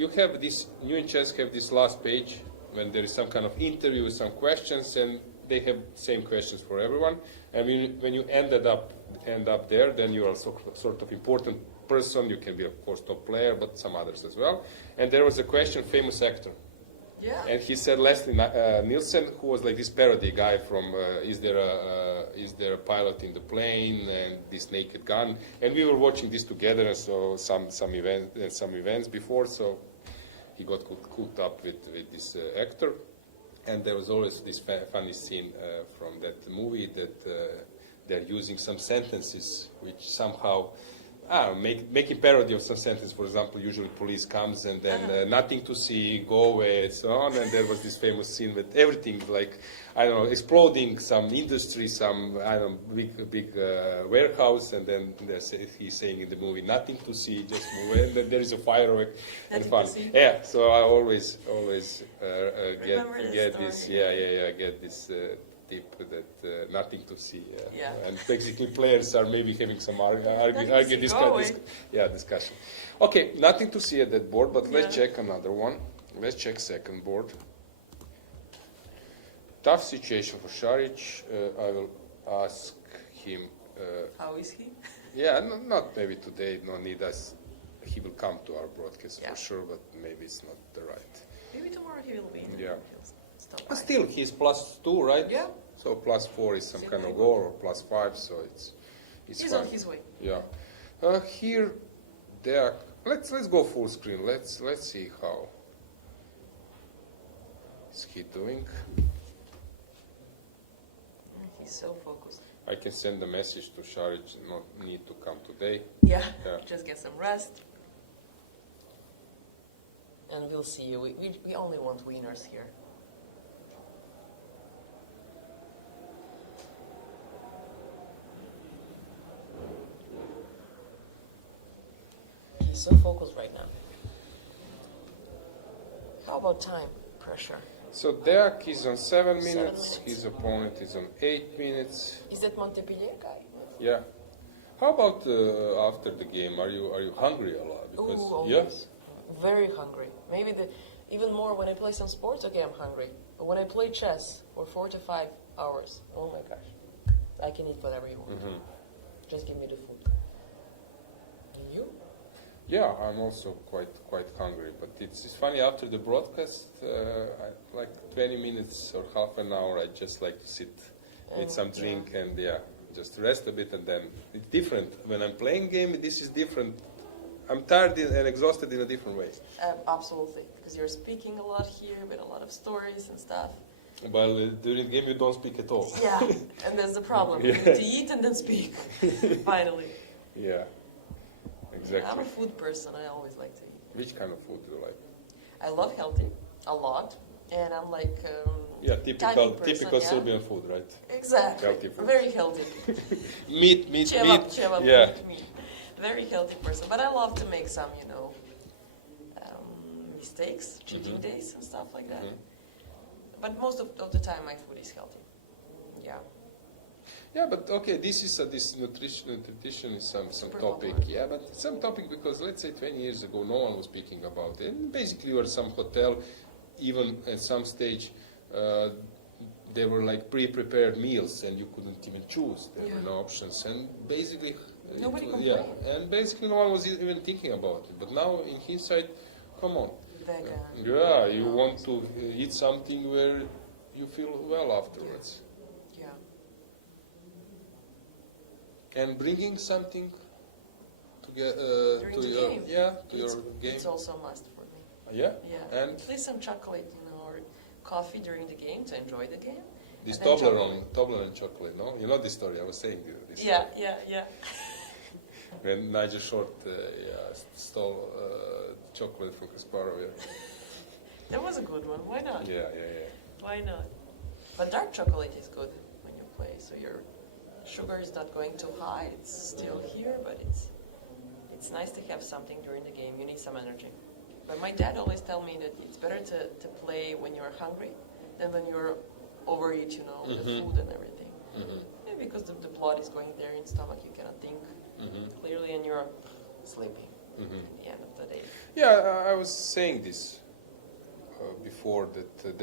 you have this, you in chess have this last page when there is some kind of interview with some questions, and they have same questions for everyone. And when you end up there, then you are sort of important person. You can be, of course, top player, but some others as well. And there was a question, famous actor. Yeah. And he said Leslie Nielsen, who was like this parody guy from Is there a pilot in the plane and this Naked Gun, and we were watching this together, and so some events before, so he got cooked up with this actor, and there was always this funny scene from that movie that they're using some sentences which somehow making parody of some sentence. For example, usually police comes and then nothing to see, go away, and so on. And there was this famous scene with everything like, I don't know, exploding some industry, some, I don't know, big warehouse, and then he's saying in the movie, nothing to see, just move. And then there is a firework and fun. Yeah, so I always get this, get this tip that nothing to see. And basically players are maybe having some discussion. Okay, nothing to see at that board, but let's check another one. Let's check second board. Tough situation for Šarić. I will ask him. How is he? Not maybe today. No need us. He will come to our broadcast for sure, but maybe it's not the right. Maybe tomorrow he will be. But still, he's +2, right? Yeah. So +4 is some kind of goal, or +5, so it's he's fine. on his way. Yeah. Here, there. Let's go full screen. Let's see how is he doing. He's so focused. I can send a message to Šarić, not need to come today. Yeah. Just get some rest. And we'll see you. We only want winners here. He's so focused right now. How about time pressure? So Deak is on 7 minutes. His opponent is on 8 minutes. Is that Montpellier guy? Yeah. How about after the game? Are you hungry a lot? Because always. Very hungry. Maybe even more when I play some sports. Okay, I'm hungry. But when I play chess for 4 to 5 hours, oh my gosh, I can eat whatever you want. Just give me the food. And you? Yeah, I'm also quite hungry. But it's funny, after the broadcast, like 20 minutes or half an hour, I just like to sit, eat some drink, and just rest a bit. And then it's different. When I'm playing game, this is different. I'm tired and exhausted in a different way. Absolutely, because you're speaking a lot here with a lot of stories and stuff. Well, during the game you don't speak at all. Yeah, and that's the problem. You need to eat and then speak, finally. Yeah, exactly. I'm a food person. I always like to eat. Which kind of food do you like? I love healthy, a lot. And I'm like typical Serbian food, right? Exactly. Healthy food. Very healthy. meat. Meat. Very healthy person. But I love to make some, mistakes, cheating days and stuff like that. But most of the time my food is healthy. Yeah. Yeah, but okay, this nutrition is some topic. Popular. Yeah, but some topic because let's say 20 years ago no one was speaking about it. And basically you were some hotel, even at some stage there were like pre-prepared meals and you couldn't even choose. There were no options. And basically nobody complained. And basically no one was even thinking about it. But now in hindsight, come on. Vegan. Yeah, you want to eat something where you feel well afterwards. Yeah. And bringing something to your game. It's also a must for me. Yeah. Yeah. And at least some chocolate, or coffee during the game to enjoy the game. this Toblerone chocolate, no? You know this story? I was saying this. Yeah. When Nigel Short stole chocolate from Kasparov. Yeah. That was a good one. Why not? Yeah. Why not? But dark chocolate is good when you play, so your sugar is not going too high. It's still here, but it's nice to have something during the game. You need some energy. But my dad always tell me that it's better to play when you're hungry than when you're overeat, the food and everything. Yeah, because the blood is going there in stomach, you cannot think clearly, and you're sleeping at the end of the day. Yeah, I was saying this before that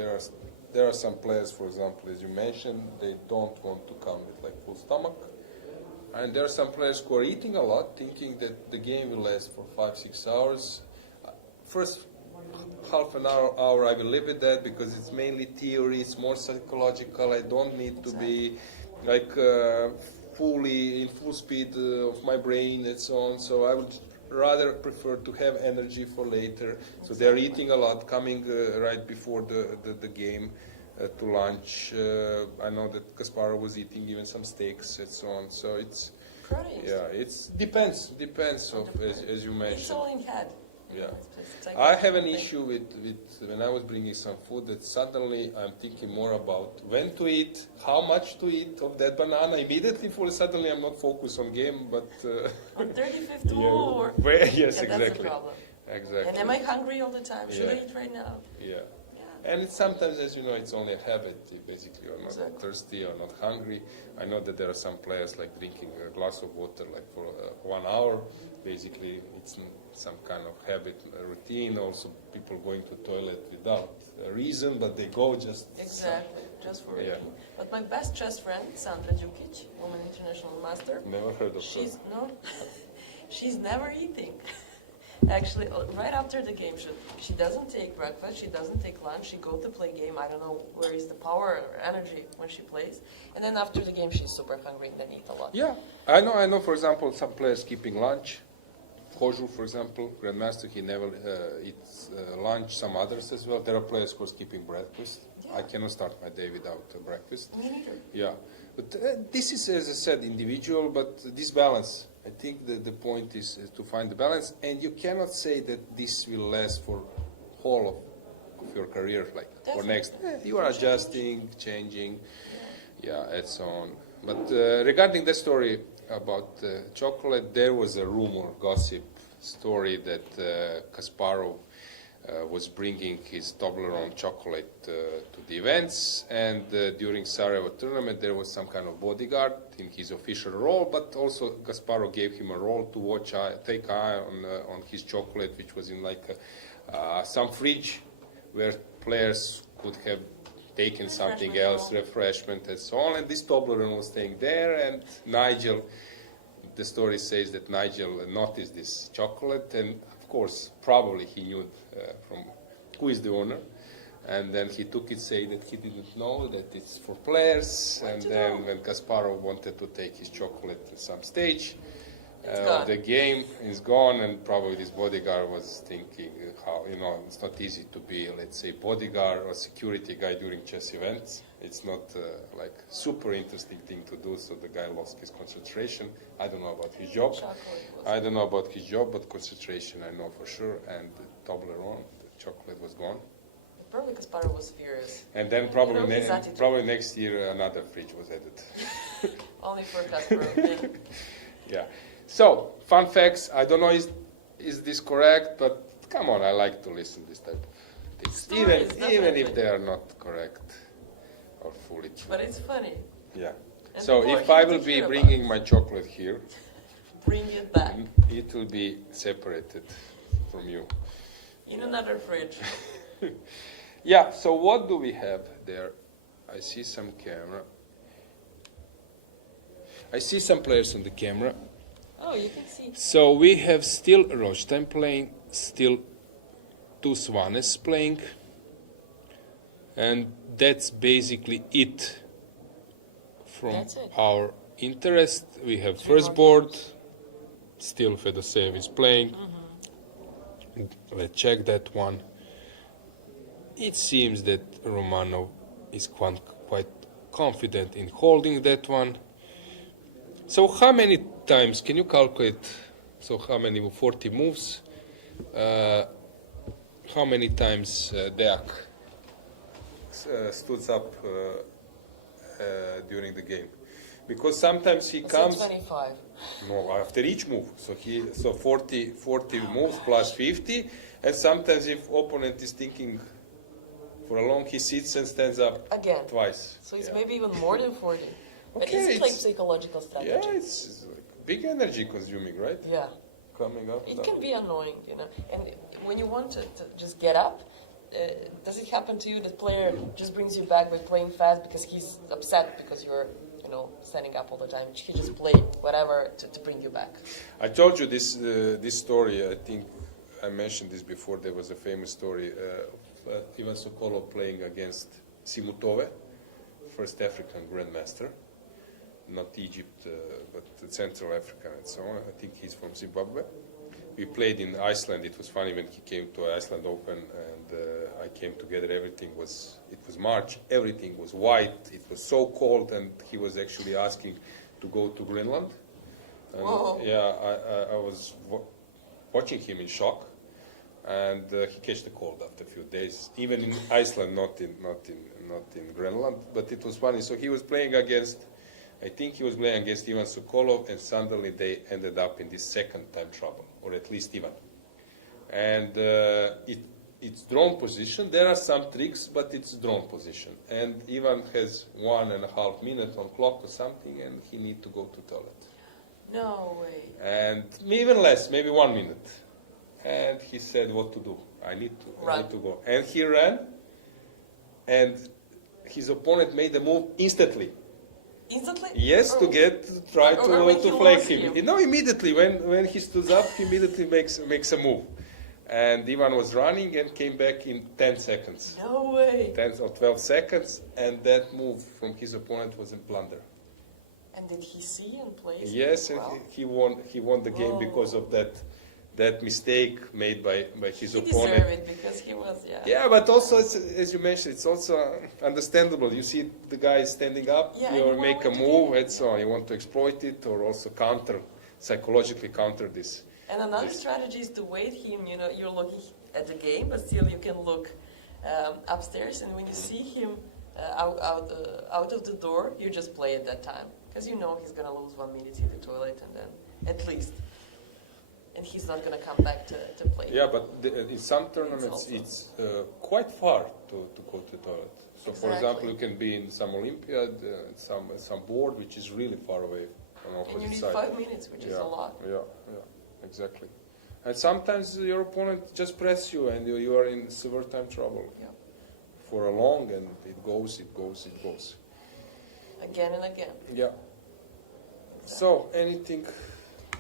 there are some players, for example, as you mentioned, they don't want to come with like full stomach, and there are some players who are eating a lot, thinking that the game will last for 5-6 hours. First half an hour I will live with that because it's mainly theory, it's more psychological. I don't need to be like fully in full speed of my brain and so on. So I would rather prefer to have energy for later. So they're eating a lot, coming right before the game. to lunch. I know that Kasparov was eating even some steaks and so on. So it's it's depends of as you mentioned. It's all in head. Yeah, It's like I have an issue with when I was bringing some food that suddenly I'm thinking more about when to eat, how much to eat of that banana. Immediately, suddenly I'm not focused on game, but on 35th more. Yes, and exactly. That's the problem. Exactly. And am I hungry all the time? Should I eat right now? Yeah. And it's sometimes, as you know, it's only a habit. Basically, you're not thirsty or not hungry. I know that there are some players like drinking a glass of water like for 1 hour. Basically, it's some kind of habit, routine. Also, people going to toilet without a reason, but they go just... Exactly, just for routine. But my best chess friend, Sandra Djukic, woman international master. Never heard of her. No, she's never eating. Actually, right after the game, she doesn't take breakfast, she doesn't take lunch, she goes to play game. I don't know where is the power or energy when she plays. And then after the game, she's super hungry and then eat a lot. Yeah, I know, for example, some players keeping lunch. Kožu, for example, Grandmaster, he never eats lunch, some others as well. There are players who are skipping breakfast. Yeah. I cannot start my day without breakfast. Me neither. Yeah, but this is, as I said, individual, but this balance. I think the point is to find the balance, and you cannot say that this will last for whole of your career, like for next. You are adjusting, changing, and so on. But regarding the story about chocolate, there was a rumor, gossip story that Kasparov was bringing his Toblerone chocolate to the events, and during Sarajevo tournament there was some kind of bodyguard in his official role, but also Kasparov gave him a role to watch, take eye on his chocolate, which was in like some fridge where players could have taken something else, refreshment and so on, and this Toblerone was staying there, and Nigel, the story says that Nigel noticed this chocolate, and of course, probably he knew from who is the owner, and then he took it saying that he didn't know that it's for players, and then when Kasparov wanted to take his chocolate to some stage of the game, it's gone, and probably this bodyguard was thinking how, it's not easy to be, let's say, bodyguard or security guy during chess events. It's not like super interesting thing to do, so the guy lost his concentration. I don't know about his job. But concentration I know for sure, and the Toblerone, the chocolate was gone. Probably Kasparov was furious. And then probably next year another fridge was added. Only for Kasparov, yeah. So, fun facts. I don't know is this correct, but come on, I like to listen to this type of things. Even if they are not correct or fully true. But it's funny. Yeah. And so if I will be bringing my chocolate here, bring it back. It will be separated from you. In another fridge. Yeah, so what do we have there? I see some camera. I see some players on the camera. Oh, you can see. So we have still Rothstein playing, still two Svanes playing, and that's basically it from our interest. We have first board, still Fedoseev is playing. Let's check that one. It seems that Romanov is quite confident in holding that one. So how many times, can you calculate, so how many, 40 moves, how many times Deak stood up during the game? Because sometimes he comes... 25. No, after each move. So 40 moves plus 50, and sometimes if opponent is thinking for a long, he sits and stands up again twice. So it's maybe even more than 40. Okay, but is it like psychological strategy? Yeah, it's big energy consuming, right? Yeah. Coming up. It can be annoying, And when you want to just get up, does it happen to you that player just brings you back by playing fast because he's upset because you're, standing up all the time? He just play whatever to bring you back. I told you this story. I think I mentioned this before. There was a famous story of Ivan Sokolov playing against Simutove, first African Grandmaster. Not Egypt, but Central Africa and so on. I think he's from Zimbabwe. We played in Iceland. It was funny when he came to Iceland Open, and I came together. It was March. Everything was white. It was so cold, and he was actually asking to go to Greenland. And Whoa. yeah, I was watching him in shock, and he catch the cold after a few days. Even in Iceland, not in Greenland. But it was funny. So he was playing against. I think he was playing against Ivan Sokolov, and suddenly they ended up in this second time trouble, or at least Ivan. And it's drawn position. There are some tricks, but it's drawn position. And Ivan has 1.5 minutes on clock or something, and he need to go to toilet. No way. And even less, maybe 1 minute. And he said, "What to do? I need to go." And he ran, and his opponent made a move instantly. Instantly? Yes, Oh. to try Or when to he flank lost him. him. No, immediately when he stood up, he immediately makes a move, and Ivan was running and came back in 10 seconds, No way. 10 or 12 seconds, and that move from his opponent was a blunder. And did he see and play? Yes, and Wow. he won the game Whoa. because of that mistake made by his He opponent. deserved it because he was, Yeah, but also, as you mentioned, it's also understandable. You see the guy standing up, Yeah, and you you make a want to move, get it. and so on. You want to exploit it or also psychologically counter this. And another strategy is to wait him, you're looking at the game, but still you can look upstairs, and when you see him out of the door, you just play at that time. Because you know he's going to lose 1 minute in the toilet, and then, at least. And he's not going to come back to play. Yeah, but in some tournaments, it's quite far to go to the toilet. So, for example, you can be in some Olympiad, some board, which is really far away on the opposite And you need side. 5 minutes, which is a lot. Yeah, exactly. And sometimes your opponent just press you, and you are in severe time trouble Yeah. for a long, and it goes. Again and again. Yeah. So, anything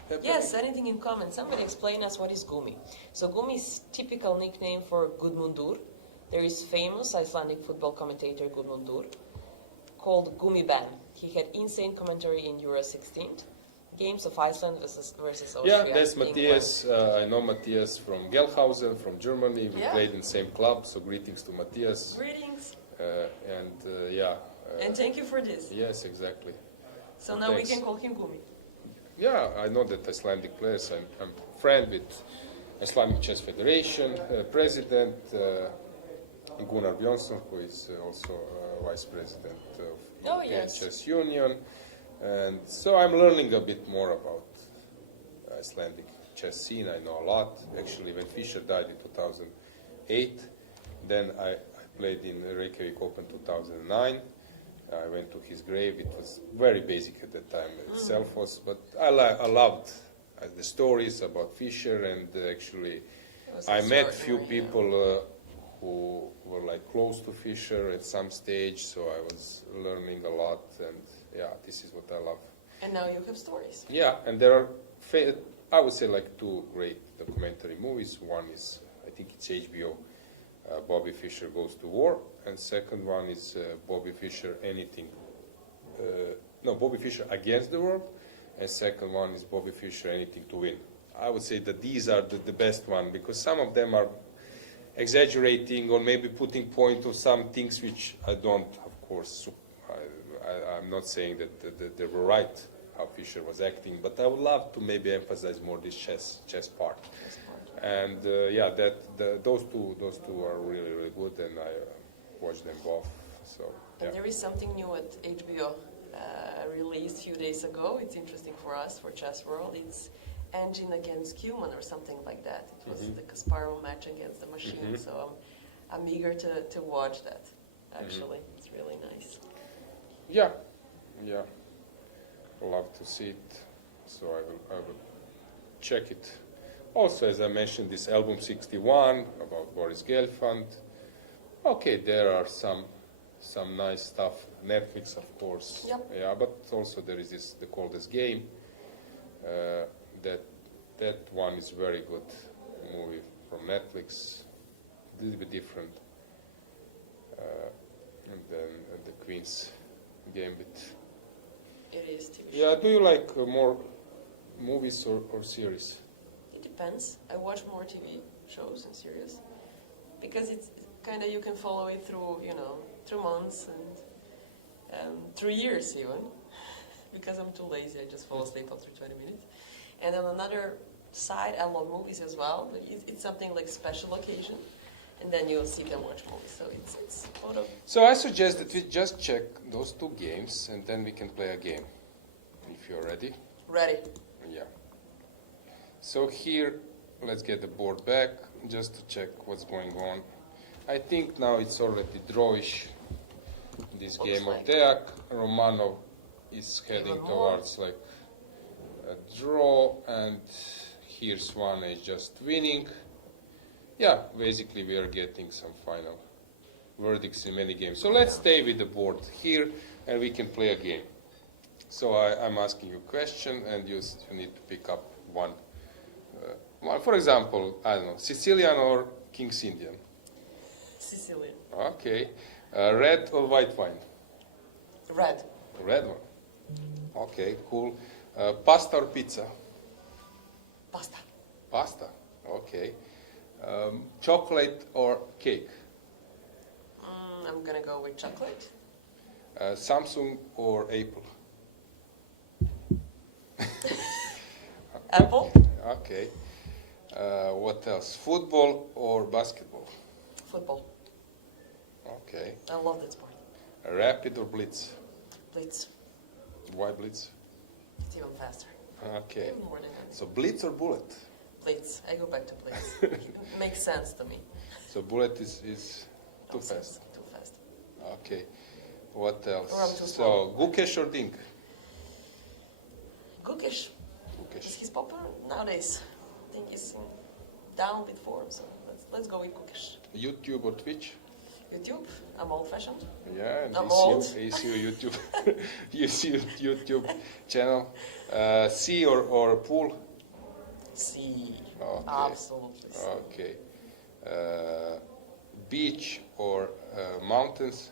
happening? Yes, anything in common. Somebody explain us what is Gumi. So Gumi is typical nickname for Gudmundur. There is famous Icelandic football commentator Gudmundur called Gumi Ban. He had insane commentary in Euro 16, games of Iceland versus Austria. Yeah, that's Matthias. I know Matthias from Gelhausen, from Germany. We Yeah. played in the same club, so greetings to Matthias. Greetings. And And thank you for this. yes, exactly. So now Thanks. we can call him Gumi. Yeah, I know that Icelandic players. I'm friend with Icelandic Chess Federation president Gunnar Björnsson, who is also vice president of European Chess Union. And so I'm learning a bit more about Icelandic chess scene. I know a lot. Actually, when Fischer died in 2008, then I played in Reykjavik Open 2009. I went to his grave. It was very basic at that time itself, but I loved the stories about Fischer, and actually I met few people who were like close to Fischer at some stage, so I was learning a lot, and yeah, this is what I love. And now you have stories. Yeah, and there are, I would say, like 2 great documentary movies. One is, I think it's HBO, Bobby Fischer Goes to War, and second one is Bobby Fischer Bobby Fischer Against the World, and second one is Bobby Fischer Anything to Win. I would say that these are the best one, because some of them are exaggerating or maybe putting point on some things which I don't, of course. I'm not saying that they were right how Fischer was acting, but I would love to maybe emphasize more this chess part. And those two are really, really good, and I watched them both. So yeah. And there is something new at HBO released a few days ago. It's interesting for us, for Chess World. It's Engine against Human or something like that. It was the Kasparov match against the machine. So I'm eager to watch that. Actually, it's really nice. Yeah. Love to see it. So I will check it. Also, as I mentioned, this album 61 about Boris Gelfand. Okay, there are some nice stuff. Netflix, of course. Yep. Yeah, but also there is this The Coldest Game. That one is very good movie from Netflix. A little bit different. And then the Queen's Gambit. It is TV show. Yeah, do you like more movies or series? It depends. I watch more TV shows and series. because it's kind of, you can follow it through, you know, through months and through years even. Because I'm too lazy, I just fall asleep after 20 minutes. And on another side, I love movies as well. But it's something like special occasion, and then you'll sit and watch movies. So it's sort of. So I suggest that we just check those two games, and then we can play a game. If you're ready. Ready. Yeah. So here, let's get the board back, just to check what's going on. I think now it's already drawish, this Looks game like. of Deak. Romanov is heading Even more. towards like a draw, and here's one is just winning. Yeah, basically we are getting some final verdicts in many games. So let's stay with the board here, and we can play a game. So I'm asking you a question, and you need to pick up one. For example, I don't know, Sicilian or King's Indian? Sicilian. Okay. Red or white wine? Red. Red one. Okay, cool. Pasta or pizza? Pasta. Pasta. Okay. Chocolate or cake? I'm gonna go with chocolate. Samsung or Apple? Apple. Okay. What else? Football or basketball? Football. Okay. I love that sport. Rapid or blitz? Blitz. Why blitz? It's even faster. Okay. Even more than that. So blitz or bullet? Blitz. I go back to blitz. It makes sense to me. So bullet is too fast. Too fast. Okay. What else? Or I'm too So small. Gukesh or Dink? Gukesh. Because Gukesh. he's popular nowadays. I think he's in downbeat form, so let's go with Gukesh. YouTube or Twitch? YouTube. I'm old-fashioned. Yeah, and I'm old. you see your YouTube, you see your YouTube channel. Sea or pool? See. Okay. Absolutely. See. Okay. Beach or mountains?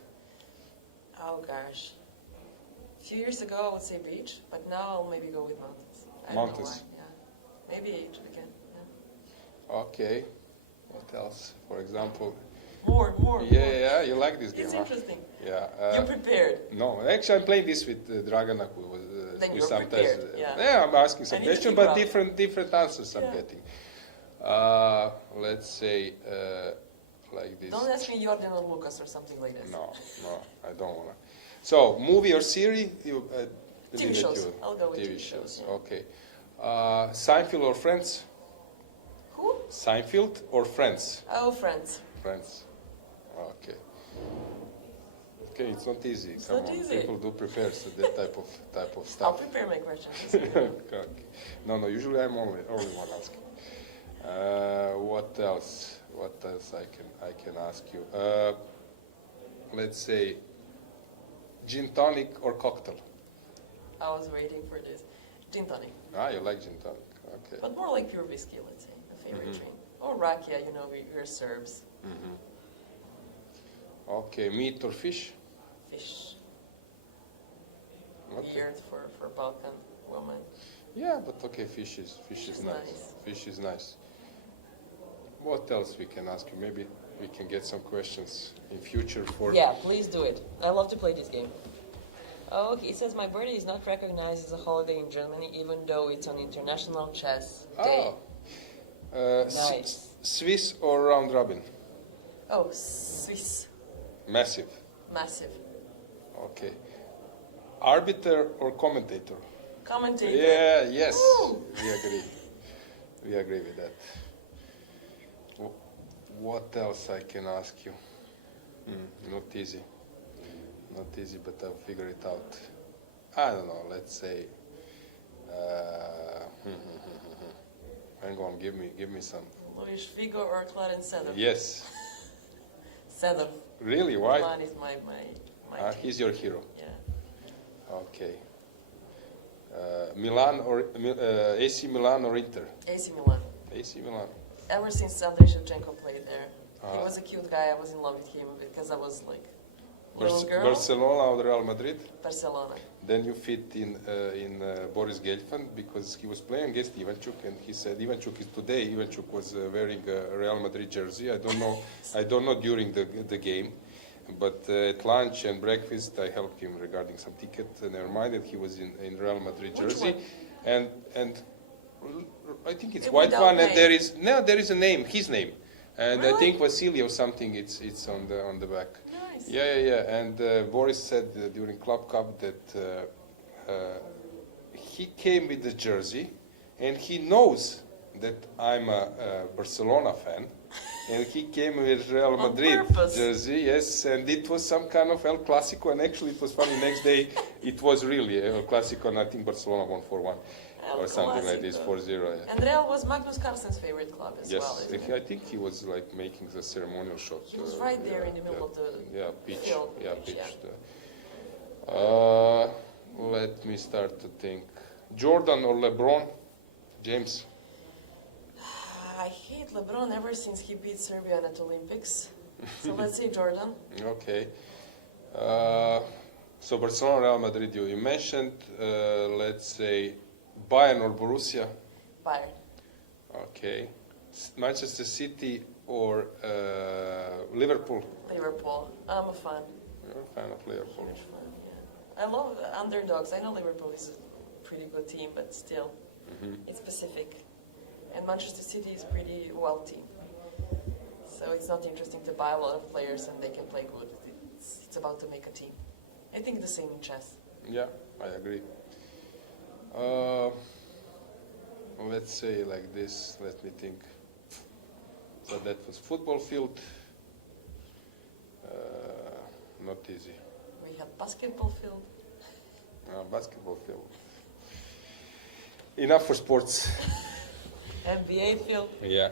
Oh gosh. A few years ago I would say beach, but now I'll maybe go with mountains. I Mountains. don't know why. Yeah. Maybe age again. Yeah. Okay. What else? For example. More. Yeah, you like this game, It's huh? interesting. Yeah. You're prepared. No, actually, I'm playing this with Dragan, who was Then who you're sometimes. prepared, yeah. I'm asking some I need to questions, figure but out. different answers I'm Yeah. getting. Let's say like this. Don't ask me Jordan or Lucas or something like this. No, I don't wanna. So, movie or series? TV shows. I'll go with TV TV shows, yeah. Okay. Seinfeld or Friends? Who? Seinfeld or Friends? Oh, Friends. Friends. Okay. Okay, it's not easy. It's Come not on, easy. people do prepare so that type of I'll stuff. prepare my questions. Okay. No. Usually I'm only one asking. What else? What else I can ask you? Let's say gin tonic or cocktail. I was waiting for this. Gin tonic. Ah, you like gin tonic. Okay. But more like pure whiskey, let's say. A favorite drink. Or rakia, you know, we're Serbs. Okay, meat or fish? Fish. Okay. Weird for Balkan woman. Yeah, but okay, fish is is nice. nice. Fish is nice. What else we can ask you? Maybe we can get some questions in future for. Yeah, please do it. I love to play this game. Oh, okay. It says my birthday is not recognized as a holiday in Germany, even though it's an international chess day. Oh. Nice. Swiss or round robin? Oh, Swiss. Massive. Massive. Okay. Arbiter or commentator? Commentator. Yeah, yes. Woo! We agree. We agree with that. What else I can ask you? Not easy. Not easy, but I'll figure it out. I don't know, let's say... hang on, give me some. Luis Figo or Clarence Seddon? Yes. Seddon. Really? Why? Milan is my team. He's your hero. Yeah. Okay. Milan or AC Milan or Inter? AC Milan. AC Milan. Ever since Andrei Shevchenko played there. He Ah. was a cute guy. I was in love with him because I was like little girl. Barcelona or Real Madrid? Barcelona. Then you fit in Boris Gelfand because he was playing against Ivanchuk, and he said Ivanchuk was wearing a Real Madrid jersey. I don't know during the game, but at lunch and breakfast I helped him regarding some ticket. Never mind that he was in Real Madrid jersey, and I think it's white one, and there is a name, his name, and really? I think Vasily or something. It's on the back. Nice. Yeah. And Boris said during Club Cup that he came with the jersey, and he knows that I'm a Barcelona fan, and he came with Real Madrid jersey. Yes, and it was some kind of El Clasico, and actually it was funny. Next day, it was really El Clasico, and I think Barcelona won 4-1. Or something like this, 4-0. Yeah. And Real was Magnus Carlsen's favorite club as well, Yes, isn't it? I think he was like making the ceremonial shot. He was right there in the middle of the pitch. field. Yeah, pitch, pitch. Let me start to think. Jordan or LeBron? James? I hate LeBron ever since he beat Serbia at Olympics. So let's say Jordan. Okay. So Barcelona, Real Madrid, you mentioned. Let's say Bayern or Borussia? Bayern. Okay. Manchester City or Liverpool? Liverpool. I'm a fan. You're a fan of Liverpool. Huge fan, yeah. I love underdogs. I know Liverpool is a pretty good team, but still, it's Pacific. And Manchester City is a pretty well team. So it's not interesting to buy a lot of players and they can play good. It's about to make a team. I think the same in chess. Yeah, I agree. Let's say like this, let me think. So that was football field. Not easy. We have basketball field. Basketball field. Enough for sports. NBA field. Yeah.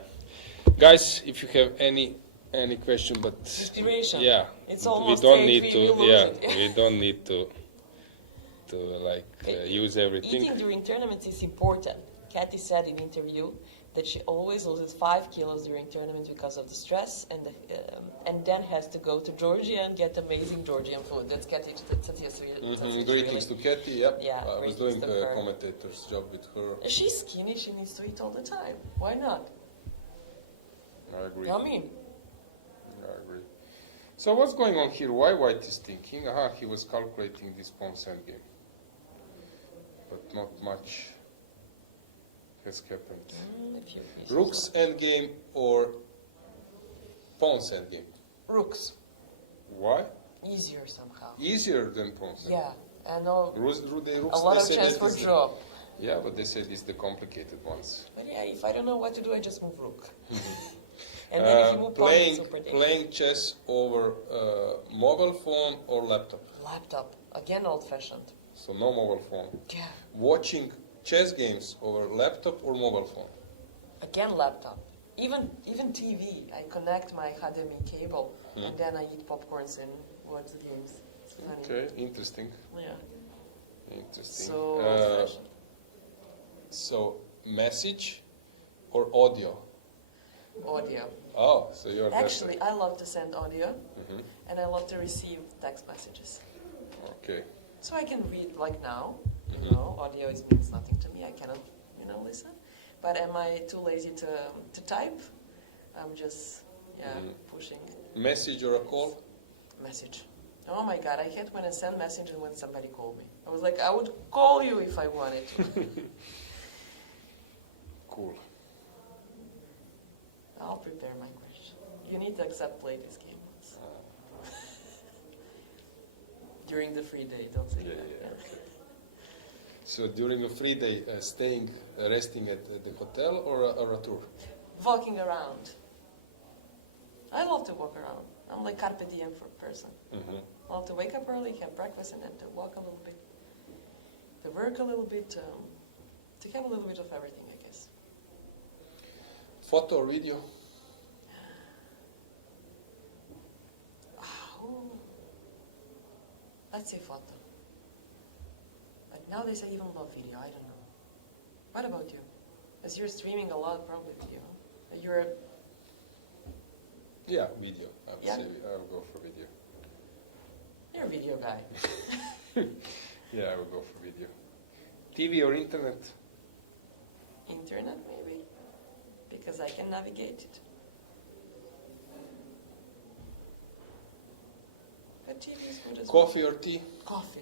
Guys, if you have any question, but Inspiration. yeah, It's almost we don't fake, need we to. will Yeah, lose it. we don't need to use everything. Eating during tournaments is important. Kathy said in an interview that she always loses 5 kilos during tournaments because of the stress, and then has to go to Georgia and get amazing Georgian food. That's Kathy. Greetings to Kathy. Yep. Yeah, I was greetings doing to a her. commentator's job with her. She's skinny. She needs to eat all the time. Why not? I agree. I mean, I agree. So what's going on here? Why White is thinking? He was calculating this pawn's endgame, but not much has happened. a few pieces. Rook's endgame or pawn's endgame? Rooks. Why? Easier somehow. Easier than pawn's endgame. Yeah, I know. Rooks, A lot of chance for draw. Yeah, but they said it's the complicated ones. But yeah, if I don't know what to do, I just move rook. And then if you move pawn, it's super dangerous. Playing chess over mobile phone or laptop? Laptop. Again, old-fashioned. So no mobile phone. Yeah. Watching chess games over laptop or mobile phone? Again, laptop. Even TV. I connect my HDMI cable, and then I eat popcorns and watch the games. It's funny. Okay, interesting. Yeah. Interesting. So old-fashioned. So message or audio? Audio. Oh, so you're Actually, I love to send audio, and I love to receive text messages. Okay. So I can read like now. You know, audio means nothing to me. I cannot, listen. But am I too lazy to type? I'm just, pushing. Message or a call? Message. Oh my God, I hate when I send messages when somebody called me. I was like, I would call you if I wanted to. Cool. I'll prepare my question. You need to play this game once. During the free day, don't say that. Yeah. Okay. So during a free day, resting at the hotel or a tour? Walking around. I love to walk around. I'm like carpe diem person. I love to wake up early, have breakfast, and then to walk a little bit, to work a little bit, to have a little bit of everything, I guess. Photo or video? Let's say photo. But now they say even love video. I don't know. What about you? As you're streaming a lot, probably video. You're. Yeah, video. I would Yeah. say I'll go for video. You're a video guy. Yeah, I will go for video. TV or internet? Internet, maybe, because I can navigate it. But TV is good as well. Coffee or tea? Coffee.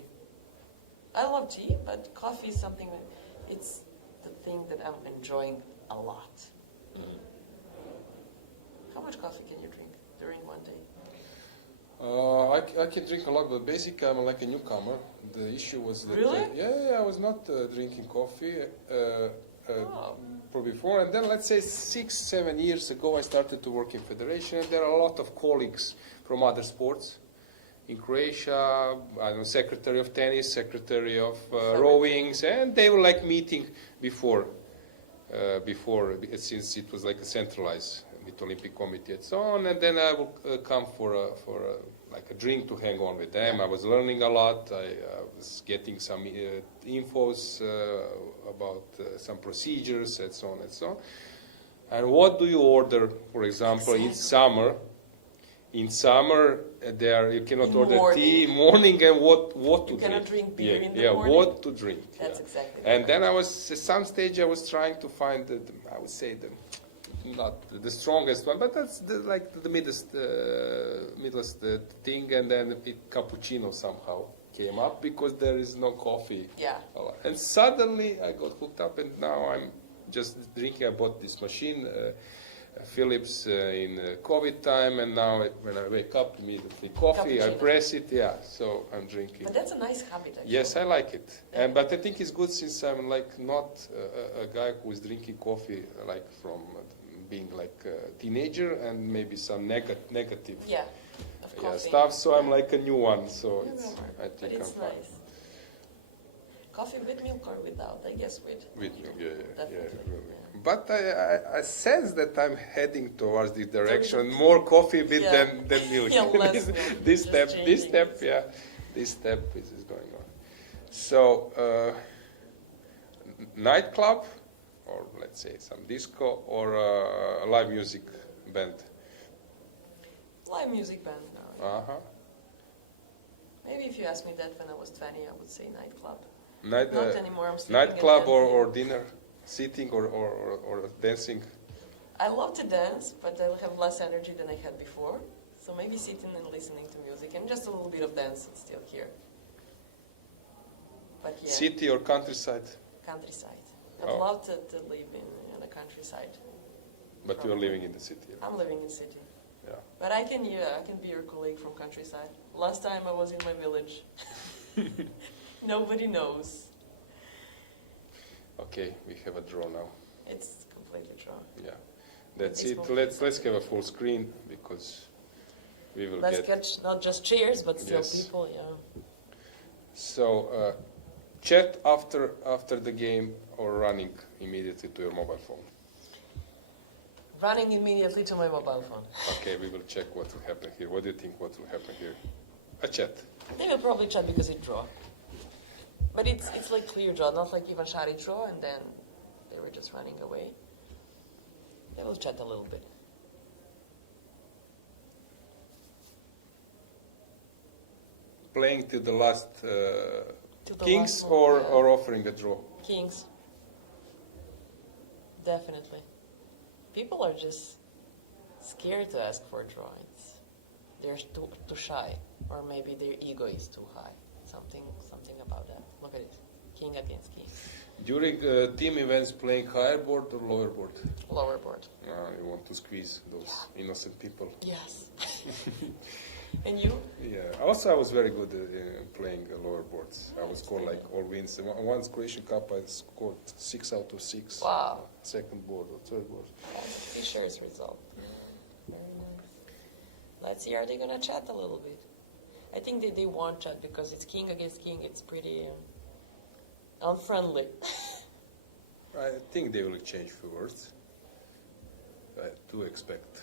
I love tea, but coffee is something that it's the thing that I'm enjoying a lot. How much coffee can you drink during one day? I can drink a lot, but basically I'm like a newcomer. The issue was that Really? I was not drinking coffee before, and then let's say 6-7 years ago I started to work in federation, and there are a lot of colleagues from other sports. In Croatia, I don't know, secretary of tennis, secretary of rowings, and they were like meeting before, since it was like a centralized with Olympic Committee and so on, and then I will come for like a drink to hang on with them. I was learning a lot. I was getting some infos about some procedures and so on and so on. And what do you order, for example, in summer? In summer, you cannot order tea morning, and what to drink. You cannot drink beer in the morning. Yeah, what to drink. That's exactly. And then at some stage I was trying to find I would say not the strongest one, but that's like the midst thing, and then cappuccino somehow came up because there is no coffee. Yeah. And suddenly I got hooked up, and now I'm just drinking. I bought this machine, Philips, in COVID time, and now when I wake up, immediately coffee, I press it, so I'm drinking. But that's a nice habit, actually. Yes, I like it. But I think it's good since I'm like not a guy who is drinking coffee like from being like a teenager and maybe some negative stuff. So I'm like a new one. So I think but it's I'm nice. Coffee with milk or without? I guess with. With milk, Definitely. But I sense that I'm heading towards this direction. More coffee with than milk. Less milk. This step is going on. So nightclub, or let's say some disco, or a live music band. Live music band now. Uh-huh. Maybe if you asked me that when I was 20, I would say nightclub. Not anymore. I'm sleeping nightclub or dinner, sitting or dancing. I love to dance, but I have less energy than I had before. So maybe sitting and listening to music and just a little bit of dance is still here. But yeah. City or countryside? Countryside. I'd love to live in the countryside. But you're living in the city. I'm living in city. Yeah. But I can be your colleague from countryside. Last time I was in my village. Nobody knows. Okay, we have a draw now. It's completely drawn. Yeah, that's it. Let's have a full screen because we will Let's catch not just chairs but still people. Yeah. So, chat after the game or running immediately to your mobile phone. Running immediately to my mobile phone. Okay, we will check what will happen here. What do you think? What will happen here? A chat. They will probably chat because it draw. But it's like clear draw, not like Ivan Šarić draw, and then they were just running away. They will chat a little bit. Playing till the last kings or offering a draw? Kings. Definitely. People are just scared to ask for a draw. They're too shy, or maybe their ego is too high. Something about that. Look at it. King against king. During team events, playing higher board or lower board? Lower board. You want to squeeze those innocent people. Yes. And you? Yeah. Also, I was very good at playing lower boards. I would score like all wins. Once Croatian Cup, I scored 6 out of 6. Wow. Second board or third board. That's Fischer's result. Very nice. Let's see, are they going to chat a little bit? I think they won't chat because it's king against king. It's pretty unfriendly. I think they will exchange few words. I do expect